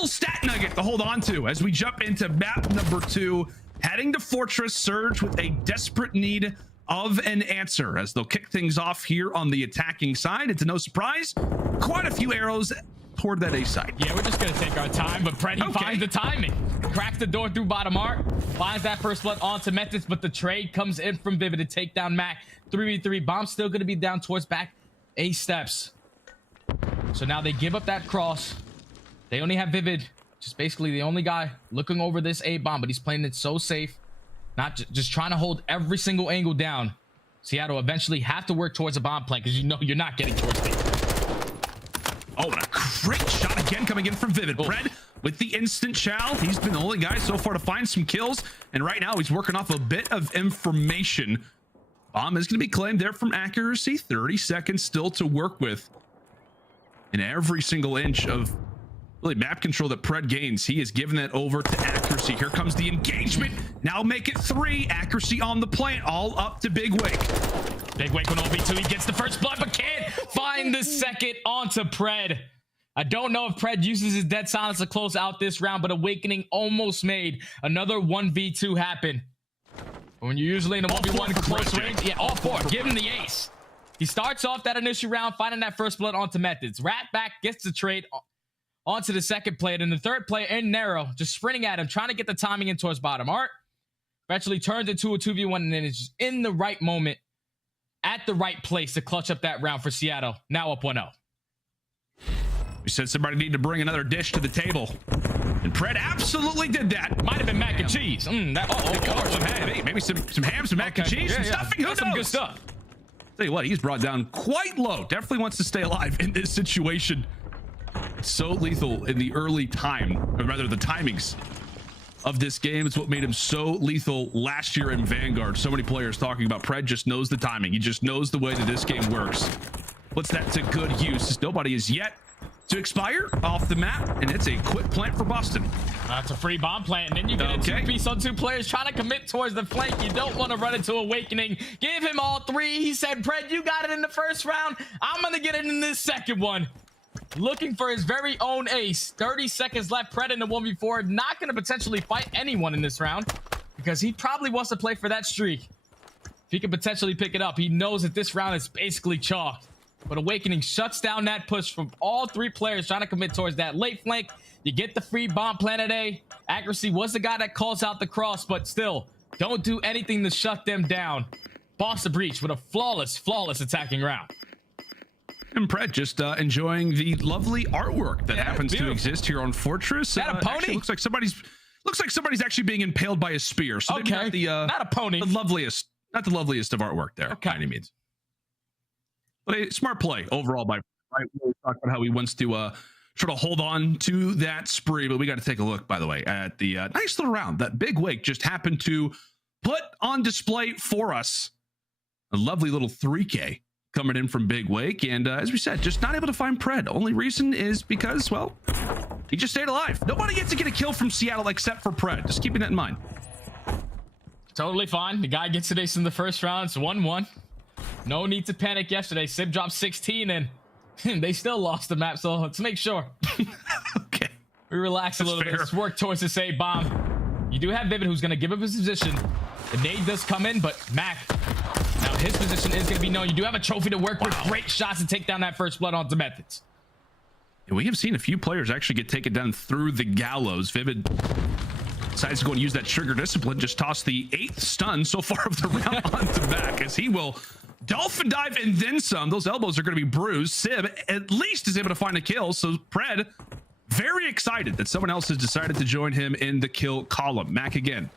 stat nugget to hold on to as we jump into map number 2, heading to Fortress. Surge with a desperate need of an answer as they'll kick things off here on the attacking side. It's no surprise, quite a few arrows toward that A side. Yeah, we're just gonna take our time, but Pred, he finds the timing. Cracks the door through bottom arc, finds that first blood onto Methodz, but the trade comes in from Vivid to take down Mack. 3v3, Bomb's still gonna be down towards back A steps. So now they give up that cross. They only have Vivid, just basically the only guy looking over this A bomb, but he's playing it so safe. Not just trying to hold every single angle down. Seattle eventually have to work towards a bomb plant because you know you're not getting towards B. Oh, and a great shot again coming in from Vivid. Pred with the instant chow. He's been the only guy so far to find some kills. And right now he's working off a bit of information. Bomb is going to be claimed there from accuracy. 30 seconds still to work with. And every single inch of really map control that Pred gains, he is giving that over to accuracy. Here comes the engagement. Now make it 3. Accuracy on the plant. All up to Big Wake. Big Wake on OB2. He gets the first blood, but can't find the second onto Pred. I don't know if Pred uses his dead silence to close out this round, but Owakening almost made another 1v2 happen. When you're usually in a 1v1 close range, yeah, all 4. Give him the ace. He starts off that initial round, finding that first blood onto Methodz. Rat back, gets the trade onto the second player, and the third player in Nero, just sprinting at him, trying to get the timing in towards bottom arc. Eventually turns into a 2v1, and then it's just in the right moment, at the right place to clutch up that round for Seattle. Now up 1-0. We said somebody needed to bring another dish to the table, and Pred absolutely did that. Might have been mac and cheese. Maybe some ham, some mac and cheese, some stuffing. Who knows? Some good stuff. Tell you what, he's brought down quite low. Definitely wants to stay alive in this situation. So lethal in the early time, or rather the timings of this game. It's what made him so lethal last year in Vanguard. So many players talking about Pred just knows the timing. He just knows the way that this game works. Puts that to good use. Nobody is yet to expire off the map, and it's a quick plant for Boston. That's a free bomb plant, and then you get a 2-piece on 2 players trying to commit towards the flank. You don't want to run into Owakening. Give him all 3. He said, Pred, you got it in the first round. I'm going to get it in this second one. Looking for his very own ace. 30 seconds left. Pred in the 1v4. Not going to potentially fight anyone in this round because he probably wants to play for that streak. If he can potentially pick it up, he knows that this round is basically chalked. But Owakening shuts down that push from all 3 players trying to commit towards that late flank. You get the free bomb planet A. Accuracy was the guy that calls out the cross, but still, don't do anything to shut them down. Boston Breach with a flawless attacking round. And Pred just enjoying the lovely artwork that happens to exist here on Fortress. Is that a pony? Looks like somebody's actually being impaled by a spear. So okay, not a pony. Not the loveliest of artwork there by any means. But a smart play overall by Pred. We talked about how he wants to try to hold on to that spree, but we got to take a look, by the way, at the nice little round that Big Wake just happened to put on display for us. A lovely little 3K coming in from Big Wake, and as we said, just not able to find Pred. Only reason is because, well, he just stayed alive. Nobody gets to get a kill from Seattle except for Pred. Just keeping that in mind. Totally fine. The guy gets it ace in the first round. It's 1-1. No need to panic yesterday. Simp dropped 16 and they still lost the map. So let's make sure. Okay. We relax a little bit. Let's work towards this A bomb. You do have Vivid who's going to give up his position. The nade does come in, but Mack, now his position is going to be known. You do have a trophy to work with. Great shots to take down that first blood onto Methodz. We have seen a few players actually get taken down through the gallows. Vivid decides to go and use that trigger discipline. Just toss the 8th stun so far of the round onto Mack as he will dolphin dive and then some. Those elbows are going to be bruised. Sib at least is able to find a kill. So Pred very excited that someone else has decided to join him in the kill column. Mack again.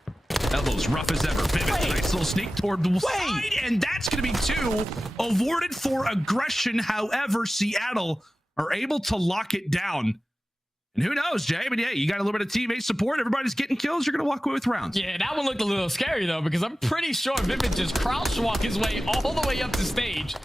Elbows rough as ever. Vivid, nice little sneak toward the side, and that's going to be 2 awarded for aggression. However, Seattle are able to lock it down. And who knows, Jay? But yeah, you got a little bit of teammate support. Everybody's getting kills. You're going to walk away with rounds. Yeah, that one looked a little scary, though, because I'm pretty sure Vivid just crouch walk his way all the way up to stage.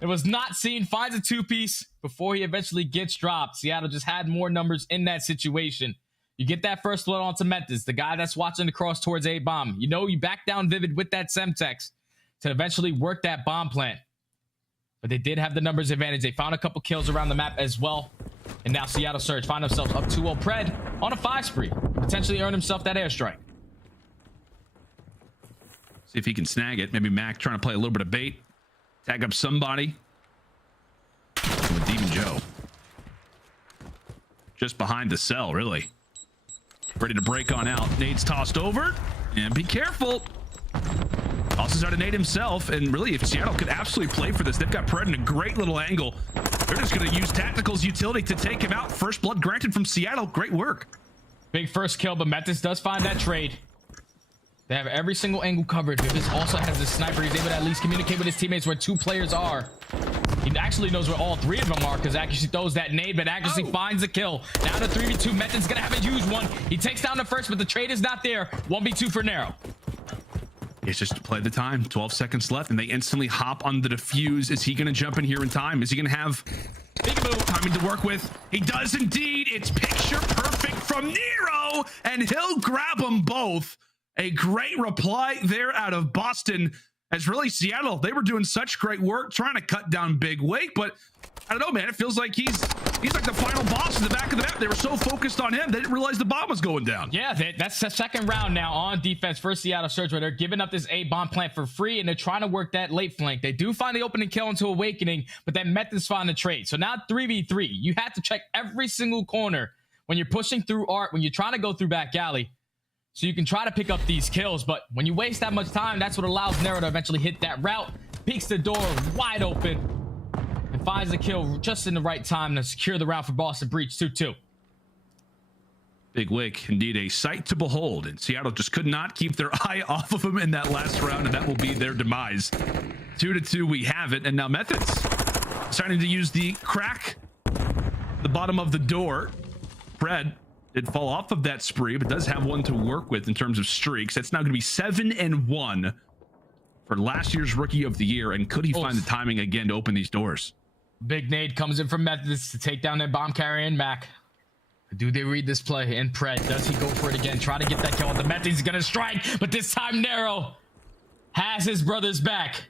It was not seen. Finds a 2-piece before he eventually gets dropped. Seattle just had more numbers in that situation. You get that first blood onto Methodz, the guy that's watching the cross towards A bomb. You know, you back down Vivid with that Semtex to eventually work that bomb plant. But they did have the numbers advantage. They found a couple kills around the map as well. And now Seattle Surge find themselves up 2-0. Pred on a 5 spree. Potentially earn himself that airstrike. See if he can snag it. Maybe Mack trying to play a little bit of bait. Tag up somebody. With Demon Joe. Just behind the cell, really. Ready to break on out. Nade's tossed over. And be careful. Tosses out a nade himself. And really, if Seattle could absolutely play for this, they've got Pred in a great little angle. They're just going to use Tactical's utility to take him out. First blood granted from Seattle. Great work. Big first kill, but Methodz does find that trade. They have every single angle covered. Vivid also has a sniper. He's able to at least communicate with his teammates where 2 players are. He actually knows where all 3 of them are because Accuracy throws that nade, but Accuracy finds a kill. Now to 3v2. Methodz going to have a huge one. He takes down the first, but the trade is not there. 1v2 for Nero. It's just to play the time. 12 seconds left, and they instantly hop on the defuse. Is he going to jump in here in time? Is he going to have timing to work with? He does indeed. It's picture perfect from Nero, and he'll grab them both. A great reply there out of Boston. As really Seattle, they were doing such great work trying to cut down Big Wake, but I don't know, man. It feels like he's like the final boss in the back of the map. They were so focused on him, they didn't realize the bomb was going down. Yeah, that's the second round now on defense for Seattle Surge, where they're giving up this A bomb plant for free, and they're trying to work that late flank. They do find the opening kill into Awakening, but then Methodz find the trade. So now 3v3. You have to check every single corner when you're pushing through Art, when you're trying to go through back alley, so you can try to pick up these kills. But when you waste that much time, that's what allows Nero to eventually hit that route, peeks the door wide open, and finds the kill just in the right time to secure the round for Boston Breach. 2-2. Big Wick, indeed a sight to behold, and Seattle just could not keep their eye off of him in that last round, and that will be their demise. 2-2, we have it, and now Methodz starting to use the crack, the bottom of the door. Pred did fall off of that spree, but does have one to work with in terms of streaks. That's now going to be 7-1 for last year's Rookie of the Year, and could he find the timing again to open these doors? Big nade comes in from Methodz to take down that bomb carrier in Mack. Do they read this play? And Pred, does he go for it again? Try to get that kill. The Methodz is going to strike, but this time Nero has his brothers back.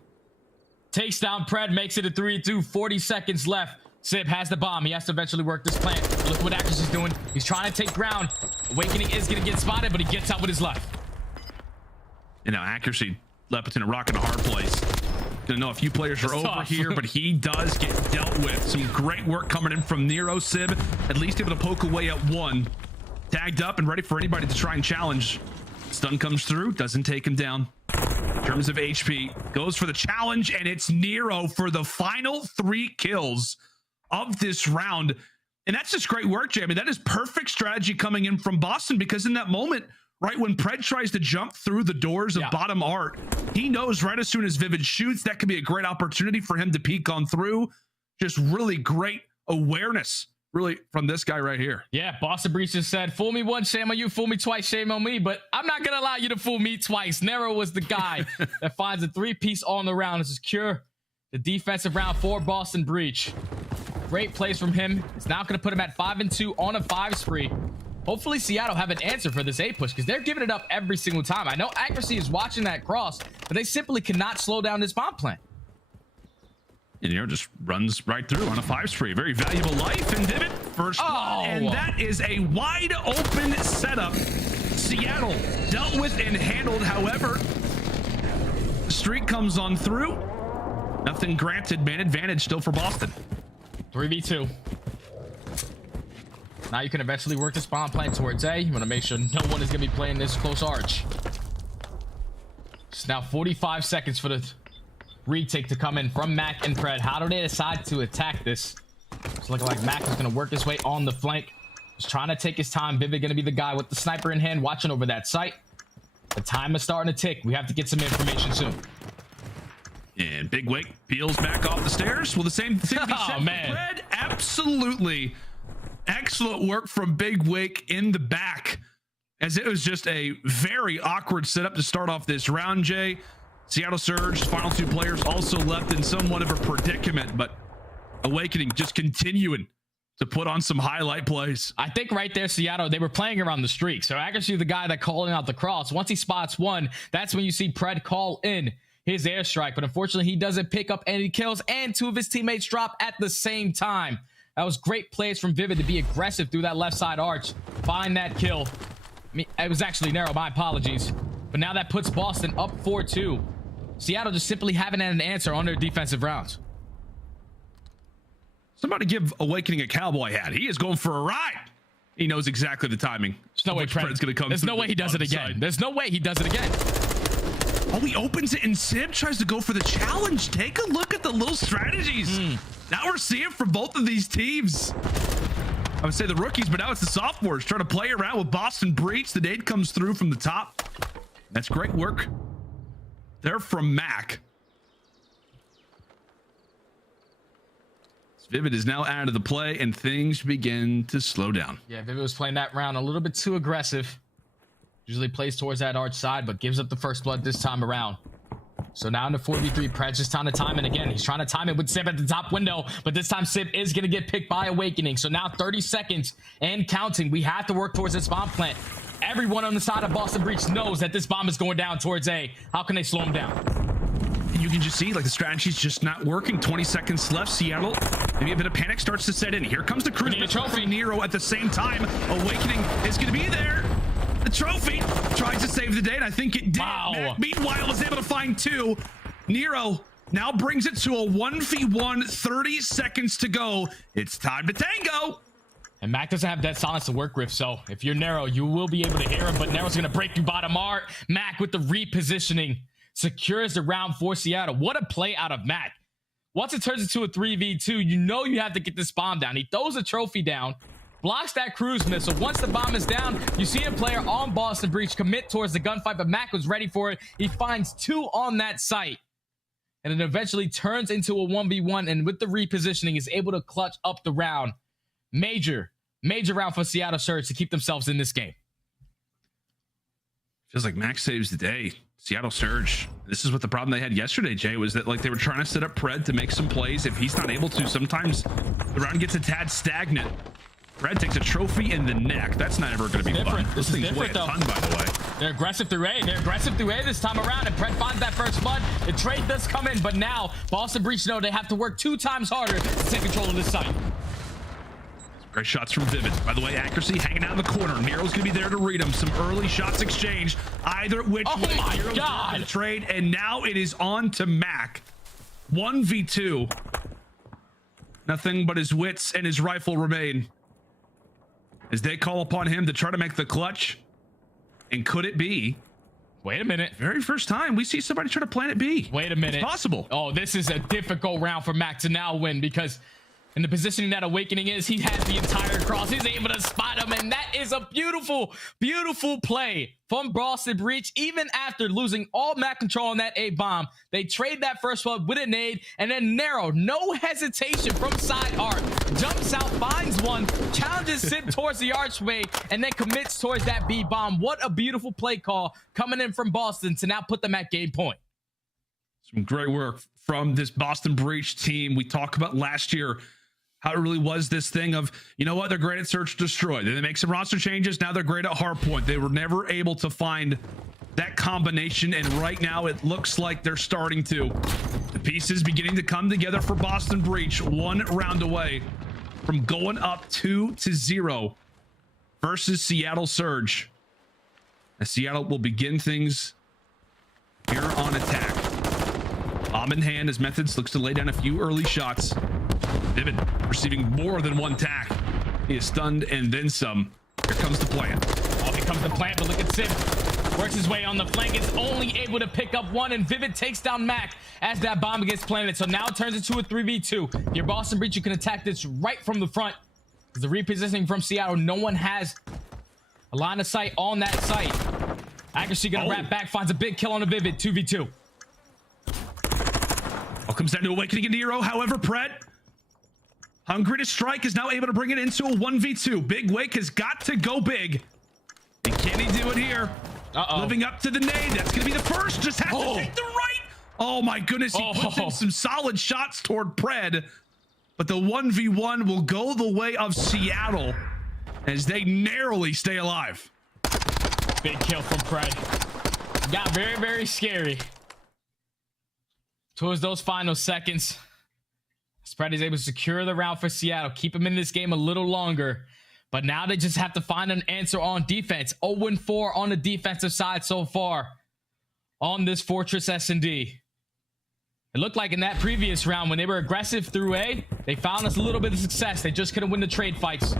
Takes down Pred, makes it a 3-2, 40 seconds left. Simp has the bomb. He has to eventually work this plant. Look what Accuracy's doing. He's trying to take ground. Awakening is going to get spotted, but he gets out with his left. And now Accuracy left in a rock in a hard place. Gonna know a few players are over here, but he does get dealt with. Some great work coming in from Nero. Sib at least able to poke away at one. Tagged up and ready for anybody to try and challenge. Stun comes through, doesn't take him down. In terms of HP, goes for the challenge, and it's Nero for the final 3 kills of this round. And that's just great work, Jay. I mean, that is perfect strategy coming in from Boston, because in that moment, right when Pred tries to jump through the doors of bottom Art, he knows right as soon as Vivid shoots, that could be a great opportunity for him to peek on through. Just really great awareness, really, from this guy right here. Yeah, Boston Breach just said, fool me once, shame on you. Fool me twice, shame on me. But I'm not going to allow you to fool me twice. Nero was the guy that finds a 3-piece on the round to secure the defensive round for Boston Breach. Great plays from him. It's now going to put him at 5-2 on a 5 spree. Hopefully Seattle have an answer for this A push because they're giving it up every single time. I know Accuracy is watching that cross, but they simply cannot slow down this bomb plant. And Nero just runs right through on a 5 spree. Very valuable life. And Vivid first blood. And that is a wide open setup. Seattle dealt with and handled. However, the streak comes on through. Nothing granted. Man advantage still for Boston. 3v2. Now you can eventually work the spawn plant towards A. You want to make sure no one is going to be playing this close arch. It's now 45 seconds for the retake to come in from Mack and Pred. How do they decide to attack this? It's looking like Mack is going to work his way on the flank. He's trying to take his time. Vivid going to be the guy with the sniper in hand, watching over that site. The time is starting to tick. We have to get some information soon. And Big Wake peels back off the stairs. Will the same thing be said for Pred? Absolutely. Excellent work from Big Wake in the back, as it was just a very awkward setup to start off this round, Jay. Seattle Surge, final 2 players also left in somewhat of a predicament, but Owakening just continuing to put on some highlight plays. I think right there, Seattle, they were playing around the streak. So Accuracy, the guy that calling out the cross, once he spots one, that's when you see Pred call in his airstrike. But unfortunately, he doesn't pick up any kills, and 2 of his teammates drop at the same time. That was great plays from Vivid to be aggressive through that left side arch. Find that kill. I mean, it was actually Nero, my apologies. But now that puts Boston up 4-2. Seattle just simply haven't had an answer on their defensive rounds. Somebody give Owakening a cowboy hat. He is going for a ride. He knows exactly the timing. There's no way Pred's going to come. There's no way he does it again. There's no way he does it again. Oh, he opens it and Simp tries to go for the challenge. Take a look at the little strategies. Now we're seeing from both of these teams. I would say the rookies, but now it's the sophomores trying to play around with Boston Breach. The nade comes through from the top. That's great work. They're from Mack. Vivid is now out of the play, and things begin to slow down. Yeah, Vivid was playing that round a little bit too aggressive. Usually plays towards that arch side, but gives up the first blood this time around. So now in the 4v3, Pred's just trying to time it again. He's trying to time it with Simp at the top window, but this time Simp is going to get picked by Owakening. So now 30 seconds and counting. We have to work towards this bomb plant. Everyone on the side of Boston Breach knows that this bomb is going down towards A. How can they slow him down? And you can just see, like, the strategy's just not working. 20 seconds left. Seattle, maybe a bit of panic starts to set in. Here comes the cruise. The trophy. Nero at the same time. Awakening is going to be there. The trophy tries to save the day, and I think it did. Wow. Mack, meanwhile, was able to find 2. Nero now brings it to a 1v1, 30 seconds to go. It's time to tango. And Mack doesn't have dead silence to work with, so if you're Nero, you will be able to hear him, but Nero's going to break through bottom art. Mack with the repositioning secures the round for Seattle. What a play out of Mack. Once it turns into a 3v2, you know you have to get this bomb down. He throws a trophy down, blocks that cruise missile. Once the bomb is down, you see a player on Boston Breach commit towards the gunfight, but Mack was ready for it. He finds 2 on that site, and it eventually turns into a 1v1, and with the repositioning is able to clutch up the round. Major round for Seattle Surge to keep themselves in this game. Feels like Mack saves the day. Seattle Surge, this is what the problem they had yesterday, Jay, was that, like, they were trying to set up Pred to make some plays. If he's not able to, sometimes the round gets a tad stagnant. Pred takes a trophy in the neck. That's not ever going to be fun. This is different, though. Ton, by the way. They're aggressive through A. They're aggressive through A this time around, and Pred finds that first blood. The trade does come in, but now Boston Breach know they have to work 2 times harder to take control of this site. Great shots from Vivid. By the way, Accuracy hanging out in the corner. Nero's going to be there to read him. Some early shots exchanged. Either which way. My Nero's God. the trade, and now it is on to Mack. 1v2. Nothing but his wits and his rifle remain as they call upon him to try to make the clutch. And could it be? Wait a minute. Very first time we see somebody try to plant it B. Wait a minute. It's possible. Oh, this is a difficult round for Mack to now win, because in the positioning that Owakening is, he has the entire cross. He's able to spot him, and that is a beautiful, beautiful play from Boston Breach. Even after losing all Mack control on that A bomb, they trade that first one with a nade, and then Nero, no hesitation from side arc, jumps out, finds one, challenges Simp towards the archway, and then commits towards that B bomb. What a beautiful play call coming in from Boston to now put them at game point. Some great work from this Boston Breach team. We talked about last year how it really was this thing of, you know what, they're great at search destroy. Then they make some roster changes. Now they're great at hardpoint. They were never able to find that combination, and right now it looks like they're starting to. The pieces beginning to come together for Boston Breach, 1 round away from going up 2-0 versus Seattle Surge. As Seattle will begin things here on attack. Bomb in hand as Methodz looks to lay down a few early shots. Vivid receiving more than 1 tack. He is stunned and then some. Here comes the plant. Oh, here comes the plant, but look at Simp. Works his way on the flank, is only able to pick up 1, and Vivid takes down Mack as that bomb gets planted. So now it turns into a 3v2. If you're Boston Breach, you can attack this right from the front. The repositioning from Seattle, no one has a line of sight on that site. aBeZy gonna wrap back, finds a big kill on a Vivid, 2v2. All comes down to Awakening and Nero. However, Pred, hungry to strike, is now able to bring it into a 1v2. Big Wake has got to go big. And can he do it here? Living up to the nade. That's going to be the first. Just has to take the right. Oh my goodness. He puts in some solid shots toward Pred. But the 1v1 will go the way of Seattle as they narrowly stay alive. Big kill from Pred. Got very, very scary towards those final seconds. Pred is able to secure the round for Seattle, keep him in this game a little longer. But now they just have to find an answer on defense. 0-4 on the defensive side so far on this Fortress S&D. It looked like in that previous round when they were aggressive through A, they found us a little bit of success. They just couldn't win the trade fights.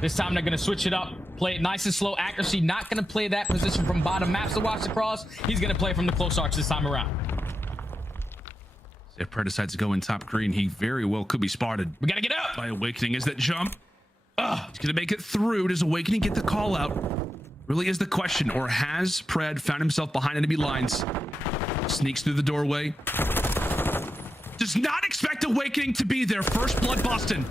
This time they're going to switch it up, play it nice and slow. aBeZy not going to play that position from bottom maps to watch across. He's going to play from the close arch this time around. If Pred decides to go in top green, he very well could be spotted. We got to get up. By Awakening. Is that jump? He's going to make it through. Does Awakening get the call out? Really is the question. Or has Pred found himself behind enemy lines? Sneaks through the doorway. Does not expect Awakening to be there. First blood Boston.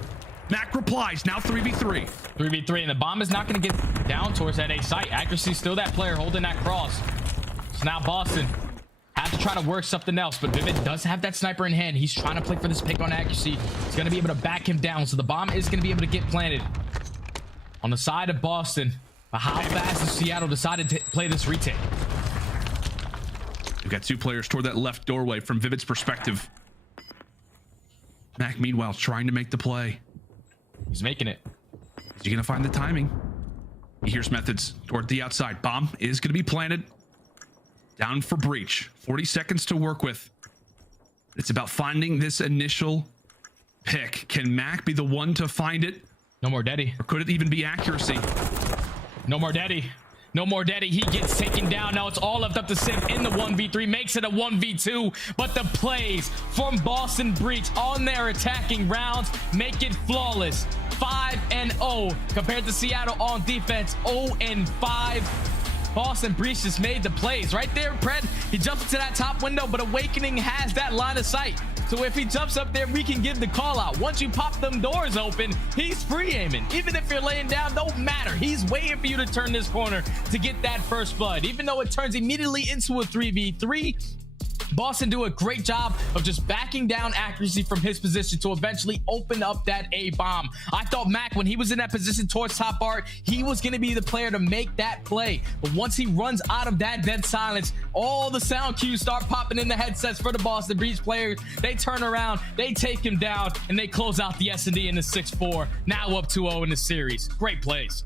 Mack replies. Now 3v3. 3v3, and the bomb is not going to get down towards that A site. aBeZy still that player holding that cross. So now Boston has to try to work something else, but Vivid does have that sniper in hand. He's trying to play for this pick on aBeZy. He's going to be able to back him down, so the bomb is going to be able to get planted on the side of Boston. But how fast has Seattle decided to play this retake? We've got 2 players toward that left doorway from Vivid's perspective. Mack, meanwhile, trying to make the play. He's making it. Is he going to find the timing? He hears Methodz toward the outside. Bomb is going to be planted. Down for Breach. 40 seconds to work with. It's about finding this initial pick. Can Mack be the one to find it? No more Daddy. Or could it even be accuracy? No more Daddy. No more Daddy. He gets taken down. Now it's all left up to Simp in the 1v3. Makes it a 1v2. But the plays from Boston Breach on their attacking rounds make it flawless. 5-0 compared to Seattle on defense. 0-5. Boston Breach just made the plays right there. Pred, he jumps into that top window, but Awakening has that line of sight. So if he jumps up there, we can give the call out. Once you pop them doors open, he's free aiming. Even if you're laying down, don't matter. He's waiting for you to turn this corner to get that first blood. Even though it turns immediately into a 3v3, Boston do a great job of just backing down aBeZy from his position to eventually open up that A bomb. I thought Mack, when he was in that position towards top art, he was going to be the player to make that play. But once he runs out of that dead silence, all the sound cues start popping in the headsets for the Boston Breach players. They turn around, they take him down, and they close out the S&D in the 6-4. Now up 2-0 in the series. Great plays.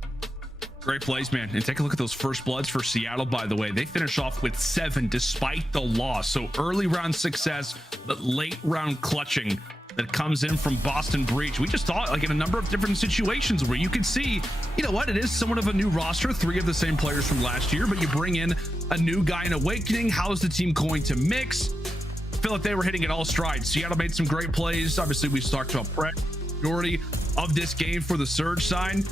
Great plays, man. And take a look at those first bloods for Seattle, by the way. They finish off with 7 despite the loss. So early round success, but late round clutching that comes in from Boston Breach. We just thought, like, in a number of different situations where you could see, you know what, it is somewhat of a new roster, 3 of the same players from last year, but you bring in a new guy in Awakening. How is the team going to mix? I feel like they were hitting it all strides. Seattle made some great plays. Obviously, we talked about majority of this game for the Surge side.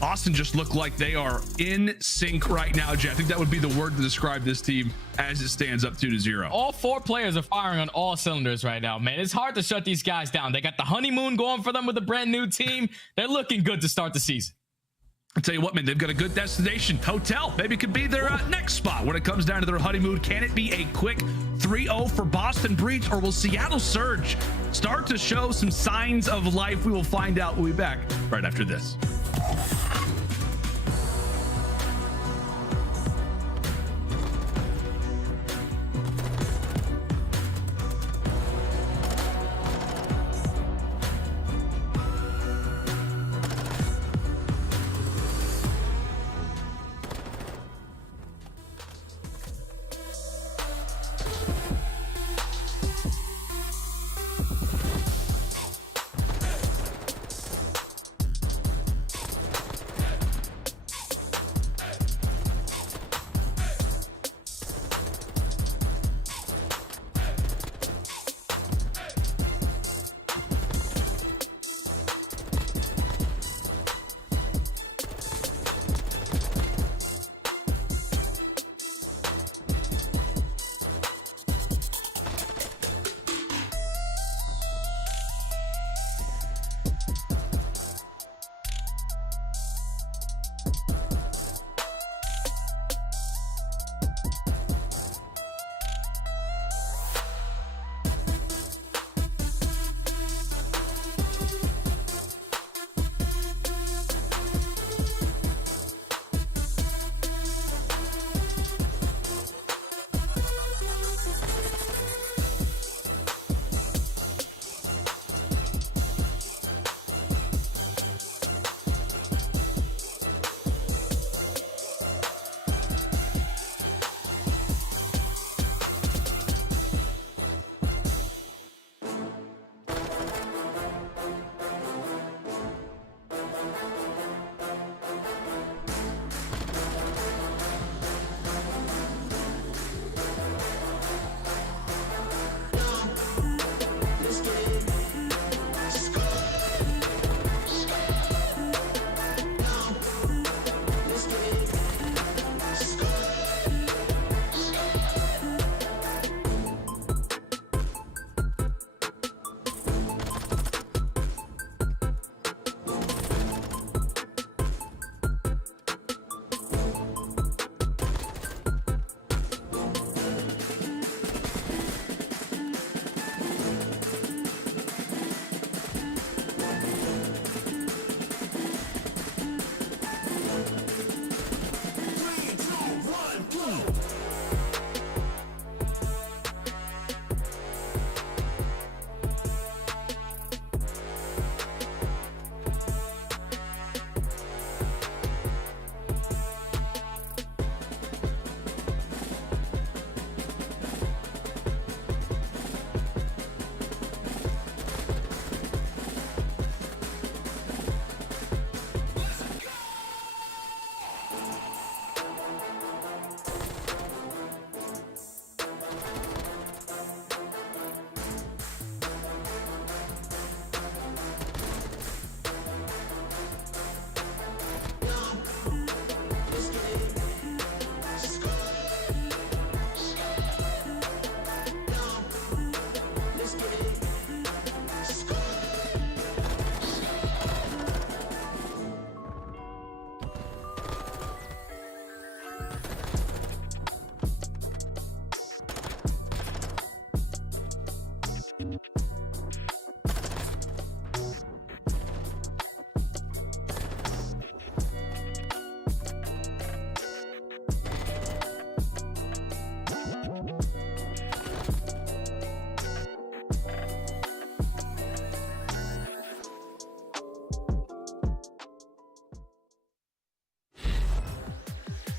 Boston just look like they are in sync right now, Jay. I think that would be the word to describe this team as it stands up 2-0. All 4 players are firing on all cylinders right now, man. It's hard to shut these guys down. They got the honeymoon going for them with a brand new team. They're looking good to start the season. I'll tell you what, man, they've got a good destination. Hotel, maybe could be their next spot when it comes down to their honeymoon. Can it be a quick 3-0 for Boston Breach, or will Seattle Surge start to show some signs of life? We will find out. We'll be back right after this.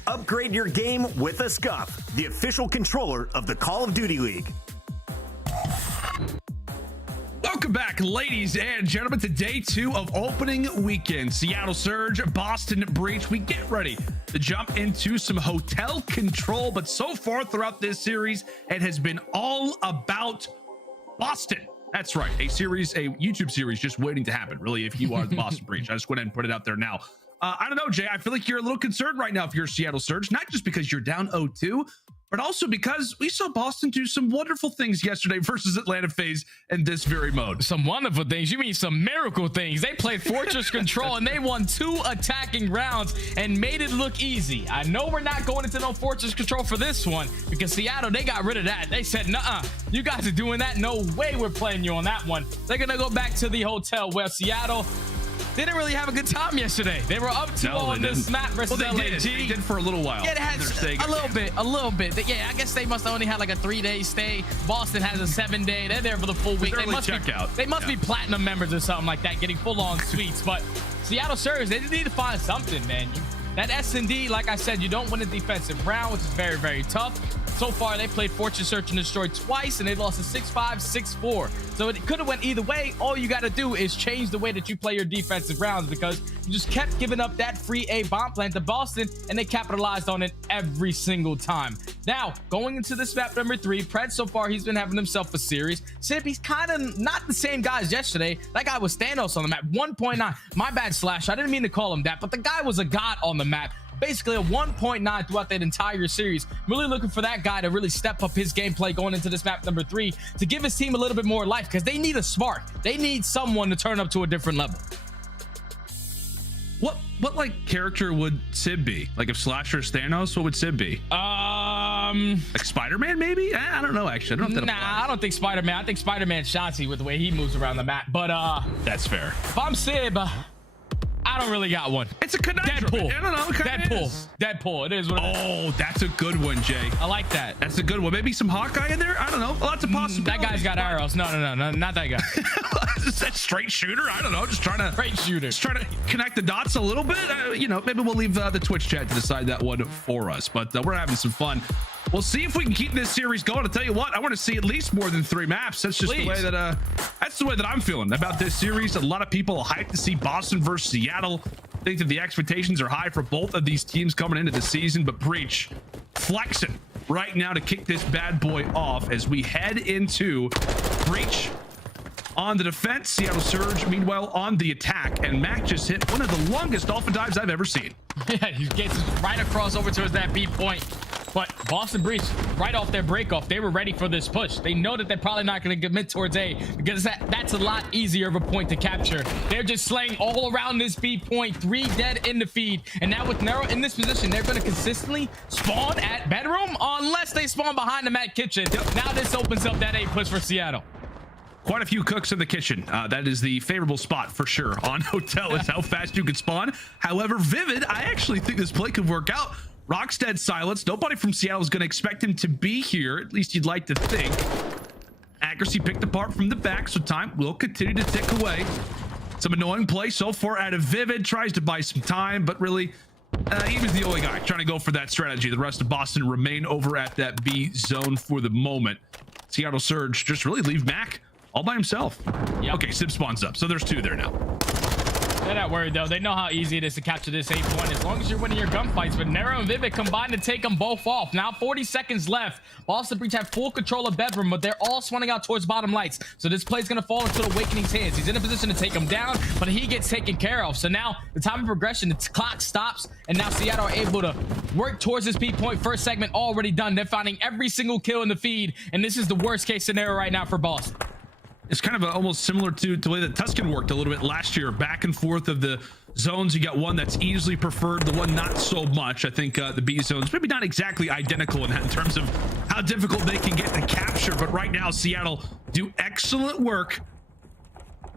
Upgrade your game with a Scump, the official controller of the Call of Duty League. Welcome back, ladies and gentlemen, to day 2 of opening weekend. Seattle Surge, Boston Breach. We get ready to jump into some hotel control, but so far throughout this series, it has been all about Boston. That's right, a YouTube series just waiting to happen, really, if you are the Boston Breach. I just went ahead and put it out there now. I don't know, Jay, I feel like you're a little concerned right now if you're Seattle Surge, not just because you're down 0-2, but also because we saw Boston do some wonderful things yesterday versus Atlanta FaZe in this very mode. Some wonderful things? You mean some miracle things? They played Fortress Control and they won 2 attacking rounds and made it look easy. I know we're not going into no Fortress Control for this one because Seattle, they got rid of that. They said, nuh-uh, you guys are doing that. No way we're playing you on that one. They're going to go back to the hotel where Seattle didn't really have a good time yesterday. They were up 2-0 on this map versus LAG. They did for a little while. Yeah, it has a little bit. Yeah, I guess they must have only had like a 3-day stay. Boston has a 7-day. They're there for the full week. They must be platinum members or something like that, getting full-on suites. But Seattle Surge, they just need to find something, man. That S&D, like I said, you don't win a defensive round, which is very, very tough. So far, they played Fortress Search and Destroy twice, and they lost a 6-5, 6-4. So it could have went either way. All you got to do is change the way that you play your defensive rounds because you just kept giving up that free A bomb plant to Boston, and they capitalized on it every single time. Now, going into this map number 3, Pred, so far, he's been having himself a series. Simp, he's kind of not the same guy as yesterday. That guy was Thanos on the map, 1.9. My bad, Slash. I didn't mean to call him that, but the guy was a god on the map. Basically a 1.9 throughout that entire series. Really looking for that guy to really step up his gameplay going into this map number 3 to give his team a little bit more life because they need a spark. They need someone to turn up to a different level. What like character would Sid be? Like if Slasher's Thanos, what would Sid be? Like Spider-Man maybe? I don't know actually. I don't know if that applies. I don't think Spider-Man. I think Spider-Man Shotzzy with the way he moves around the map. But that's fair. If I'm Sib, I don't really got one. It's a conundrum. Deadpool. I don't know. Deadpool. It is what it is. Oh, that's a good one, Jay. I like that. That's a good one. Maybe some Hawkeye in there? I don't know. Lots of possibilities. That guy's got arrows. No, not that guy. Is that straight shooter? I don't know. Just trying to connect the dots a little bit. You know, maybe we'll leave the Twitch chat to decide that one for us. But we're having some fun. We'll see if we can keep this series going. I'll tell you what, I want to see at least more than 3 maps. That's just the way that I'm feeling about this series. A lot of people are hyped to see Boston versus Seattle. I think that the expectations are high for both of these teams coming into the season, but Breach flexing right now to kick this bad boy off as we head into Breach on the defense, Seattle Surge meanwhile on the attack, and Mack just hit one of the longest dolphin dives I've ever seen. Yeah, he gets right across over towards that B point. But Boston Breach, right off their break off, they were ready for this push. They know that they're probably not going to commit towards A because that's a lot easier of a point to capture. They're just slaying all around this B point, 3 dead in the feed. And now with Nero in this position, they're going to consistently spawn at bedroom unless they spawn behind the Matt kitchen. Now this opens up that A push for Seattle. Quite a few cooks in the kitchen. That is the favorable spot for sure on Hotel is how fast you can spawn. However, Vivid, I actually think this play could work out. Rockstead silence. Nobody from Seattle is going to expect him to be here. At least you'd like to think. Accuracy picked apart from the back, so time will continue to tick away. Some annoying play so far out of Vivid. Tries to buy some time, but really, he was the only guy trying to go for that strategy. The rest of Boston remain over at that B zone for the moment. Seattle Surge just really leave Mack all by himself. Yep. Okay, Simp spawns up, so there's 2 there now. They're not worried though. They know how easy it is to capture this 8-point as long as you're winning your gunfights. But Nero and Vivid combined to take them both off. Now 40 seconds left. Boston Breach have full control of bedroom, but they're all swanning out towards bottom lights. So this play's going to fall into the Awakening's hands. He's in a position to take him down, but he gets taken care of. So now the time of progression, the clock stops, and now Seattle are able to work towards this B point. First segment already done. They're finding every single kill in the feed, and this is the worst case scenario right now for Boston. It's kind of almost similar to the way that Tuscan worked a little bit last year, back and forth of the zones. You got one that's easily preferred, the one not so much. I think the B zones maybe not exactly identical in terms of how difficult they can get to capture, but right now Seattle do excellent work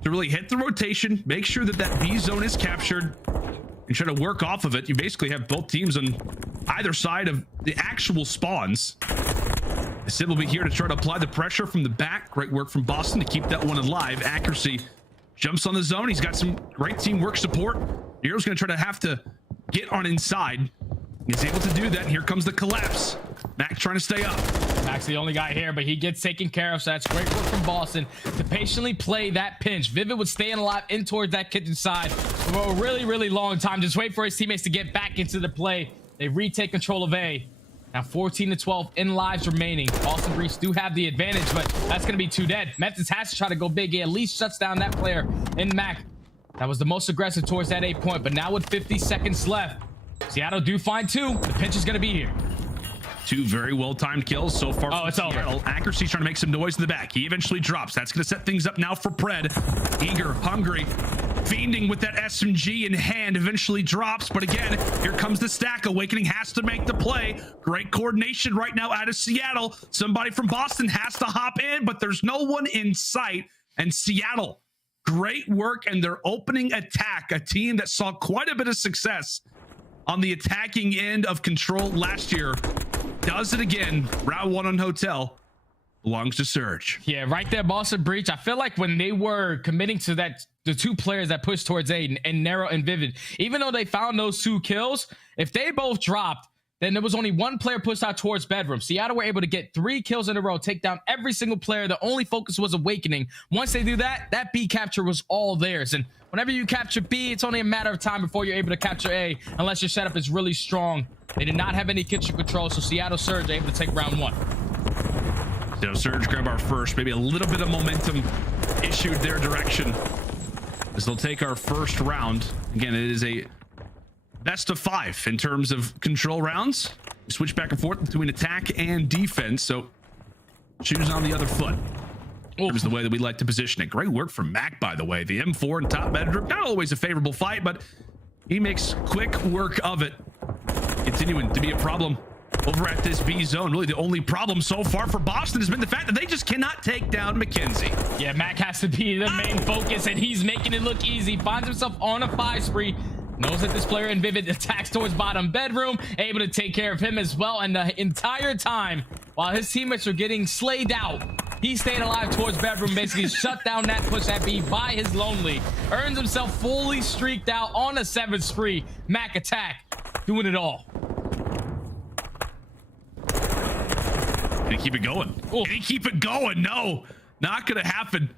to really hit the rotation, make sure that that B zone is captured, and try to work off of it. You basically have both teams on either side of the actual spawns. Sid will be here to try to apply the pressure from the back. Great work from Boston to keep that one alive. Accuracy jumps on the zone. He's got some great teamwork support. Nero's going to try to have to get on inside. He's able to do that. Here comes the collapse. Mack trying to stay up. Mack's the only guy here, but he gets taken care of, so that's great work from Boston to patiently play that pinch. Vivid was staying alive in towards that kitchen side for a really, really long time. Just wait for his teammates to get back into the play. They retake control of A. Now 14-12 in lives remaining. Boston Breach do have the advantage, but that's going to be 2 dead. Methodz has to try to go big. He at least shuts down that player in Mack. That was the most aggressive towards that 8 point, but now with 50 seconds left, Seattle do find 2. The pinch is going to be here. Two very well-timed kills so far. Oh, it's Seattle. over. Accuracy's trying to make some noise in the back. He eventually drops. That's going to set things up now for Pred. Eager, hungry, fiending with that SMG in hand. Eventually drops, but again, here comes the stack. Owakening has to make the play. Great coordination right now out of Seattle. Somebody from Boston has to hop in, but there's no one in sight. And Seattle, great work and their opening attack. A team that saw quite a bit of success on the attacking end of Control last year. Does it again. Round 1 on Hotel belongs to Surge. Yeah, right there, Boston Breach. I feel like when they were committing to that, the two players that pushed towards Aiden and Nero and Vivid, even though they found those 2 kills, if they both dropped, then there was only one player pushed out towards Bedroom. Seattle were able to get 3 kills in a row, take down every single player. The only focus was Awakening. Once they do that, that B capture was all theirs. And whenever you capture B, it's only a matter of time before you're able to capture A, unless your setup is really strong. They did not have any kitchen control, so Seattle Surge able to take round 1. So Surge grab our first, maybe a little bit of momentum issued their direction as they'll take our first round. Again, it is a best of 5 in terms of control rounds. We switch back and forth between attack and defense, so choose on the other foot. Here's the way that we like to position it. Great work from Mack, by the way. The M4 in top bedroom, not always a favorable fight, but he makes quick work of it. Continuing to be a problem over at this B zone. Really the only problem so far for Boston has been the fact that they just cannot take down Mackenzie. Yeah, Mack has to be the main focus, and he's making it look easy. Finds himself on a 5 spree. Knows that this player in Vivid attacks towards bottom bedroom, able to take care of him as well. And the entire time, while his teammates are getting slayed out, he stayed alive towards bedroom, basically shut down that push at B by his lonely. Earns himself fully streaked out on a 7th spree. Mack attack, doing it all. Can he keep it going? Can he keep it going? No, not gonna happen.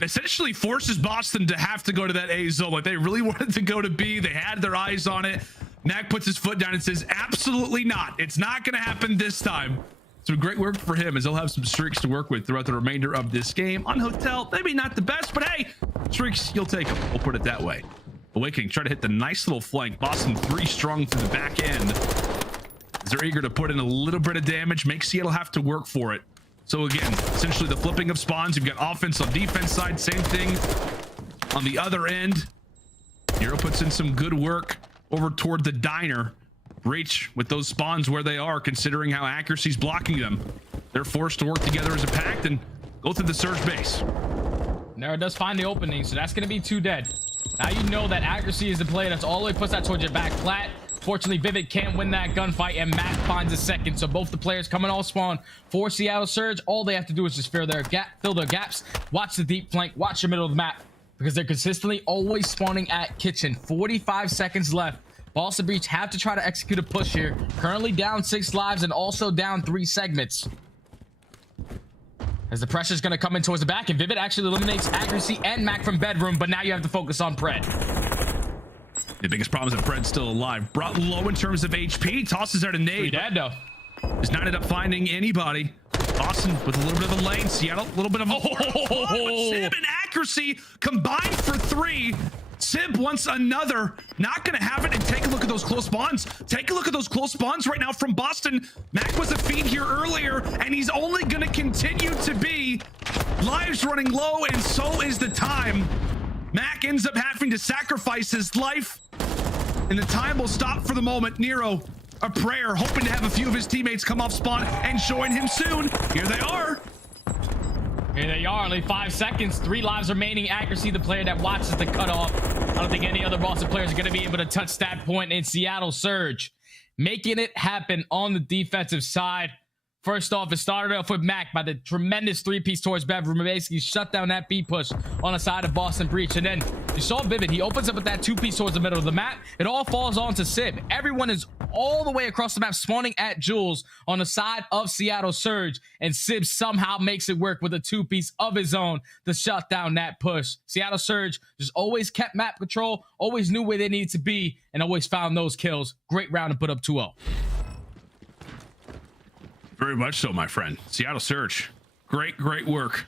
Essentially forces Boston to have to go to that A zone. Like, they really wanted to go to B. They had their eyes on it. Mack puts his foot down and says, absolutely not. It's not going to happen this time. So great work for him, as he'll have some streaks to work with throughout the remainder of this game. On Hotel, maybe not the best, but hey, streaks, you'll take them. We'll put it that way. Awakening, try to hit the nice little flank. Boston 3 strong through the back end. As they're eager to put in a little bit of damage, make Seattle have to work for it. So again, essentially the flipping of spawns. You've got offense on defense side, same thing on the other end. Nero puts in some good work over toward the diner. Breach with those spawns where they are, considering how accuracy's blocking them. They're forced to work together as a pact and go through the Surge base. Nero does find the opening, so that's going to be 2 dead. Now you know that accuracy is the play that's all the way puts that towards your back flat. Fortunately, Vivid can't win that gunfight, and Mack finds a second. So both the players coming off spawn for Seattle Surge. All they have to do is just fill their gaps, watch the deep flank, watch the middle of the map, because they're consistently always spawning at kitchen. 45 seconds left. Boston Breach have to try to execute a push here. Currently down 6 lives and also down 3 segments. As the pressure's going to come in towards the back, and Vivid actually eliminates accuracy and Mack from bedroom, but now you have to focus on Pred. The biggest problem is that Fred's still alive. Brought low in terms of HP. Tosses out a nade. Dead though. Does not end up finding anybody. Boston with a little bit of a lane. Seattle, a little bit of a... Simp and accuracy combined for 3. Simp wants another. Not going to have it. And take a look at those close spawns. Take a look at those close spawns right now from Boston. Mack was a feed here earlier, and he's only going to continue to be. Lives running low, and so is the time. Mack ends up having to sacrifice his life, and the time will stop for the moment. Nero, a prayer, hoping to have a few of his teammates come off spawn and join him soon. Here they are. Here they are, only 5 seconds, 3 lives remaining. Accuracy, the player that watches the cutoff. I don't think any other Boston players are going to be able to touch that point in Seattle Surge. Making it happen on the defensive side. First off, it started off with Mack by the tremendous 3-piece towards bedroom. Basically shut down that B push on the side of Boston Breach. And then you saw Vivid. He opens up with that 2-piece towards the middle of the map. It all falls onto Simp. Everyone is all the way across the map spawning at Jules on the side of Seattle Surge. And Simp somehow makes it work with a 2-piece of his own to shut down that push. Seattle Surge just always kept map control, always knew where they needed to be, and always found those kills. Great round to put up 2-0. Very much so, my friend. Seattle Surge, great work,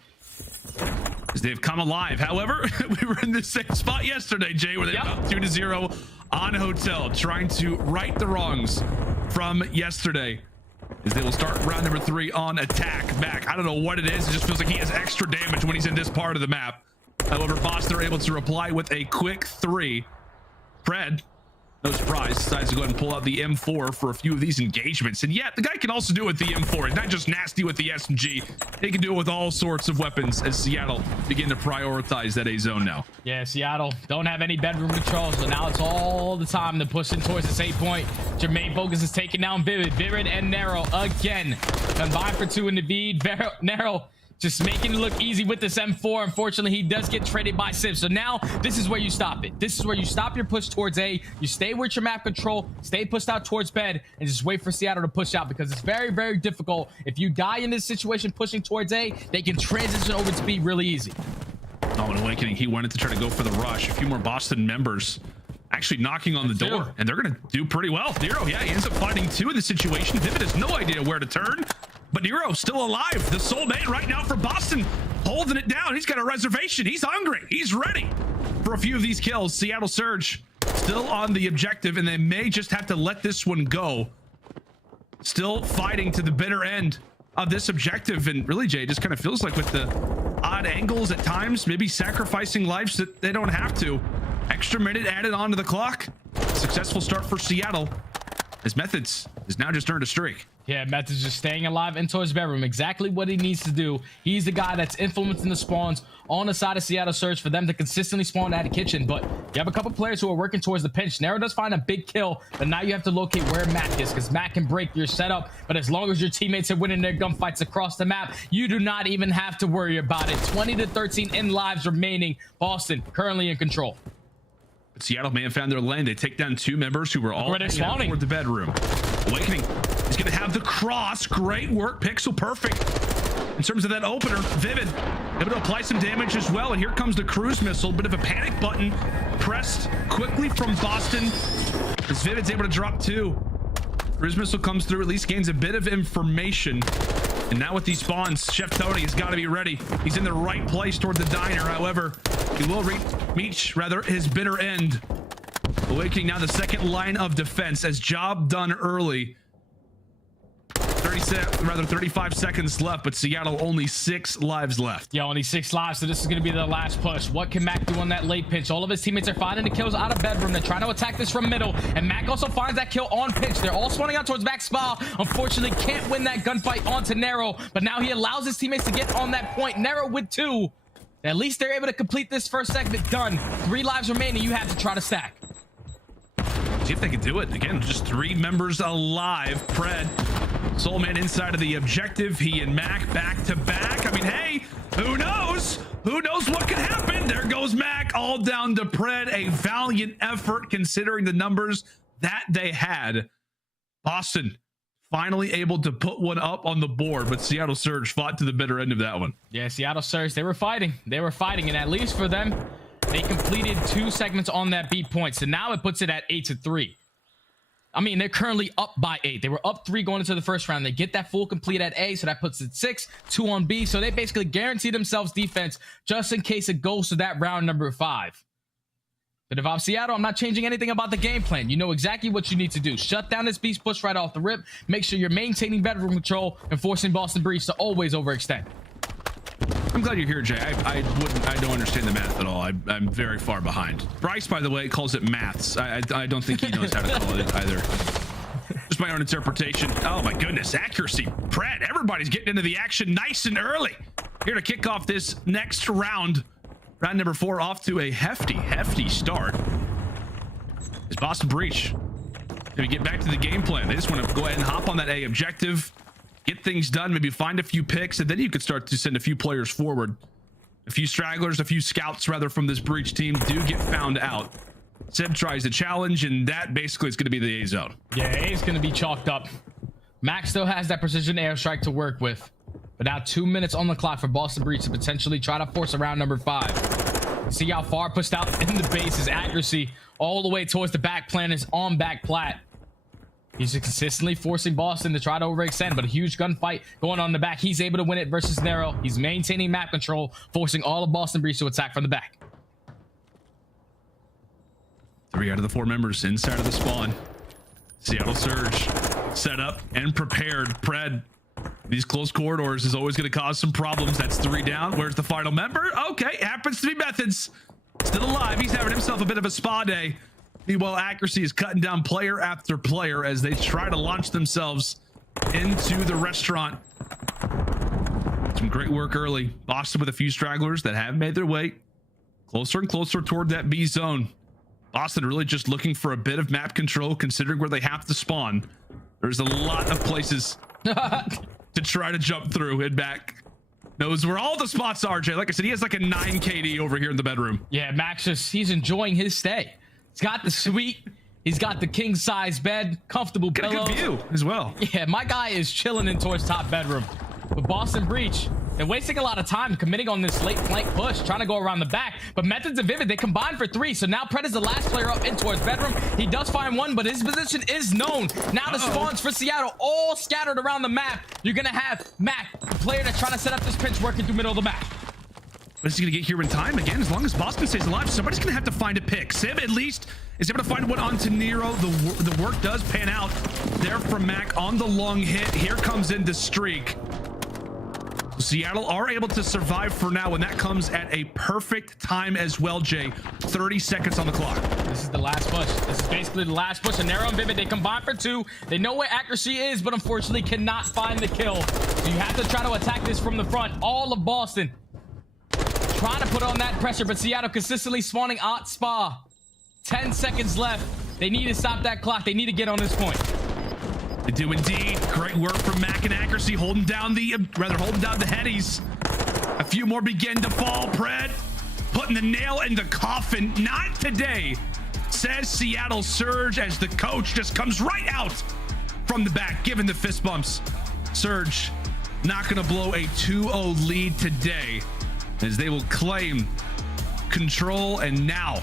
as they've come alive. However, we were in the same spot yesterday, Jay, where they were up 2-0 on Hotel, trying to right the wrongs from yesterday. as they will start round number 3 on attack. Mack, I don't know what it is. It just feels like he has extra damage when he's in this part of the map. However, Boston are able to reply with a quick 3. Pred, no surprise, decides to go ahead and pull out the M4 for a few of these engagements. And yeah, the guy can also do it with the M4. It's not just Nastie with the SMG. He can do it with all sorts of weapons as Seattle begin to prioritize that A zone now. Yeah, Seattle don't have any bedroom control, so now it's all the time to push in towards this 8 point. Jermaine Bogus is taking down Vivid. Vivid and Nero again. Combined for 2 in the lead. Nero just making it look easy with this M4. Unfortunately, he does get traded by Simp. So now this is where you stop it. This is where you stop your push towards A. You stay with your map control, stay pushed out towards bed, and just wait for Seattle to push out, because it's very, very difficult. If you die in this situation pushing towards A, they can transition over to B really easy. Oh, and Awakening, he wanted to try to go for the rush. A few more Boston members actually knocking on the door, and they're going to do pretty well. Nero, yeah, he ends up finding 2 in the situation. Vivid has no idea where to turn. But Nero still alive. The soulmate right now for Boston, holding it down. He's got a reservation. He's hungry. He's ready for a few of these kills. Seattle Surge still on the objective, and they may just have to let this one go. Still fighting to the bitter end of this objective. And really, Jay, it just kind of feels like with the odd angles at times, maybe sacrificing lives that they don't have to. Extra minute added onto the clock. Successful start for Seattle, as Methodz has now just earned a streak. Yeah, Methodz just staying alive into his bedroom. Exactly what he needs to do. He's the guy that's influencing the spawns on the side of Seattle Surge for them to consistently spawn at a kitchen. But you have a couple players who are working towards the pinch. Nero does find a big kill, but now you have to locate where Mack is, because Mack can break your setup. But as long as your teammates are winning their gunfights across the map, you do not even have to worry about it. 20-13 in lives remaining. Boston currently in control. But Seattle may have found their lane. They take down 2 members who were all spawning toward the bedroom. Awakening is going to have the cross. Great work, Pixel. Perfect. In terms of that opener, Vivid able to apply some damage as well. And here comes the cruise missile. Bit of a panic button pressed quickly from Boston, as Vivid's able to drop 2. Cruise missile comes through, at least gains a bit of information. And now with these spawns, Chef Tony has got to be ready. He's in the right place toward the diner. However, he will reach his bitter end. Awakening now the second line of defense, as job done early. 35 seconds left, but Seattle only 6 lives left. Yeah, only 6 lives, so this is going to be the last push. What can Mack do on that late pinch? All of his teammates are finding the kills out of bedroom. They're trying to attack this from middle, and Mack also finds that kill on pinch. They're all spawning out towards Mack's spa. Unfortunately, can't win that gunfight onto Nero, but now he allows his teammates to get on that point. Nero with 2. At least they're able to complete this first segment. Done. 3 lives remaining. You have to try to stack. See if they can do it. Again, just 3 members alive. Pred, Soulman inside of the objective. He and Mack back to back. I mean, hey, who knows? Who knows what could happen? There goes Mack, all down to Pred. A valiant effort considering the numbers that they had. Boston finally able to put one up on the board, but Seattle Surge fought to the bitter end of that one. Yeah, Seattle Surge, they were fighting. And at least for them, they completed 2 segments on that beat point. So now it puts it at 8-3. I mean, they're currently up by 8. They were up 3 going into the first round. They get that full complete at A, so that puts it 6, 2 on B. So they basically guarantee themselves defense just in case it goes to that round number 5. But if I'm Seattle, I'm not changing anything about the game plan. You know exactly what you need to do. Shut down this beast push right off the rip. Make sure you're maintaining bedroom control and forcing Boston Breach to always overextend. I'm glad you're here, Jay. I don't understand the math at all. I'm very far behind. Bryce, by the way, calls it maths. I don't think he knows how to call it either. Just my own interpretation. Oh my goodness, accuracy. Pred, everybody's getting into the action nice and early. Here to kick off this next round. Round number 4 off to a hefty start. Is Boston Breach. Maybe get back to the game plan. They just want to go ahead and hop on that A objective. Get things done, maybe find a few picks, and then you could start to send a few players forward. A few stragglers, a few scouts, rather, from this Breach team do get found out. Simp tries to challenge, and that basically is going to be the A zone. Yeah, A is going to be chalked up. Mack still has that precision airstrike to work with. But now 2 minutes on the clock for Boston Breach to potentially try to force a round number 5. See how far pushed out in the base. His accuracy all the way towards the back plan is on back plat. He's just consistently forcing Boston to try to overextend, but a huge gunfight going on in the back. He's able to win it versus Nero. He's maintaining map control, forcing all of Boston Breach to attack from the back. 3 out of the 4 members inside of the spawn. Seattle Surge set up and prepared. Pred, these close corridors is always going to cause some problems. That's 3 down. Where's the final member? Okay, happens to be Methodz. Still alive. He's having himself a bit of a spa day. Meanwhile, Accuracy is cutting down player after player as they try to launch themselves into the restaurant. Some great work early. Boston with a few stragglers that have made their way closer and closer toward that B zone. Boston really just looking for a bit of map control, considering where they have to spawn. There's a lot of places to try to jump through and back. Knows where all the spots are, Jay. Like I said, he has like a 9 KD over here in the bedroom. Yeah, Max he's enjoying his stay. He's got the suite. He's got the king size bed, comfortable pillows. Got a good view as well. Yeah, my guy is chilling in towards top bedroom. But Boston Breach, they're wasting a lot of time committing on this late flank push, trying to go around the back. But Methodz and Vivid, they combine for 3. So now Pred is the last player up in towards bedroom. He does find 1, but his position is known. Now the spawns for Seattle all scattered around the map. You're going to have Mack, the player that's trying to set up this pinch, working through middle of the map. But is he going to get here in time? Again, as long as Boston stays alive, somebody's going to have to find a pick. Simp, at least, is able to find one onto Nero. The work does pan out there from Mack on the long hit. Here comes in the streak. Seattle are able to survive for now, and that comes at a perfect time as well, Jay. 30 seconds on the clock. This is the last push. This is basically the last push. And Nero and Vivid, they combine for 2. They know where Accuracy is, but unfortunately cannot find the kill. So you have to try to attack this from the front. All of Boston trying to put on that pressure, but Seattle consistently spawning out spa. 10 seconds left. They need to stop that clock. They need to get on this point. They do indeed. Great work from Mack and Accuracy, holding down the headies. A few more begin to fall. Pred putting the nail in the coffin. Not today, says Seattle Surge, as the coach just comes right out from the back, giving the fist bumps. Surge not going to blow a 2-0 lead today, as they will claim control and now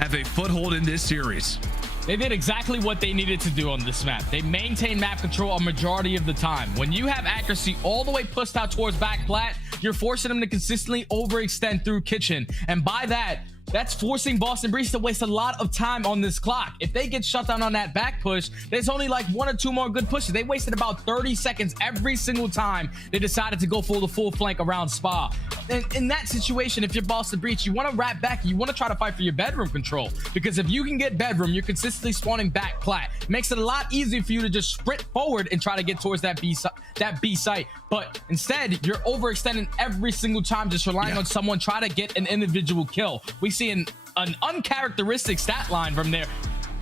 have a foothold in this series. They did exactly what they needed to do on this map. They maintain map control a majority of the time. When you have Accuracy all the way pushed out towards back plat, you're forcing them to consistently overextend through kitchen. And by that, that's forcing Boston Breach to waste a lot of time on this clock. If they get shut down on that back push, there's only like 1 or 2 more good pushes. They wasted about 30 seconds every single time they decided to go for the full flank around spa. And in that situation, if you're Boston Breach, you want to wrap back. You want to try to fight for your bedroom control, because if you can get bedroom, you're consistently spawning back plat. It makes it a lot easier for you to just sprint forward and try to get towards that B site. But instead, you're overextending every single time, just relying on someone try to get an individual kill. We see an uncharacteristic stat line from there.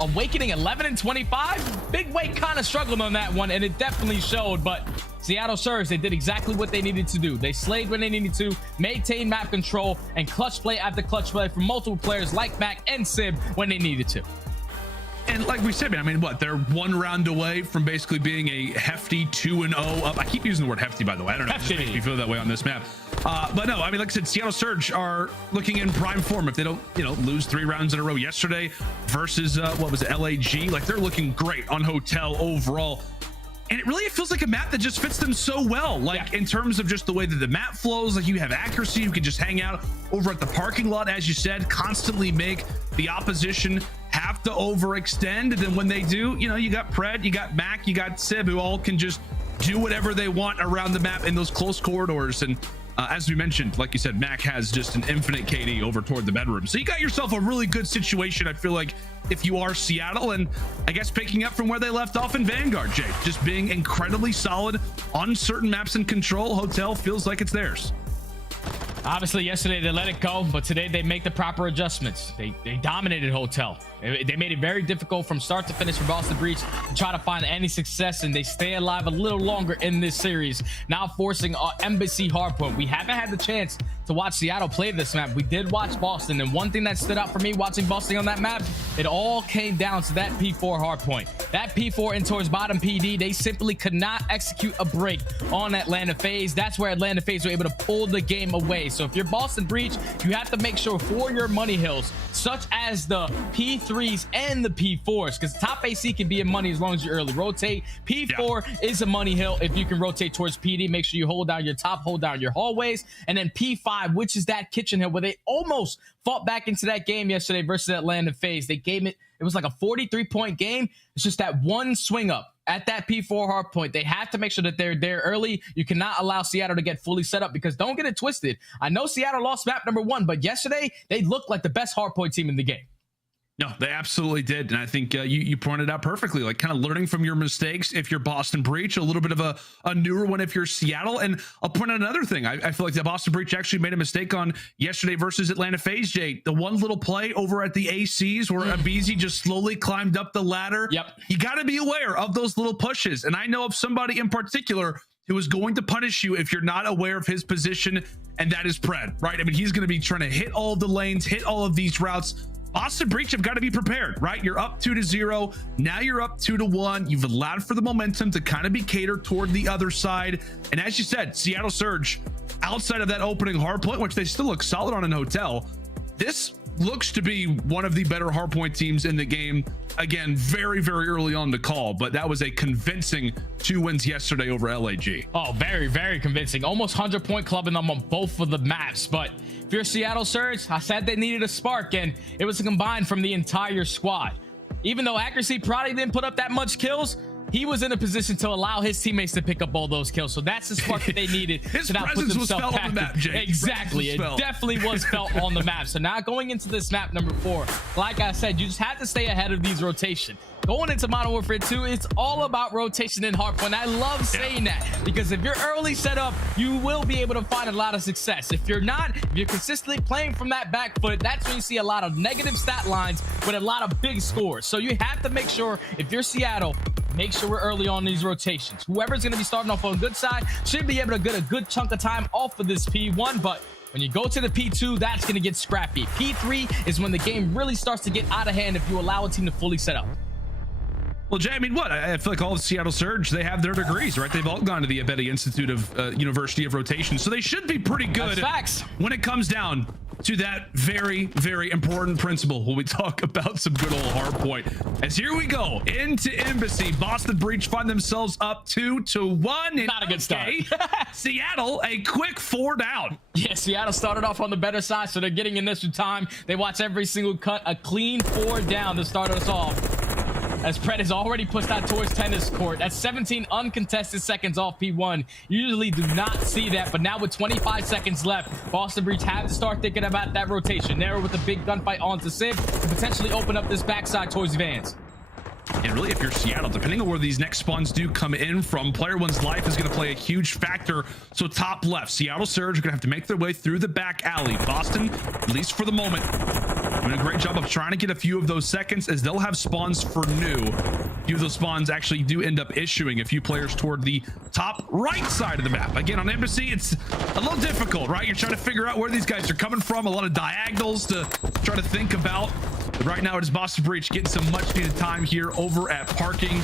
Owakening 11 and 25. Big Weight kind of struggled on that one, and it definitely showed. But Seattle Surge, they did exactly what they needed to do. They slayed when they needed to, maintain map control, and clutch play after clutch play from multiple players like Mack and Simp when they needed to. And like we said, man, I mean, what, they're 1 round away from basically being a hefty 2-0 up. I keep using the word hefty, by the way. I don't know. It just makes me feel that way on this map. But no, I mean, like I said, Seattle Surge are looking in prime form. If they don't, lose 3 rounds in a row yesterday versus, what was it, LAG? Like, they're looking great on Hotel overall. And it feels like a map that just fits them so well. Like, in terms of just the way that the map flows, like you have Accuracy, you can just hang out over at the parking lot, as you said, constantly make the opposition have to overextend. And then when they do, you got Pred, you got Mack, you got Sib, who all can just do whatever they want around the map in those close corridors. And as we mentioned, like you said, Mack has just an infinite KD over toward the bedroom. So you got yourself a really good situation, I feel like, if you are Seattle. And I guess picking up from where they left off in Vanguard, Jay, just being incredibly solid on certain maps and control. Hotel feels like it's theirs. Obviously, yesterday they let it go, but today they make the proper adjustments. They dominated Hotel. They made it very difficult from start to finish for Boston Breach to try to find any success, and they stay alive a little longer in this series, now forcing Embassy hardpoint. We haven't had the chance to watch Seattle play this map. We did watch Boston, and one thing that stood out for me watching Boston on that map, it all came down to that P4 hardpoint. That P4 in towards bottom PD, they simply could not execute a break on Atlanta FaZe. That's where Atlanta FaZe were able to pull the game away. So if you're Boston Breach, you have to make sure for your money hills, such as the P3s and the P4s, because top AC can be a money as long as you early rotate. P4 is a money hill if you can rotate towards PD. Make sure you hold down your top, hold down your hallways, and then P5 5, which is that kitchen hill where they almost fought back into that game yesterday versus Atlanta FaZe. They gave it was like a 43-point game. It's just that one swing up at that P4 hard point. They have to make sure that they're there early. You cannot allow Seattle to get fully set up, because don't get it twisted. I know Seattle lost map number 1, but yesterday they looked like the best hard point team in the game. No, they absolutely did. And I think you pointed out perfectly, like kind of learning from your mistakes if you're Boston Breach, a little bit of a newer one if you're Seattle. And I'll point out another thing. I feel like the Boston Breach actually made a mistake on yesterday versus Atlanta FaZe, Jay. The one little play over at the ACs where aBeZy just slowly climbed up the ladder. Yep. You got to be aware of those little pushes. And I know of somebody in particular who is going to punish you if you're not aware of his position, and that is Pred, right? I mean, he's going to be trying to hit all of the lanes, hit all of these routes. Boston Breach have got to be prepared, right? You're up 2-0. Now you're up 2-1. You've allowed for the momentum to kind of be catered toward the other side. And as you said, Seattle Surge, outside of that opening hardpoint, which they still look solid on in Hotel, this looks to be one of the better hardpoint teams in the game. Again, very, very early on the call, but that was a convincing 2 wins yesterday over LAG. Oh, very, very convincing. Almost 100-point clubbing them on both of the maps. But if you're Seattle Surge, I said they needed a spark, and it was a combined from the entire squad. Even though aCRC probably didn't put up that much kills, he was in a position to allow his teammates to pick up all those kills. So that's the spark that they needed. His to not presence put was felt on the map, Jay. Exactly. It definitely was felt on the map. So now going into this map number 4, like I said, you just have to stay ahead of these rotations. Going into Modern Warfare 2, it's all about rotation and hardpoint. I love saying that, because if you're early set up, you will be able to find a lot of success. If you're not, if you're consistently playing from that back foot, that's when you see a lot of negative stat lines with a lot of big scores. So you have to make sure, if you're Seattle, make sure we're early on these rotations. Whoever's going to be starting off on the good side should be able to get a good chunk of time off of this P1, but when you go to the P2, that's going to get scrappy. P3 is when the game really starts to get out of hand if you allow a team to fully set up. Well, Jay, I mean, what? I feel like all of Seattle Surge, they have their degrees, right? They've all gone to the aBeZy Institute of University of Rotation, so they should be pretty good. That's facts. When it comes down to that very, very important principle when we talk about some good old hardpoint. As here we go into Embassy. Boston Breach find themselves up 2-1. Not a good start. Seattle, a quick 4 down. Yeah, Seattle started off on the better side, so they're getting initial time. They watch every single cut, a clean 4 down to start us off. As Pred has already pushed out towards tennis court. That's 17 uncontested seconds off P1. You usually do not see that, but now with 25 seconds left, Boston Breach have to start thinking about that rotation. Nero with a big gunfight onto Simp to potentially open up this backside towards Vans. And really, if you're Seattle, depending on where these next spawns do come in from, player one's life is going to play a huge factor. So top left, Seattle Surge are going to have to make their way through the back alley. Boston, at least for the moment, doing a great job of trying to get a few of those seconds, as they'll have spawns for new. A few of those spawns actually do end up issuing a few players toward the top right side of the map. Again, on Embassy, it's a little difficult, right? You're trying to figure out where these guys are coming from, a lot of diagonals to try to think about. But right now, it is Boston Breach getting some much needed time here over at parking.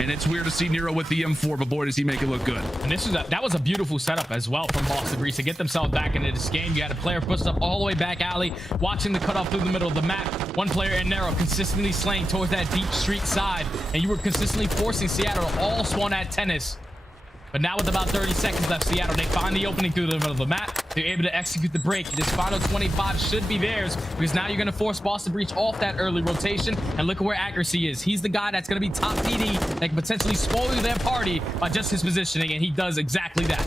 And it's weird to see Nero with the M4, but boy, does he make it look good. And that was a beautiful setup as well from Boston Breach to get themselves back into this game. You had a player pushed up all the way back alley, watching the cutoff through the middle of the map. One player in Nero consistently slaying towards that deep street side, and you were consistently forcing Seattle to all spawn at tennis. But now with about 30 seconds left, Seattle, they find the opening through the middle of the map. They're able to execute the break. This final 25 should be theirs, because now you're going to force Boston Breach off that early rotation. And look at where aCRC is. He's the guy that's going to be top PD that can potentially spoil their party by just his positioning, and he does exactly that.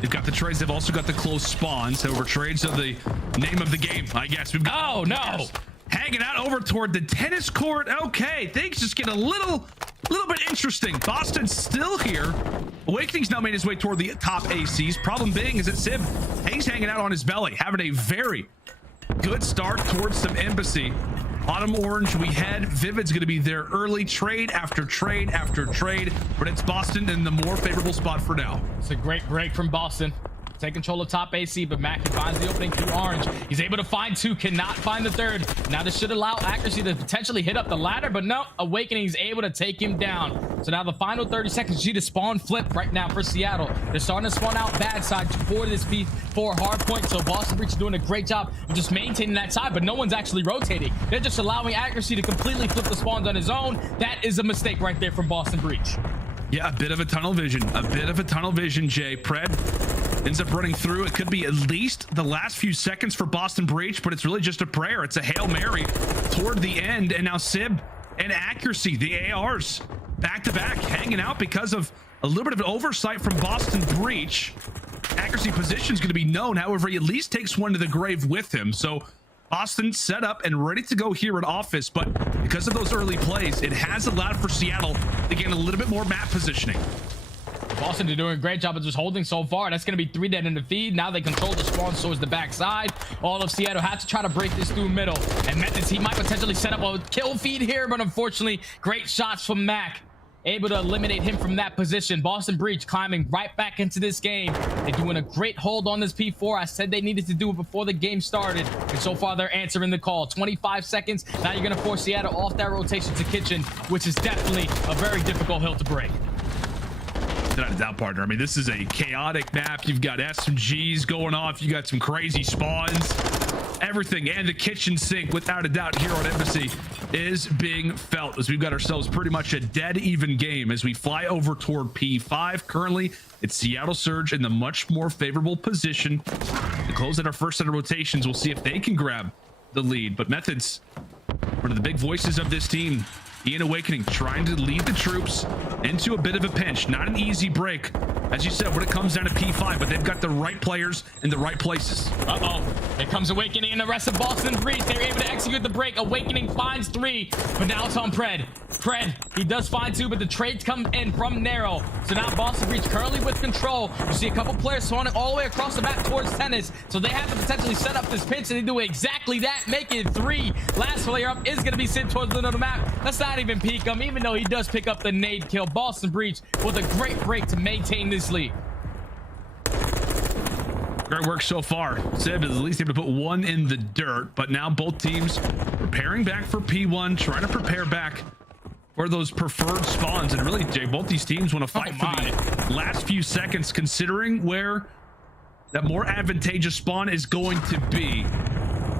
They've got the trades. They've also got the close spawns. However, trades are the name of the game, I guess. We've got hanging out over toward the tennis court. Okay, things just get a little bit interesting. Boston's still here. Owakening's now made his way toward the top ACs. Problem being is that Simp, he's hanging out on his belly, having a very good start towards some Embassy. Bottom orange, we head. Vivid's going to be there early, trade after trade after trade, but it's Boston in the more favorable spot for now. It's a great break from Boston. Take control of top AC, but Mack finds the opening through orange. He's able to find 2, cannot find the 3rd. Now this should allow aCRC to potentially hit up the ladder, but no, Owakening is able to take him down. So now the final 30 seconds, you see the spawn flip right now for Seattle. They're starting to spawn out bad side for this P4 hard point, so Boston Breach is doing a great job of just maintaining that side, but no one's actually rotating. They're just allowing aCRC to completely flip the spawns on his own. That is a mistake right there from Boston Breach. Yeah, a bit of a tunnel vision. A bit of a tunnel vision, Jay. Pred, ends up running through. It could be at least the last few seconds for Boston Breach, but it's really just a prayer. It's a Hail Mary toward the end. And now Sib and Accuracy, the ARs, back-to-back, hanging out because of a little bit of an oversight from Boston Breach. Accuracy position is going to be known. However, he at least takes one to the grave with him. So Boston set up and ready to go here at office, but because of those early plays, it has allowed for Seattle to gain a little bit more map positioning. Boston are doing a great job of just holding so far. That's going to be 3 dead in the feed. Now they control the spawn towards the backside. All of Seattle had to try to break this through middle. And Methodz, he might potentially set up a kill feed here, but unfortunately, great shots from Mack. Able to eliminate him from that position. Boston Breach climbing right back into this game. They're doing a great hold on this P4. I said they needed to do it before the game started. And so far, they're answering the call. 25 seconds. Now you're going to force Seattle off that rotation to Kitchen, which is definitely a very difficult hill to break. Without a doubt, partner. I mean, this is a chaotic map. You've got SMGs going off. You got some crazy spawns. Everything and the kitchen sink, without a doubt, here on aBeZy is being felt as we've got ourselves pretty much a dead even game as we fly over toward P5. Currently, it's Seattle Surge in the much more favorable position to close out our first set of rotations. We'll see if they can grab the lead. But Methodz, one of the big voices of this team, Ian Owakening, trying to lead the troops into a bit of a pinch. Not an easy break, as you said, when it comes down to P5, but they've got the right players in the right places. Uh-oh. Here comes Owakening and the rest of Boston Breach. They're able to execute the break. Awakening finds 3, but now it's on Pred. Pred, he does find 2, but the trades come in from Nero. So now Boston Breach currently with control. You see a couple players spawning all the way across the map towards Tennis. So they have to potentially set up this pinch, and they do exactly that, make it 3. Last player up is going to be sent towards the middle of the map. Let's not even peek him, even though he does pick up the nade kill. Boston Breach with a great break to maintain this lead. Great work so far. Sib is at least able to put 1 in the dirt, but now both teams preparing back for P1, trying to prepare back for those preferred spawns. And really, Jay, both these teams want to fight for the last few seconds, considering where that more advantageous spawn is going to be.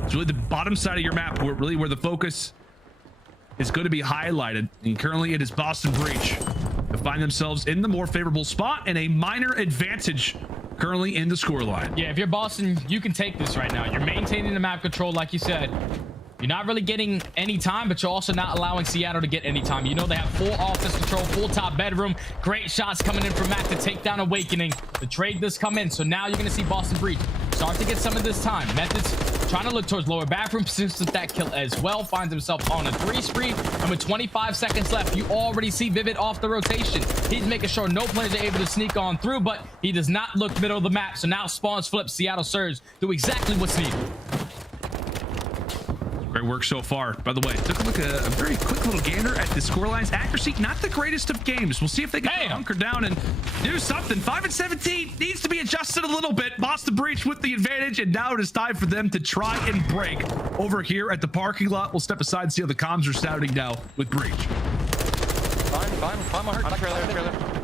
It's really the bottom side of your map, where the focus is going to be highlighted. And currently it is Boston Breach to find themselves in the more favorable spot and a minor advantage currently in the scoreline. Yeah, if you're Boston, you can take this right now. You're maintaining the map control, like you said. You're not really getting any time, but you're also not allowing Seattle to get any time. You know they have full office control, full top bedroom. Great shots coming in from Mack to take down Awakening. The trade does come in, so now you're going to see Boston Breach start to get some of this time. Methodz trying to look towards lower bathroom, pursues that kill as well. Finds himself on a 3 spree, and with 25 seconds left, you already see Vivid off the rotation. He's making sure no players are able to sneak on through, but he does not look middle of the map. So now spawns flip, Seattle Surge do exactly what's needed. Great work so far. By the way, took a look at a very quick little gander at the scorelines. Accuracy, not the greatest of games. We'll see if they can hunker down and do something. 5 and 17 needs to be adjusted a little bit. Boston Breach with the advantage, and now it is time for them to try and break over here at the parking lot. We'll step aside and see how the comms are sounding now with Breach. Fine, my trailer.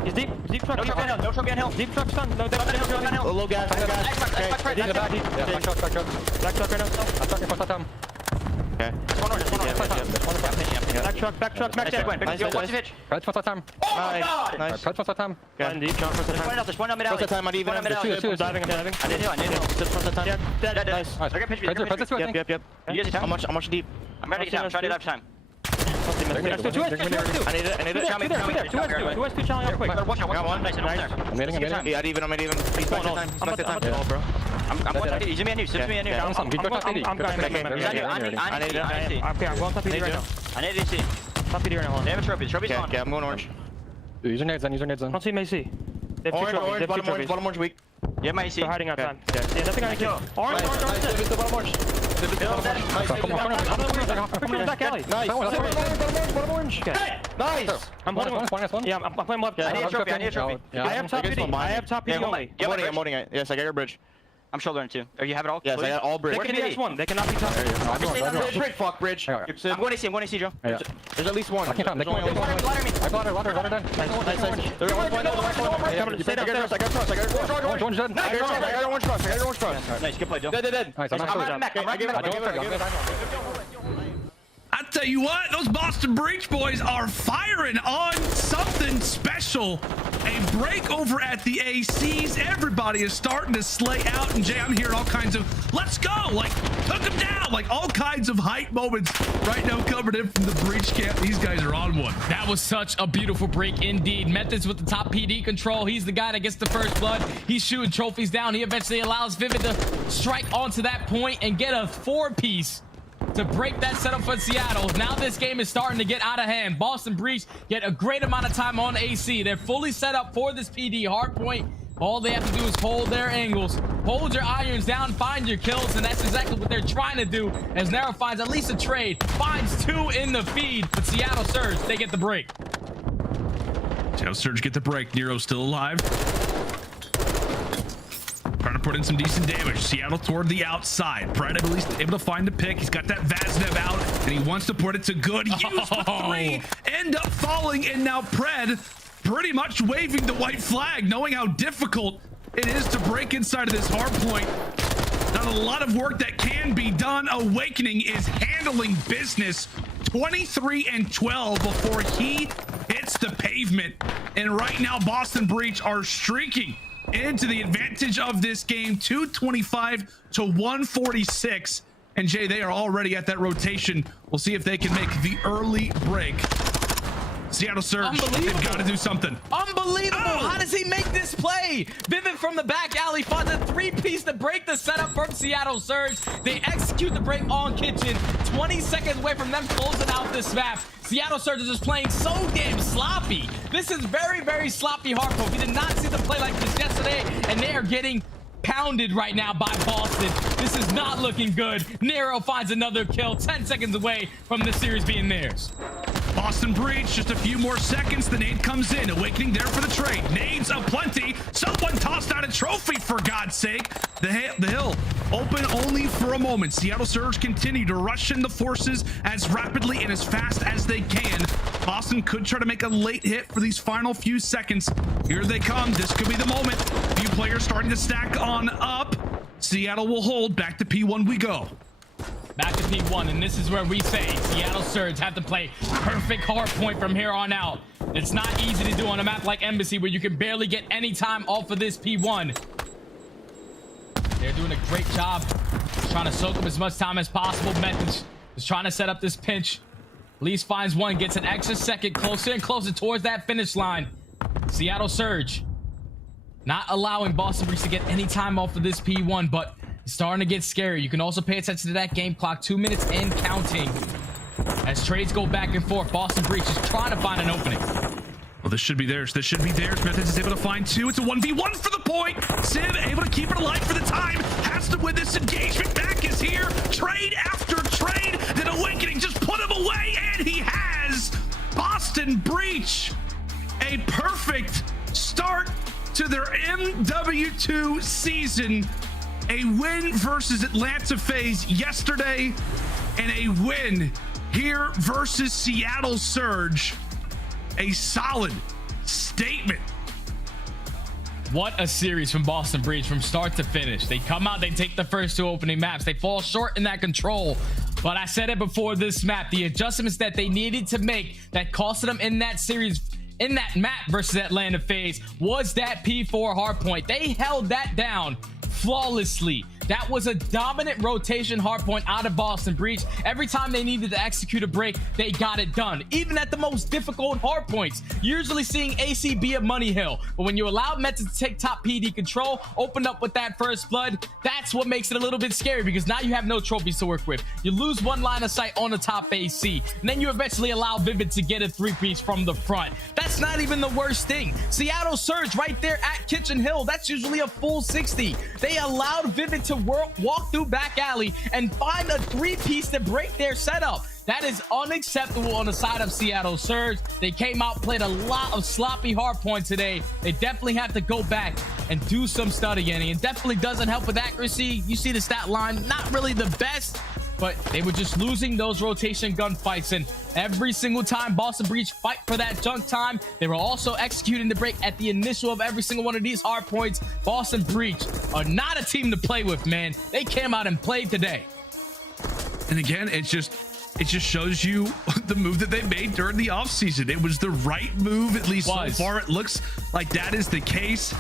He's deep truck. No truck on hill, no truck on hill. Deep truck stun. No, on hill. Low gas, Back right now. Black truck right now. I'm talking for time. Okay. Back truck, Mack dead. What's the pitch? Right for time. Oh my god! Nice. Right for time. One deep, jump for time. There's one down mid alley. For time, uneven. Two, diving. I did hill. Sit for time. Yeah, dead. Nice. I got pitch. Yep. You guys have time? How much deep? I'm ready to get down. Try to get time. I need it. Two challenge real quick. Watch out, nice. I'm hitting. Yeah, I'm even. He's back to time. He's back to time. Bro. I'm watching. He's in me and you. Sit me and you. I'm going. I need it. Okay, I'm going top PD right now. I need it. Top PD right now. They have a trophy. Trophy's on. Okay, I'm going orange. User nades on. I don't see Macy. Orange, bottom orange weak. Yeah, Macy. They're hiding outside. Yeah, nothing I can kill. Orange. Back alley. Nice. Okay. Nice. I'm holding one. Yeah, I'm playing left. I need a trophy. I have top PD only. I'm holding it. Yes, I got your bridge. I'm shouldering too. Oh, you have it all? Yes, I got all bridge. They can be X1. They cannot be top. Bridge, fuck bridge. I'm going to see, Joe. There's at least one. I can't come. They can ladder done. Nice. There's one. Stay down. I got orange done. I got your orange cross. Nice, good play, Joe. Dead. Nice. I'm Mack. I tell you what, those Boston Breach boys are firing on something special. official. A break over at the ACs. Everybody is starting to slay out. And Jay, I'm hearing all kinds of let's go, like took him down, like all kinds of hype moments right now coming in from the breach camp. These guys are on one. That was such a beautiful break indeed. Methodz with the top PD control. He's the guy that gets the first blood. He's shooting trophies down. He eventually allows Vivid to strike onto that point and get a 4-piece to break that setup for Seattle. Now this game is starting to get out of hand. Boston Breach get a great amount of time on AC. They're fully set up for this PD hardpoint. All they have to do is hold their angles, hold your irons down, find your kills, and that's exactly what they're trying to do as Nero finds at least a trade, finds 2 in the feed, but Seattle Surge, they get the break. Seattle Surge get the break. Nero still alive. Trying to put in some decent damage. Seattle toward the outside. Pred at least able to find the pick. He's got that Vaznev out, and he wants to put it to good use. But 3 end up falling, and now Pred pretty much waving the white flag, knowing how difficult it is to break inside of this hard point. Not a lot of work that can be done. Owakening is handling business. 23 and 12 before he hits the pavement. And right now, Boston Breach are streaking into the advantage of this game, 225 to 146. And Jay, they are already at that rotation. We'll see if they can make the early break. Seattle Surge, they've got to do something. Unbelievable. How does he make this play? Vivid from the back alley finds a 3-piece to break the setup from Seattle Surge. They execute the break on Kitchen. 20 seconds away from them closing out this map. Seattle Surge is just playing so damn sloppy. This is very, very sloppy hardcore. We did not see them play like this yesterday, and they are getting pounded right now by Boston. This is not looking good. Nero finds another kill 10 seconds away from this series being theirs. Boston Breach, just a few more seconds. The nade comes in. Owakening there for the trade. Nades aplenty. Someone tossed out a trophy, for God's sake. The hill open only for a moment. Seattle Surge continue to rush in the forces as rapidly and as fast as they can. Boston could try to make a late hit for these final few seconds. Here they come. This could be the moment. A few players starting to stack on up. Seattle will hold. Back to P1 we go. Back to P1, and this is where we say Seattle Surge have to play perfect hard point from here on out. It's not easy to do on a map like aBeZy where you can barely get any time off of this P1. They're doing a great job trying to soak up as much time as possible. Methodz is trying to set up this pinch. At least finds one, gets an extra second closer and closer towards that finish line. Seattle Surge not allowing Boston Breach to get any time off of this P1, but it's starting to get scary. You can also pay attention to that game clock, 2 minutes and counting. As trades go back and forth, Boston Breach is trying to find an opening. Well, this should be theirs. This should be theirs. Methodz is able to find 2. It's a 1v1 for the point. Civ able to keep it alive for the time. Has to win this engagement. Mack is here. Trade after trade. Then Owakening just put him away, and he has. Boston Breach, a perfect start to their MW2 season. A win versus Atlanta FaZe yesterday, and a win here versus Seattle Surge. A solid statement. What a series from Boston Breach from start to finish. They come out, they take the first 2 opening maps. They fall short in that control. But I said it before this map, the adjustments that they needed to make that costed them in that series, in that map versus Atlanta FaZe, was that P4 hardpoint. They held that down flawlessly. That was a dominant rotation hardpoint out of Boston Breach. Every time they needed to execute a break, they got it done. Even at the most difficult hardpoints, usually seeing AC be a money hill. But when you allow Methodz to take top PD control, open up with that first blood, that's what makes it a little bit scary, because now you have no trophies to work with. You lose one line of sight on the top AC, and then you eventually allow Vivid to get a 3-piece from the front. That's not even the worst thing. Seattle Surge right there at Kitchen Hill, that's usually a full 60. They allowed Vivid to walk through back alley and find a 3-piece to break their setup. That is unacceptable on the side of Seattle Surge. They came out, played a lot of sloppy hardpoint today. They definitely have to go back and do some studying. It definitely doesn't help with accuracy. You see the stat line, not really the best, but they were just losing those rotation gunfights. And every single time Boston Breach fight for that junk time, they were also executing the break at the initial of every single one of these hard points. Boston Breach are not a team to play with, man. They came out and played today. And again, it's just it just shows you the move that they made during the offseason. It was the right move, at least so far. It looks like that is the case.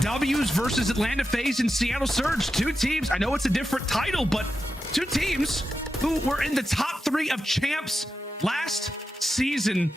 W's versus Atlanta FaZe and Seattle Surge. Two teams. I know it's a different title, but two teams who were in the top 3 of champs last season.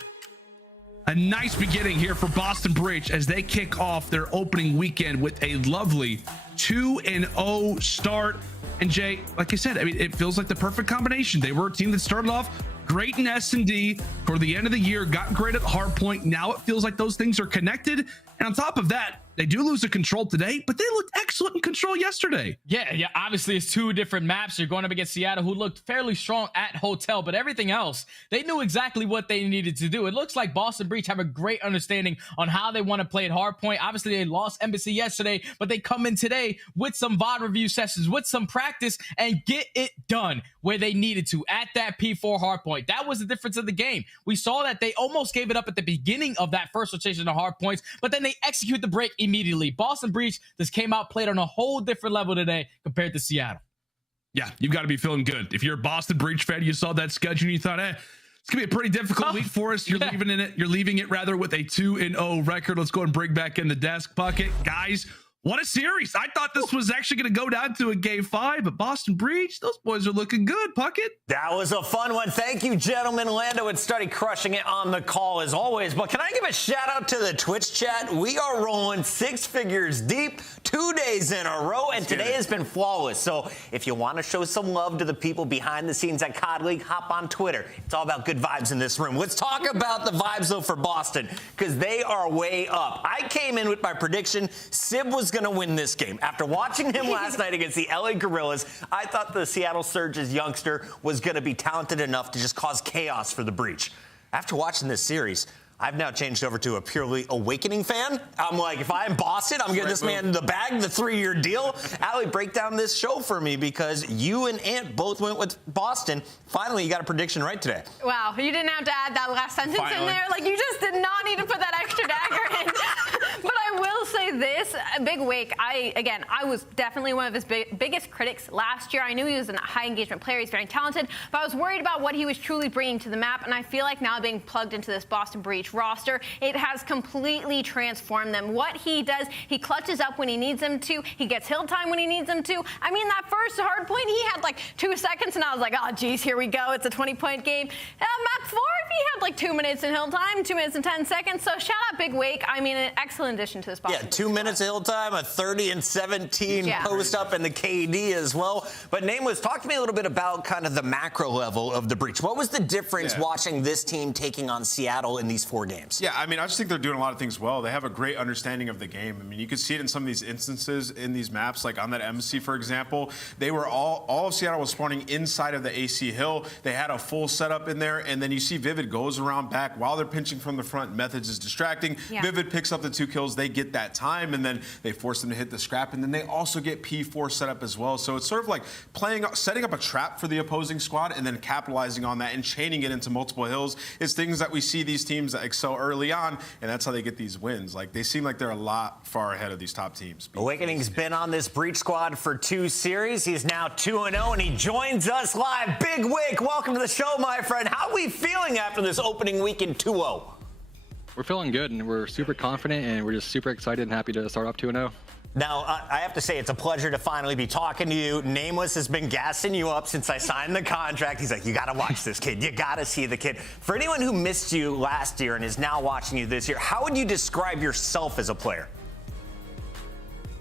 A nice beginning here for Boston Breach as they kick off their opening weekend with a lovely 2-0 start. And Jay, like I said, I mean, it feels like the perfect combination. They were a team that started off great in S&D for the end of the year, got great at hardpoint. Now it feels like those things are connected. And on top of that, they do lose the control today, but they looked excellent in control yesterday. Yeah. Obviously, it's 2 different maps. You're going up against Seattle, who looked fairly strong at Hotel, but everything else, they knew exactly what they needed to do. It looks like Boston Breach have a great understanding on how they want to play at hardpoint. Obviously, they lost Embassy yesterday, but they come in today with some VOD review sessions, with some practice, and get it done where they needed to at that P4 hardpoint. That was the difference of the game. We saw that they almost gave it up at the beginning of that first rotation of hardpoints, but then they execute the break immediately. Boston Breach just came out, played on a whole different level today compared to Seattle. Yeah, you've got to be feeling good. If you're a Boston Breach fan, you saw that schedule and you thought, it's gonna be a pretty difficult week for us. You're leaving it rather with a 2-0 record. Let's go and bring back in the desk bucket. Guys, what a series. I thought this was actually going to go down to a game 5, but Boston Breach, those boys are looking good, Puckett. That was a fun one. Thank you, gentlemen. Lando and Study crushing it on the call as always. But can I give a shout out to the Twitch chat? We are rolling 6 figures deep 2 days in a row, and today has been flawless. So if you want to show some love to the people behind the scenes at COD League, hop on Twitter. It's all about good vibes in this room. Let's talk about the vibes, though, for Boston, because they are way up. I came in with my prediction. Sib was going to win this game. After watching him last night against the LA Guerrillas, I thought the Seattle Surge's youngster was going to be talented enough to just cause chaos for the Breach. After watching this series, I've now changed over to a purely Owakening fan. I'm like, if I'm Boston, I'm giving this man the bag, the 3-year deal. aBeZy, break down this show for me, because you and Ant both went with Boston. Finally, you got a prediction right today. Wow, you didn't have to add that last sentence in there. Like, you just did not need to put that extra dagger in. But I will say this, Big Wake, I was definitely one of his biggest critics last year. I knew he was a high engagement player, he's very talented, but I was worried about what he was truly bringing to the map, and I feel like now being plugged into this Boston Breach roster, it has completely transformed them. What he does, he clutches up when he needs them to, he gets hill time when he needs them to. I mean, that first hard point, he had like 2 seconds, and I was like, oh geez, here we go, it's a 20-point game. Map 4, he had like 2 minutes in hill time, 2 minutes and 10 seconds, so shout out Big Wake. I mean, an excellent addition to this Boston. Yeah, 2 minutes of hill time, a 30 and 17 post up in the KD as well. But Nameless, talk to me a little bit about kind of the macro level of the Breach. What was the difference watching this team taking on Seattle in these 4 games? Yeah, I mean, I just think they're doing a lot of things well. They have a great understanding of the game. I mean, you could see it in some of these instances in these maps, like on that embassy, for example. They were all of Seattle was spawning inside of the AC hill. They had a full setup in there, and then you see Vivid goes around back while they're pinching from the front. Methodz is distracting. Vivid picks up the 2 kills. They get that time, and then they force them to hit the scrap, and then they also get P4 set up as well. So it's sort of like setting up a trap for the opposing squad and then capitalizing on that and chaining it into multiple hills. It's things that we see these teams that excel early on, and that's how they get these wins. Like, they seem like they're a lot far ahead of these top teams. Owakening's been on this Breach squad for 2 series. He's now 2-0, and he joins us live. Big Wake, welcome to the show, my friend. How are we feeling after this opening week in 2-0? We're feeling good, and we're super confident, and we're just super excited and happy to start off 2-0. Now, I have to say, it's a pleasure to finally be talking to you. Nameless has been gassing you up since I signed the contract. He's like, you got to watch this kid. You got to see the kid. For anyone who missed you last year and is now watching you this year, how would you describe yourself as a player?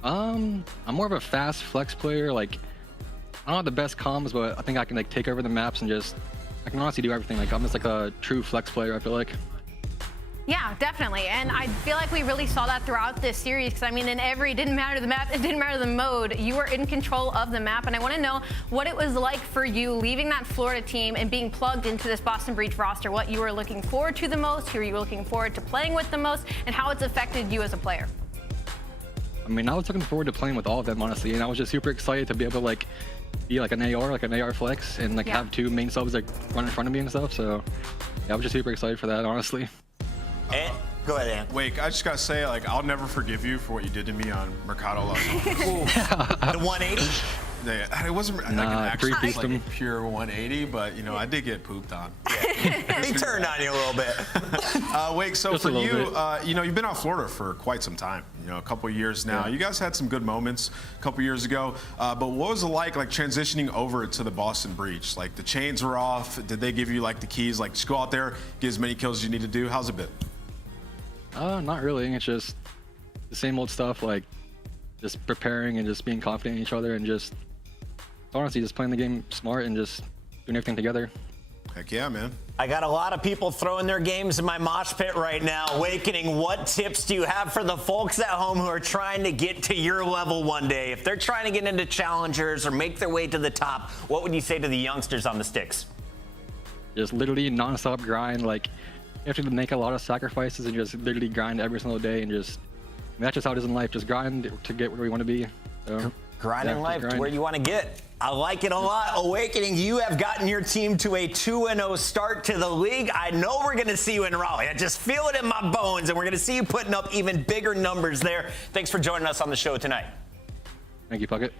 I'm more of a fast flex player. Like, I don't have the best comms, but I think I can like take over the maps and I can honestly do everything. Like, I'm just like a true flex player, I feel like. Yeah, definitely. And I feel like we really saw that throughout this series, because I mean, it didn't matter the map, it didn't matter the mode, you were in control of the map. And I want to know what it was like for you leaving that Florida team and being plugged into this Boston Breach roster, what you were looking forward to the most, who you were looking forward to playing with the most, and how it's affected you as a player. I mean, I was looking forward to playing with all of them, honestly, and I was just super excited to be able to like be like an AR flex, and like have 2 main subs like run in front of me and stuff. So yeah, I was just super excited for that, honestly. And go ahead, Ant. Wake, I just gotta say, like, I'll never forgive you for what you did to me on Mercado last night. The 180? It wasn't like an actual like pure 180, but you know, I did get pooped on. He turned on you a little bit. Wake, so Just for a little you, you know, you've been out of Florida for quite some time. You know, a couple of years now. Yeah. You guys had some good moments a couple years ago. But what was it like transitioning over to the Boston Breach? Like the chains were off. Did they give you like the keys? Like just go out there, get as many kills as you need to do. How's it been? Not really. It's just the same old stuff, like just preparing and just being confident in each other and just honestly just playing the game smart and just doing everything together. Heck yeah, man. I got a lot of people throwing their games in my mosh pit right now. Awakening, what tips do you have for the folks at home who are trying to get to your level one day? If they're trying to get into challengers or make their way to the top, what would you say to the youngsters on the sticks? Just literally non-stop grind. Like you have to make a lot of sacrifices and just literally grind every single day and just that's just how it is in life. Just grind to get where we want to be. So, grinding life to where you want to get. I like it a lot. Awakening, you have gotten your team to a 2-0 start to the league. I know we're going to see you in Raleigh. I just feel it in my bones, and we're going to see you putting up even bigger numbers there. Thanks for joining us on the show tonight. Thank you, Puckett.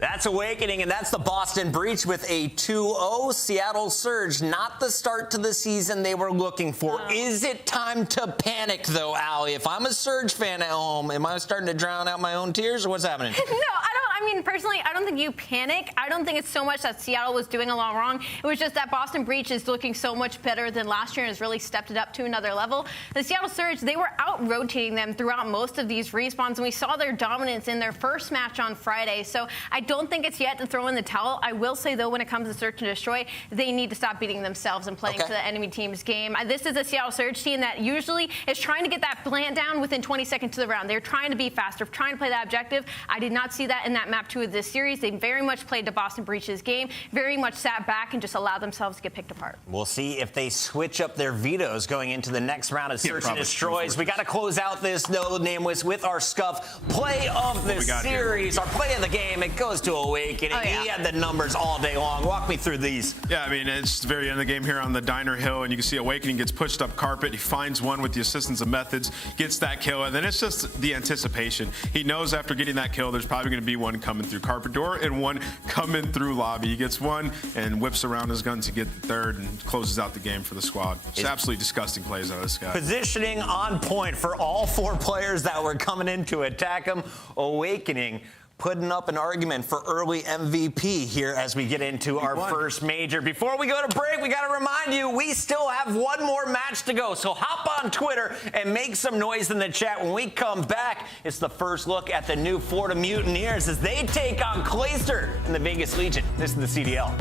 That's Awakening, and that's the Boston Breach with a 2-0. Seattle Surge, not the start to the season they were looking for. Is it time to panic, though, aLLeY? If I'm a Surge fan at home, am I starting to drown out my own tears, or what's happening? No, I mean, personally, I don't think you panic. I don't think it's so much that Seattle was doing a lot wrong. It was just that Boston Breach is looking so much better than last year and has really stepped it up to another level. The Seattle Surge, they were out-rotating them throughout most of these respawns, and we saw their dominance in their first match on Friday. So I don't think it's yet to throw in the towel. I will say, though, when it comes to Search and Destroy, they need to stop beating themselves and playing to the enemy team's game. This is a Seattle Surge team that usually is trying to get that plant down within 20 seconds of the round. They're trying to be faster, trying to play that objective. I did not see that in that map 2 of this series. They very much played to Boston Breach's game, very much sat back and just allowed themselves to get picked apart. We'll see if they switch up their vetoes going into the next round of Search and Destroys. We got to close out this No Nameless with our Scuff play of the series, our play of the game. It goes to Awakening. He had the numbers all day long. Walk me through these. Yeah, I mean, it's the very end of the game here on the Diner Hill, and you can see Awakening gets pushed up carpet. He finds one with the assistance of Methodz, gets that kill, and then it's just the anticipation. He knows after getting that kill, there's probably going to be one coming through carpet door and one coming through lobby. He gets one and whips around his gun to get the third and closes out the game for the squad. It's absolutely disgusting plays out of this guy. Positioning on point for all 4 players that were coming in to attack him. Awakening putting up an argument for early MVP here as we get into our first major. Before we go to break, we got to remind you, we still have one more match to go. So hop on Twitter and make some noise in the chat. When we come back, it's the first look at the new Florida Mutineers as they take on Clayster and the Vegas Legion. This is the CDL.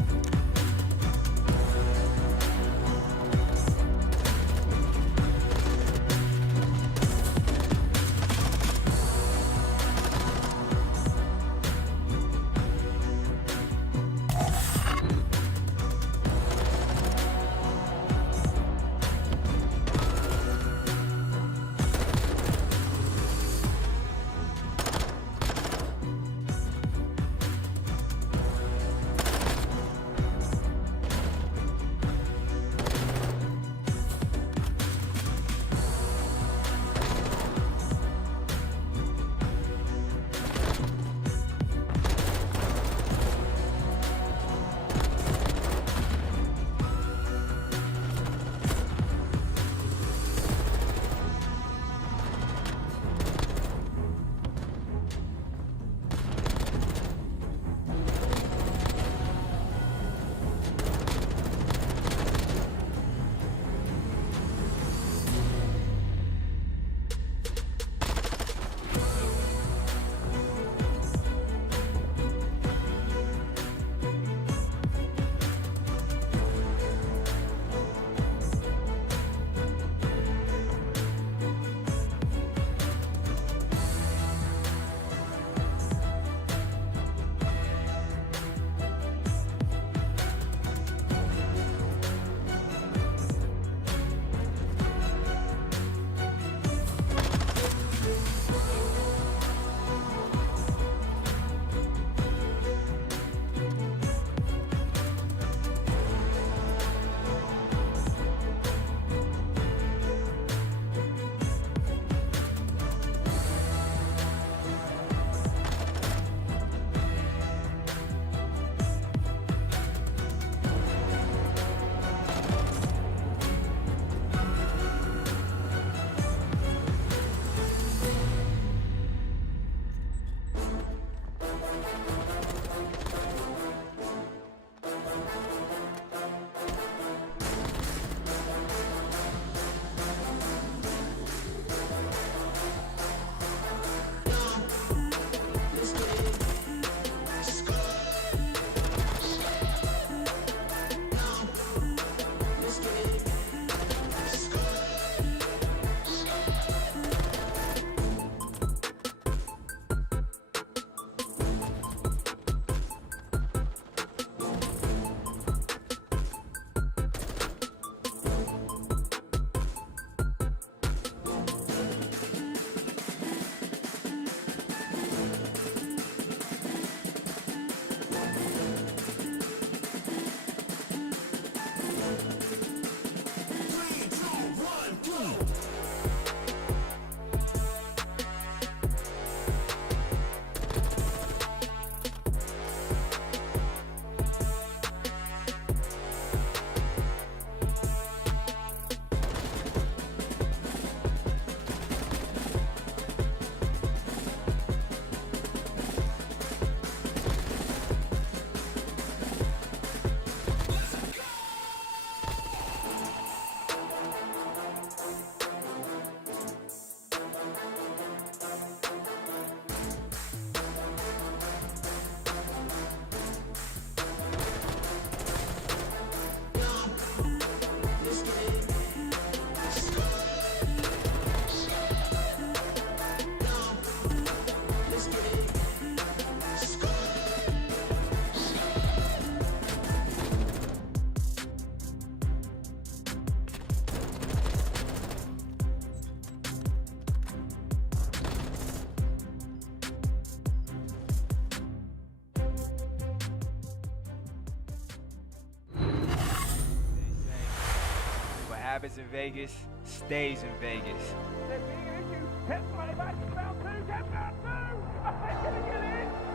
happens in Vegas stays in Vegas.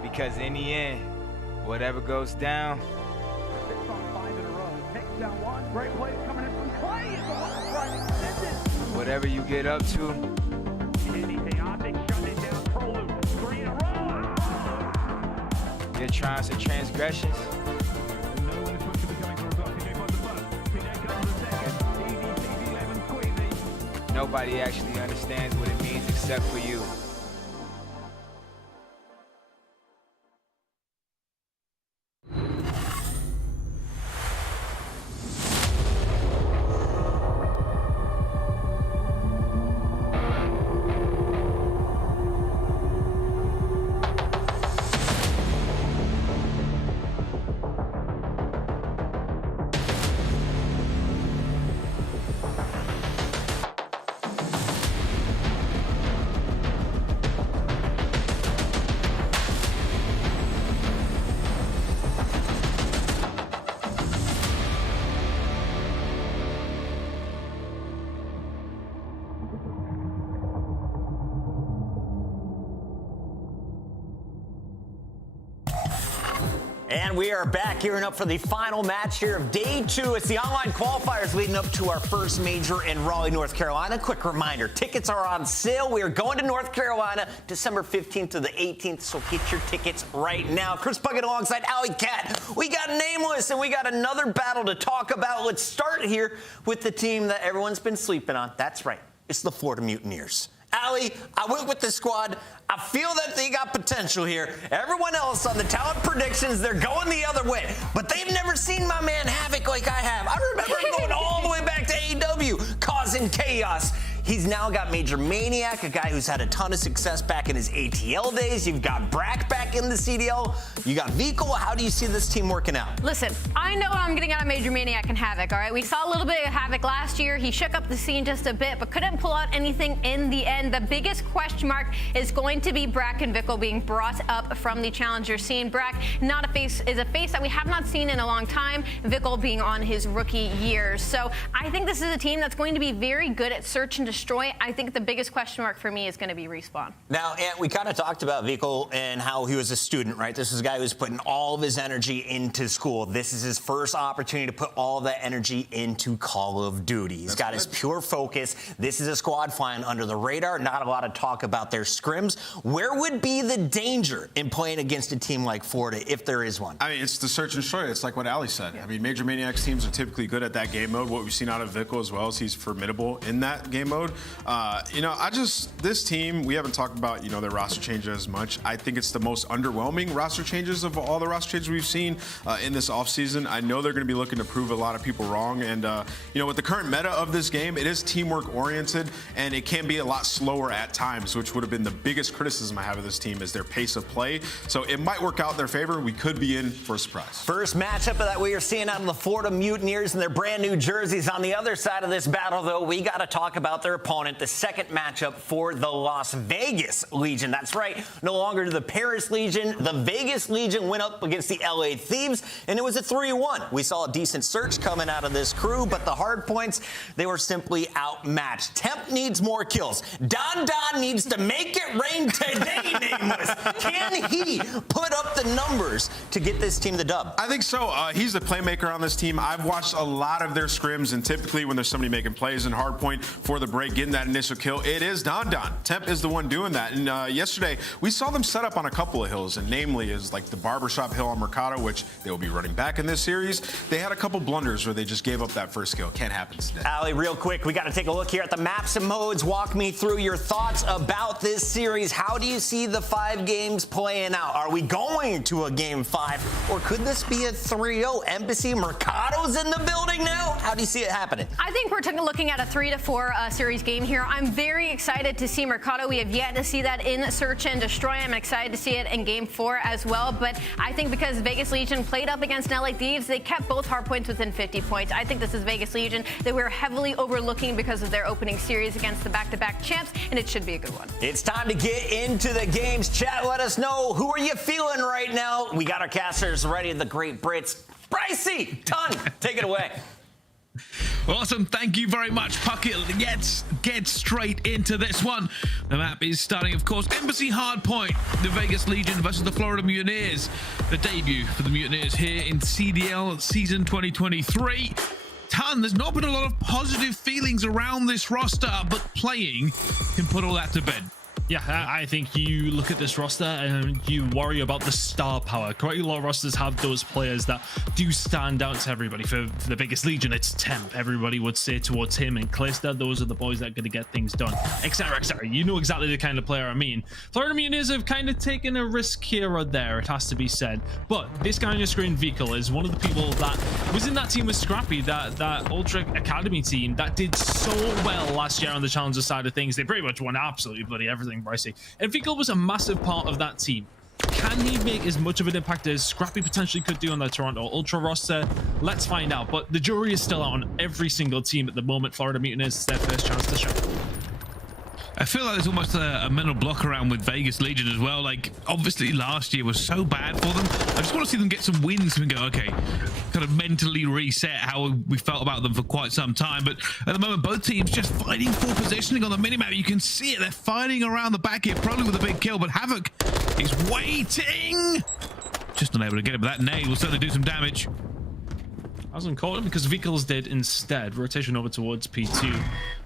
Because in the end, whatever goes down, whatever you get up to, your triumphs and transgressions, nobody actually understands what it means except for you. And we are back gearing up for the final match here of day 2. It's the online qualifiers leading up to our first major in Raleigh, North Carolina. Quick reminder, tickets are on sale. We are going to North Carolina December 15th to the 18th, so get your tickets right now. Chris Bucket alongside aLLeY Cat. We got Nameless, and we got another battle to talk about. Let's start here with the team that everyone's been sleeping on. That's right, it's the Florida Mutineers. aLLeY, I went with the squad. I feel that they got potential here. Everyone else on the talent predictions, they're going the other way. But they've never seen my man Havoc like I have. I remember him going all the way back to AEW, causing chaos. He's now got Major Maniac, a guy who's had a ton of success back in his ATL days. You've got Brack back in the CDL. You got Vico. How do you see this team working out? Listen, I know what I'm getting out of Major Maniac and Havoc, all right? We saw a little bit of Havoc last year. He shook up the scene just a bit, but couldn't pull out anything in the end. The biggest question mark is going to be Brack and Vico being brought up from the challenger scene. Brack is a face that we have not seen in a long time, Vico being on his rookie years. So I think this is a team that's going to be very good at search and destroy. I think the biggest question mark for me is going to be Respawn. Now, Ant, we kind of talked about Vico and how he was a student, right? This is a guy who's putting all of his energy into school. This is his first opportunity to put all that energy into Call of Duty. He's got his pure focus. This is a squad flying under the radar. Not a lot of talk about their scrims. Where would be the danger in playing against a team like Florida, if there is one? I mean, it's the search and destroy. It's like what aLLeY said. Yeah. I mean, Major Maniac's teams are typically good at that game mode. What we've seen out of Vico as well is he's formidable in that game mode. This team, we haven't talked about, their roster changes as much. I think it's the most underwhelming roster changes of all the roster changes we've seen in this offseason. I know they're going to be looking to prove a lot of people wrong. And, with the current meta of this game, it is teamwork oriented, and it can be a lot slower at times, which would have been the biggest criticism I have of this team is their pace of play. So it might work out in their favor. We could be in for a surprise. First matchup that we are seeing out of the Florida Mutineers and their brand new jerseys. On the other side of this battle, though, we got to talk about their opponent, the second matchup for the Las Vegas Legion. That's right, no longer the Paris Legion. The Vegas Legion went up against the LA Thieves, and it was a 3-1. We saw a decent search coming out of this crew, but the hard points, they were simply outmatched. Temp needs more kills. Don needs to make it rain today, Nameless. Can he put up the numbers to get this team the dub? I think so. He's the playmaker on this team. I've watched a lot of their scrims, and typically when there's somebody making plays in hardpoint for the break, getting that initial kill, it is Don. Temp is the one doing that. And yesterday, we saw them set up on a couple of hills, and namely is like the Barbershop Hill on Mercado, which they will be running back in this series. They had a couple blunders where they just gave up that first kill. Can't happen today. aLLeY, real quick, we got to take a look here at the maps and modes. Walk me through your thoughts about this series. How do you see the 5 games playing out? Are we going to a game 5, or could this be a 3-0? Embassy Mercado's in the building now? How do you see it happening? I think we're looking at a 3-4 series game here. I'm very excited to see Mercado. We have yet to see that in Search and Destroy. I'm excited to see it in Game 4 as well. But I think because Vegas Legion played up against LA Thieves, they kept both hardpoints within 50 points. I think this is Vegas Legion that we're heavily overlooking because of their opening series against the back-to-back champs, and it should be a good one. It's time to get into the games. Chat, let us know, who are you feeling right now? We got our casters ready, the great Brits. Brycey, Ton, take it away. Awesome. Thank you very much, Puckett. Let's get straight into this one. The map is starting, of course, Embassy Hardpoint, the Vegas Legion versus the Florida Mutineers. The debut for the Mutineers here in CDL season 2023. There's not been a lot of positive feelings around this roster, but playing can put all that to bed. Yeah, I think you look at this roster and you worry about the star power. Quite a lot of rosters have those players that do stand out to everybody. For the biggest Legion, it's Temp. Everybody would say towards him and KiSMET, those are the boys that are going to get things done, etc, etc. You know exactly the kind of player I mean. Florida Mutineers have kind of taken a risk here or there, it has to be said. But this guy on your screen, Vehkle, is one of the people that was in that team with Scrappy, that Ultra Academy team that did so well last year on the Challenger side of things. They pretty much won absolutely bloody everything, Brycey. And Vehkle was a massive part of that team. Can he make as much of an impact as Scrappy potentially could do on the Toronto Ultra roster? Let's find out. But the jury is still out on every single team at the moment. Florida Mutineers is their first chance to show. I feel like there's almost a mental block around with Vegas Legion as well. Like, obviously last year was so bad for them. I just want to see them get some wins and go, okay, kind of mentally reset how we felt about them for quite some time. But at the moment, both teams just fighting for positioning on the minimap. You can see it. They're fighting around the back here, probably with a big kill, but Havoc is waiting. Just not able to get it, but that nade will certainly do some damage. Hasn't caught him because Vehkle's dead instead. Rotation over towards P2.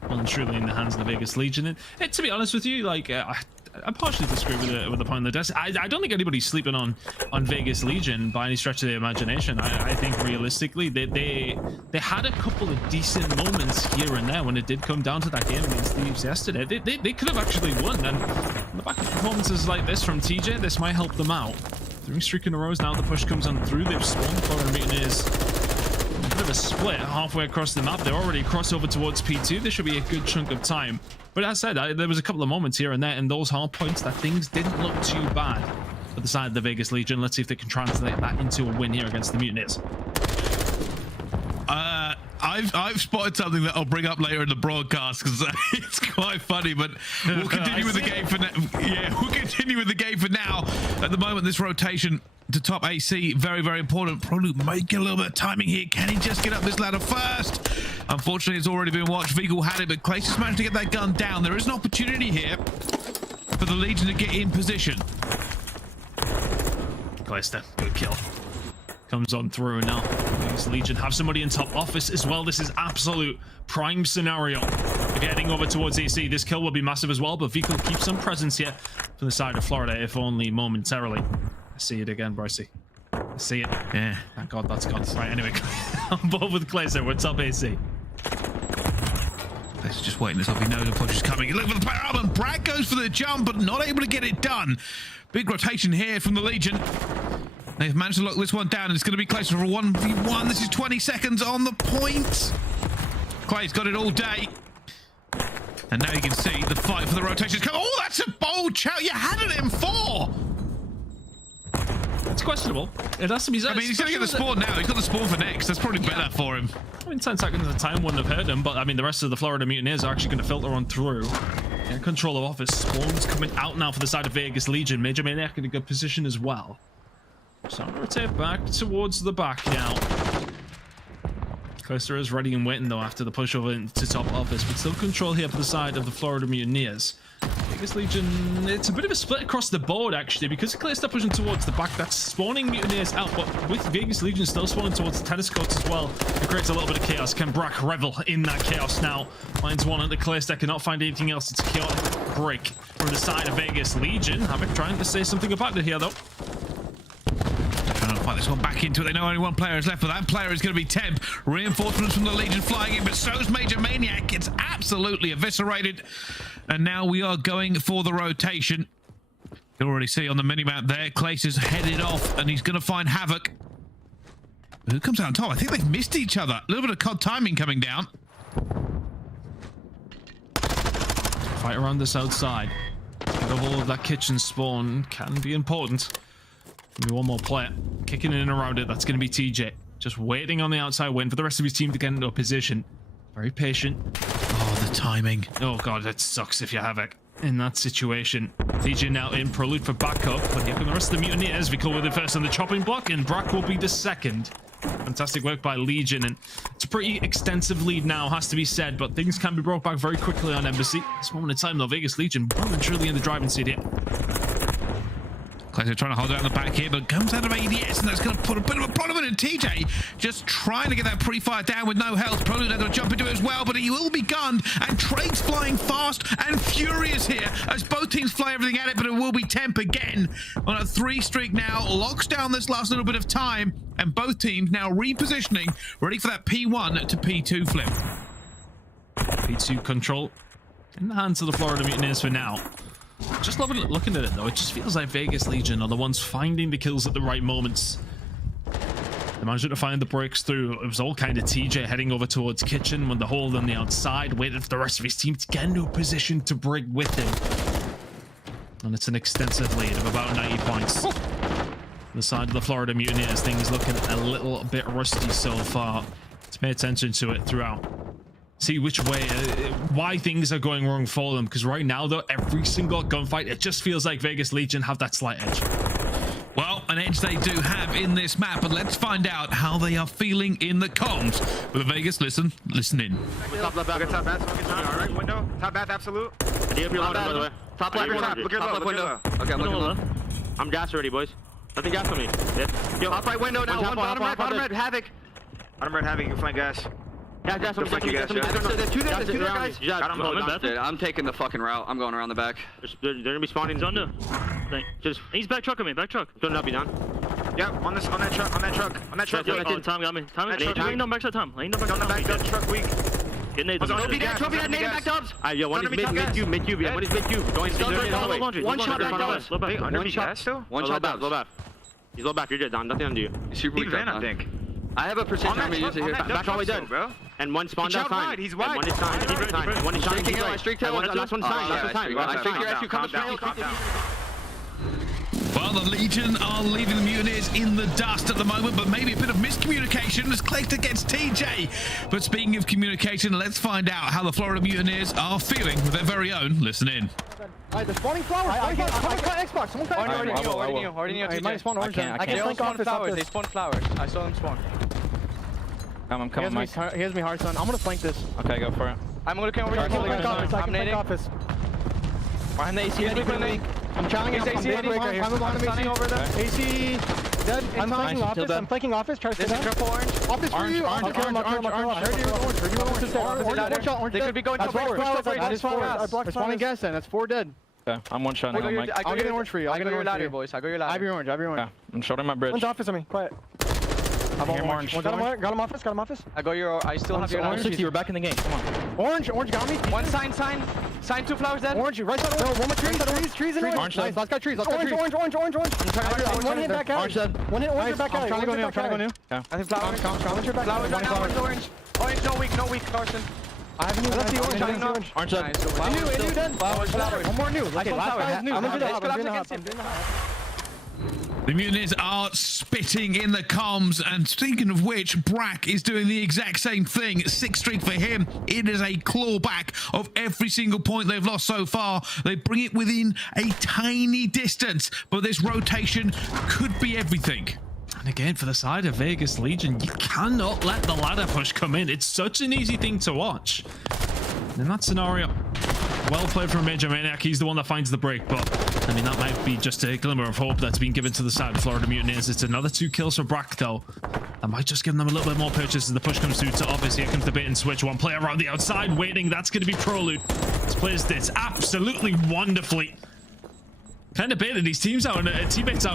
Well and truly in the hands of the Vegas Legion. And to be honest with you, like, I partially disagree with the point of the desk. I don't think anybody's sleeping on Vegas Legion by any stretch of the imagination. I think realistically, they had a couple of decent moments here and there when it did come down to that game against Thieves yesterday. They could have actually won. And on the back of performances like this from TJ, this might help them out. 3 streak in a row. Now the push comes on through. They've spawned Florida Mutineers. A bit of a split halfway across the map. They're already crossed over towards P2. This should be a good chunk of time. But as I said, there was a couple of moments here and there in those hard points that things didn't look too bad for the side of the Vegas Legion. Let's see if they can translate that into a win here against the Mutineers. I've spotted something that I'll bring up later in the broadcast because it's quite funny, but we'll continue with the game for now. Yeah, we'll continue with the game for now. At the moment, this rotation to top AC, very, very important. Probably might get a little bit of timing here. Can he just get up this ladder first? Unfortunately, it's already been watched. Vehkle had it, but Clay just managed to get that gun down. There is an opportunity here for the Legion to get in position. KiSMET, good kill. Comes on through now. This Legion have somebody in top office as well. This is absolute prime scenario. Getting over towards AC. This kill will be massive as well, but Vehkle keeps some presence here from the side of Florida, if only momentarily. I see it again, Brycey. I see it. Yeah. Thank God that's gone. Right, anyway. I'm both with KiSMET. We're top AC. Let's just waiting this off. He knows the push is coming. Look for the power up, and Brad goes for the jump, but not able to get it done. Big rotation here from the Legion. They've managed to lock this one down, and it's going to be closer for a 1v1. This is 20 seconds on the point. Clay's got it all day. And now you can see the fight for the rotations. Oh, that's a bold shout. You had an M4. It's questionable. It has to be. I mean, he's going to get the spawn now. He's got the spawn for next. That's probably better for him. I mean, 10 seconds at a time wouldn't have hurt him, but I mean, the rest of the Florida Mutineers are actually going to filter on through. Yeah, control of office. Spawn's coming out now for the side of Vegas Legion. Major Maniac in a good position as well. So I'm going to rotate back towards the back now. KiSMET is ready and waiting though after the push over into top office, but still control here for the side of the Florida Mutineers. Vegas Legion, it's a bit of a split across the board actually, because KiSMET pushing towards the back, that's spawning Mutineers out, but with Vegas Legion still spawning towards the tennis courts as well, it creates a little bit of chaos. Can Brack revel in that chaos now? Finds one at the KiSMET, cannot find anything else. It's a chaotic break from the side of Vegas Legion. Havoc trying to say something about it here though. Trying to fight this one back into it. They know only one player is left, but that player is going to be Temp. Reinforcements from the Legion flying in, but so's Major Maniac. Gets absolutely eviscerated. And now we are going for the rotation. You can already see on the minimap there, Clace is headed off, and he's going to find Havoc. Who comes out on top? I think they've missed each other. A little bit of COD timing coming down. Fight around this outside. Get all of that kitchen spawn can be important. Maybe one more player kicking in and around it. That's going to be TJ. Just waiting on the outside, waiting for the rest of his team to get into a position. Very patient. Oh, the timing. Oh, God, that sucks if you have it in that situation. TJ now in prelude for backup, but here come the rest of the Mutineers. Vehkle with it first on the chopping block, and Brack will be the second. Fantastic work by Legion, and it's a pretty extensive lead now, has to be said, but things can be brought back very quickly on aBeZy. At this moment in time, though, Vegas Legion well and truly in the driving seat here. They're trying to hold out the back here, but comes out of ADS, and that's going to put a bit of a problem in. TJ just trying to get that pre-fire down with no health. Probably not going to jump into it as well, but he will be gunned. And Trade's flying fast and furious here as both teams fly everything at it, but it will be Temp again on a 3 streak now. Locks down this last little bit of time, and both teams now repositioning, ready for that P1 to P2 flip. P2 control in the hands of the Florida Mutineers for now. Just loving it, looking at it though. It just feels like Vegas Legion are the ones finding the kills at the right moments. They managed to find the breaks through. It was all kind of TJ heading over towards Kitchen when the hold on the outside waited for the rest of his team to get into a position to break with him. And it's an extensive lead of about 90 points. On the side of the Florida Mutineers, things looking a little bit rusty so far. Let's pay attention to it throughout. See which way, why things are going wrong for them. Because right now, though, every single gunfight, it just feels like Vegas Legion have that slight edge. Well, an edge they do have in this map, but let's find out how they are feeling in the comms. With the Vegas, listen in. Top left, top back, top window, top back, absolute. By the way. Top left, look at left window. Okay, I'm looking low. I'm gas ready, boys. Nothing gas on me. Yo, top right window now. One bottom red, Havoc. Bottom red, Havoc. You can flank gas. Gas, I'm taking the fucking route. I'm going around the back. They're gonna be spawning under. Just he's back truck on me, back truck. Don't not be down. Yep, on that truck. Tom got me. Tom, ain't no back Tom. Ain't no back on the back truck weak. Get nades. Trophy that nade back dubs. Yo, one is mid you. Yeah, one is mid you. Going one shot back dubs. Under me gas still. One shot back. Low back. He's low back. You're dead, Don. Nothing under you. He's super weak, I think. I have a precision army user here. Back all the way dead, bro. And one spawned out time. He's wide. One is time. One is time. Last one's time. Well, the Legion are leaving the Mutineers in the dust at the moment, but maybe a bit of miscommunication as clicked against TJ. But speaking of communication, let's find out how the Florida Mutineers are feeling with their very own. Listen in. Alright, they're spawning flowers. Someone cut Xbox. Someone cut Xbox. Already I might spawn orange. I can't spawn flowers. They spawn flowers. I saw them spawn. I'm coming, Mike. Here's me, hard son. I'm gonna flank this. Okay, go for it. I'm looking over here. I'm nading. Behind the AC. I'm challenging him. I'm behind over there. AC dead. I'm flanking office. I'm flanking office. Try to stay down. Office for you. I'll kill him. Orange. They could be going to flowers. That is flowers. I'm spawning gas then. That's 4 dead. Okay, I'm one shot now, Mike. I'll get an orange for you. I'll get your ladder, boys. I'll go your ladder. I have your orange. Okay, I'm shorting my bridge. One's office on me. Quiet. I'm orange. Got him office. I still have your orange. 60, we're back in the game. Come on. Orange got me. One sign. Sign 2 flowers dead. Orange, right side. No, one more trees in orange. Nice, let's got trees. Orange. One hit back out. Orange dead. One hit orange back out. I'm trying to go new. I think flowers. Orange, no weak, Carson. I have a new orange. Orange dead. New dead. Flowers. One more new. Okay, last guy's new. I'm doing the hop. The Mutineers are spitting in the comms, and speaking of which, Brack is doing the exact same thing. 6th streak for him. It is a clawback of every single point they've lost so far. They bring it within a tiny distance, but this rotation could be everything. And again, for the side of Vegas Legion, you cannot let the ladder push come in. It's such an easy thing to watch. In that scenario, well played from Major Maniac. He's the one that finds the break, but I mean, that might be just a glimmer of hope that's been given to the side of Florida Mutineers. It's another 2 kills for Brack, though. That might just give them a little bit more purchase as the push comes through to office. Here comes the bait and switch. One player around the outside waiting. That's going to be ProLoot. This plays this absolutely wonderfully. Kind of baited his teammates out in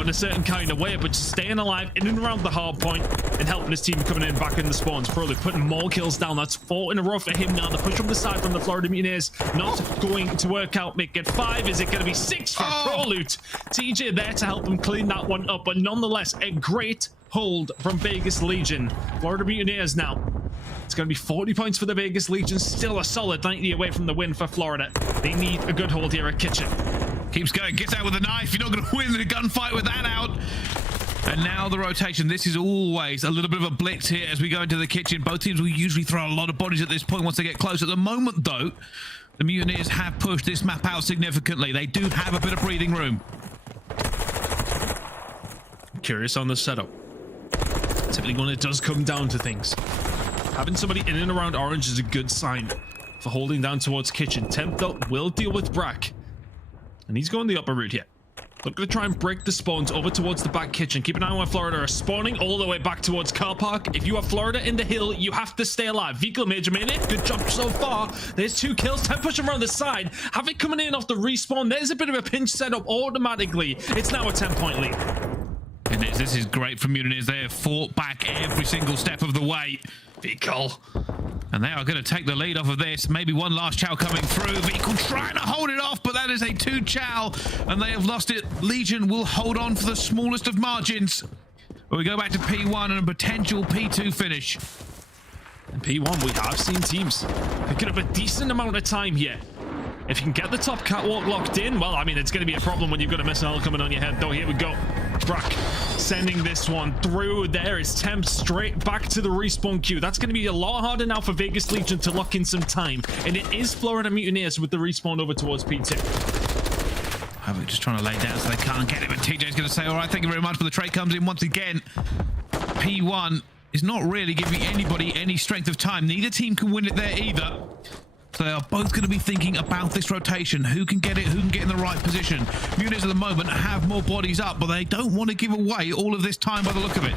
a certain kind of way, but just staying alive in and around the hard point and helping his team coming in back in the spawns. ProLoot putting more kills down. That's 4 in a row for him now. The push from the side from the Florida Mutineers not going to work out. Make it 5. Is it going to be 6 for ProLoot? TJ there to help them clean that one up, but nonetheless, a great hold from Vegas Legion. Florida Mutineers now. It's going to be 40 points for the Vegas Legion. Still a solid 90 away from the win for Florida. They need a good hold here at Kitchen. Keeps going, gets out with a knife. You're not going to win the gunfight with that out. And now the rotation. This is always a little bit of a blitz here as we go into the kitchen. Both teams will usually throw a lot of bodies at this point once they get close. At the moment, though, the Mutineers have pushed this map out significantly. They do have a bit of breathing room. Curious on the setup. Typically when it does come down to things, having somebody in and around orange is a good sign for holding down towards kitchen. Temp though will deal with Brack, and he's going the upper route here. Look to try and break the spawns over towards the back kitchen. Keep an eye on where Florida are spawning all the way back towards car park. If you have Florida in the hill, you have to stay alive. Vehicle Major Maniac, good job so far. There's 2 kills. Temp pushing around the side. Havoc coming in off the respawn. There's a bit of a pinch set up automatically. It's now a 10-point lead. It is. This is great from Mutineers. They have fought back every single step of the way. Vehicle. And they are going to take the lead off of this. Maybe one last chow coming through. Vehicle trying to hold it off, but that is a 2 chow, and they have lost it. Legion will hold on for the smallest of margins. But we go back to P1 and a potential P2 finish. And P1, we have seen teams picking up a decent amount of time here. If you can get the top catwalk locked in, well, I mean, it's going to be a problem when you've got a missile coming on your head, though. Here we go. Brack sending this one through. There is Temp straight back to the respawn queue. That's going to be a lot harder now for Vegas Legion to lock in some time. And it is Florida Mutineers with the respawn over towards P2. Havoc just trying to lay down so they can't get it, but TJ's going to say, all right, thank you very much, but the trade comes in once again. P1 is not really giving anybody any strength of time. Neither team can win it there either. So they are both going to be thinking about this rotation. Who can get it? Who can get in the right position? Mutineers at the moment have more bodies up, but they don't want to give away all of this time by the look of it.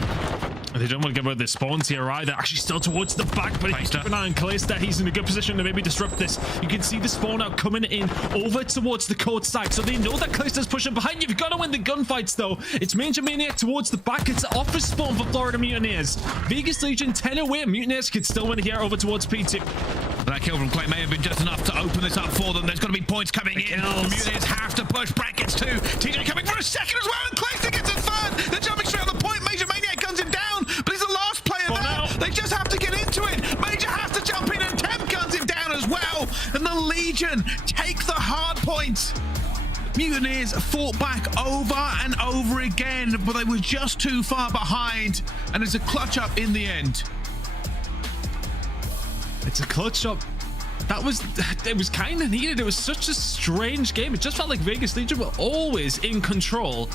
They don't want to give away the spawns here either. Actually still towards the back, but keep an eye on Priestahh. He's in a good position to maybe disrupt this. You can see the spawn out coming in over towards the court side. So they know that Priestahh's pushing behind. You've got to win the gunfights though. It's Major Maniac towards the back. It's office spawn for Florida Mutineers. Vegas Legion 10 away. Mutineers could still win here over towards P2. That kill from Clay may have been just enough to open this up for them. There's got to be points coming in. The Mutineers have to push. Brackets too. TJ coming for a second as well, and Priestahh gets a third. They're jumping straight on the point. Major Maniac guns him down, but he's the last player there. They just have to get into it. Major has to jump in, and Temp guns him down as well. And the Legion take the hard points. Mutineers fought back over and over again, but they were just too far behind, and it's a clutch up in the end. It's a clutch up. It was kind of needed. It was such a strange game. It just felt like Vegas Legion were always in control.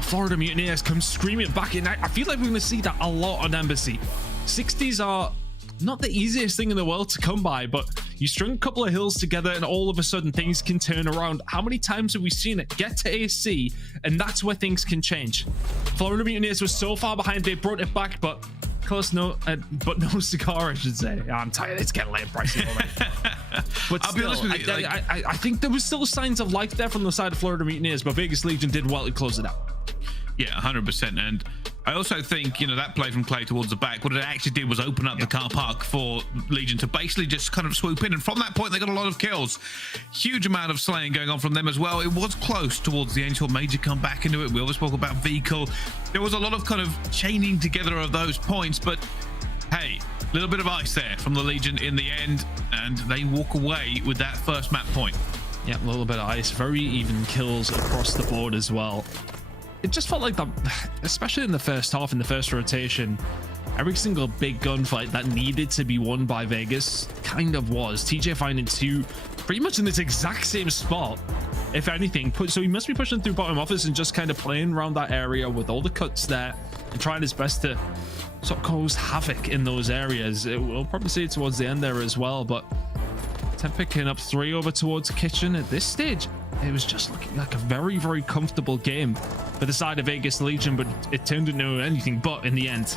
Florida Mutineers come screaming back in. I feel like we're going to see that a lot on aBeZy. 60s are not the easiest thing in the world to come by, but you string a couple of hills together and all of a sudden things can turn around. How many times have we seen it get to AC and that's where things can change? Florida Mutineers were so far behind, they brought it back, but close no cigar, I should say. I'm tired. It's getting late, pricey already. But I'll be honest with you, I think there was still signs of life there from the side of Florida Mutineers, but Vegas Legion did well to close it out. Yeah, 100%. And I also think, you know, that play from Clay towards the back, what it actually did was open up the car park for Legion to basically just kind of swoop in. And from that point, they got a lot of kills. Huge amount of slaying going on from them as well. It was close towards the end until Major come back into it. We always spoke about Vehicle. There was a lot of kind of chaining together of those points, but hey, a little bit of ice there from the Legion in the end, and they walk away with that first map point. Yeah, a little bit of ice. Very even kills across the board as well. It just felt like that, especially in the first half, in the first rotation, every single big gunfight that needed to be won by Vegas kind of was. TJ finding 2 pretty much in this exact same spot, if anything. So he must be pushing through bottom office and just kind of playing around that area with all the cuts there and trying his best to sort of cause havoc in those areas. We'll probably see it towards the end there as well, but Temp picking up 3 over towards kitchen at this stage. It was just looking like a very, very comfortable game for the side of Vegas Legion, but it turned into anything but in the end.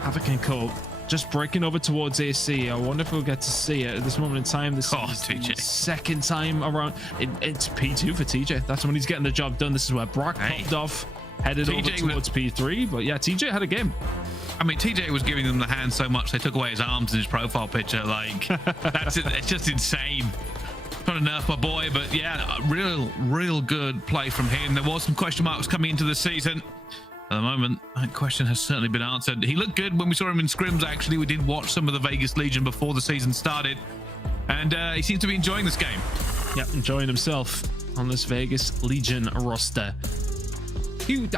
Havoc and Co just breaking over towards AC. I wonder if we'll get to see it at this moment in time. This is TJ. The second time around. It's P2 for TJ. That's when he's getting the job done. This is where Brack popped off, headed over towards P3. But yeah, TJ had a game. I mean, TJ was giving them the hand so much they took away his arms in his profile picture. Like, that's it. It's just insane. Trying to nerf my boy, but yeah, real good play from him. There was some question marks coming into the season. At the moment, that question has certainly been answered. He looked good when we saw him in scrims, actually. We did watch some of the Vegas Legion before the season started, and he seems to be enjoying this game. Yeah, enjoying himself on this Vegas Legion roster.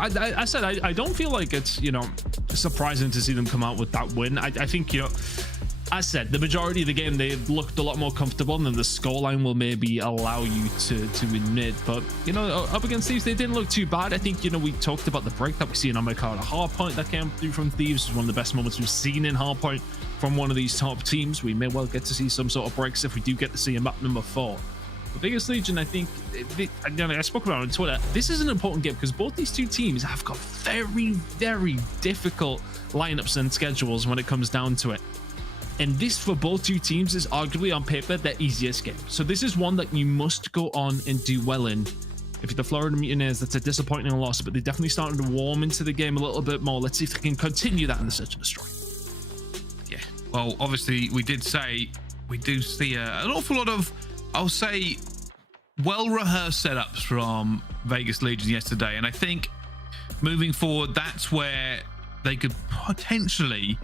I said I don't feel like it's, you know, surprising to see them come out with that win. I think, you know, as said, the majority of the game, they looked a lot more comfortable than the scoreline will maybe allow you to admit. But, you know, up against Thieves, they didn't look too bad. I think, you know, we talked about the break that we see in Omicron. A hardpoint that came through from Thieves was one of the best moments we've seen in hardpoint from one of these top teams. We may well get to see some sort of breaks if we do get to see a map number 4. The Vegas Legion, I think, I spoke about it on Twitter, this is an important game because both these two teams have got very, very difficult lineups and schedules when it comes down to it. And this, for both two teams, is arguably on paper their easiest game. So this is one that you must go on and do well in. If you're the Florida Mutineers, that's a disappointing loss, but they definitely started to warm into the game a little bit more. Let's see if they can continue that in the Search and Destroy. Yeah, well, obviously, we did say we do see an awful lot of, I'll say, well-rehearsed setups from Vegas Legion yesterday. And I think moving forward, that's where they could potentially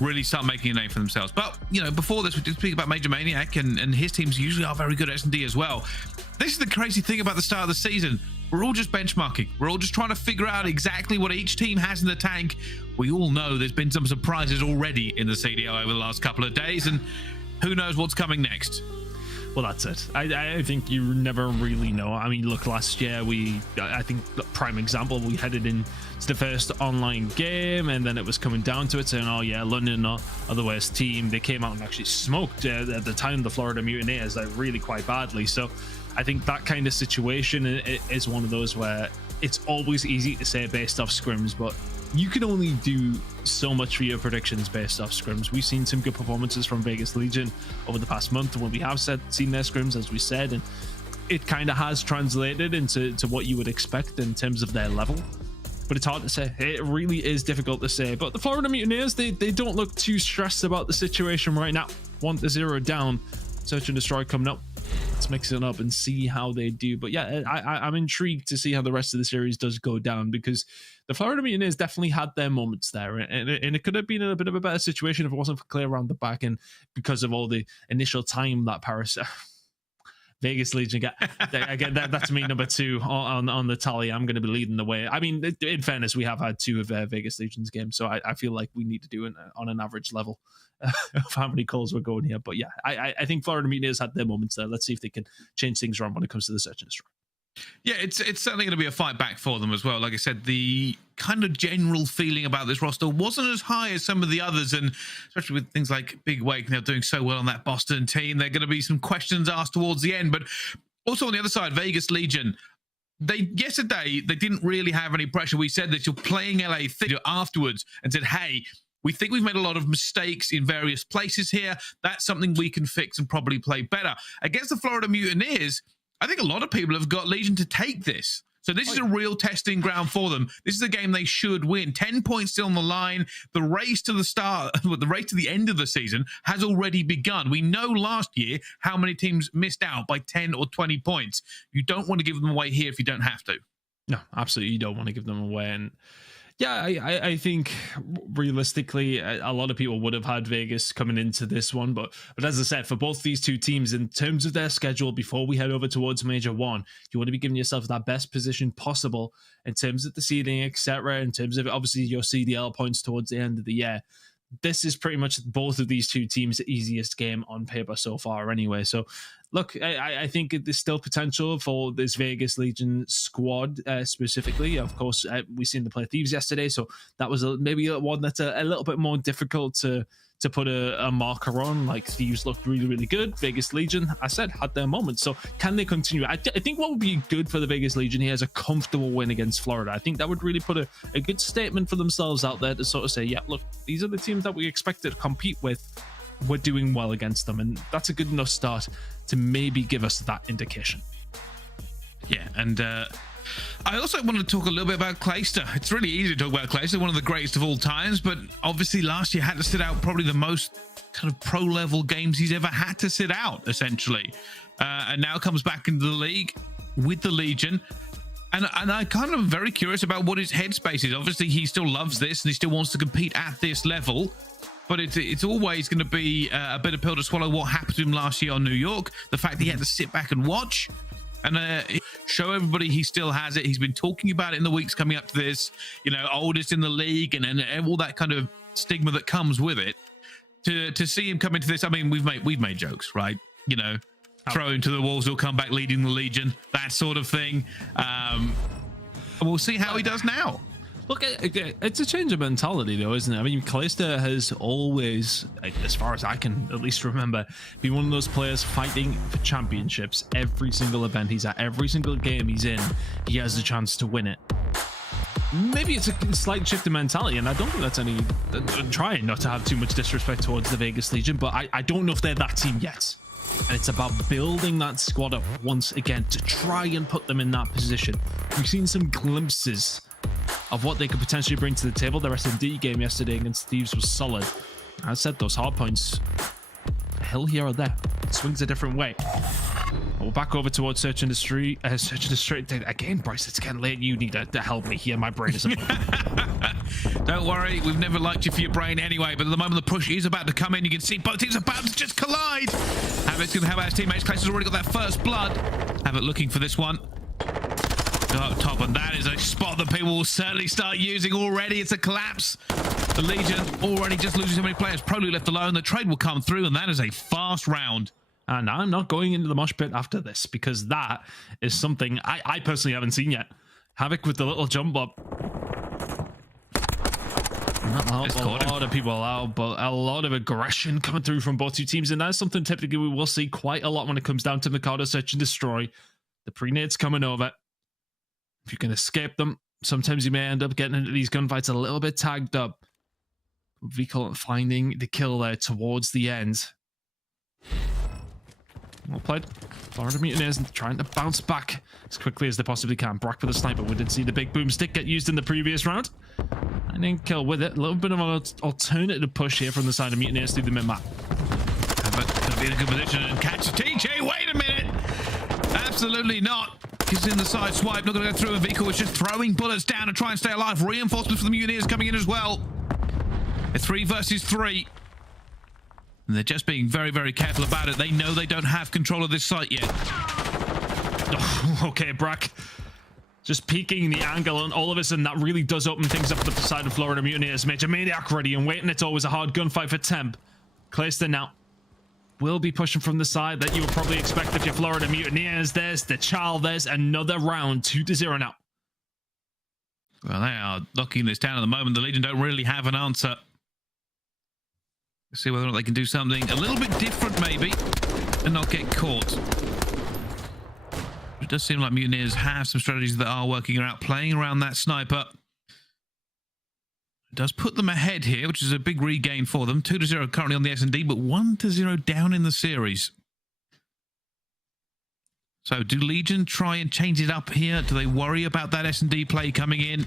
really start making a name for themselves. But, you know, before this, we did speak about Major Maniac, and his teams usually are very good at S&D as well. This is the crazy thing about the start of the season. We're all just benchmarking. We're all just trying to figure out exactly what each team has in the tank. We all know there's been some surprises already in the CDL over the last couple of days, and who knows what's coming next. Well, that's it. I think you never really know. I mean, look, last year I think the prime example, we headed into the first online game, and then it was coming down to it, saying, oh yeah, London are the worst team. They came out and actually smoked at the time the Florida Mutineers, like, really quite badly. So I think that kind of situation is one of those where it's always easy to say based off scrims, but you can only do so much for your predictions based off scrims. We've seen some good performances from Vegas Legion over the past month when we have seen their scrims, as we said, and it kind of has translated into what you would expect in terms of their level. But it's hard to say. It really is difficult to say. But the Florida Mutineers, they don't look too stressed about the situation right now. 1-0 down. Search and Destroy coming up. Let's mix it up and see how they do. But yeah, I'm intrigued to see how the rest of the series does go down, because the Florida Mutineers definitely had their moments there, and it could have been in a bit of a better situation if it wasn't for clear around the back, and because of all the initial time that Vegas Legion got. Again, that's me number 2 on the tally. I'm going to be leading the way. I mean, in fairness, we have had 2 of Vegas Legion's games, so I feel like we need to do it on an average level of how many calls we're going here. But yeah, I think Florida Mutineers had their moments there. Let's see if they can change things around when it comes to the Search and Destroy. Yeah, it's certainly going to be a fight back for them as well. Like I said, the kind of general feeling about this roster wasn't as high as some of the others, and especially with things like Big Wake, they're doing so well on that Boston team. There are going to be some questions asked towards the end, but also on the other side, Vegas Legion, yesterday they didn't really have any pressure. We said that you're playing LA Theater afterwards and said, hey, we think we've made a lot of mistakes in various places here. That's something we can fix and probably play better. Against the Florida Mutineers, I think a lot of people have got Legion to take this. So this is a real testing ground for them. This is a game they should win. 10 points still on the line. The race to the start, the race to the end of the season has already begun. We know last year how many teams missed out by 10 or 20 points. You don't want to give them away here if you don't have to. No, absolutely, you don't want to give them away. And yeah, I think realistically, a lot of people would have had Vegas coming into this one. But as I said, for both these two teams, in terms of their schedule, before we head over towards Major 1, you want to be giving yourself that best position possible in terms of the seeding, etc., in terms of obviously your CDL points towards the end of the year. This is pretty much both of these two teams' easiest game on paper so far anyway. So look, I think there's still potential for this Vegas Legion squad specifically. Of course, we seen them play Thieves yesterday, so that was maybe one that's a little bit more difficult to put a marker on. Like, Thieves looked really, really good. Vegas Legion, I said, had their moments. So can they continue? I think what would be good for the Vegas Legion here is a comfortable win against Florida. I think that would really put a good statement for themselves out there to sort of say, yeah, look, these are the teams that we expected to compete with. We're doing well against them. And that's a good enough start to maybe give us that indication. Yeah, and I also want to talk a little bit about Priestahh. It's really easy to talk about Priestahh, one of the greatest of all times, but obviously last year had to sit out probably the most kind of pro-level games he's ever had to sit out, essentially. And now comes back into the league with the Legion. And I kind of am very curious about what his headspace is. Obviously, he still loves this and he still wants to compete at this level. But it's always going to be a bitter pill to swallow what happened to him last year on New York. The fact that he had to sit back and watch and show everybody he still has it. He's been talking about it in the weeks coming up to this, you know, oldest in the league and all that kind of stigma that comes with it. to see him come into this. I mean, we've made jokes, right? You know, throw him to the wolves, he'll come back leading the Legion, that sort of thing. And we'll see how he does now. Look, it's a change of mentality, though, isn't it? I mean, Priestahh has always, as far as I can at least remember, been one of those players fighting for championships. Every single event he's at, every single game he's in, he has a chance to win it. Maybe it's a slight shift in mentality, and I don't think that's any... I'm trying not to have too much disrespect towards the Vegas Legion, but I don't know if they're that team yet. And it's about building that squad up once again to try and put them in that position. We've seen some glimpses of what they could potentially bring to the table. Their S&D game yesterday against Thieves was solid. I said those hard points, hell here or there, it swings a different way. We're back over towards Search Industry. Again, Bryce, it's getting late. You need to help me here. My brain isn't. Don't worry, we've never liked you for your brain anyway, but at the moment the push is about to come in. You can see both teams are about to just collide. Havoc's going to have his teammates. Clay's already got that first blood. Havoc looking for this one. Up top, and that is a spot that people will certainly start using already. It's a collapse. The Legion already just losing so many players. Probably left alone. The trade will come through, and that is a fast round. And I'm not going into the mosh pit after this, because that is something I personally haven't seen yet. Havoc with the little jump up. Not a lot of people out, but a lot of aggression coming through from both two teams, and that's something typically we will see quite a lot when it comes down to Mikado Search and Destroy. The pre-nades coming over. If you can escape them, sometimes you may end up getting into these gunfights a little bit tagged up. Vico finding the kill there towards the end. Well played. Florida Mutineers trying to bounce back as quickly as they possibly can. Brack with a sniper. We did see the big boomstick get used in the previous round. And then kill with it. A little bit of an alternative push here from the side of Mutineers through the mid-map. But could be in a good position and catch a TJ. Wait a minute. Absolutely not. He's in the side swipe. Not going to go through. A vehicle was just throwing bullets down to try and stay alive. Reinforcements for the Mutineers coming in as well. A 3 versus 3. And they're just being very, very careful about it. They know they don't have control of this site yet. Oh, okay, Brack. Just peeking the angle, and all of a sudden that really does open things up for the side of Florida Mutineers. Major Maniac ready and waiting. It's always a hard gunfight for Temp. Priestahh now will be pushing from the side that you would probably expect if you're Florida Mutineers. There's the child. There's another round. 2-0 now. Well, they are locking this down at the moment. The Legion don't really have an answer. Let's see whether or not they can do something a little bit different, maybe, and not get caught. It does seem like Mutineers have some strategies that are working out, playing around that sniper. It does put them ahead here, which is a big regain for them. 2-0 currently on the S&D, but 1-0 down in the series. So do Legion try and change it up here? Do they worry about that S&D play coming in?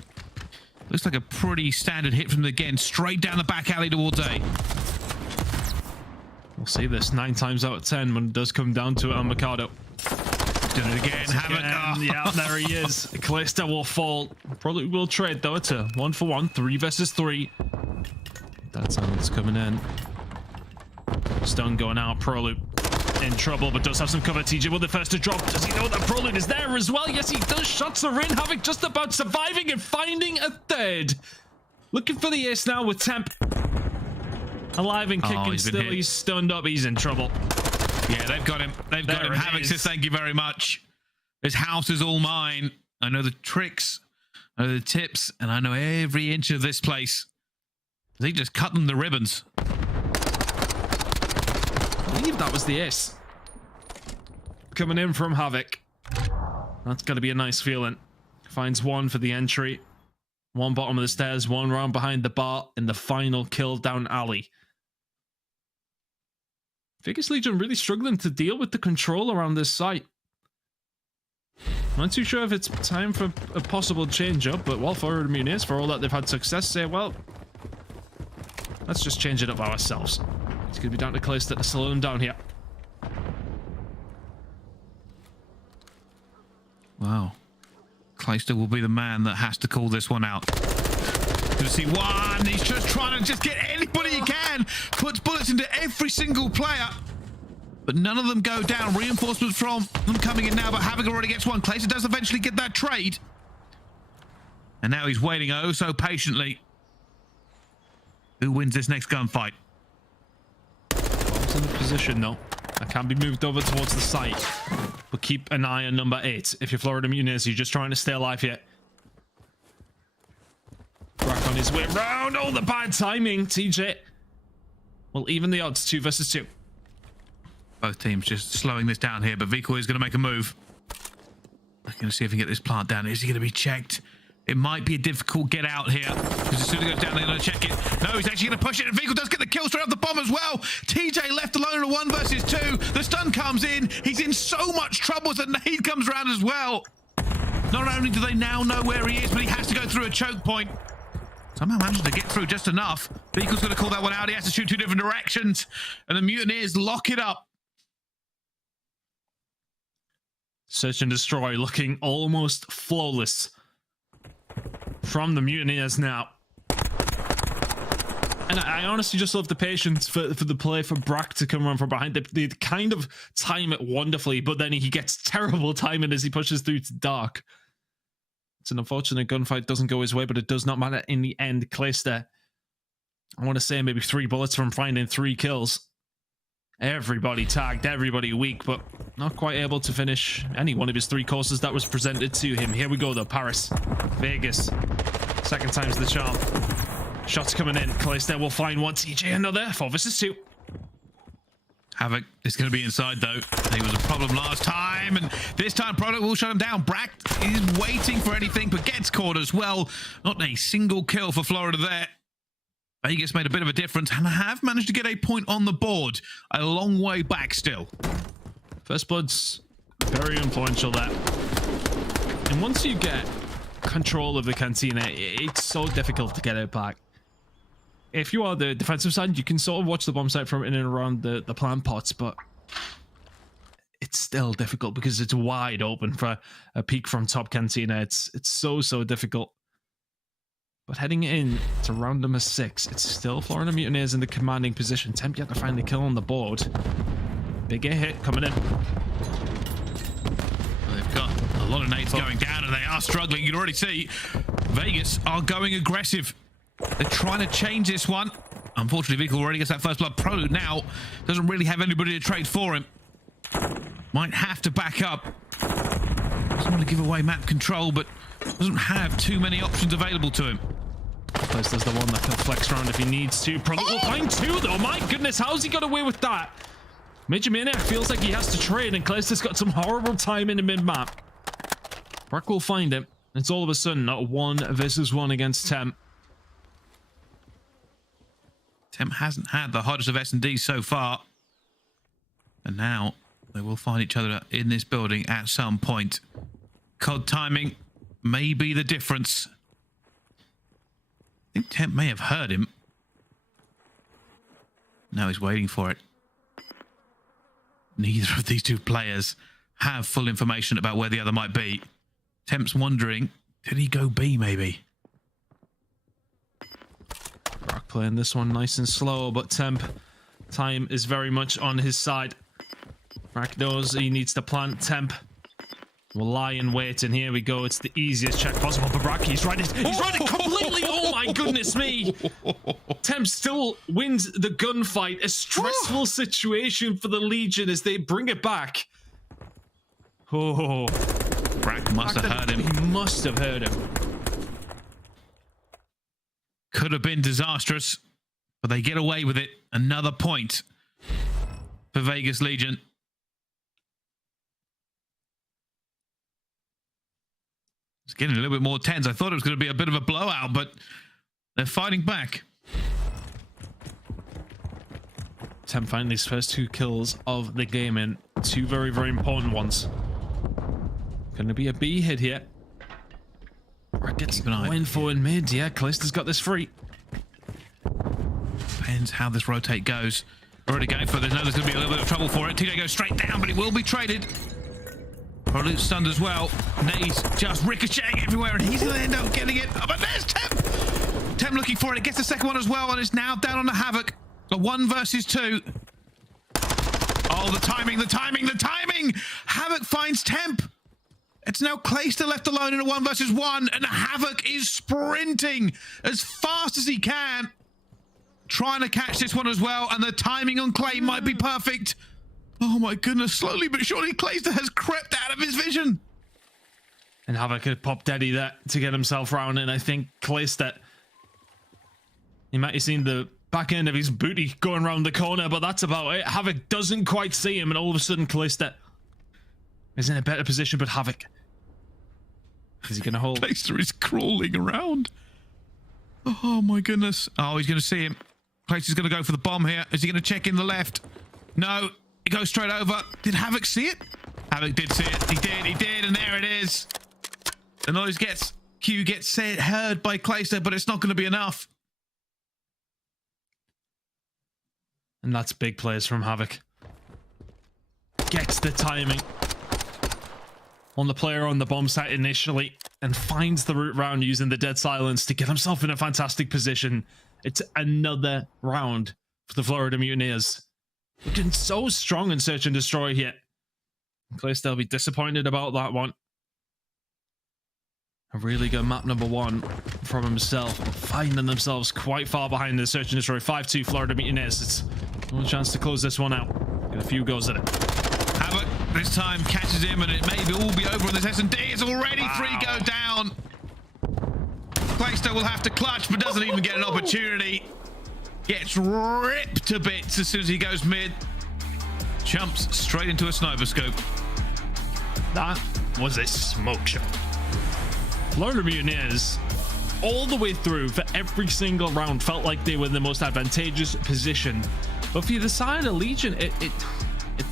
Looks like a pretty standard hit from them again, straight down the back alley towards A. We'll see this 9 times out of 10 when it does come down to it on Mikado. Doing it again. Havoc. Oh. Yeah, there he is. Priestahh will fall. Probably will trade though. It's a 1-for-1, 3 versus 3. That's how it's coming in. Stun going out. Proloop in trouble, but does have some cover. TJ with the first to drop. Does he know that Proloop is there as well? Yes, he does. Shots are in. Havoc just about surviving and finding a third. Looking for the ace now with Temp. Alive and kicking still. He's stunned up. He's in trouble. Yeah, they've got him. They've got him. Havoc says thank you very much. This house is all mine. I know the tricks, I know the tips, and I know every inch of this place. They just cut them the ribbons. I believe that was the ace. Coming in from Havoc. That's got to be a nice feeling. Finds one for the entry. One bottom of the stairs, one round behind the bar, in the final kill down alley. Vegas Legion really struggling to deal with the control around this site. Not too sure if it's time for a possible change up, but while Florida Mutineers, for all that they've had success, say, well, let's just change it up ourselves. It's going to be down to Priestahh to slow them down here. Wow. Priestahh will be the man that has to call this one out. Good to see one. He's just trying to just get anybody he can. Puts bullets into every single player. But none of them go down. Reinforcements from them coming in now, but Havoc already gets one. Priestahh does eventually get that trade. And now he's waiting oh so patiently. Who wins this next gunfight? position, though. That can be moved over towards the site. But keep an eye on number 8. If you're Florida Mutineers, you're just trying to stay alive here. Røkkr on his way round. Oh, the bad timing, TJ. Well, even the odds, 2 versus 2. Both teams just slowing this down here, but Vico is going to make a move. I'm going to see if he can get this plant down. Is he going to be checked? It might be a difficult get out here, because as soon as he goes down, they're going to check it. No, he's actually going to push it, and Vico does get the kill straight off the bomb as well. TJ left alone in a 1 versus 2. The stun comes in. He's in so much trouble as the nade comes around as well. Not only do they now know where he is, but he has to go through a choke point. Somehow manages to get through just enough. Vico's going to call that one out. He has to shoot 2 different directions, and the Mutineers lock it up. Search and destroy looking almost flawless from the Mutineers now. And I honestly just love the patience for the play for Brack to come around from behind. They kind of time it wonderfully, but then he gets terrible timing as he pushes through to Dark. It's an unfortunate gunfight, doesn't go his way, but it does not matter in the end. KiSMET, I want to say maybe 3 bullets from finding 3 kills. Everybody tagged, everybody weak, but not quite able to finish any one of his 3 courses that was presented to him. Here we go though, Paris, Vegas, second time's the charm. Shots coming in, KiSMET will find one, TJ another, 4 versus 2. Havoc is going to be inside though. He was a problem last time, and this time Product will shut him down. Brack is waiting for anything, but gets caught as well. Not a single kill for Florida there. Vegas made a bit of a difference and have managed to get a point on the board. A long way back still. First Blood's very influential there. And once you get control of the cantina, it's so difficult to get it back. If you are the defensive side, you can sort of watch the bomb site from in and around the plant pots, but it's still difficult because it's wide open for a peek from top cantina. It's so difficult. But heading in to round number 6, it's still Florida Mutineers in the commanding position. Temp yet to find the kill on the board. Big hit coming in. They've got a lot of nades going down, and they are struggling. You can already see Vegas are going aggressive. They're trying to change this one. Unfortunately, Vico already gets that first blood. Pro now doesn't really have anybody to trade for him. Might have to back up. Doesn't want to give away map control, but doesn't have too many options available to him. KiSMET's the one that can flex around if he needs to. Probably will find 2 though. My goodness, how's he got away with that? Major Maniac feels like he has to trade, and KiSMET's got some horrible time in the mid-map. Brack will find him. It's all of a sudden not 1 versus 1 against Temp. Temp hasn't had the hottest of S&D so far. And now they will find each other in this building at some point. COD timing may be the difference. I think Temp may have heard him. Now he's waiting for it. Neither of these 2 players have full information about where the other might be. Temp's wondering, did he go B maybe? Brack playing this one nice and slow, but Temp time is very much on his side. Brack knows he needs to plant. Temp will lie in wait, and here we go. It's the easiest check possible for Brack. He's right. He's right completely. Oh my goodness me! Temp still wins the gunfight. A stressful situation for the Legion as they bring it back. Oh, Brack must have heard him. He must have heard him. Could have been disastrous, but they get away with it. Another point for Vegas Legion. It's getting a little bit more tense. I thought it was going to be a bit of a blowout, but they're fighting back. Temp finding his first 2 kills of the game, and 2 very, very important ones. Going to be a B hit here. Brack gets no info in mid. Yeah, KiSMET's got this free. Depends how this rotate goes. Already going for it. There's going to be a little bit of trouble for it. TJ goes straight down, but it will be traded. Probably stunned as well. Nades just ricocheting everywhere, and he's going to end up getting it. Oh, but there's Temp! Temp looking for it. It gets the second one as well, and it's now down on the Havoc. A 1 versus 2. Oh, the timing, the timing, the timing! Havoc finds Temp. It's now KiSMET left alone in a 1 versus 1, and Havoc is sprinting as fast as he can. trying to catch this one as well, and the timing on Clay might be perfect. Oh my goodness, slowly but surely Clayster has crept out of his vision. And Havoc had popped Daddy there to get himself round, and I think Clayster, he might have seen the back end of his booty going around the corner, but that's about it. Havoc doesn't quite see him, and all of a sudden Clayster is in a better position, but Havoc, is he going to hold? Clayster is crawling around. Oh my goodness. Oh, he's going to see him. Clayster's going to go for the bomb here. Is he going to check in the left? No, he goes straight over. Did Havoc see it? Havoc did see it. He did, and there it is. The noise gets, Q gets heard by Clayster, but it's not going to be enough. And that's big plays from Havoc. Gets the timing on the player on the bomb site initially and finds the route round using the dead silence to get himself in a fantastic position. It's another round for the Florida Mutineers. Looking so strong in search and destroy here. Clayster will be disappointed about that one. A really good map number 1 from himself, finding themselves quite far behind the search and destroy. 5-2 Florida Mutineers. It's one chance to close this one out. Get a few goes at it. Havoc this time catches him, and it may all be over on this S&D. It's already 3 go down. Clayster will have to clutch, but doesn't even get an opportunity. Gets ripped to bits as soon as he goes mid. Jumps straight into a sniper scope. That was a smoke show. Florida Mutineers, all the way through for every single round, felt like they were in the most advantageous position. But for the side of Legion, it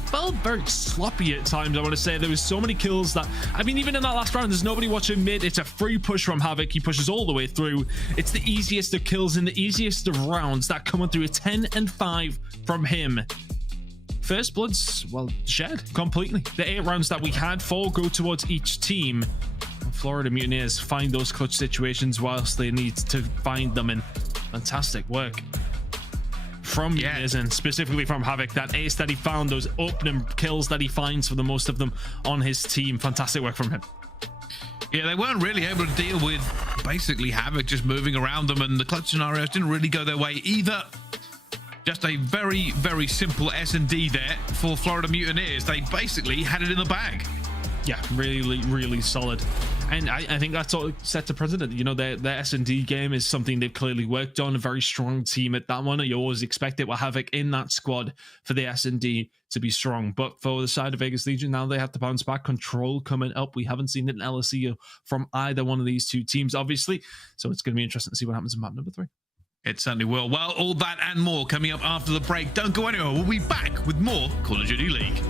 felt very sloppy at times, I want to say. There was so many kills that, I mean, even in that last round, there's nobody watching mid. It's a free push from Havoc. He pushes all the way through. It's the easiest of kills and the easiest of rounds that coming through. A 10 and 5 from him. First Blood's, well, shed completely. The 8 rounds that we had, 4 go towards each team. Florida Mutineers find those clutch situations whilst they need to find them, and fantastic work from Mutineers, and specifically from Havoc. That ace that he found, those opening kills that he finds for the most of them on his team. Fantastic work from him. Yeah, they weren't really able to deal with basically Havoc just moving around them, and the clutch scenarios didn't really go their way either. Just a very, very simple S&D there for Florida Mutineers. They basically had it in the bag. Yeah, really, really solid. And I think that's all set to precedent. You know, their S&D game is something they've clearly worked on. A very strong team at that one. You always expect it with Havoc in that squad for the S&D to be strong. But for the side of Vegas Legion, now they have to bounce back. Control coming up. We haven't seen an LSE from either one of these two teams, obviously. So it's going to be interesting to see what happens in map number 3. It certainly will. Well, all that and more coming up after the break. Don't go anywhere. We'll be back with more Call of Duty League.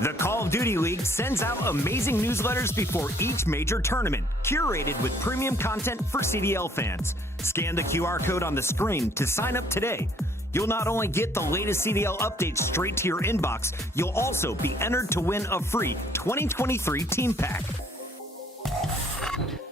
The Call of Duty League sends out amazing newsletters before each major tournament, curated with premium content for CDL fans. Scan the QR code on the screen to sign up today. You'll not only get the latest CDL updates straight to your inbox, you'll also be entered to win a free 2023 team pack.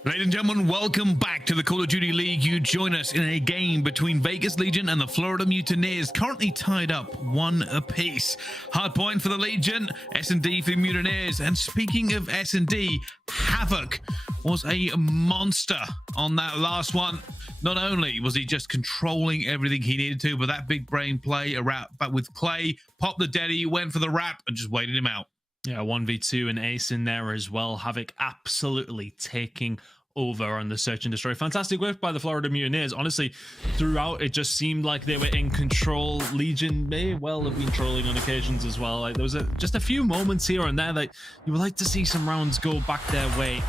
Ladies and gentlemen, welcome back to the Call of Duty League. You join us in a game between Vegas Legion and the Florida Mutineers, currently tied up 1 apiece. Hard point for the Legion, S&D for the Mutineers. And speaking of S&D, Havoc was a monster on that last one. Not only was he just controlling everything he needed to, but that big brain play around, but with Clay, popped the Deddy, went for the wrap, and just waited him out. Yeah, 1v2 and Ace in there as well. Havoc absolutely taking over on the search and destroy. Fantastic whiff by the Florida Mutineers. Honestly, throughout, it just seemed like they were in control. Legion may well have been trolling on occasions as well. Like, there was just a few moments here and there that you would like to see some rounds go back their way.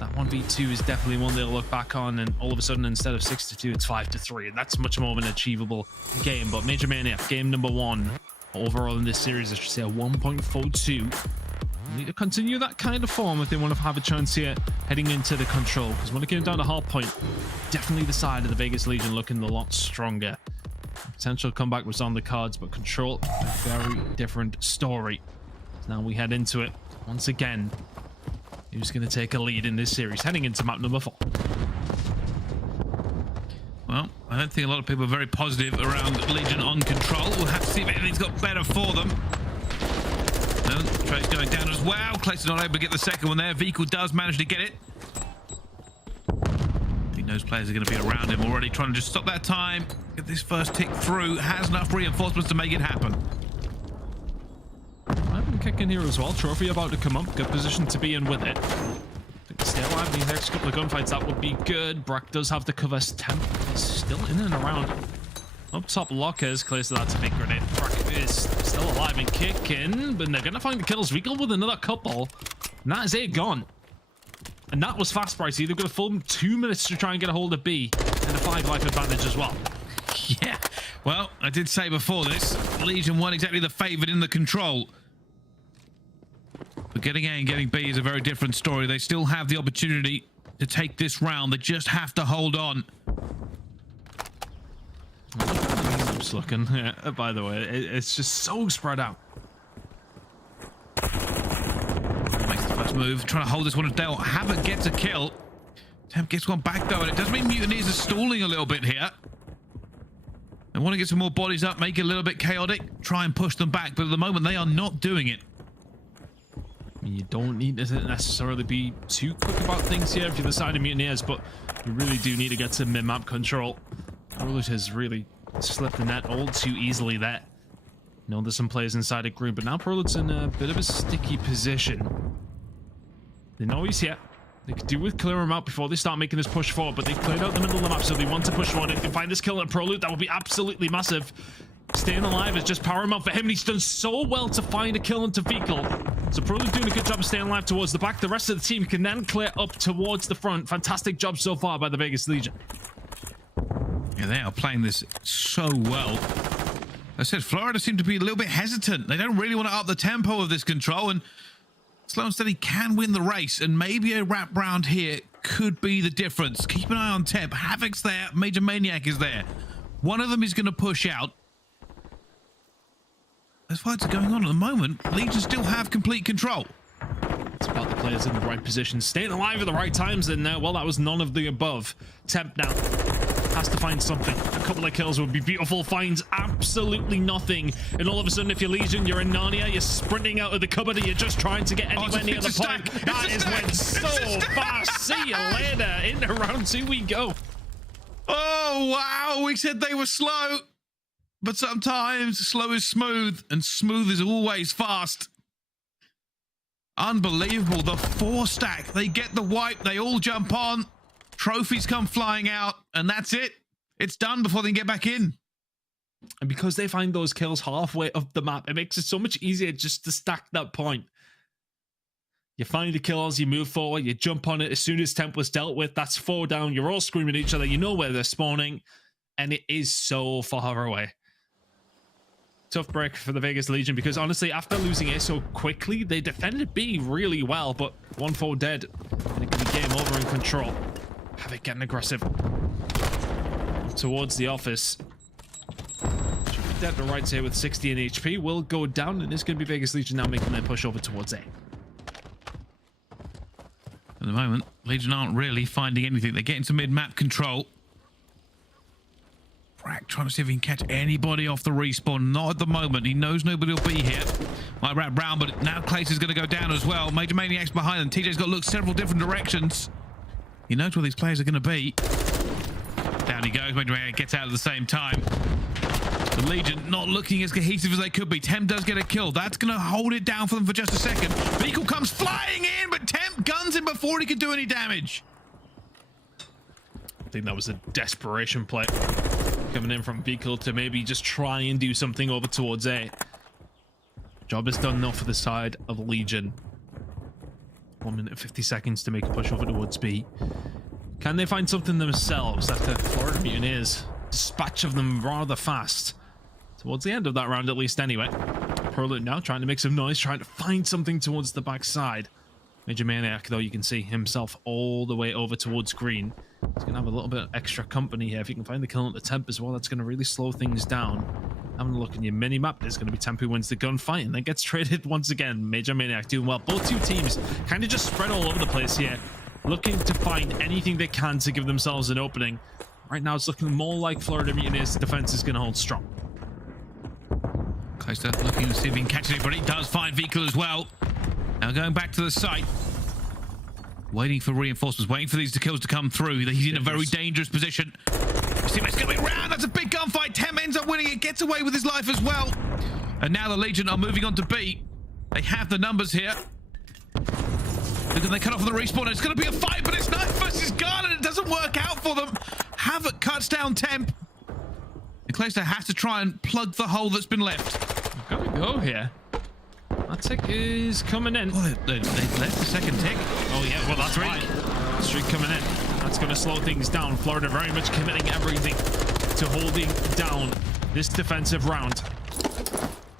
That 1v2 is definitely one they'll look back on, and all of a sudden, instead of 6-2, it's 5-3, and that's much more of an achievable game. But Major Maniac, game number 1. Overall in this series, I should say a 1.42. Need to continue that kind of form if they want to have a chance here heading into the control, because when it came down to hard point, definitely the side of the Vegas Legion looking a lot stronger. Potential comeback was on the cards, but control, a very different story. Now we head into it once again. Who's going to take a lead in this series heading into map number 4? Well, I don't think a lot of people are very positive around Legion on control. We'll have to see if anything's got better for them. No, Trey's going down as well. Clay's not able to get the second one there. Vehicle does manage to get it. I think those players are going to be around him already, trying to just stop that time. Get this first tick through. Has enough reinforcements to make it happen. I'm kicking here as well. Trophy about to come up. Good position to be in with it. Stay alive in the next couple of gunfights. That would be good. Brack does have the cover. Temp is still in and around. Up top, Lockers clears to that big grenade. Brack is still alive and kicking, but they're going to find the kills. Røkkr with another couple. And that is it gone. And that was fast, Pricey. They've got a full 2 minutes to try and get a hold of B, and a 5 life advantage as well. Yeah. Well, I did say before this, Legion weren't exactly the favored in the control. But getting A and getting B is a very different story. They still have the opportunity to take this round. They just have to hold on. Just looking, yeah, by the way, it's just so spread out. Makes the first move, trying to hold this one down. Havoc gets a kill. Temp gets one back though, and it does mean Mutineers are stalling a little bit here. They want to get some more bodies up, make it a little bit chaotic, try and push them back, but at the moment they are not doing it. You don't need to necessarily be too quick about things here if you're the side of Mutineers, but you really do need to get some mid-map control. PaulEhx has really slipped the net all too easily there. You know, there's some players inside of green, but now PaulEhx's in a bit of a sticky position. They know he's here. They could do with clear him out before they start making this push forward, but they've cleared out the middle of the map, so they want to push forward. If they find this kill at PaulEhx, that would be absolutely massive. Staying alive is just paramount for him, and he's done so well to find a kill into Vehicle. So PaulEhx doing a good job of staying alive towards the back. The rest of the team can then clear up towards the front. Fantastic job so far by the Vegas Legion. Yeah, they are playing this so well. I said Florida seem to be a little bit hesitant. They don't really want to up the tempo of this control, and Slow and Steady can win the race, and maybe a wrap round here could be the difference. Keep an eye on Temp. Havoc's there. Major Maniac is there. One of them is going to push out. As fights are going on at the moment, Legion still have complete control. It's about the players in the right position, staying alive at the right times, and well, that was none of the above. Temp now has to find something. A couple of kills would be beautiful. Finds absolutely nothing, and all of a sudden, if you're Legion, you're in Narnia, you're sprinting out of the cupboard, and you're just trying to get anywhere near the point. That is went so fast. See you later. Into round 2 we go. Oh wow, we said they were slow. But sometimes slow is smooth, and smooth is always fast. Unbelievable. The 4 stack. They get the wipe. They all jump on. Trophies come flying out, and that's it. It's done before they can get back in. And because they find those kills halfway up the map, it makes it so much easier just to stack that point. You find the kills, you move forward, you jump on it. As soon as Temp was dealt with, that's 4 down. You're all screaming at each other. You know where they're spawning, and it is so far away. tough break for the Vegas Legion, because honestly, after losing A so quickly, they defended B really well, but 1-4 dead, and it can be game over in control. Havoc getting aggressive towards the office. Dead to right here with 60 in HP will go down, and it's going to be Vegas Legion now making their push over towards A. At the moment, Legion aren't really finding anything. They're getting some mid-map control. Brack trying to see if he can catch anybody off the respawn. Not at the moment. He knows nobody will be here. Might wrap round, but now Clace is going to go down as well. Major Maniac's behind them. TJ's got to look several different directions. He knows where these players are going to be. Down he goes. Major Maniac gets out at the same time. The Legion not looking as cohesive as they could be. Temp does get a kill. That's going to hold it down for them for just a second. Vehicle comes flying in, but Temp guns him before he could do any damage. I think that was a desperation play coming in from Vehicle to maybe just try and do something over towards A. Job is done though for the side of Legion. 1 minute 50 seconds to make a push over towards B. Can they find something themselves after Florida Mutineers dispatch of them rather fast? Towards the end of that round at least anyway. Perlin now trying to make some noise, trying to find something towards the backside. Major Maniac though, you can see himself all the way over towards green. He's gonna have a little bit of extra company here. If you can find the kill at the Temp as well, that's gonna really slow things down. Having a look in your mini map, there's gonna be Temp who wins the gunfight and then gets traded once again. Major Maniac doing well. Both two teams kind of just spread all over the place here, looking to find anything they can to give themselves an opening. Right now it's looking more like Florida Mutineers' defense is gonna hold strong. Closer looking to see if he can catch anybody. Does find Vehicle as well. Now going back to the site. Waiting for reinforcements, waiting for these kills to come through. He's in a very dangerous position. See what's going round. That's a big gunfight. Tem ends up winning it, gets away with his life as well. And now the Legion are moving on to B. They have the numbers here. Look, they cut off the respawn. It's going to be a fight, but it's knife versus gun, and it doesn't work out for them. Havoc cuts down Temp. And Clayster has to try and plug the hole that's been left. Gotta go here. That tick is coming in. Oh, they left the second tick. Oh yeah, well that's right. Streak coming in. That's going to slow things down. Florida very much committing everything to holding down this defensive round.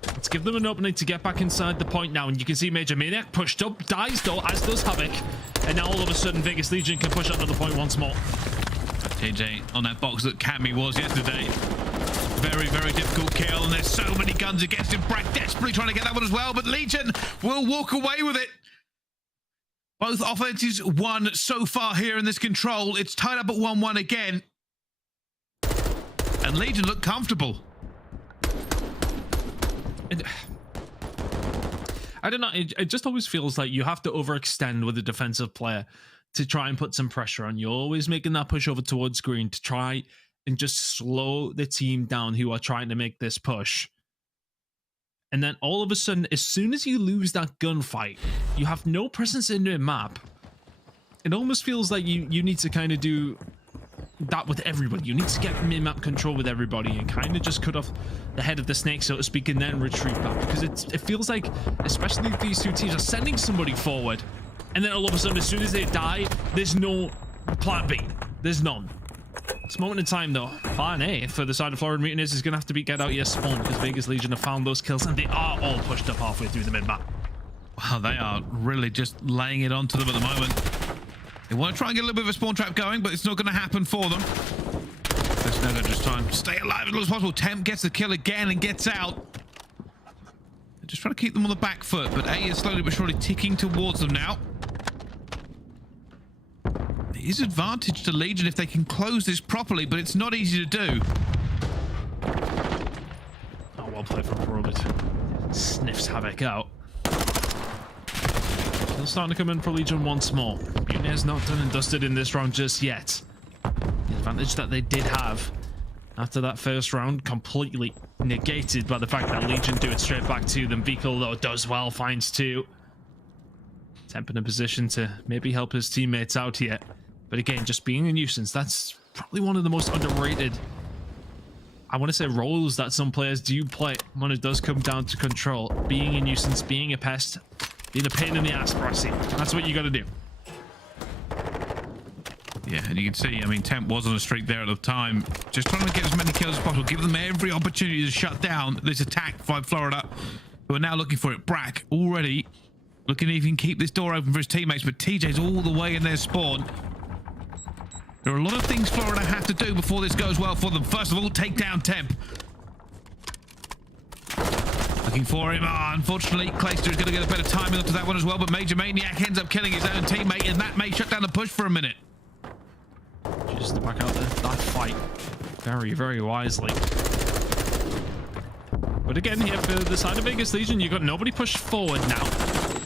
Let's give them an opening to get back inside the point now. And you can see Major Maniac pushed up, dies though, as does Havoc. And now all of a sudden Vegas Legion can push up to the point once more. TJ on that box that Cammy was yesterday. Very, very difficult kill, and there's so many guns against him. Brack desperately trying to get that one as well, but Legion will walk away with it. Both offenses won so far here in this control. It's tied up at 1-1 again. And Legion look comfortable. I don't know, it just always feels like you have to overextend with a defensive player to try and put some pressure on. You're always making that push over towards green to try and just slow the team down who are trying to make this push. And then all of a sudden, as soon as you lose that gunfight, you have no presence in the map. It almost feels like you need to kind of do that with everybody. You need to get mid-map control with everybody and kind of just cut off the head of the snake, so to speak, and then retreat back. Because it feels like, especially if these two teams are sending somebody forward, and then all of a sudden, as soon as they die, there's no plan B. There's none. This moment in time, though, plan A for the side of Florida Mutineers is going to have to be get out your spawn, because Vegas Legion have found those kills, and they are all pushed up halfway through the mid-map. Wow, they are really just laying it onto them at the moment. They want to try and get a little bit of a spawn trap going, but it's not going to happen for them. Let's now just try and stay alive as long as possible. Temp gets the kill again and gets out. They're just trying to keep them on the back foot, but A is slowly but surely ticking towards them now. There is advantage to Legion if they can close this properly, but it's not easy to do. Oh, well played from Robert. Sniffs Havoc out. Still starting to come in for Legion once more. Mutineers not done and dusted in this round just yet. The advantage that they did have after that first round completely negated by the fact that Legion do it straight back to them. Vehicle, though, does well, finds two. Temp in a position to maybe help his teammates out here. But again, just being a nuisance, that's probably one of the most underrated, I want to say, roles that some players do play when it does come down to control. Being a nuisance, being a pest, being a pain in the ass, Brassy. That's what you got to do. Yeah, and you can see, I mean, Temp was on a streak there at the time, just trying to get as many kills as possible, give them every opportunity to shut down this attack by Florida, who are now looking for it. Brack already looking to even keep this door open for his teammates, but TJ's all the way in their spawn. There are a lot of things Florida have to do before this goes well for them. First of all, take down Temp. Looking for him. Unfortunately, Clayster is going to get a better timing onto that one as well, but Major Maniac ends up killing his own teammate, and that may shut down the push for a minute. Just back out there. That fight very, very wisely. But again, here for the side of Vegas Legion, you've got nobody pushed forward now.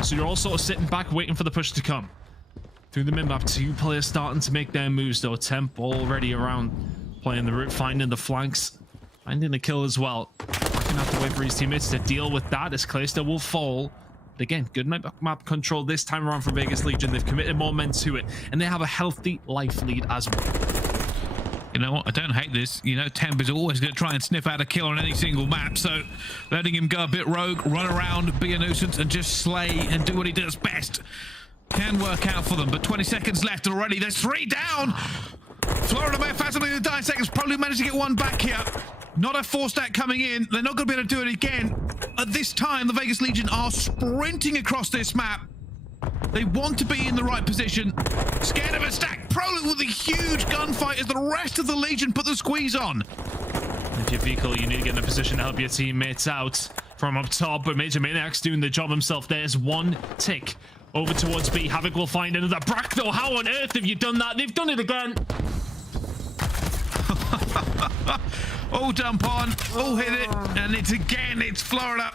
So you're all sort of sitting back, waiting for the push to come. Through the mid-map, 2 players starting to make their moves, though. Temp already around, playing the route, finding the flanks, finding the kill as well. Gonna have to wait for his teammates to deal with that, as Clayster will fall. But again, good map control this time around for Vegas Legion. They've committed more men to it, and they have a healthy life lead as well. You know what? I don't hate this. You know, Temp is always going to try and sniff out a kill on any single map, so letting him go a bit rogue, run around, be a nuisance, and just slay and do what he does best can work out for them. But 20 seconds left already. There's 3 down. Florida may have found something in the dying seconds. Probably managed to get 1 back here. Not a 4-stack coming in. They're not going to be able to do it again. At this time, the Vegas Legion are sprinting across this map. They want to be in the right position. Scared of a stack. Prolog with a huge gunfight as the rest of the Legion put the squeeze on. If your vehicle, you need to get in a position to help your teammates out from up top, but Major Maniac's doing the job himself. There's 1 tick over towards B. Havoc will find another. Brack, though, how on earth have you done that? They've done it again. All dump on, all hit it, and it's Florida.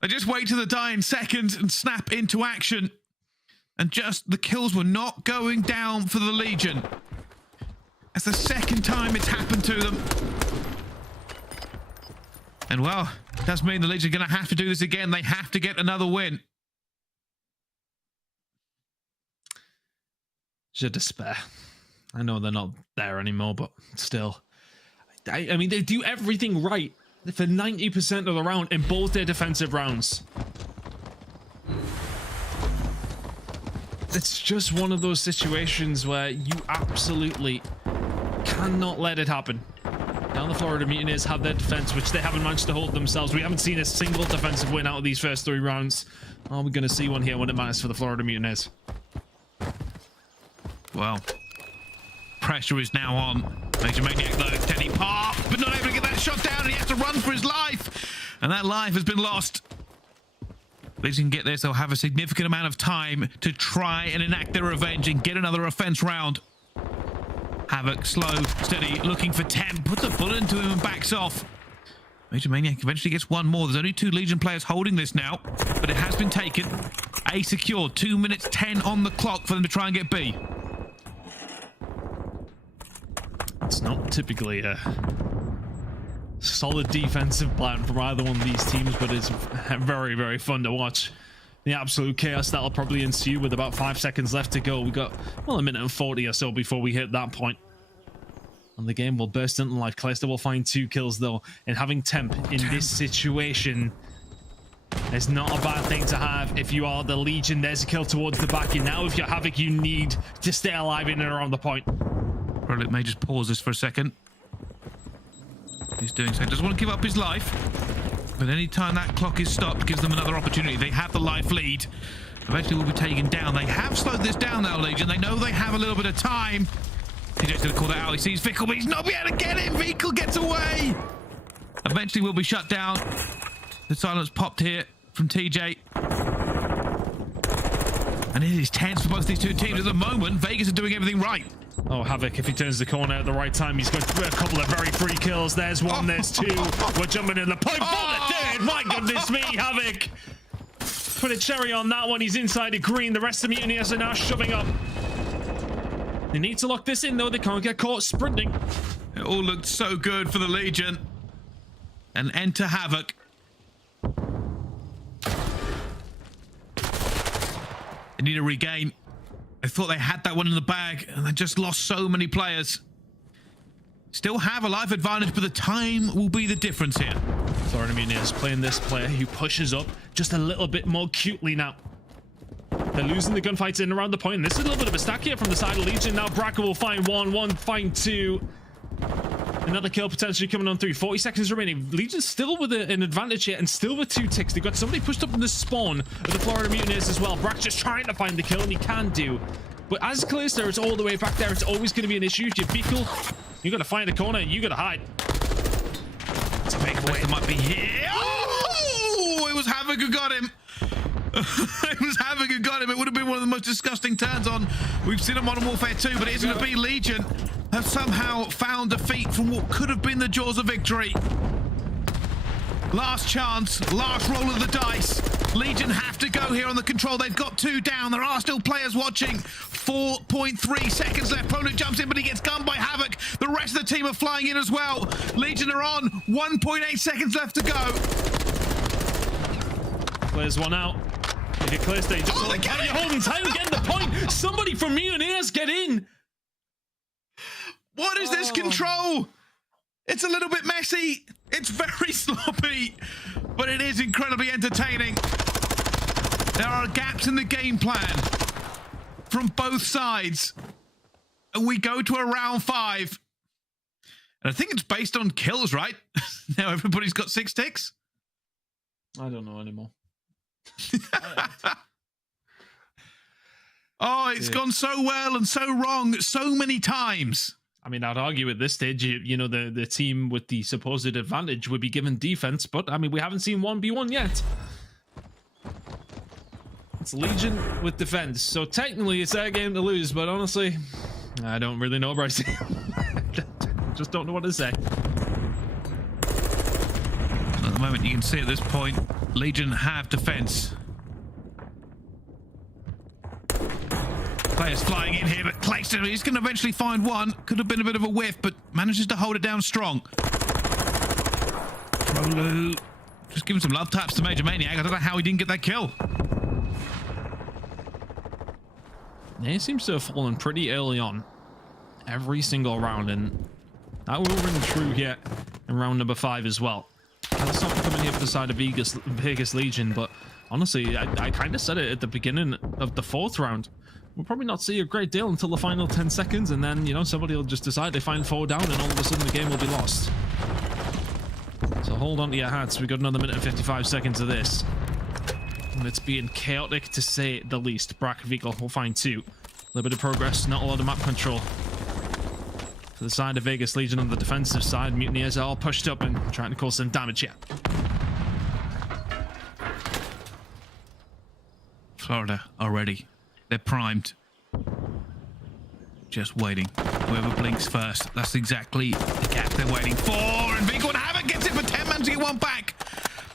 They just wait to the dying seconds and snap into action. And just the kills were not going down for the Legion. That's the second time it's happened to them. And well, it does mean the Legion are going to have to do this again. They have to get another win. Just despair. I know they're not there anymore, but still. I mean, they do everything right for 90% of the round in both their defensive rounds. It's just one of those situations where you absolutely cannot let it happen. Now the Florida Mutineers have their defense, which they haven't managed to hold themselves. We haven't seen a single defensive win out of these first 3 rounds. Are we going to see one here when it matters for the Florida Mutineers? Well, pressure is now on. Major Maniac, though, Teddy pop, but not able to get that shot down, and he has to run for his life. And that life has been lost. If they can get this, they'll have a significant amount of time to try and enact their revenge and get another offense round. Havoc, slow, steady, looking for Temp, puts a bullet into him and backs off. Major Maniac eventually gets 1 more. There's only 2 Legion players holding this now, but it has been taken. A secured, 2 minutes 10 on the clock for them to try and get B. It's not typically a solid defensive plan from either one of these teams, but it's very, very fun to watch. The absolute chaos that'll probably ensue with about 5 seconds left to go. We got, well, 1 minute and 40 or so before we hit that point. And the game will burst into life. Clayster will find 2 kills, though, and having Temp in this situation is not a bad thing to have. If you are the Legion, there's a kill towards the back, and now if you're Havoc, you need to stay alive in and around the point. Prolog may just pause this for a second. He's doing so. Doesn't want to give up his life. But any time that clock is stopped gives them another opportunity. They have the life lead. Eventually will be taken down. They have slowed this down now, Legion. They know they have a little bit of time. TJ's going to call that out. He sees Vickle, but he's not able to get him. Vickle gets away. Eventually will be shut down. The silence popped here from TJ. And it is tense for both these 2 teams at the moment. Vegas are doing everything right. Oh, Havoc, if he turns the corner at the right time, he's got a couple of very free kills. There's 1, there's 2. We're jumping in the pipe. Bullet dead! My goodness me, Havoc! Put a cherry on that one. He's inside the green. The rest of the Mutineers are now shoving up. They need to lock this in, though. They can't get caught sprinting. It all looked so good for the Legion. And enter Havoc. They need to regain. I thought they had that one in the bag, and they just lost so many players. Still have a life advantage, but the time will be the difference here. Florida Mutineers playing this player who pushes up just a little bit more cutely now. They're losing the gunfights in and around the point. And this is a little bit of a stack here from the side of Legion. Now Røkkr will find one, find two. Another kill potentially coming on through. 40 seconds remaining. Legion's still with an advantage here and still with 2 ticks. They've got somebody pushed up in the spawn of the Florida Mutineers as well. Røkkr's just trying to find the kill, and he can do. But as Callisto, it's all the way back there. It's always going to be an issue. If you're Beakle, you got to find a corner and you got to hide. To make a way, it might be here. Oh, it was Havoc who got him. It was Havoc who got him. It would have been one of the most disgusting turns on we've seen on Modern Warfare 2, but it is going to be Legion have somehow found defeat from what could have been the jaws of victory. Last chance, last roll of the dice. Legion have to go here on the control. They've got 2 down. There are still players watching. 4.3 seconds left. PaulEhx jumps in, but he gets gunned by Havoc. The rest of the team are flying in as well. Legion are on. 1.8 seconds left to go. Clears one out. If you clear stage, you're holding time, getting the point. Somebody from Mutineers get in. What is this control? It's a little bit messy. It's very sloppy, but it is incredibly entertaining. There are gaps in the game plan from both sides. And we go to a round 5. And I think it's based on kills, right? Now everybody's got 6 ticks. I don't know anymore. Oh, it's gone so well and so wrong so many times. I mean, I'd argue at this stage, you know, the team with the supposed advantage would be given defense, but I mean, we haven't seen 1v1 yet. It's Legion with defense, so technically it's their game to lose, but honestly, I don't really know, Bryce. Just don't know what to say. At the moment, you can see at this point, Legion have defense. Players flying in here, but Clayton, he's going to eventually find one. Could have been a bit of a whiff, but manages to hold it down strong. Rolu just giving some love taps to Major Maniac. I don't know how he didn't get that kill. He seems to have fallen pretty early on every single round, and that will ring true here in round number 5 as well. That's not coming here for the side of Vegas Legion, but honestly, I kind of said it at the beginning of the 4th round. We'll probably not see a great deal until the final 10 seconds, and then, you know, somebody will just decide they find 4 down, and all of a sudden the game will be lost. So hold on to your hats. We've got another minute and 55 seconds of this. And it's being chaotic to say the least. Røkkr vehicle will find 2. A little bit of progress, not a lot of map control. For the side of Vegas Legion on the defensive side, Mutineers are all pushed up and trying to cause some damage here. Florida already. They're primed. Just waiting. Whoever blinks first. That's exactly the gap they're waiting for. And Big One Havoc gets it for 10 man to get one back.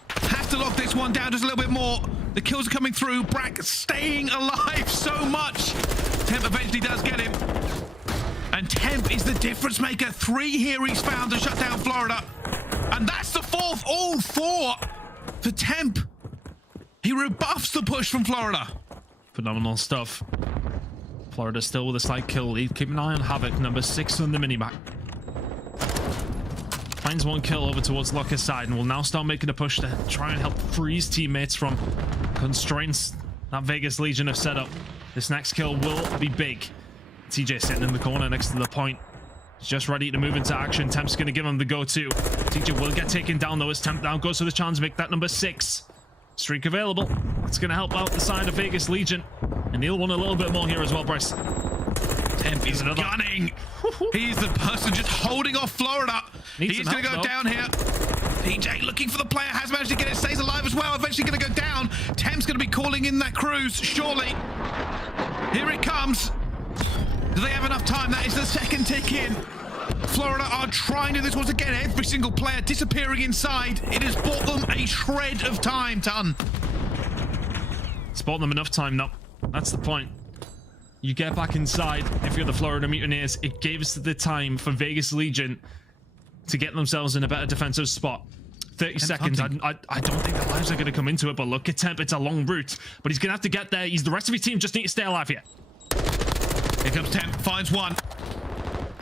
Has to lock this one down just a little bit more. The kills are coming through. Brack staying alive so much. Temp eventually does get him. And Temp is the difference maker. 3 here he's found to shut down Florida. And that's the 4th. All 4 for Temp. He rebuffs the push from Florida. Phenomenal stuff. Florida still with a slight kill lead. Keep an eye on Havoc, number 6 on the minimap. Finds 1 kill over towards Røkkr's side and will now start making a push to try and help freeze teammates from constraints that Vegas Legion have set up. This next kill will be big. TJ sitting in the corner next to the point. He's just ready to move into action. Temp's going to give him the go-to. TJ will get taken down though as Temp now goes for the chance to make that number 6. Streak available. That's going to help out the side of Vegas Legion. And he'll want a little bit more here as well, Bryce. Temp is gunning. He's the person just holding off Florida. He's going to go down here. PJ looking for the player, has managed to get it, stays alive as well. Eventually going to go down. Temp's going to be calling in that cruise, surely. Here it comes. Do they have enough time? That is the 2nd tick in. Florida are trying to do this once again. Every single player disappearing inside. It has bought them a shred of time, Ton. It's bought them enough time, no. That's the point. You get back inside if you're the Florida Mutineers. It gives the time for Vegas Legion to get themselves in a better defensive spot. 30 seconds. I don't think their lives are going to come into it, but look at Temp. It's a long route, but he's going to have to get there. The rest of his team just need to stay alive here. Here comes Temp, finds 1.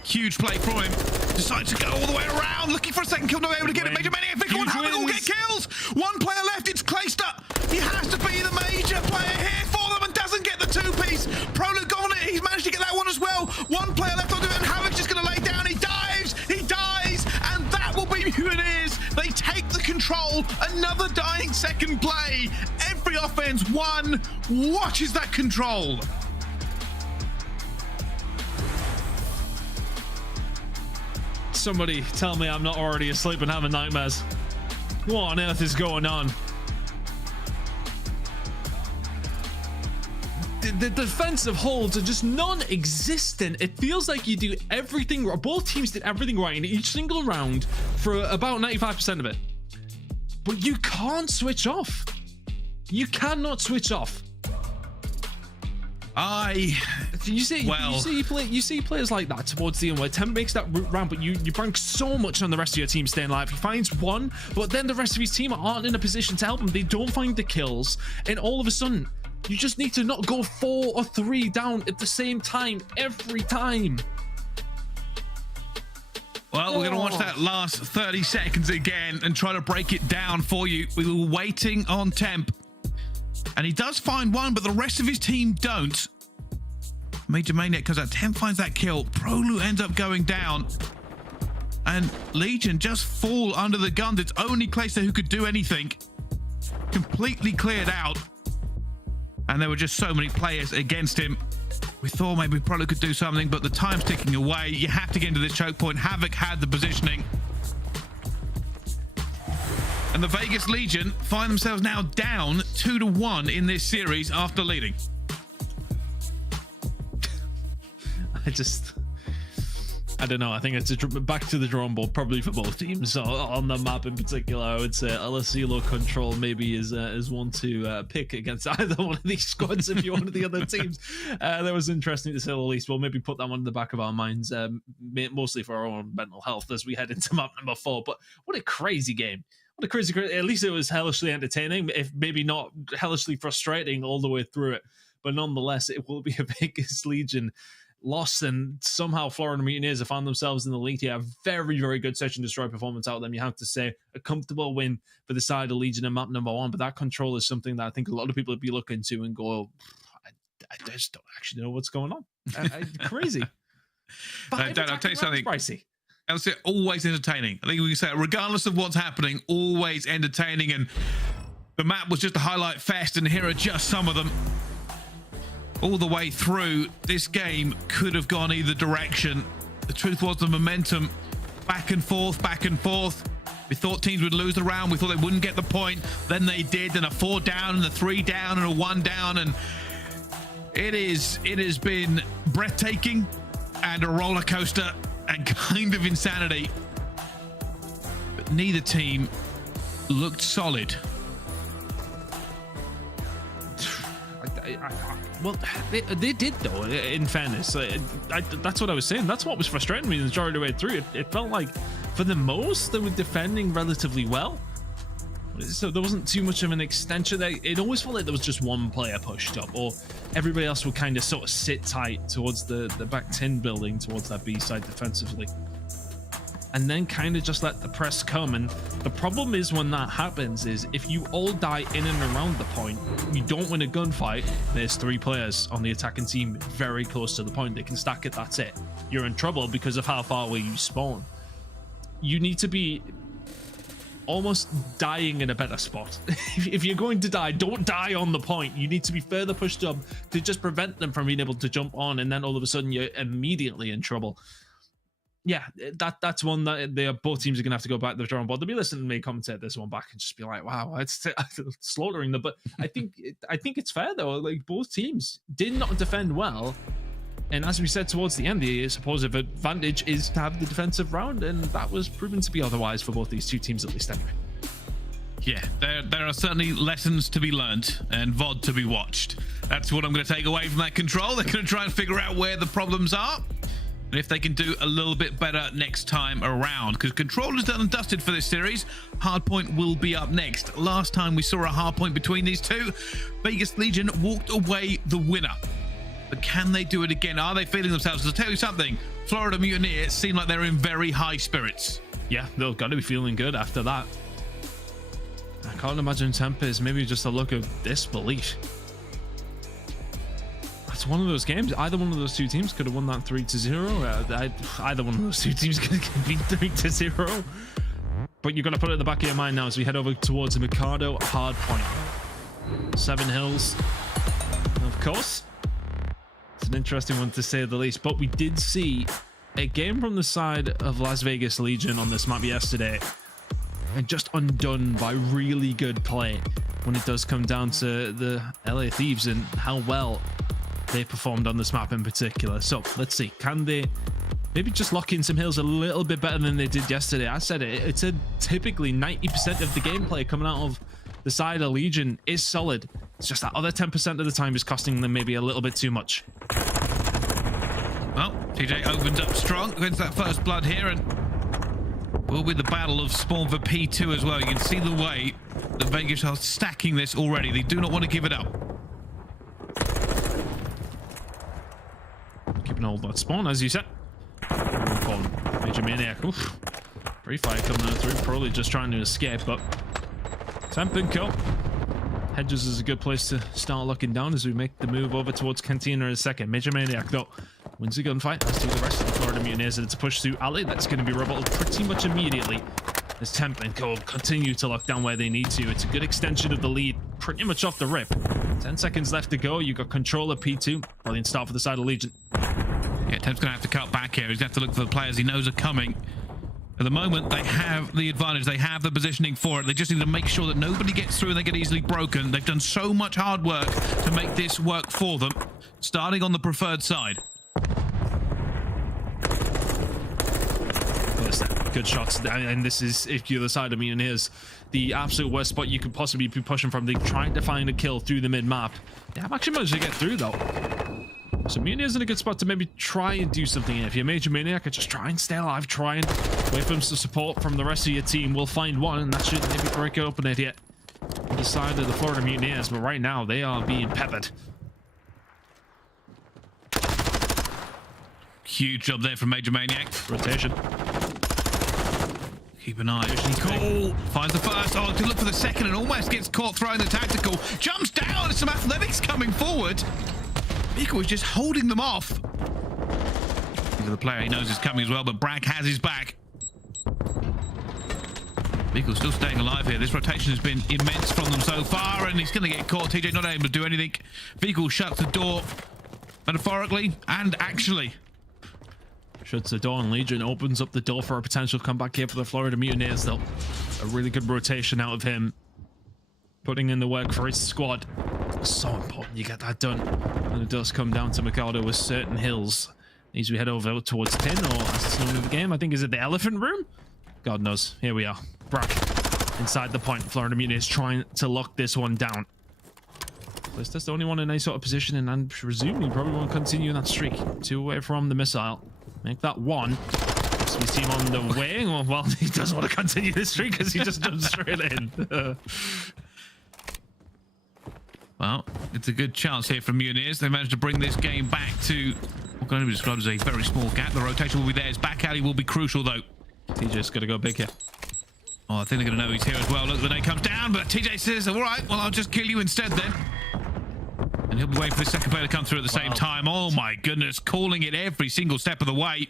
Huge play from him. Decides to go all the way around, looking for a 2nd kill. Not able to get it. Major Maniac, Big One Havoc will get kills. 1 player left. It's Clayster. He has to be the major player here for them and does the dying second play. Every offense won. Watches that control. Somebody tell me I'm not already asleep and having nightmares. What on earth is going on? The defensive holds are just non-existent. It feels like you do everything. Both teams did everything right in each single round for about 95% of it. But you can't switch off. You cannot switch off. You see players like that towards the end where Temp makes that route round, but you bank so much on the rest of your team staying alive. He finds one, but then the rest of his team aren't in a position to help him. They don't find the kills, and all of a sudden, you just need to not go 4 or 3 down at the same time every time. Well, we're going to watch that last 30 seconds again and try to break it down for you. We were waiting on Temp, and he does find one, but the rest of his team don't. Major Maniac comes out. Temp finds that kill. Prolu ends up going down, and Legion just fall under the gun. It's only Clayster who could do anything. Completely cleared out. And there were just so many players against him. We thought maybe Prolu could do something, but the time's ticking away. You have to get into this choke point. Havoc had the positioning. And the Vegas Legion find themselves now down 2-1 in this series after leading. I don't know. I think it's back to the drawing board, probably for both teams. So on the map in particular, I would say aBeZy Control maybe is one to pick against either one of these squads if you're one of the other teams. That was interesting to say the least. We'll maybe put that one in the back of our minds, mostly for our own mental health as we head into map number 4. But what a crazy game. What a crazy. At least it was hellishly entertaining, if maybe not hellishly frustrating all the way through it. But nonetheless, it will be a Vegas Legion lost, and somehow Florida Mutineers have found themselves in the league here. Very, very good Search and Destroy performance out of them, you have to say. A comfortable win for the side of Legion in map number 1, but that control is something that I think a lot of people would be looking to and go, I just don't actually know what's going on. Crazy. I'll tell you something. Pricey. I'll say always entertaining. I think we can say, regardless of what's happening, always entertaining. And the map was just a highlight fest, and here are just some of them. All the way through, this game could have gone either direction. The truth was the momentum back and forth, back and forth. We thought teams would lose the round. We thought they wouldn't get the point. Then they did, and a 4 down, and a 3 down, and a 1 down. And it has been breathtaking and a roller coaster and kind of insanity. But neither team looked solid. Well, they did, though, in fairness. That's what I was saying. That's what was frustrating me the majority of the way through. It felt like, for the most, they were defending relatively well. So there wasn't too much of an extension. It always felt like there was just one player pushed up, or everybody else would kind of sort of sit tight towards the back 10 building, towards that B side defensively. And then kind of just let the press come. And the problem is when that happens is if you all die in and around the point, you don't win a gunfight, there's 3 players on the attacking team very close to the point. They can stack it, that's it. You're in trouble because of how far away you spawn. You need to be almost dying in a better spot. If you're going to die, don't die on the point. You need to be further pushed up to just prevent them from being able to jump on, and then all of a sudden you're immediately in trouble. Yeah, that's one that both teams are going to have to go back to the drawing board. They'll be listening to me commentate this one back and just be like, wow, it's slaughtering them. But I think it's fair, though. Like, both teams did not defend well. And as we said towards the end, the supposed advantage is to have the defensive round, and that was proven to be otherwise for both these two teams, at least anyway. Yeah, there are certainly lessons to be learned and VOD to be watched. That's what I'm going to take away from that control. They're going to try and figure out where the problems are, and if they can do a little bit better next time around, because control is done and dusted for this series. Hardpoint will be up next. Last time we saw a hardpoint between these two, Vegas Legion walked away the winner. But can they do it again? Are they feeling themselves? I'll tell you something, Florida Mutineers seem like they're in very high spirits. Yeah, they've got to be feeling good after that. I can't imagine Temp is maybe just a look of disbelief. That's one of those games. Either one of those two teams could have won that 3-0. Either one of those two teams could have beat 3-0. but you've got to put it in the back of your mind now as we head over towards the Mikado hard point. 7 Hills, of course. It's an interesting one to say the least, but we did see a game from the side of Las Vegas Legion on this map yesterday, and just undone by really good play when it does come down to the LA Thieves and how well they performed on this map in particular. So let's see, can they maybe just lock in some hills a little bit better than they did yesterday? I said it, it's a typically 90% of the gameplay coming out of the side of Legion is solid. It's just that other 10% of the time is costing them maybe a little bit too much. Well, TJ opens up strong, wins that first blood here, and will be the battle of spawn for P2 as well. You can see the way the Vegas are stacking this already. They do not want to give it up. Keeping hold of that spawn, as you said. Major Maniac. Oof. Free fire coming through, probably just trying to escape, but Simp and Co. Hedges is a good place to start looking down as we make the move over towards Cantina in a second. Major Maniac, though, wins the gunfight. Let's do the rest of the Florida Mutineers, and it's a push through aLLeY. That's going to be rebutted pretty much immediately as Temp and Co. continue to lock down where they need to. It's a good extension of the lead, pretty much off the rip. 10 seconds left to go. You've got control of P2. Brilliant start for the side of Legion. Yeah, Temp's going to have to cut back here. He's going to have to look for the players he knows are coming. At the moment, they have the advantage. They have the positioning for it. They just need to make sure that nobody gets through and they get easily broken. They've done so much hard work to make this work for them, starting on the preferred side. Good shots, and this is, if you're the side of Mutineers, the absolute worst spot you could possibly be pushing from. They're trying to find a kill through the mid-map. They have actually managed to get through, though. So Mutineers in a good spot to maybe try and do something. If you're a Major Maniac, just try and stay alive. Try and wait for some support from the rest of your team. We'll find one, and that should maybe break open it yet on the side of the Florida Mutineers. But right now, they are being peppered. Huge job there from Major Maniac. Rotation. Keep an eye. Cool. Finds the first. Oh, to look for the second and almost gets caught throwing the tactical. Jumps down. Some athletics coming forward. Vico is just holding them off. He's the player he knows is coming as well, but Bragg has his back. Vico's still staying alive here. This rotation has been immense from them so far, and he's going to get caught. TJ not able to do anything. Vico shuts the door, metaphorically and actually. Shuts the door, and Legion opens up the door for a potential comeback here for the Florida Mutineers, though. A really good rotation out of him. Putting in the work for his squad. So important you get that done. And it does come down to Mikado with certain hills. As we head over towards 10, or as it's known in the game, I think, is it the Elephant Room? God knows. Here we are. Bragg inside the point. Florida Mutineers trying to lock this one down. That's the only one in any sort of position, and I'm presuming probably won't continue that streak. 2 away from the missile. Make that 1. So we see him on the way. Well, he does want to continue this streak because he just jumped straight in. Well, it's a good chance here from Mutineers. They managed to bring this game back to what can only be described as a very small gap. The rotation will be there. His back alley will be crucial, though. TJ's got to go big here. Oh, I think they're going to know he's here as well. Look, the nade comes down, but TJ says, all right, well, I'll just kill you instead then. And he'll be waiting for the second player to come through at the same time. Oh, my goodness. Calling it every single step of the way.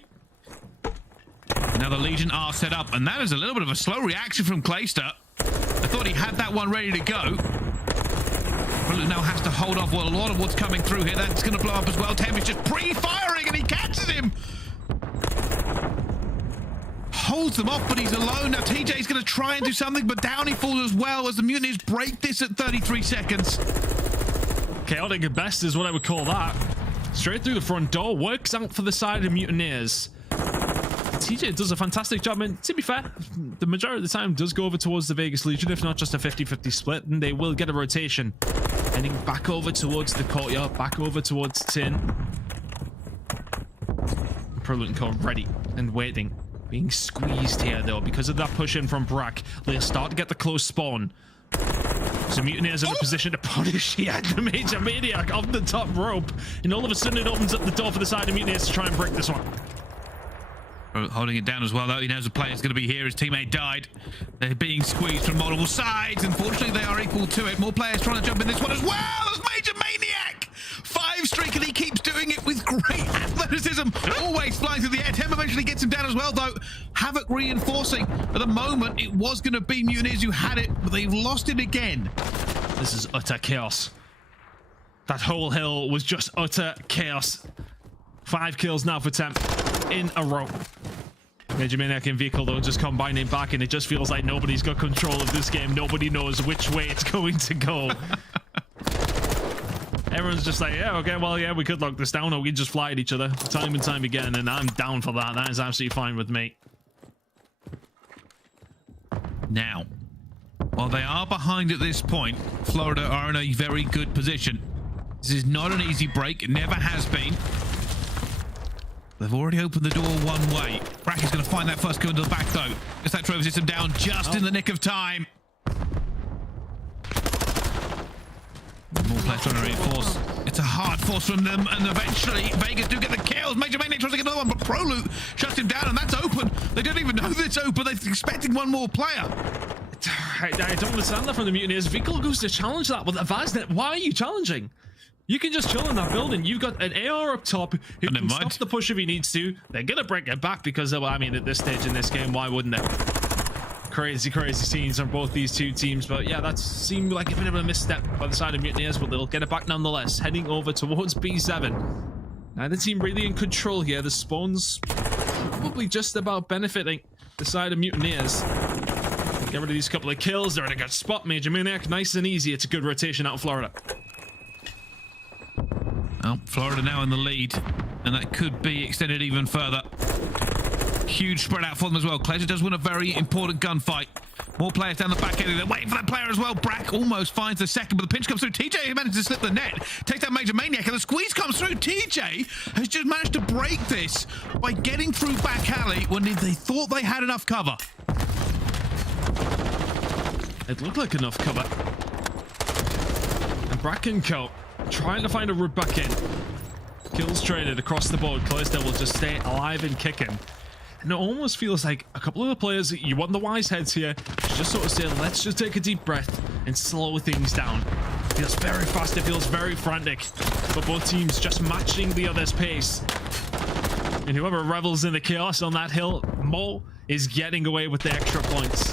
Now the Legion are set up, and that is a little bit of a slow reaction from Priestahh. I thought he had that one ready to go. But now has to hold off a lot of what's coming through here. That's going to blow up as well. Tem is just pre-firing, and he catches him. Holds them off, but he's alone. Now TJ's going to try and do something, but down he falls as well as the Mutineers break this at 33 seconds. Chaotic at best is what I would call that. Straight through the front door. Works out for the side of Mutineers. TJ does a fantastic job, and to be fair, the majority of the time does go over towards the Vegas Legion, if not just a 50-50 split, and they will get a rotation. Heading back over towards the courtyard, back over towards Tin. Prelude Co ready and waiting. Being squeezed here, though, because of that push in from Bragg. They'll start to get the close spawn. So Mutineers in a position to punish the Major Maniac off the top rope, and all of a sudden it opens up the door for the side of Mutineers to try and break this one. Holding it down as well, though. He knows the player's going to be here. His teammate died. They're being squeezed from multiple sides. Unfortunately, they are equal to it. More players trying to jump in this one as well as Major Maniac. 5 streak, and he keeps doing it with great athleticism. Always flying through the air. Tem eventually gets him down as well, though. Havoc reinforcing. At the moment, it was going to be Mutineers who had it, but they've lost it again. This is utter chaos. That whole hill was just utter chaos. 5 kills now for Tem in a row. Major Maniac and Vehicle, though, just combining back, and it just feels like nobody's got control of this game. Nobody knows which way it's going to go. Everyone's just like, yeah, okay, well, yeah, we could lock this down, or we can just fly at each other time and time again, and I'm down for that. That is absolutely fine with me. Now, while they are behind at this point, Florida are in a very good position. This is not an easy break. It never has been. They've already opened the door one way. Brack is going to find that first kill into the back, though. Gets that Trove system down just in the nick of time. More players trying to reinforce. It's a hard force from them, and eventually Vegas do get the kills. Major Maniac tries to get another one, but ProLoot shuts him down, and that's open. They don't even know that it's open. They're expecting one more player. I don't understand that from the Mutineers. Vehicle goes to challenge that with ABeZy. Why are you challenging? You can just chill in that building. You've got an AR up top who can stop the push if he needs to. They're going to break it back because, well, I mean, at this stage in this game, why wouldn't they? Crazy, crazy scenes on both these two teams. But yeah, that seemed like a bit of a misstep by the side of Mutineers, but they'll get it back nonetheless. Heading over towards B7. Neither team really in control here. The spawns probably just about benefiting the side of Mutineers. Get rid of these couple of kills. They're in a good spot. Major Maniac, nice and easy. It's a good rotation out of Florida. Well, Florida now in the lead, and that could be extended even further. Huge spread out for them as well. Cledger does win a very important gunfight. More players down the back end. They're waiting for that player as well. Brack almost finds the second, but the pinch comes through. TJ manages to slip the net. Takes that Major Maniac, and the squeeze comes through. TJ has just managed to break this by getting through back alley when they thought they had enough cover. It looked like enough cover. And Brack and Co. trying to find a route back in. Kills traded across the board. Clayster will just stay alive and kicking. And it almost feels like a couple of the players, you want the wise heads here, just sort of say, let's just take a deep breath and slow things down. It feels very fast, it feels very frantic. But both teams just matching the other's pace. And whoever revels in the chaos on that hill, Mo is getting away with the extra points.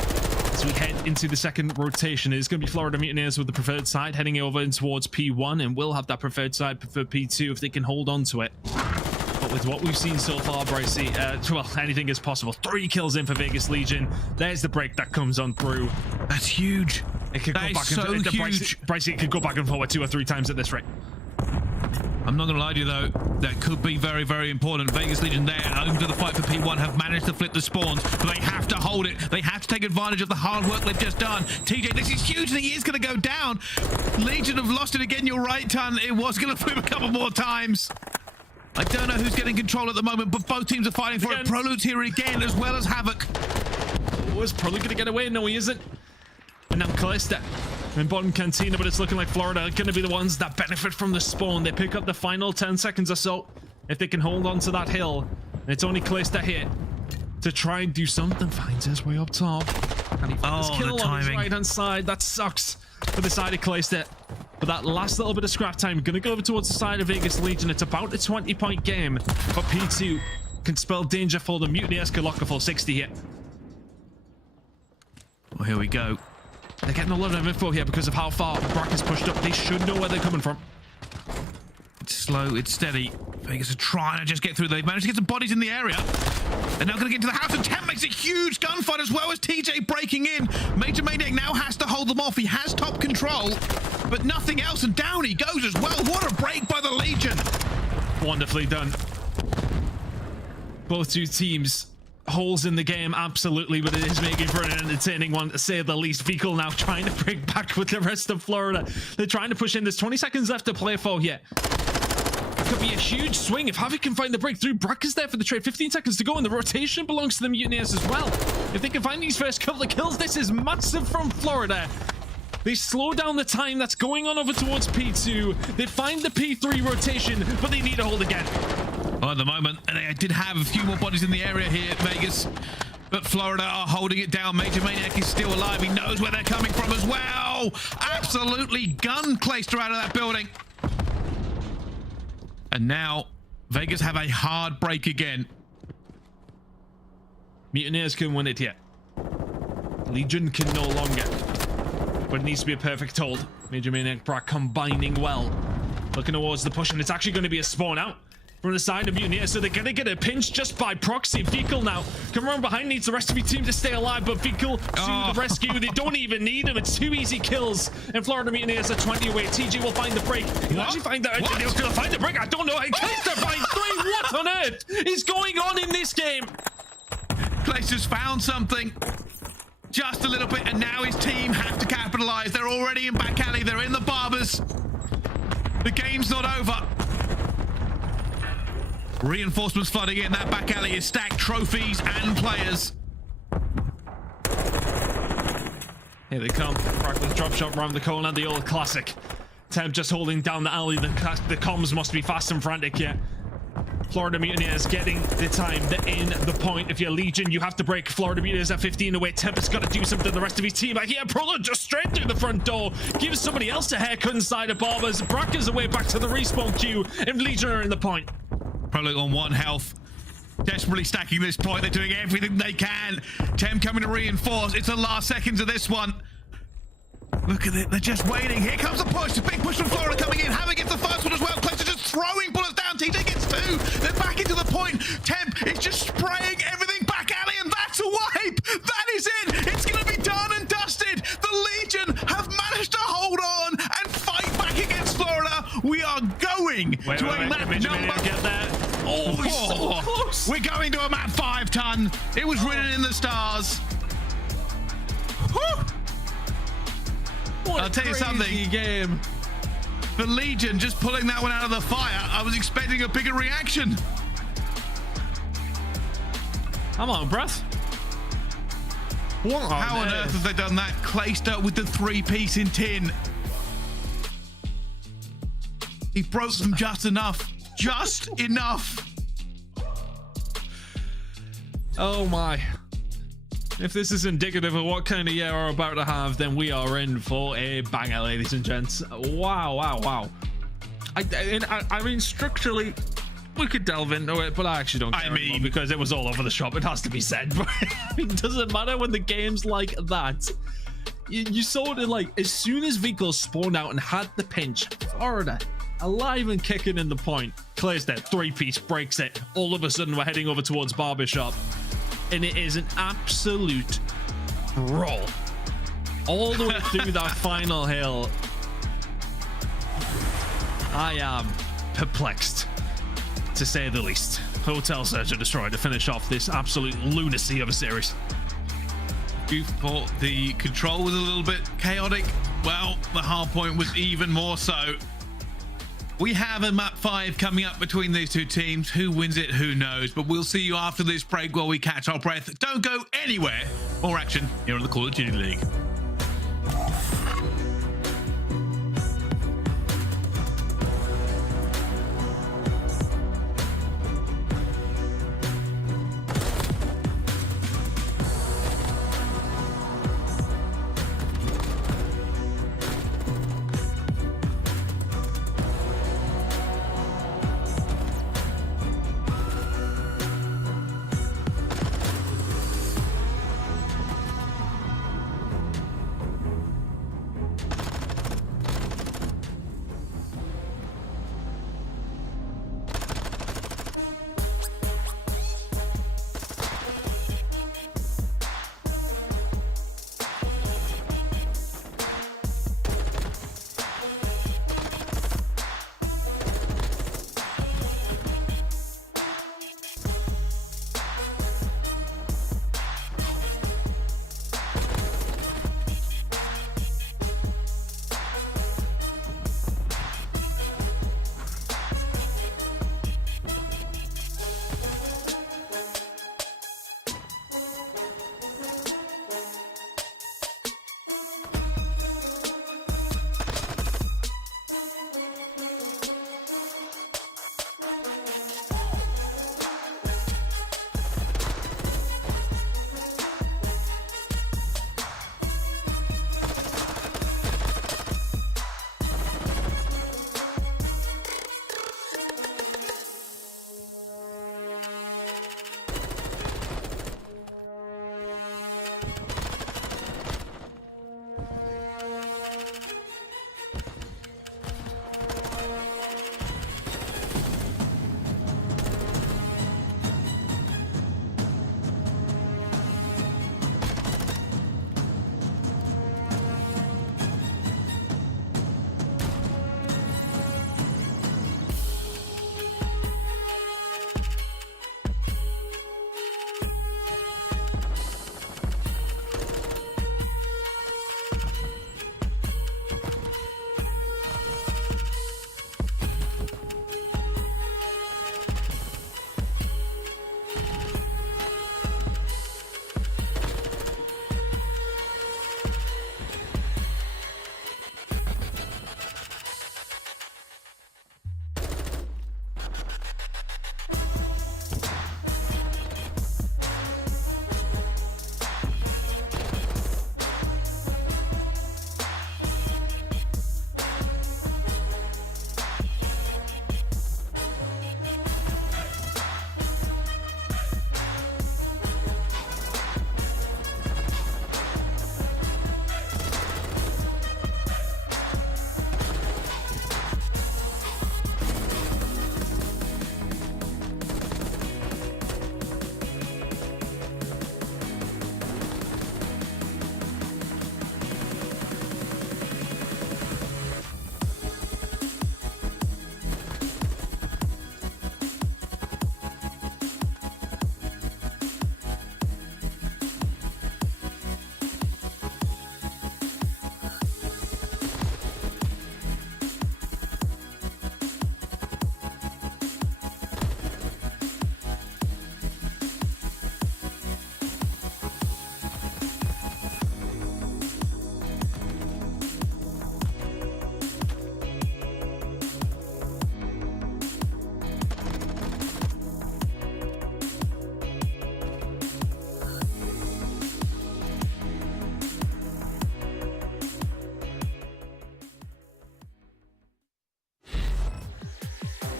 As we head into the second rotation, it's going to be Florida Mutineers with the preferred side heading over in towards P1, and will have that preferred side for P2 if they can hold on to it. But with what we've seen so far, Brycey, well, anything is possible. 3 kills in for Vegas Legion. There's the break that comes on through. That's huge. It could go back so huge. Brycey, it could go back and forward 2 or 3 times at this rate. I'm not going to lie to you, though. That could be very, very important. Vegas Legion there, home to the fight for P1, have managed to flip the spawns, but they have to hold it. They have to take advantage of the hard work they've just done. TJ, this is huge, and he is going to go down. Legion have lost it again. You're right, Ton. It was going to flip a couple more times. I don't know who's getting control at the moment, but both teams are fighting for it. ProLoot's here again, as well as Havoc. Oh, is probably going to get away. No, he isn't. And now Callista in bottom cantina, but it's looking like Florida are going to be the ones that benefit from the spawn. They pick up the final 10 seconds or so if they can hold on to that hill. And it's only Callista here to try and do something. Finds his way up top. And he finds his kill on his right-hand side. That sucks for the side of Callista. But that last little bit of scrap time, going to go over towards the side of Vegas Legion. It's about a 20-point game, but P2 can spell danger for the Mutineers. Could lock a full 60 here. Well, here we go. They're getting a lot of info here because of how far Brack is pushed up. They should know where they're coming from. It's slow, it's steady. Vegas are trying to just get through. They've managed to get some bodies in the area. They're now going to get to the house, and Tem makes a huge gunfight as well as TJ breaking in. Major Maniac now has to hold them off. He has top control, but nothing else, and down he goes as well. What a break by the Legion. Wonderfully done. Both two teams, holes in the game, absolutely, but it is making for an entertaining one, to say the least. Vehicle now trying to break back with the rest of Florida. They're trying to push in. There's 20 seconds left to play for here. Could be a huge swing if Havoc can find the breakthrough. Brack is there for the trade. 15 seconds to go, and the rotation belongs to the Mutineers as well. If they can find these first couple of kills, this is massive from Florida. They slow down the time that's going on over towards P2. They find the P3 rotation, but they need to hold again. Well, at the moment, they did have a few more bodies in the area here at Vegas, but Florida are holding it down. Major Maniac is still alive. He knows where they're coming from as well. Absolutely gun Clayster out of that building. And now Vegas have a hard break again. Mutineers can win it yet. Legion can no longer. But it needs to be a perfect hold. Major Maniac Brack combining well. Looking towards the push, and it's actually going to be a spawn out from the side of Mutineers, so they're going to get a pinch just by proxy. Fecal now come around behind, needs the rest of your team to stay alive, but Fecal to the rescue. They don't even need him. It's 2 easy kills, and Florida Mutineers are 20 away. TJ will find the break. He'll actually find that. They're going to find the break. I don't know. Clayster finds 3. What on earth is going on in this game? Clayster's found something. Just a little bit, and now his team have to capitalize. They're already in back alley. They're in the barbers. The game's not over. Reinforcements flooding in. That back alley is stacked trophies and players. Here they come. Brack with drop shot around the corner. The old classic. Temp just holding down the alley. The comms must be fast and frantic here. Florida Mutineers getting the time. They're in the point. If you're Legion, you have to break. Florida Mutineers at 15 away. Temp has got to do something. The rest of his team are here. Prolo just straight through the front door. Gives somebody else a haircut inside of Barbers. Brack is away back to the respawn queue. And Legion are in the point. Prolo on 1 health. Desperately stacking this point. They're doing everything they can. Temp coming to reinforce. It's the last seconds of this one. Look at it. They're just waiting. Here comes the push. The big push from Florida coming in. Hammer gets the first one as well. Clayster just throwing bullets down. TJ gets 2. They're back into the point. Temp is just spraying everything back alley, and that's a wipe. That is it. It's going to be done and dusted. The Legion have managed to hold on and fight back against Florida. We are going to a map number. Get there. Oh, we're so close. We're going to a map 5-ton. It was written in the stars. Whew. I'll tell you something. Game. The Legion just pulling that one out of the fire. I was expecting a bigger reaction. I'm on breath. What How on earth have they done that? Clayster with the 3-piece in tin. He broke them just enough. Just enough. Oh my. If this is indicative of what kind of year we're about to have, then we are in for a banger, ladies and gents. Wow, wow, wow. I mean, structurally, we could delve into it, but I actually don't care anymore because it was all over the shop. It has to be said. But it doesn't matter when the game's like that. You saw it like, as soon as Vico spawned out and had the pinch, Florida alive and kicking in the point. Clears that 3-piece, breaks it. All of a sudden, we're heading over towards Barbershop. And it is an absolute brawl all the way through that final hill. I am perplexed, to say the least. Hotel Searcher destroyed to finish off this absolute lunacy of a series. You thought the control was a little bit chaotic. Well, the hard point was even more so. We have a map 5 coming up between these two teams. Who wins it, who knows? But we'll see you after this break while we catch our breath. Don't go anywhere. More action here on the Call of Duty League.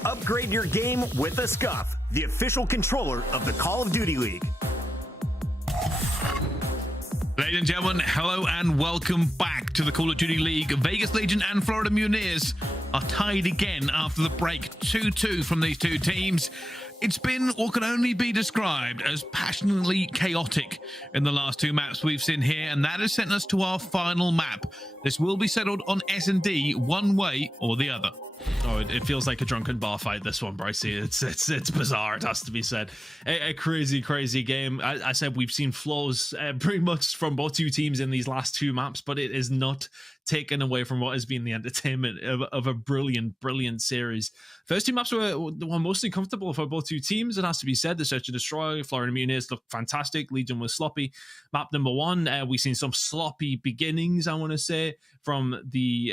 upgrade your game with a Scump, the official controller of the Call of Duty League. Ladies and gentlemen, hello and welcome back to the Call of Duty League. Vegas Legion and Florida Mutineers are tied again after the break, 2-2 from these two teams. It's been what can only be described as passionately chaotic in the last two maps we've seen here, and that has sent us to our final map. This will be settled on S&D one way or the other. Oh, it feels like a drunken bar fight, this one, Brycey. It's bizarre, it has to be said. A crazy game. I said we've seen flaws pretty much from both two teams in these last two maps, but it is not taken away from what has been the entertainment of a brilliant series. First two maps were mostly comfortable for both two teams, it has to be said. The Search and Destroy, Florida Mutineers looked fantastic. Legion was sloppy. Map number one, we've seen some sloppy beginnings, I want to say, from the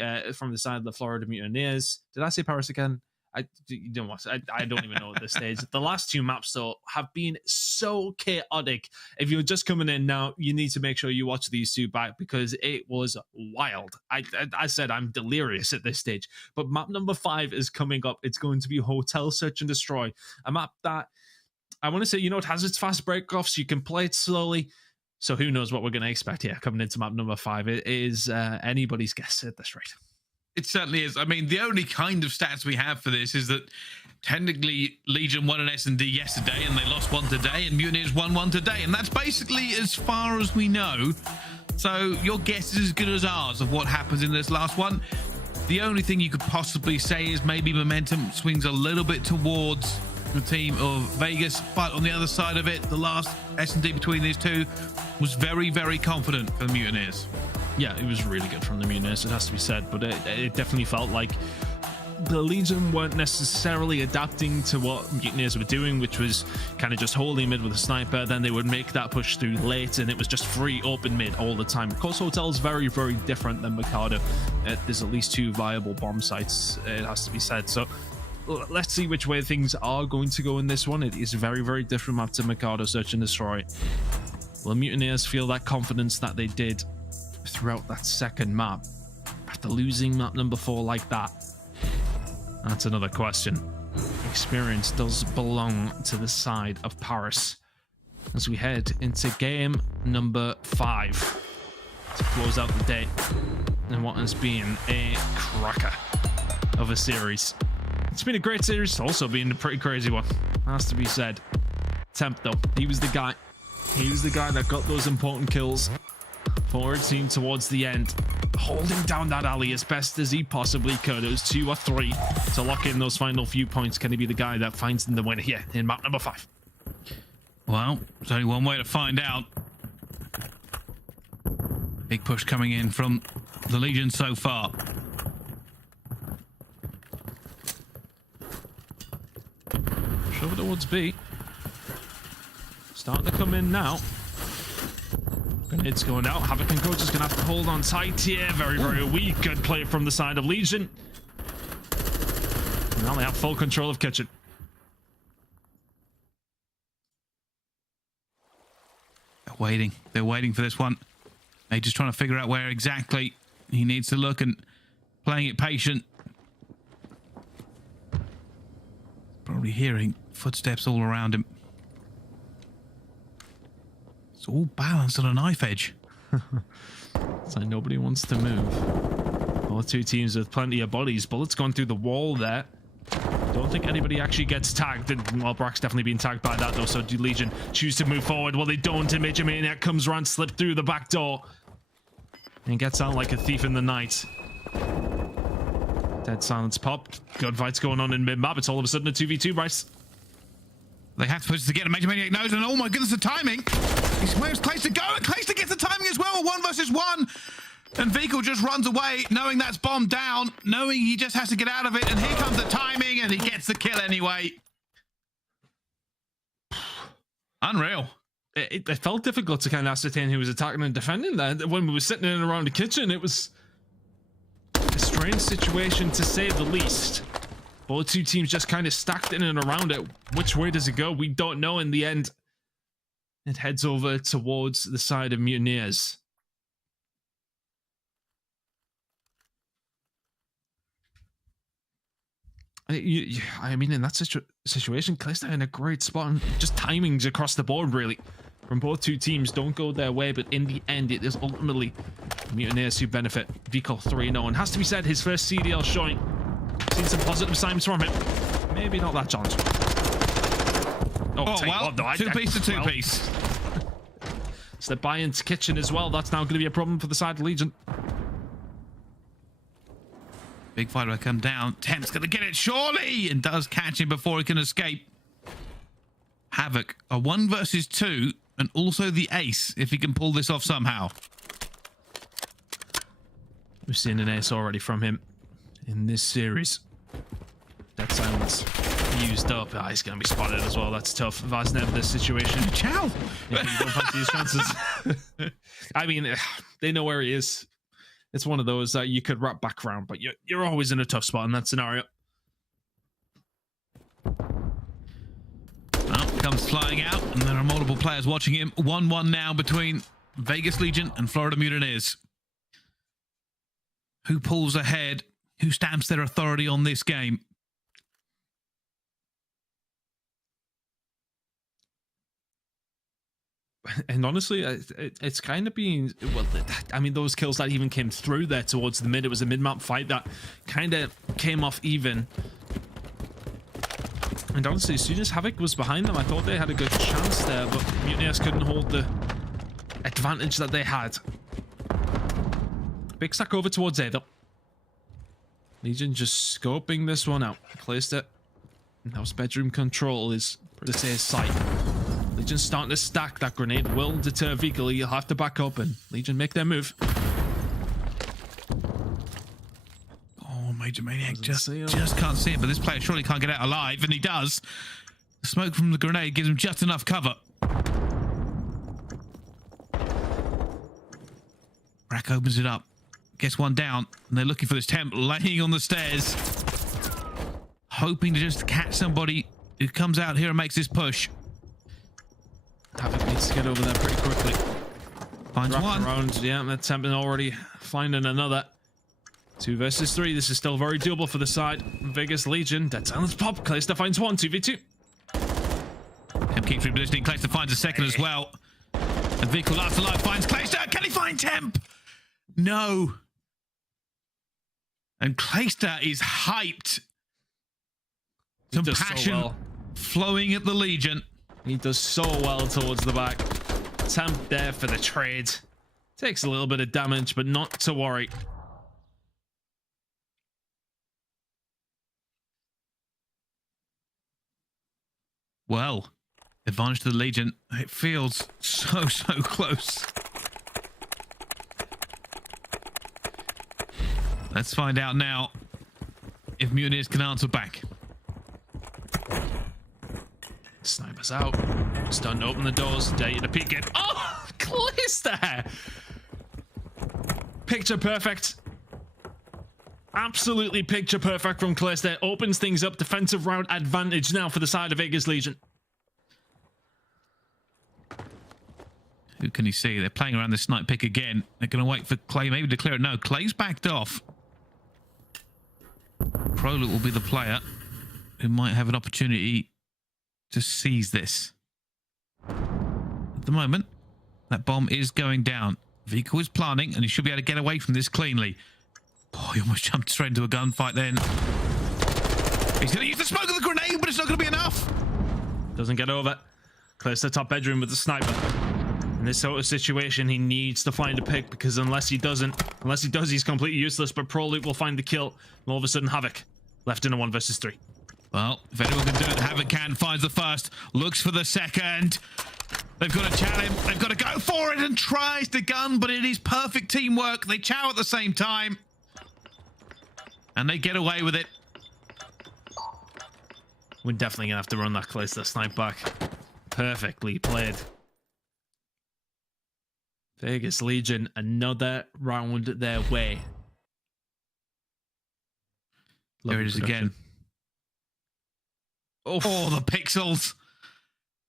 side of the Florida Mutineers. Did I say Paris again? I don't even know at this stage. The last two maps, though, have been so chaotic. If you're just coming in now, you need to make sure you watch these two back because it was wild. I said I'm delirious at this stage. But map number 5 is coming up. It's going to be Hotel Search and Destroy. A map that I want to say, it has its fast break-offs. You can play it slowly. So who knows what we're going to expect here coming into map number 5. It is anybody's guess at this rate. It certainly is. I mean, the only kind of stats we have for this is that technically Legion won an S&D yesterday and they lost one today, and Mutineers won one today, and that's basically as far as we know. So your guess is as good as ours of what happens in this last one. The only thing you could possibly say is maybe momentum swings a little bit towards the team of Vegas, but on the other side of it, the last S&D between these two was very confident for the Mutineers. Yeah, it was really good from the Mutineers, it has to be said, but it definitely felt like the Legion weren't necessarily adapting to what Mutineers were doing, which was kind of just holding mid with a sniper. Then they would make that push through late, and it was just free open mid all the time. Of course, Hotel's very different than Mikado. There's at least 2 viable bomb sites, it has to be said. So let's see which way things are going to go in this one. It is very different map to Mikado Search and Destroy. Will Mutineers feel that confidence that they did throughout that second map after losing map number 4 like that? That's another question. Experience does belong to the side of Paris as we head into game number 5 to close out the day and what has been a cracker of a series. It's been a great series, it's also been a pretty crazy one, has to be said. Temp though, he was the guy that got those important kills for a team towards the end, holding down that alley as best as he possibly could. It was 2 or 3 to lock in those final few points. Can he be the guy that finds the winner here in map number 5? Well, there's only one way to find out. Big push coming in from the Legion so far. Over towards B. Starting to come in now. Grenades going out. Havoc and Coach is going to have to hold on tight here. Very weak. Good play from the side of Legion. Now they have full control of Kitchen. They're waiting for this one. They're just trying to figure out where exactly he needs to look and playing it patient. Probably hearing footsteps all around him. It's all balanced on a knife edge. It's like nobody wants to move. All 2 teams with plenty of bodies. Bullets gone through the wall there. Don't think anybody actually gets tagged. And, well, Brock's definitely being tagged by that, though. So do Legion choose to move forward? Well, they don't. And Major Maniac comes around, slipped through the back door, and gets out like a thief in the night. Dead silence popped. Gunfights going on in mid-map. It's all of a sudden a 2v2, Bryce. They have to push to get a Major Maniac knows, and oh my goodness, the timing! Where's Clayster to go? And Clayster gets the timing as well, 1 versus 1! And Vehicle just runs away, knowing that's bombed down, knowing he just has to get out of it, and here comes the timing, and he gets the kill anyway. Unreal. It felt difficult to kind of ascertain who was attacking and defending there. When we were sitting in and around the kitchen, it was a strange situation to say the least. Both 2 teams just kind of stacked in and around it. Which way does it go? We don't know in the end. It heads over towards the side of Mutineers. I mean, in that situation, Calista in a great spot. And just timings across the board, really, from both two teams. Don't go their way, but in the end, it is ultimately Mutineers who benefit. Vico 3-0, and has to be said, his first CDL showing. Seen some positive signs from him. Maybe not that challenge. Oh well, two-piece to two-piece. It's the buy-into kitchen as well. That's now going to be a problem for the side of Legion. Big fighter will come down. Temp's going to get it, surely, and does catch him before he can escape. Havoc, a 1 versus 2, and also the ace, if he can pull this off somehow. We've seen an ace already from him in this series. Dead silence used up. Oh, he's going to be spotted as well. That's tough. Vaznev, this situation. Ciao! You don't fancy his chances. I mean, they know where he is. It's one of those that you could wrap back around, but you're always in a tough spot in that scenario. Well, comes flying out, and there are multiple players watching him. 1-1 now between Vegas Legion and Florida Mutineers. Who pulls ahead? Who stamps their authority on this game? And honestly, it's kind of been, well, I mean, those kills that even came through there towards the mid, it was a mid-map fight that kind of came off even. And honestly, as soon as Havoc was behind them, I thought they had a good chance there, but Mutineers couldn't hold the advantage that they had. Big stack over towards A, though. Legion just scoping this one out. Placed it. Now bedroom control is to say sight. Legion starting to stack. That grenade will deter Vico. You'll have to back up and Legion make their move. Oh, Major Maniac just can't see it, but this player surely can't get out alive, and he does. The smoke from the grenade gives him just enough cover. Røkkr opens it up. Gets one down, and they're looking for this temp laying on the stairs. Hoping to just catch somebody who comes out here and makes this push. Havoc needs to get over there pretty quickly. Finds one. Around. Yeah, that temp already finding another. 2 versus 3. This is still very doable for the side. Vegas Legion. Dead silence pop. Calista finds one. 2v2. Temp keeps repositioning. Calista finds a second as well. And Vico last alive finds Calista. Can he find Temp? No. And Calista is hyped. Some passion flowing at the Legion. He does so well towards the back. Temp there for the trade. Takes a little bit of damage, but not to worry. Well, advantage to the Legion. It feels so close. Let's find out now if Mutineers can answer back. Snipers out. Starting to open the doors. Dare you to peek it. Oh, Calista! Picture perfect. Absolutely picture perfect from Calista. Opens things up. Defensive round advantage now for the side of Vegas Legion. Who can he see? They're playing around the snipe pick again. They're going to wait for Clay maybe to clear it. No, Clay's backed off. Proluk will be the player who might have an opportunity to seize this. At the moment, that bomb is going down. Vico is planning, and he should be able to get away from this cleanly. Oh, he almost jumped straight into a gunfight then. He's going to use the smoke of the grenade, but it's not going to be enough. Doesn't get over. Clears the top bedroom with the sniper. In this sort of situation, he needs to find a pick, because unless he does, he's completely useless. But Proluk will find the kill. And all of a sudden, Havoc left in a 1 versus 3. Well, if anyone can do it, Havoc can. Finds the first, looks for the second. They've got to chow him. They've got to go for it and tries the gun, but it is perfect teamwork. They chow at the same time. And they get away with it. We're definitely going to have to run that close to the snipe back. Perfectly played. Vegas Legion, another round their way. There it is again. Oh, the pixels.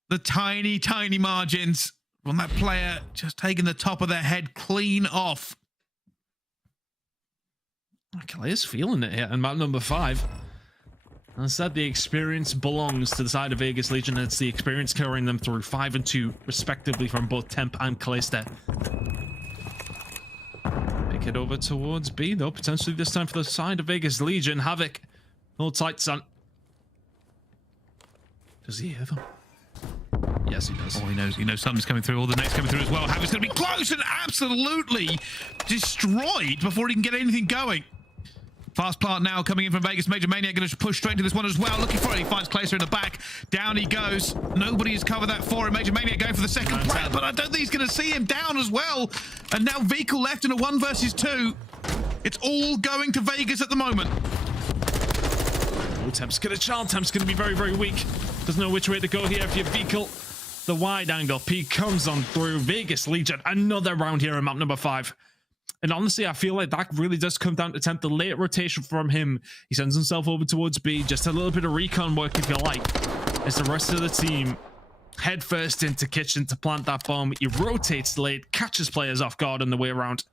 The tiny margins from that player just taking the top of their head clean off. Clay is feeling it here, and map number 5. I said the experience belongs to the side of Vegas Legion. It's the experience carrying them through 5 and 2, respectively, from both Temp and Priestahh. Make it over towards B, though, potentially this time for the side of Vegas Legion. Havoc, hold tight, son. Does he hear them? Yes, he does. Oh, he knows something's coming through. All the nets coming through as well. Havoc's going to be close and absolutely destroyed before he can get anything going. Fast plant now coming in from Vegas. Major Maniac going to push straight into this one as well. Looking for it. He finds Clayster in the back. Down he goes. Nobody has covered that for him. Major Maniac going for the second play, but I don't think he's going to see him down as well. And now Vehicle left in a 1 versus 2. It's all going to Vegas at the moment. Oh, Temp's going to challenge. Temp's going to be very, very weak. Doesn't know which way to go here if you're Vehicle. The wide angle. P comes on through. Vegas Legion. Another round here on map number 5. And honestly, I feel like that really does come down to Temp. The late rotation from him. He sends himself over towards B. Just a little bit of recon work, if you like. As the rest of the team head first into kitchen to plant that bomb. He rotates late, catches players off guard on the way around.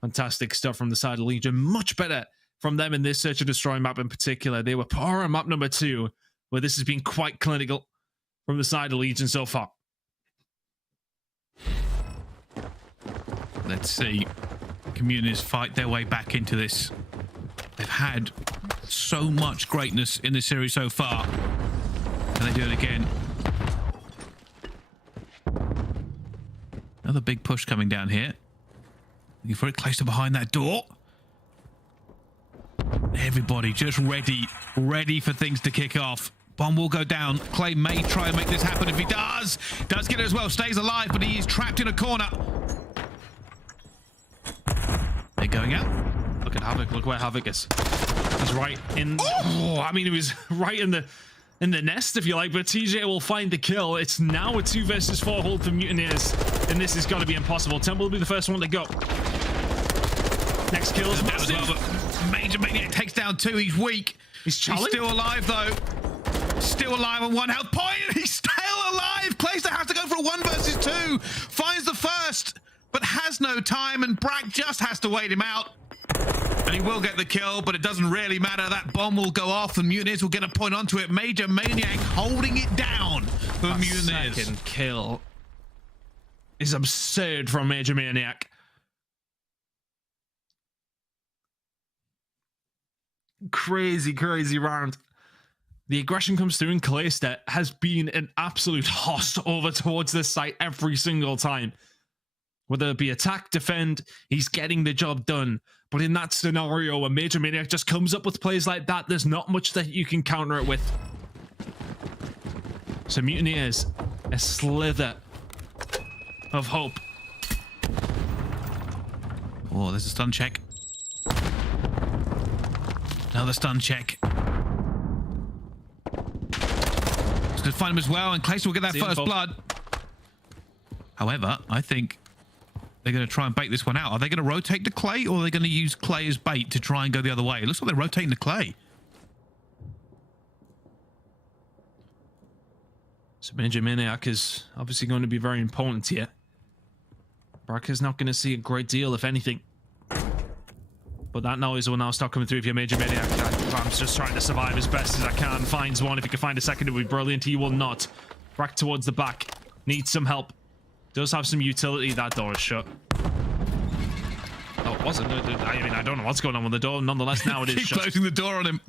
Fantastic stuff from the side of Legion. Much better from them in this Search and Destroy map in particular. They were poor on map number 2, where this has been quite clinical from the side of Legion so far. Let's see. Mutineers fight their way back into this. They've had so much greatness in this series so far. Can they do it again? Another big push coming down here. Looking for it closer behind that door. Everybody just ready for things to kick off. Bomb will go down. Clay may try and make this happen. If he does get it as well. Stays alive, but he is trapped in a corner. They're going out. Look at Havoc. Look where Havoc is. He's right in. Oh, I mean, he was right in the nest, if you like. But TJ will find the kill. It's now a 2 versus 4 hold for Mutineers, and this is going to be impossible. Temple will be the first one to go. Next kill is massive. Well, but Major Maniac takes down 2. He's weak. He's still alive though. Still alive on 1 health point. He's still alive. Priestahh has to go for a 1 versus 2. Finds the first, but has no time, and Brack just has to wait him out. And he will get the kill, but it doesn't really matter. That bomb will go off, and Mutineers will get a point onto it. Major Maniac holding it down for Mutineers. Second kill is absurd from Major Maniac. Crazy, crazy round. The aggression comes through, and Priestahh has been an absolute host over towards this site every single time. Whether it be attack, defend, he's getting the job done. But in that scenario where Major Maniac just comes up with plays like that, there's not much that you can counter it with. So Mutineers, a slither of hope. Oh, there's a stun check. Another stun check. Just gonna find him as well, and Clayster will get that first blood. However, I think they're going to try and bait this one out. Are they going to rotate to Clay, or are they going to use Clay as bait to try and go the other way? It looks like they're rotating to Clay. So Major Maniac is obviously going to be very important here. Brack is not going to see a great deal, if anything. But that noise will now start coming through if you're Major Maniac. I'm just trying to survive as best as I can. Finds one. If he can find a second, it would be brilliant. He will not. Brack towards the back. Needs some help. Does have some utility. That door is shut. Oh, it wasn't. I mean, I don't know what's going on with the door. Nonetheless, now it is Keep shut. closing the door on him.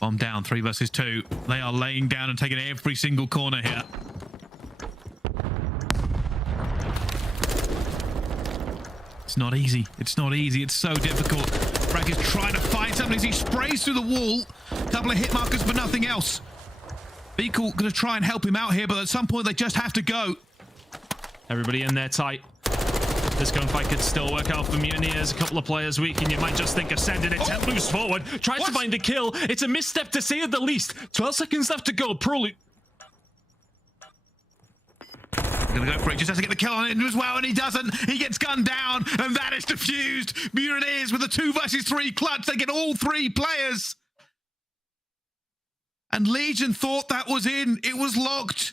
Bomb down, 3 versus 2. They are laying down and taking every single corner here. It's not easy. It's not easy. It's so difficult. Brack is trying to find something as he sprays through the wall. A couple of hit markers, but nothing else. Beagle going to try and help him out here, but at some point they just have to go. Everybody in there tight. This gunfight could still work out for Mutineers. A couple of players weak, and you might just think of sending it. Temp moves forward, tries to find the kill. It's a misstep to say at the least. 12 seconds left to go. Probably. Gonna go for it, just has to get the kill on it as well, and he doesn't. He gets gunned down, and that is defused. Mutineers with a 2 versus 3 clutch. They get all 3 players. And Legion thought that was in. It was locked.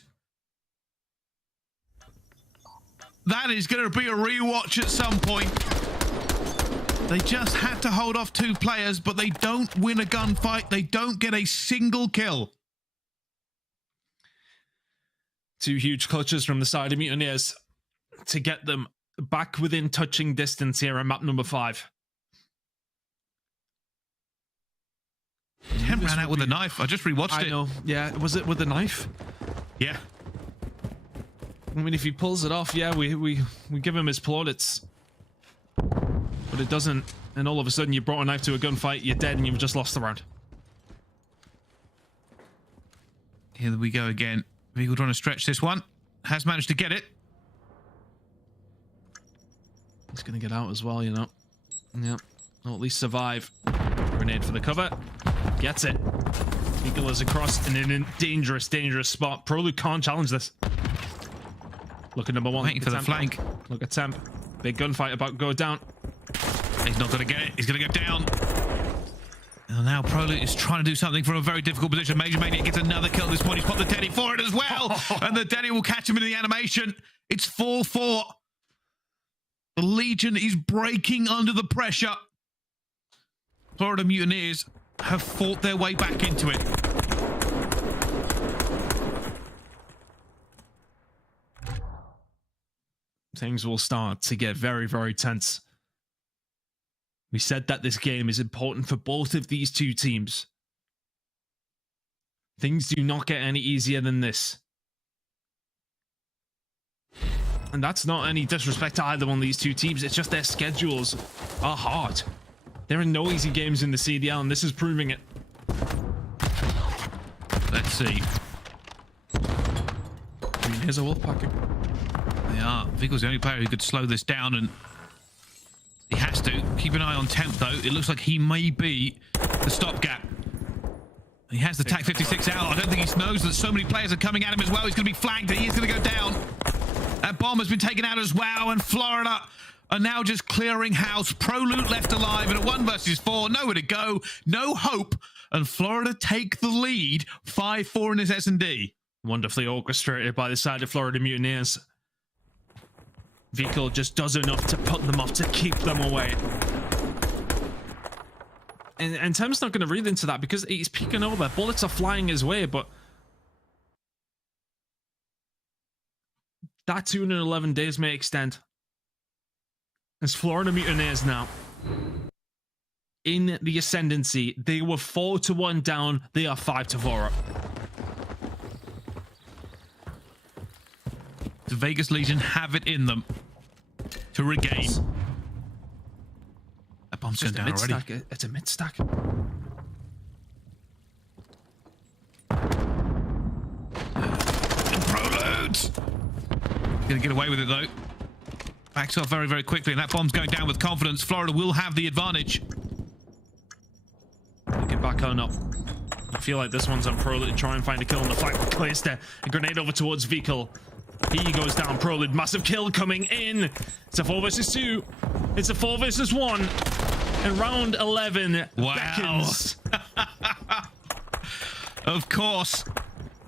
That is going to be a rewatch at some point. They just had to hold off 2 players, but they don't win a gunfight. They don't get a single kill. 2 huge clutches from the side of Mutineers to get them back within touching distance here on map number 5. Temp ran out with a knife. I just rewatched it. I know. Yeah, was it with a knife? Yeah. I mean, if he pulls it off, yeah, we give him his plaudits. But it doesn't, and all of a sudden you brought a knife to a gunfight, you're dead, and you've just lost the round. Here we go again. Vehicle trying to stretch this one. Has managed to get it. He's going to get out as well, you know. Yep. Or at least survive. Grenade for the cover. Gets it. Eagle is across and in a dangerous, dangerous spot. ProLuke can't challenge this. Look at number 1. Waiting for the flank. Look at Temp. Big gunfight about to go down. He's not going to get it. He's going to go down. And now ProLuke is trying to do something from a very difficult position. Major Maniac gets another kill at this point. He's popped the Denny for it as well. And the Denny will catch him in the animation. It's 4-4. The Legion is breaking under the pressure. Florida Mutineers have fought their way back into it. Things will start to get very, very tense. We said that this game is important for both of these 2 teams. Things do not get any easier than this. And that's not any disrespect to either one of these 2 teams. It's just their schedules are hard. There are no easy games in the CDL, and this is proving it. Let's see. I mean, here's a Wolfpacker. They are. Vickle's the only player who could slow this down, and he has to. Keep an eye on Temp, though. It looks like he may be the stopgap. He has the TAC 56 out. I don't think he knows that so many players are coming at him as well. He's going to be flanked. He is going to go down. That bomb has been taken out as well, and Florida are now just clearing house. ProLuke left alive, and at 1 versus 4, nowhere to go, no hope, and Florida take the lead, 5-4 in this S&D. Wonderfully orchestrated by the side of Florida Mutineers. Vehicle just does enough to put them off, to keep them away. And Temp's not going to read into that because he's peeking over. Bullets are flying his way, but that 211 days may extend. As Florida Mutineers now in the ascendancy. They were 4-1 down. They are 5-4 up. The Vegas Legion have it in them to regain. That bomb's going down already. It's a mid-stack. Proloads! Gonna get away with it though. Backs off very, very quickly, and that bomb's going down with confidence. Florida will have the advantage. Get back on up. I feel like this one's on Prolid to try and find a kill on the flank. Placed there. A grenade over towards Vehicle. He goes down. Prolid, massive kill coming in. It's a 4 versus 2. It's a 4 versus 1. And round 11 beckons. Of course.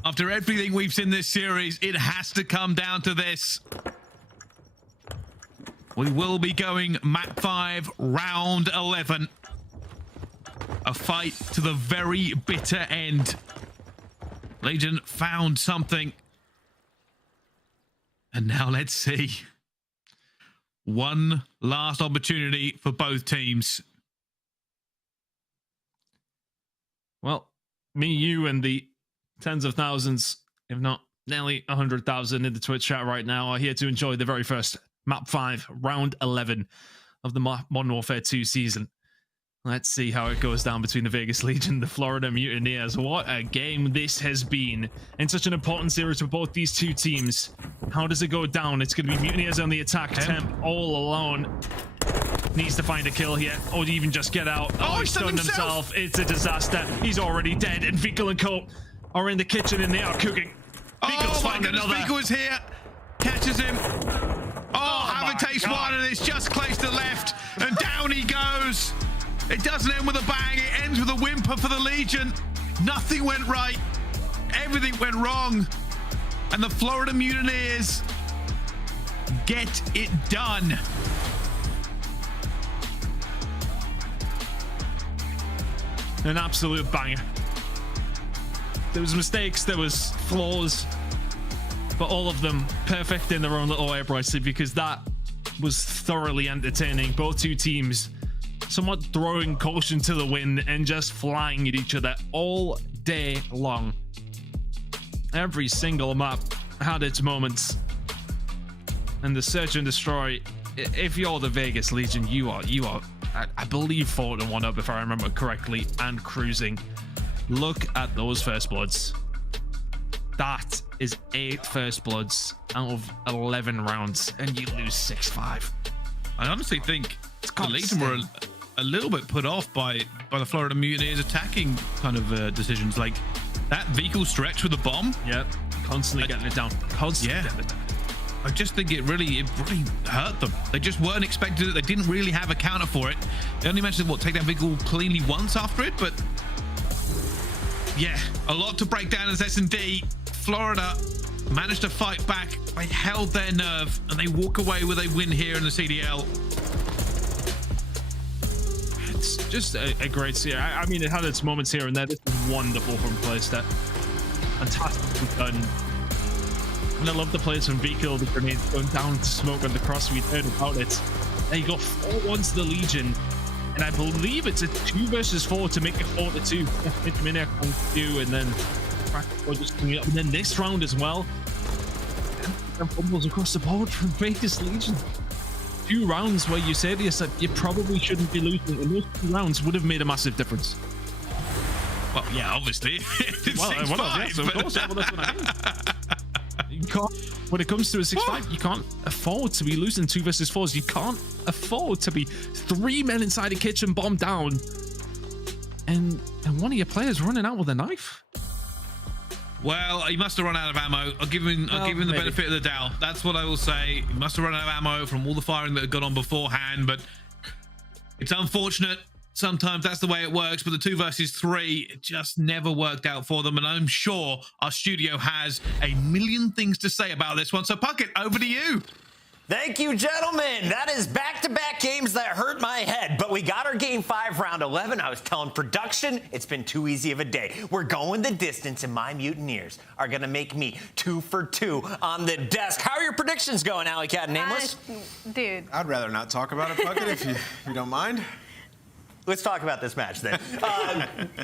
After everything we've seen this series, it has to come down to this. We will be going map 5, round 11. A fight to the very bitter end. Legion found something. And now let's see. One last opportunity for both teams. Well, me, you, and the tens of thousands, if not nearly 100,000 in the Twitch chat right now are here to enjoy the very first map 5, round 11 of the Modern Warfare 2 season. Let's see how it goes down between the Vegas Legion and the Florida Mutineers. What a game this has been in such an important series for both these two teams. How does it go down? It's going to be Mutineers on the attack. Temp all alone. Needs to find a kill here, or even just get out. Oh, he stunned himself. It's a disaster. He's already dead, and Vehicle and Colt are in the kitchen, and they are cooking. Vehicle's found another. Vehicle is here. Catches him. Oh, have a taste one, and it's just close to left, and down he goes. It doesn't end with a bang, it ends with a whimper for the Legion. Nothing went right, everything went wrong, and the Florida Mutineers get it done. An absolute banger. There was mistakes, there was flaws, but all of them perfect in their own little way, Brycey, because that was thoroughly entertaining. Both two teams somewhat throwing caution to the wind and just flying at each other all day long. Every single map had its moments. And the search and destroy, if you're the Vegas Legion, you are, I believe, 4-1 up, if I remember correctly, and cruising. Look at those first bloods. That is 8 first bloods out of 11 rounds, and you lose 6-5. I honestly think the Legion were a little bit put off by the Florida Mutineers attacking kind of decisions, like that vehicle stretch with the bomb. Yep, constantly getting it down. Constantly getting it down. I just think it really hurt them. They just weren't expecting it. They didn't really have a counter for it. They only managed to take that vehicle cleanly once after it, but yeah, a lot to break down as S&D. Florida managed to fight back. They held their nerve, and they walk away with a win here in the CDL. It's just a great series. I mean, it had its moments here and there. This is wonderful from PlayStat. Fantastically done. And I love the plays from Vehicle, the grenades going down to smoke on the cross. We heard about it. They go 4-1 to the Legion. And I believe it's a 2 versus 4 to make it 4-2. Mutineers comes to, and then just coming up. And then this round as well. And fumbles across the board from Vegas Legion. 2 rounds where you say to yourself, you probably shouldn't be losing. And those 2 rounds would have made a massive difference. Well, yeah, obviously. Well, that's what I mean. You can't, when it comes to a 6-5, you can't afford to be losing 2 versus 4s. You can't afford to be 3 men inside a kitchen, bomb down, and one of your players running out with a knife. Well, he must have run out of ammo. I'll give him the benefit of the doubt. That's what I will say. He must have run out of ammo from all the firing that had gone on beforehand, but it's unfortunate. Sometimes that's the way it works, but the 2 versus 3 it just never worked out for them, and I'm sure our studio has a million things to say about this one. So Puckett, over to you. Thank you, gentlemen. That is back-to-back games that hurt my head, but we got our Game 5, Round 11. I was telling production, it's been too easy of a day. We're going the distance, and my Mutineers are going to make me 2 for 2 on the desk. How are your predictions going, aLLeY Cat and Nameless? Dude. I'd rather not talk about it, Puckett, if you don't mind. Let's talk about this match then.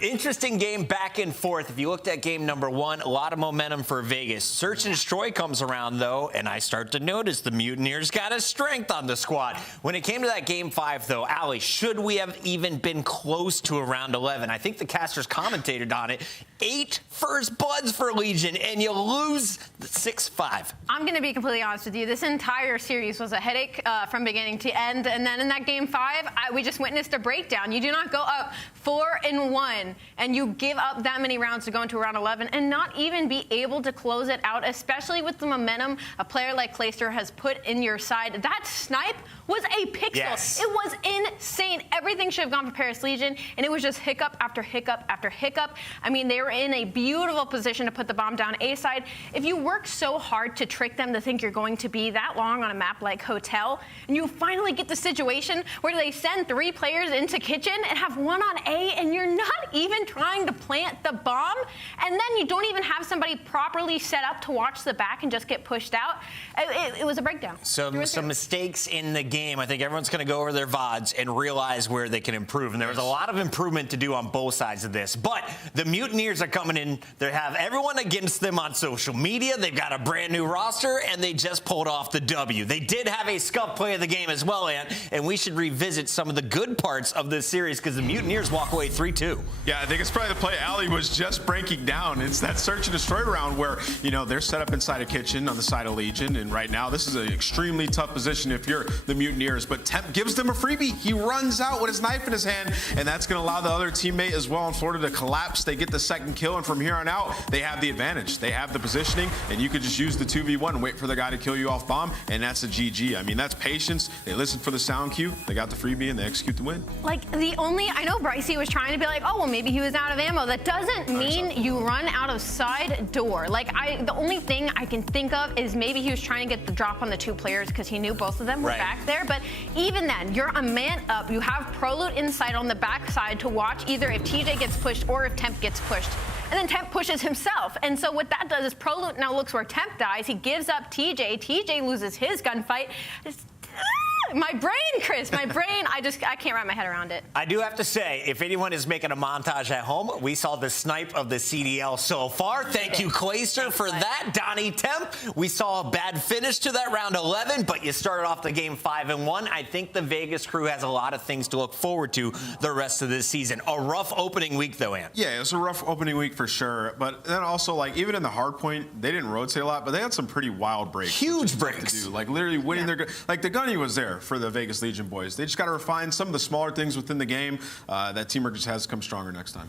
Interesting game back and forth. If you looked at game number 1, a lot of momentum for Vegas. Search and Destroy comes around, though, and I start to notice the Mutineers got a strength on the squad. When it came to that game 5, though, aLLeY, should we have even been close to a round 11? I think the casters commentated on it. 8 first bloods for Legion, and you lose 6-5. I'm going to be completely honest with you. This entire series was a headache from beginning to end. And then in that game 5, we just witnessed a breakdown. You do not go up 4-1 and you give up that many rounds to go into round 11 and not even be able to close it out, especially with the momentum a player like Clayster has put in your side. That snipe was a pixel. Yes. It was insane. Everything should have gone for Paris Legion, and it was just hiccup after hiccup after hiccup. I mean, they were in a beautiful position to put the bomb down A side. If you work so hard to trick them to think you're going to be that long on a map like Hotel, and you finally get the situation where they send 3 players into kitchen and have 1 on A, and you're not even trying to plant the bomb, and then you don't even have somebody properly set up to watch the back and just get pushed out. It was a breakdown. Some mistakes in the game. I think everyone's going to go over their VODs and realize where they can improve. And there was a lot of improvement to do on both sides of this. But the Mutineers are coming in. They have everyone against them on social media. They've got a brand new roster, and they just pulled off the W. They did have a Scump play of the game as well, and we should revisit some of the good parts of this series because the Mutineers walk away 3-2. Yeah, I think it's probably the play aLLeY was just breaking down. It's that search and destroy round where, you know, they're set up inside a kitchen on the side of Legion, and right now this is an extremely tough position if you're the Mutineers, but Temp gives them a freebie. He runs out with his knife in his hand, and that's going to allow the other teammate as well in Florida to collapse. They get the second kill, and from here on out, they have the advantage. They have the positioning, and you could just use the 2v1 and wait for the guy to kill you off bomb, and that's a GG. I mean, that's patience. They listen for the sound cue, they got the freebie, and they execute the win. Like, I know Brycey was trying to be like, oh, well, maybe he was out of ammo. That doesn't mean you run out of side door. Like, the only thing I can think of is maybe he was trying to get the drop on the 2 players because he knew both of them were back there. But even then, you're a man up. You have ProLoot inside on the backside to watch either if TJ gets pushed or if Temp gets pushed. And then Temp pushes himself. And so what that does is ProLoot now looks where Temp dies. He gives up TJ. TJ loses his gunfight. My brain, Chris, my brain, I can't wrap my head around it. I do have to say, if anyone is making a montage at home, we saw the snipe of the CDL so far. Thank you, Clayster, for that. Donnie Temp, we saw a bad finish to that round 11, but you started off the game 5-1. I think the Vegas crew has a lot of things to look forward to the rest of this season. A rough opening week, though, Ant. Yeah, it was a rough opening week for sure. But then also, like, even in the hard point, they didn't rotate a lot, but they had some pretty wild breaks. Huge breaks. To do. Like, literally winning their... Like, the gunny was there for the Vegas Legion boys. They just got to refine some of the smaller things within the game. That teamwork just has to come stronger next time.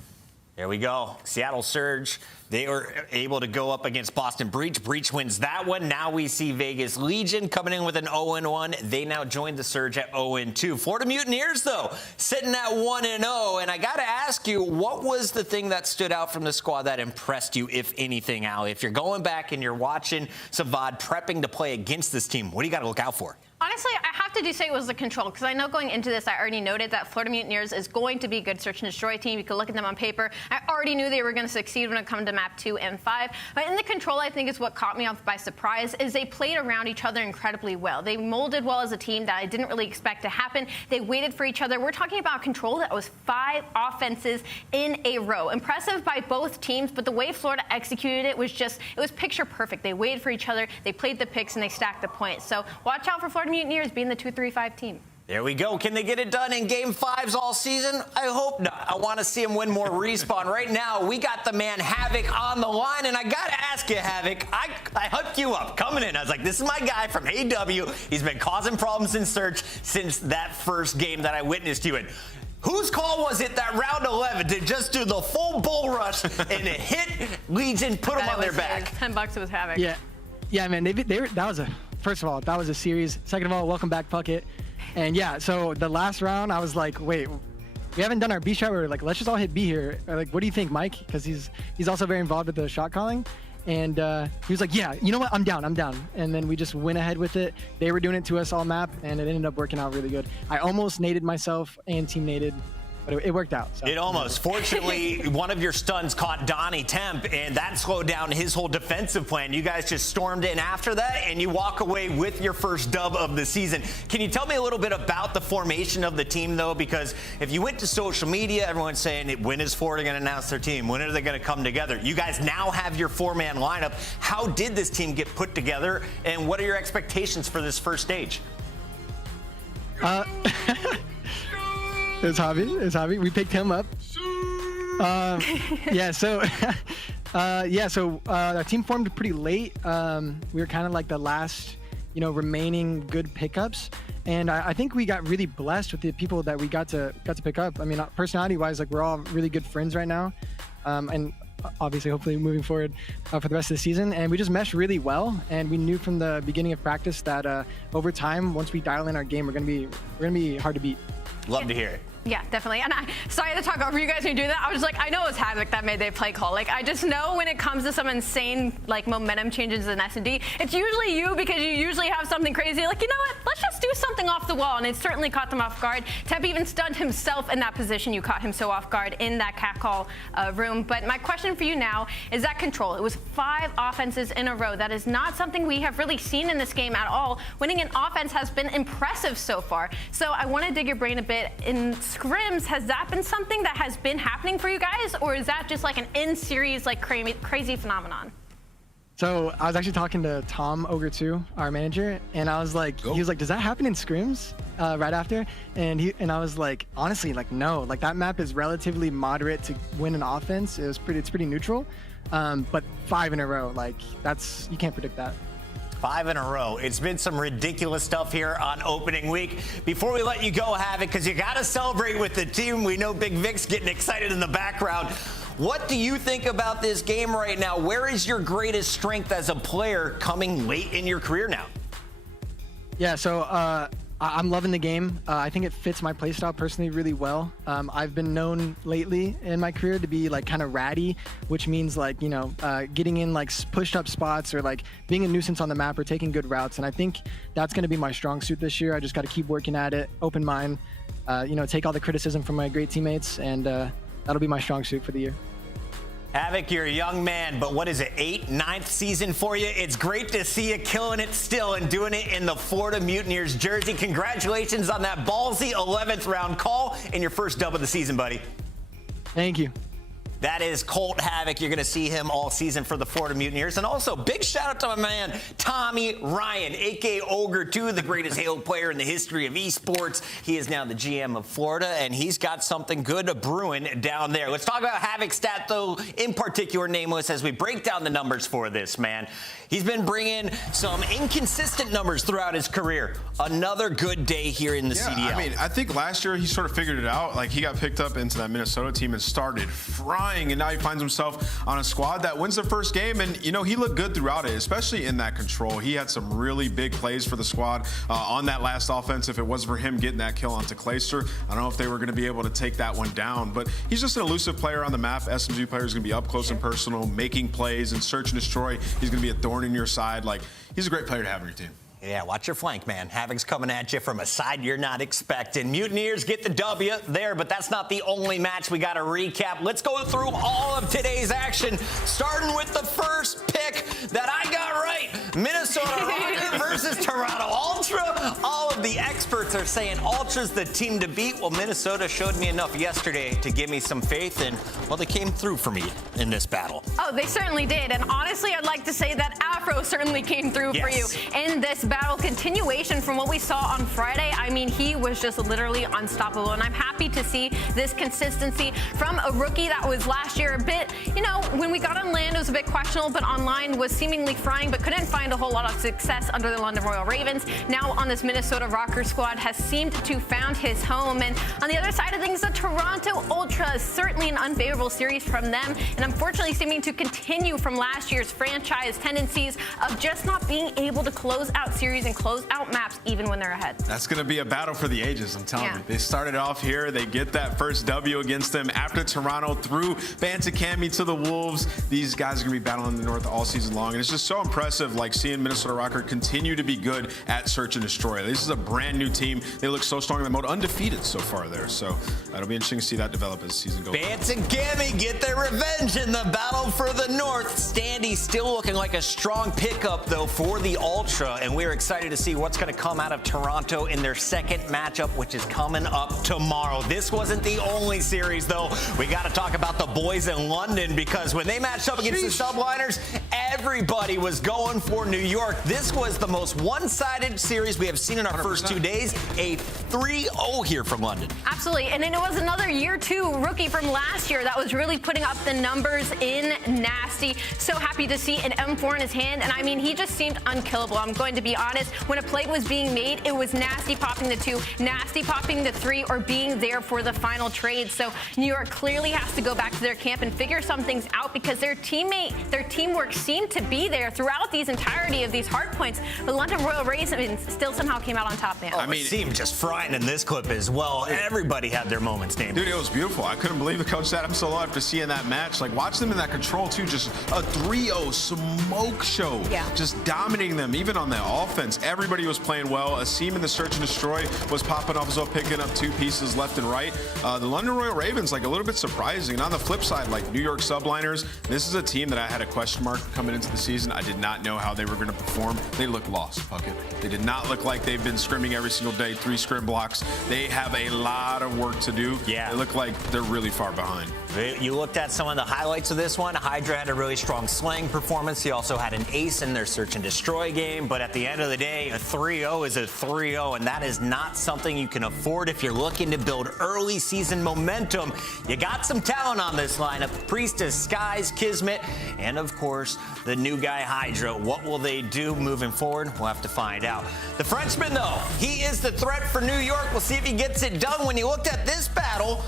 There we go. Seattle Surge, they were able to go up against Boston Breach. Breach wins that one. Now we see Vegas Legion coming in with an 0-1. They now joined the Surge at 0-2. Florida Mutineers, though, sitting at 1-0. And I got to ask you, what was the thing that stood out from the squad that impressed you, if anything, aLLeY? If you're going back and you're watching Savad prepping to play against this team, what do you got to look out for? Honestly, I have to say it was the control, because I know going into this, I already noted that Florida Mutineers is going to be a good search and destroy team. You could look at them on paper. I already knew they were going to succeed when it comes to map 2 and 5. But in the control, I think is what caught me off by surprise, is they played around each other incredibly well. They molded well as a team that I didn't really expect to happen. They waited for each other. We're talking about control that was 5 offenses in a row. Impressive by both teams, but the way Florida executed it was just, it was picture perfect. They waited for each other, they played the picks, and they stacked the points. So watch out for Florida Mutineers being the 2-3-5 team. There we go. Can they get it done in game 5s all season? I hope not. I want to see him win more respawn. Right now, we got the man Havoc on the line, and I got to ask you, Havoc, I hooked you up coming in. I was like, this is my guy from AW. He's been causing problems in Search since that first game that I witnessed you in. Whose call was it that round 11 to just do the full bull rush and to hit Legion, put them on their back? $10 was Havoc. Yeah, man. First of all, that was a series. Second of all, welcome back, Puckett. And yeah, so the last round, I was like, wait, we haven't done our B shot. We were like, let's just all hit B here. Like, what do you think, Mike? Because he's also very involved with the shot calling. And he was like, yeah, you know what? I'm down. And then we just went ahead with it. They were doing it to us all map, and it ended up working out really good. I almost naded myself and team naded, but it worked out. So. It almost. Fortunately, one of your stuns caught Donnie Temp, and that slowed down his whole defensive plan. You guys just stormed in after that, and you walk away with your first dub of the season. Can you tell me a little bit about the formation of the team, though? Because if you went to social media, everyone's saying, when is Florida going to announce their team? When are they going to come together? You guys now have your 4-man lineup. How did this team get put together, and what are your expectations for this first stage? It's Javi. We picked him up. Our team formed pretty late. We were kind of like the last, remaining good pickups. And I think we got really blessed with the people that we got to pick up. I mean, personality-wise, like, we're all really good friends right now. And obviously, hopefully moving forward for the rest of the season. And we just meshed really well. And we knew from the beginning of practice that over time, once we dial in our game, we're gonna be hard to beat. Love to hear it. Yeah, definitely. And sorry to talk over you guys when you do that. I was like, I know it was Havoc that made the play call. Like, I just know when it comes to some insane, like, momentum changes in S&D, it's usually you, because you usually have something crazy. Like, you know what? Let's just do something off the wall. And it certainly caught them off guard. Temp even stunned himself in that position. You caught him so off guard in that cat call room. But my question for you now is that control. It was 5 offenses in a row. That is not something we have really seen in this game at all. Winning an offense has been impressive so far. So I want to dig your brain a bit. In scrims, has that been something that has been happening for you guys, or is that just like an in-series, like, crazy phenomenon? So I was actually talking to Tom Ogre 2, our manager, and I was like, he was like, does that happen in scrims right after? And I was like, honestly, like, no, like, that map is relatively moderate to win an offense. It's pretty neutral, but 5 in a row, like, you can't predict that. 5 in a row. It's been some ridiculous stuff here on opening week. Before we let you go, Havoc, because you got to celebrate with the team. We know Big Vic's getting excited in the background. What do you think about this game right now? Where is your greatest strength as a player coming late in your career now? Yeah, so I'm loving the game. I think it fits my playstyle personally really well. I've been known lately in my career to be like kind of ratty, which means like, you know, getting in like pushed up spots or like being a nuisance on the map or taking good routes. And I think that's going to be my strong suit this year. I just got to keep working at it, open mind, you know, take all the criticism from my great teammates, and that'll be my strong suit for the year. Havoc, you're a young man, but what is it, 9th season for you? It's great to see you killing it still and doing it in the Florida Mutineers jersey. Congratulations on that ballsy 11th round call and your first dub of the season, buddy. Thank you. That is Colt Havoc. You're going to see him all season for the Florida Mutineers. And also, big shout out to my man, Tommy Ryan, a.k.a. Ogre2, the greatest Halo player in the history of esports. He is now the GM of Florida, and he's got something good brewing down there. Let's talk about Havoc's stat, though, in particular, Nameless, as we break down the numbers for this, man. He's been bringing some inconsistent numbers throughout his career. Another good day here in the CDL. I mean, I think last year he sort of figured it out. Like, he got picked up into that Minnesota team and started frying, and now he finds himself on a squad that wins the first game. And, you know, he looked good throughout it, especially in that control. He had some really big plays for the squad on that last offense. If it wasn't for him getting that kill onto Clayster, I don't know if they were going to be able to take that one down. But he's just an elusive player on the map. SMG player is going to be up close and personal, making plays and search and destroy. He's going to be a thorn in your side. Like, he's a great player to have on your team. Yeah, watch your flank, man. Havoc's coming at you from a side you're not expecting. Mutineers get the W there, but that's not the only match we got to recap. Let's go through all of today's action, starting with the first pick that I got right. Minnesota Røkkr versus Toronto Ultra. All of the experts are saying Ultra's the team to beat. Well, Minnesota showed me enough yesterday to give me some faith, and, well, they came through for me in this battle. Oh, they certainly did. And honestly, I'd like to say that Afro certainly came through for you in this battle. Continuation from what we saw on Friday. I mean, he was just literally unstoppable, and I'm happy to see this consistency from a rookie that was last year a bit, you know, when we got on land it was a bit questionable, but online was seemingly frying, but couldn't find a whole lot of success under the London Royal Ravens. Now on this Minnesota Røkkr squad has seemed to found his home. And on the other side of things, the Toronto Ultra is certainly an unfavorable series from them, and unfortunately seeming to continue from last year's franchise tendencies of just not being able to close out series and close out maps even when they're ahead. That's going to be a battle for the ages, I'm telling you. They started off here. They get that first W against them after Toronto threw Bance and Cammy to the Wolves. These guys are going to be battling in the North all season long, and it's just so impressive, like, seeing Minnesota Røkkr continue to be good at search and destroy. This is a brand new team. They look so strong in the mode, undefeated so far there. So it'll be interesting to see that develop as the season goes on. Bance and Cammy get their revenge in the battle for the North. Standy still looking like a strong pickup, though, for the Ultra, and we're excited to see what's going to come out of Toronto in their second matchup, which is coming up tomorrow. This wasn't the only series, though. We got to talk about the boys in London, because when they matched up against the Subliners, everybody was going for New York. This was the most one-sided series we have seen in our first 2 days. A 3-0 here from London. Absolutely, and then it was another year 2 rookie from last year that was really putting up the numbers in Nastie. So happy to see an M4 in his hand, and I mean, he just seemed unkillable. I'm going to be honest. When a play was being made, it was Nastie popping the 2, Nastie popping the 3, or being there for the final trade. So New York clearly has to go back to their camp and figure some things out, because their teamwork seemed to be there throughout these entirety of these hard points. But London Royal Ravens still somehow came out on top, man. I mean, seemed just frying in this clip as well. Everybody had their moments, Dave. Dude, it was beautiful. I couldn't believe the coach said I'm so low after seeing that match. Like, watch them in that control, too. Just a 3-0 smoke show. Yeah. Just dominating them, even on the offense. Everybody was playing well. Asim in the search and destroy was popping off as well, picking up 2 pieces left and right. The London Royal Ravens, like, a little bit surprising. And on the flip side, like, New York Subliners, this is a team that I had a question mark coming into the season. I did not know how they were going to perform. They look lost, Puckett. They did not look like they've been scrimming every single day, 3 scrim blocks. They have a lot of work to do. Yeah. They look like they're really far behind. You looked at some of the highlights of this one. HyDra had a really strong slaying performance. He also had an ace in their search and destroy game. But at the end of the day, a 3-0 is a 3-0, and that is not something you can afford if you're looking to build early season momentum. You got some talent on this lineup. Priestahh, Skyz, KiSMET, and of course, the new guy HyDra. What will they do moving forward? We'll have to find out. The Frenchman, though, he is the threat for New York. We'll see if he gets it done. When you looked at this battle,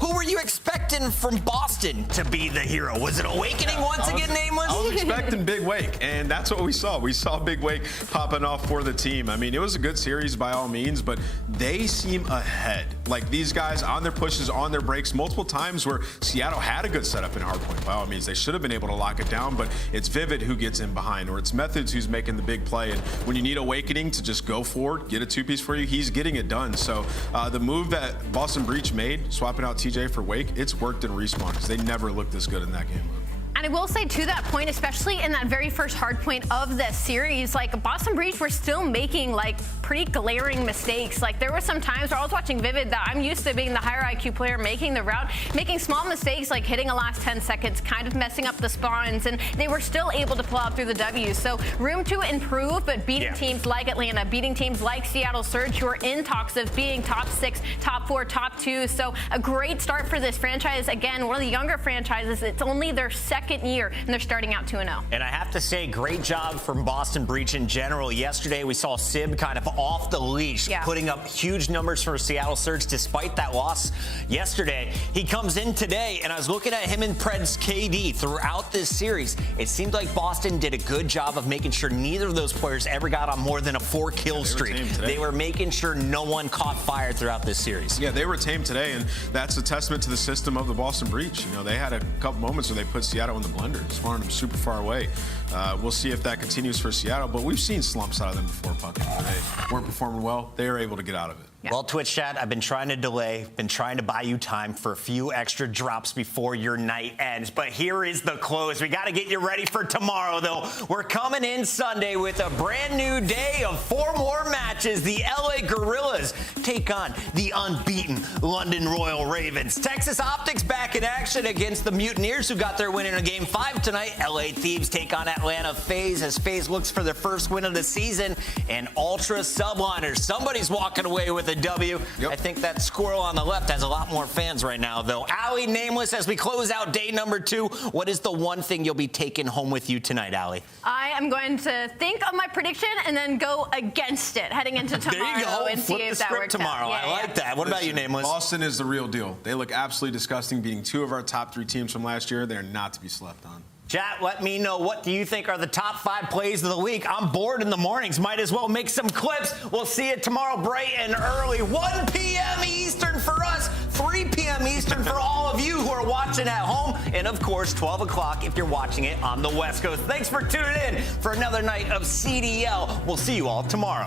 Who were you expecting from Boston to be the hero? Was it Owakening once again, Nameless? I was expecting Big Wake, and that's what we saw. We saw Big Wake popping off for the team. I mean, it was a good series by all means, but they seem ahead. Like, these guys on their pushes, on their breaks, multiple times where Seattle had a good setup in hardpoint. By all means, they should have been able to lock it down, but it's Vivid who gets in behind, or it's Methodz who's making the big play. And when you need Owakening to just go forward, get a two-piece for you, he's getting it done. So the move that Boston Breach made, swapping out TJ for Wake, it's worked in respawn because they never looked this good in that game. And I will say to that point, especially in that very first hard point of this series, like Boston Breach were still making like pretty glaring mistakes. Like there were some times where I was watching Vivid that I'm used to being the higher IQ player, making the route, making small mistakes like hitting a last 10 seconds, kind of messing up the spawns, and they were still able to pull out through the W. So room to improve, but beating teams like Atlanta, beating teams like Seattle Surge, who are in talks of being top 6, top 4, top 2. So a great start for this franchise. Again, one of the younger franchises. It's only their second year, and they're starting out 2-0. And I have to say, great job from Boston Breach in general. Yesterday, we saw Sib kind of off the leash, putting up huge numbers for Seattle Surge despite that loss yesterday. He comes in today, and I was looking at him and Pred's KD throughout this series. It seemed like Boston did a good job of making sure neither of those players ever got on more than a 4-kill streak. They were making sure no one caught fire throughout this series. Yeah, they were tame today, and that's a testament to the system of the Boston Breach. You know, they had a couple moments where they put Seattle in the blender, just wanted them super far away. We'll see if that continues for Seattle, but we've seen slumps out of them before, Puckett. They weren't performing well. They were able to get out of it. Well, Twitch chat, I've been trying to delay, been trying to buy you time for a few extra drops before your night ends. But here is the close. We got to get you ready for tomorrow, though. We're coming in Sunday with a brand new day of 4 more matches. The LA Guerrillas take on the unbeaten London Royal Ravens. Texas OpTic's back in action against the Mutineers, who got their win in Game 5 tonight. LA Thieves take on Atlanta FaZe as FaZe looks for their first win of the season. And Ultra Subliners, somebody's walking away with a W. I think that squirrel on the left has a lot more fans right now, though. aLLeY, Nameless, as we close out day number 2, what is the one thing you'll be taking home with you tonight, aLLeY? I am going to think of my prediction and then go against it heading into tomorrow. There you go. And Flip see the if that script works tomorrow. out. I like that. What about you, Nameless? Boston is the real deal. They look absolutely disgusting, beating 2 of our top 3 teams from last year. They're not to be slept on. Chat, let me know, what do you think are the top 5 plays of the week? I'm bored in the mornings. Might as well make some clips. We'll see you tomorrow bright and early. 1 p.m. Eastern for us, 3 p.m. Eastern for all of you who are watching at home, and of course, 12 o'clock if you're watching it on the West Coast. Thanks for tuning in for another night of CDL. We'll see you all tomorrow.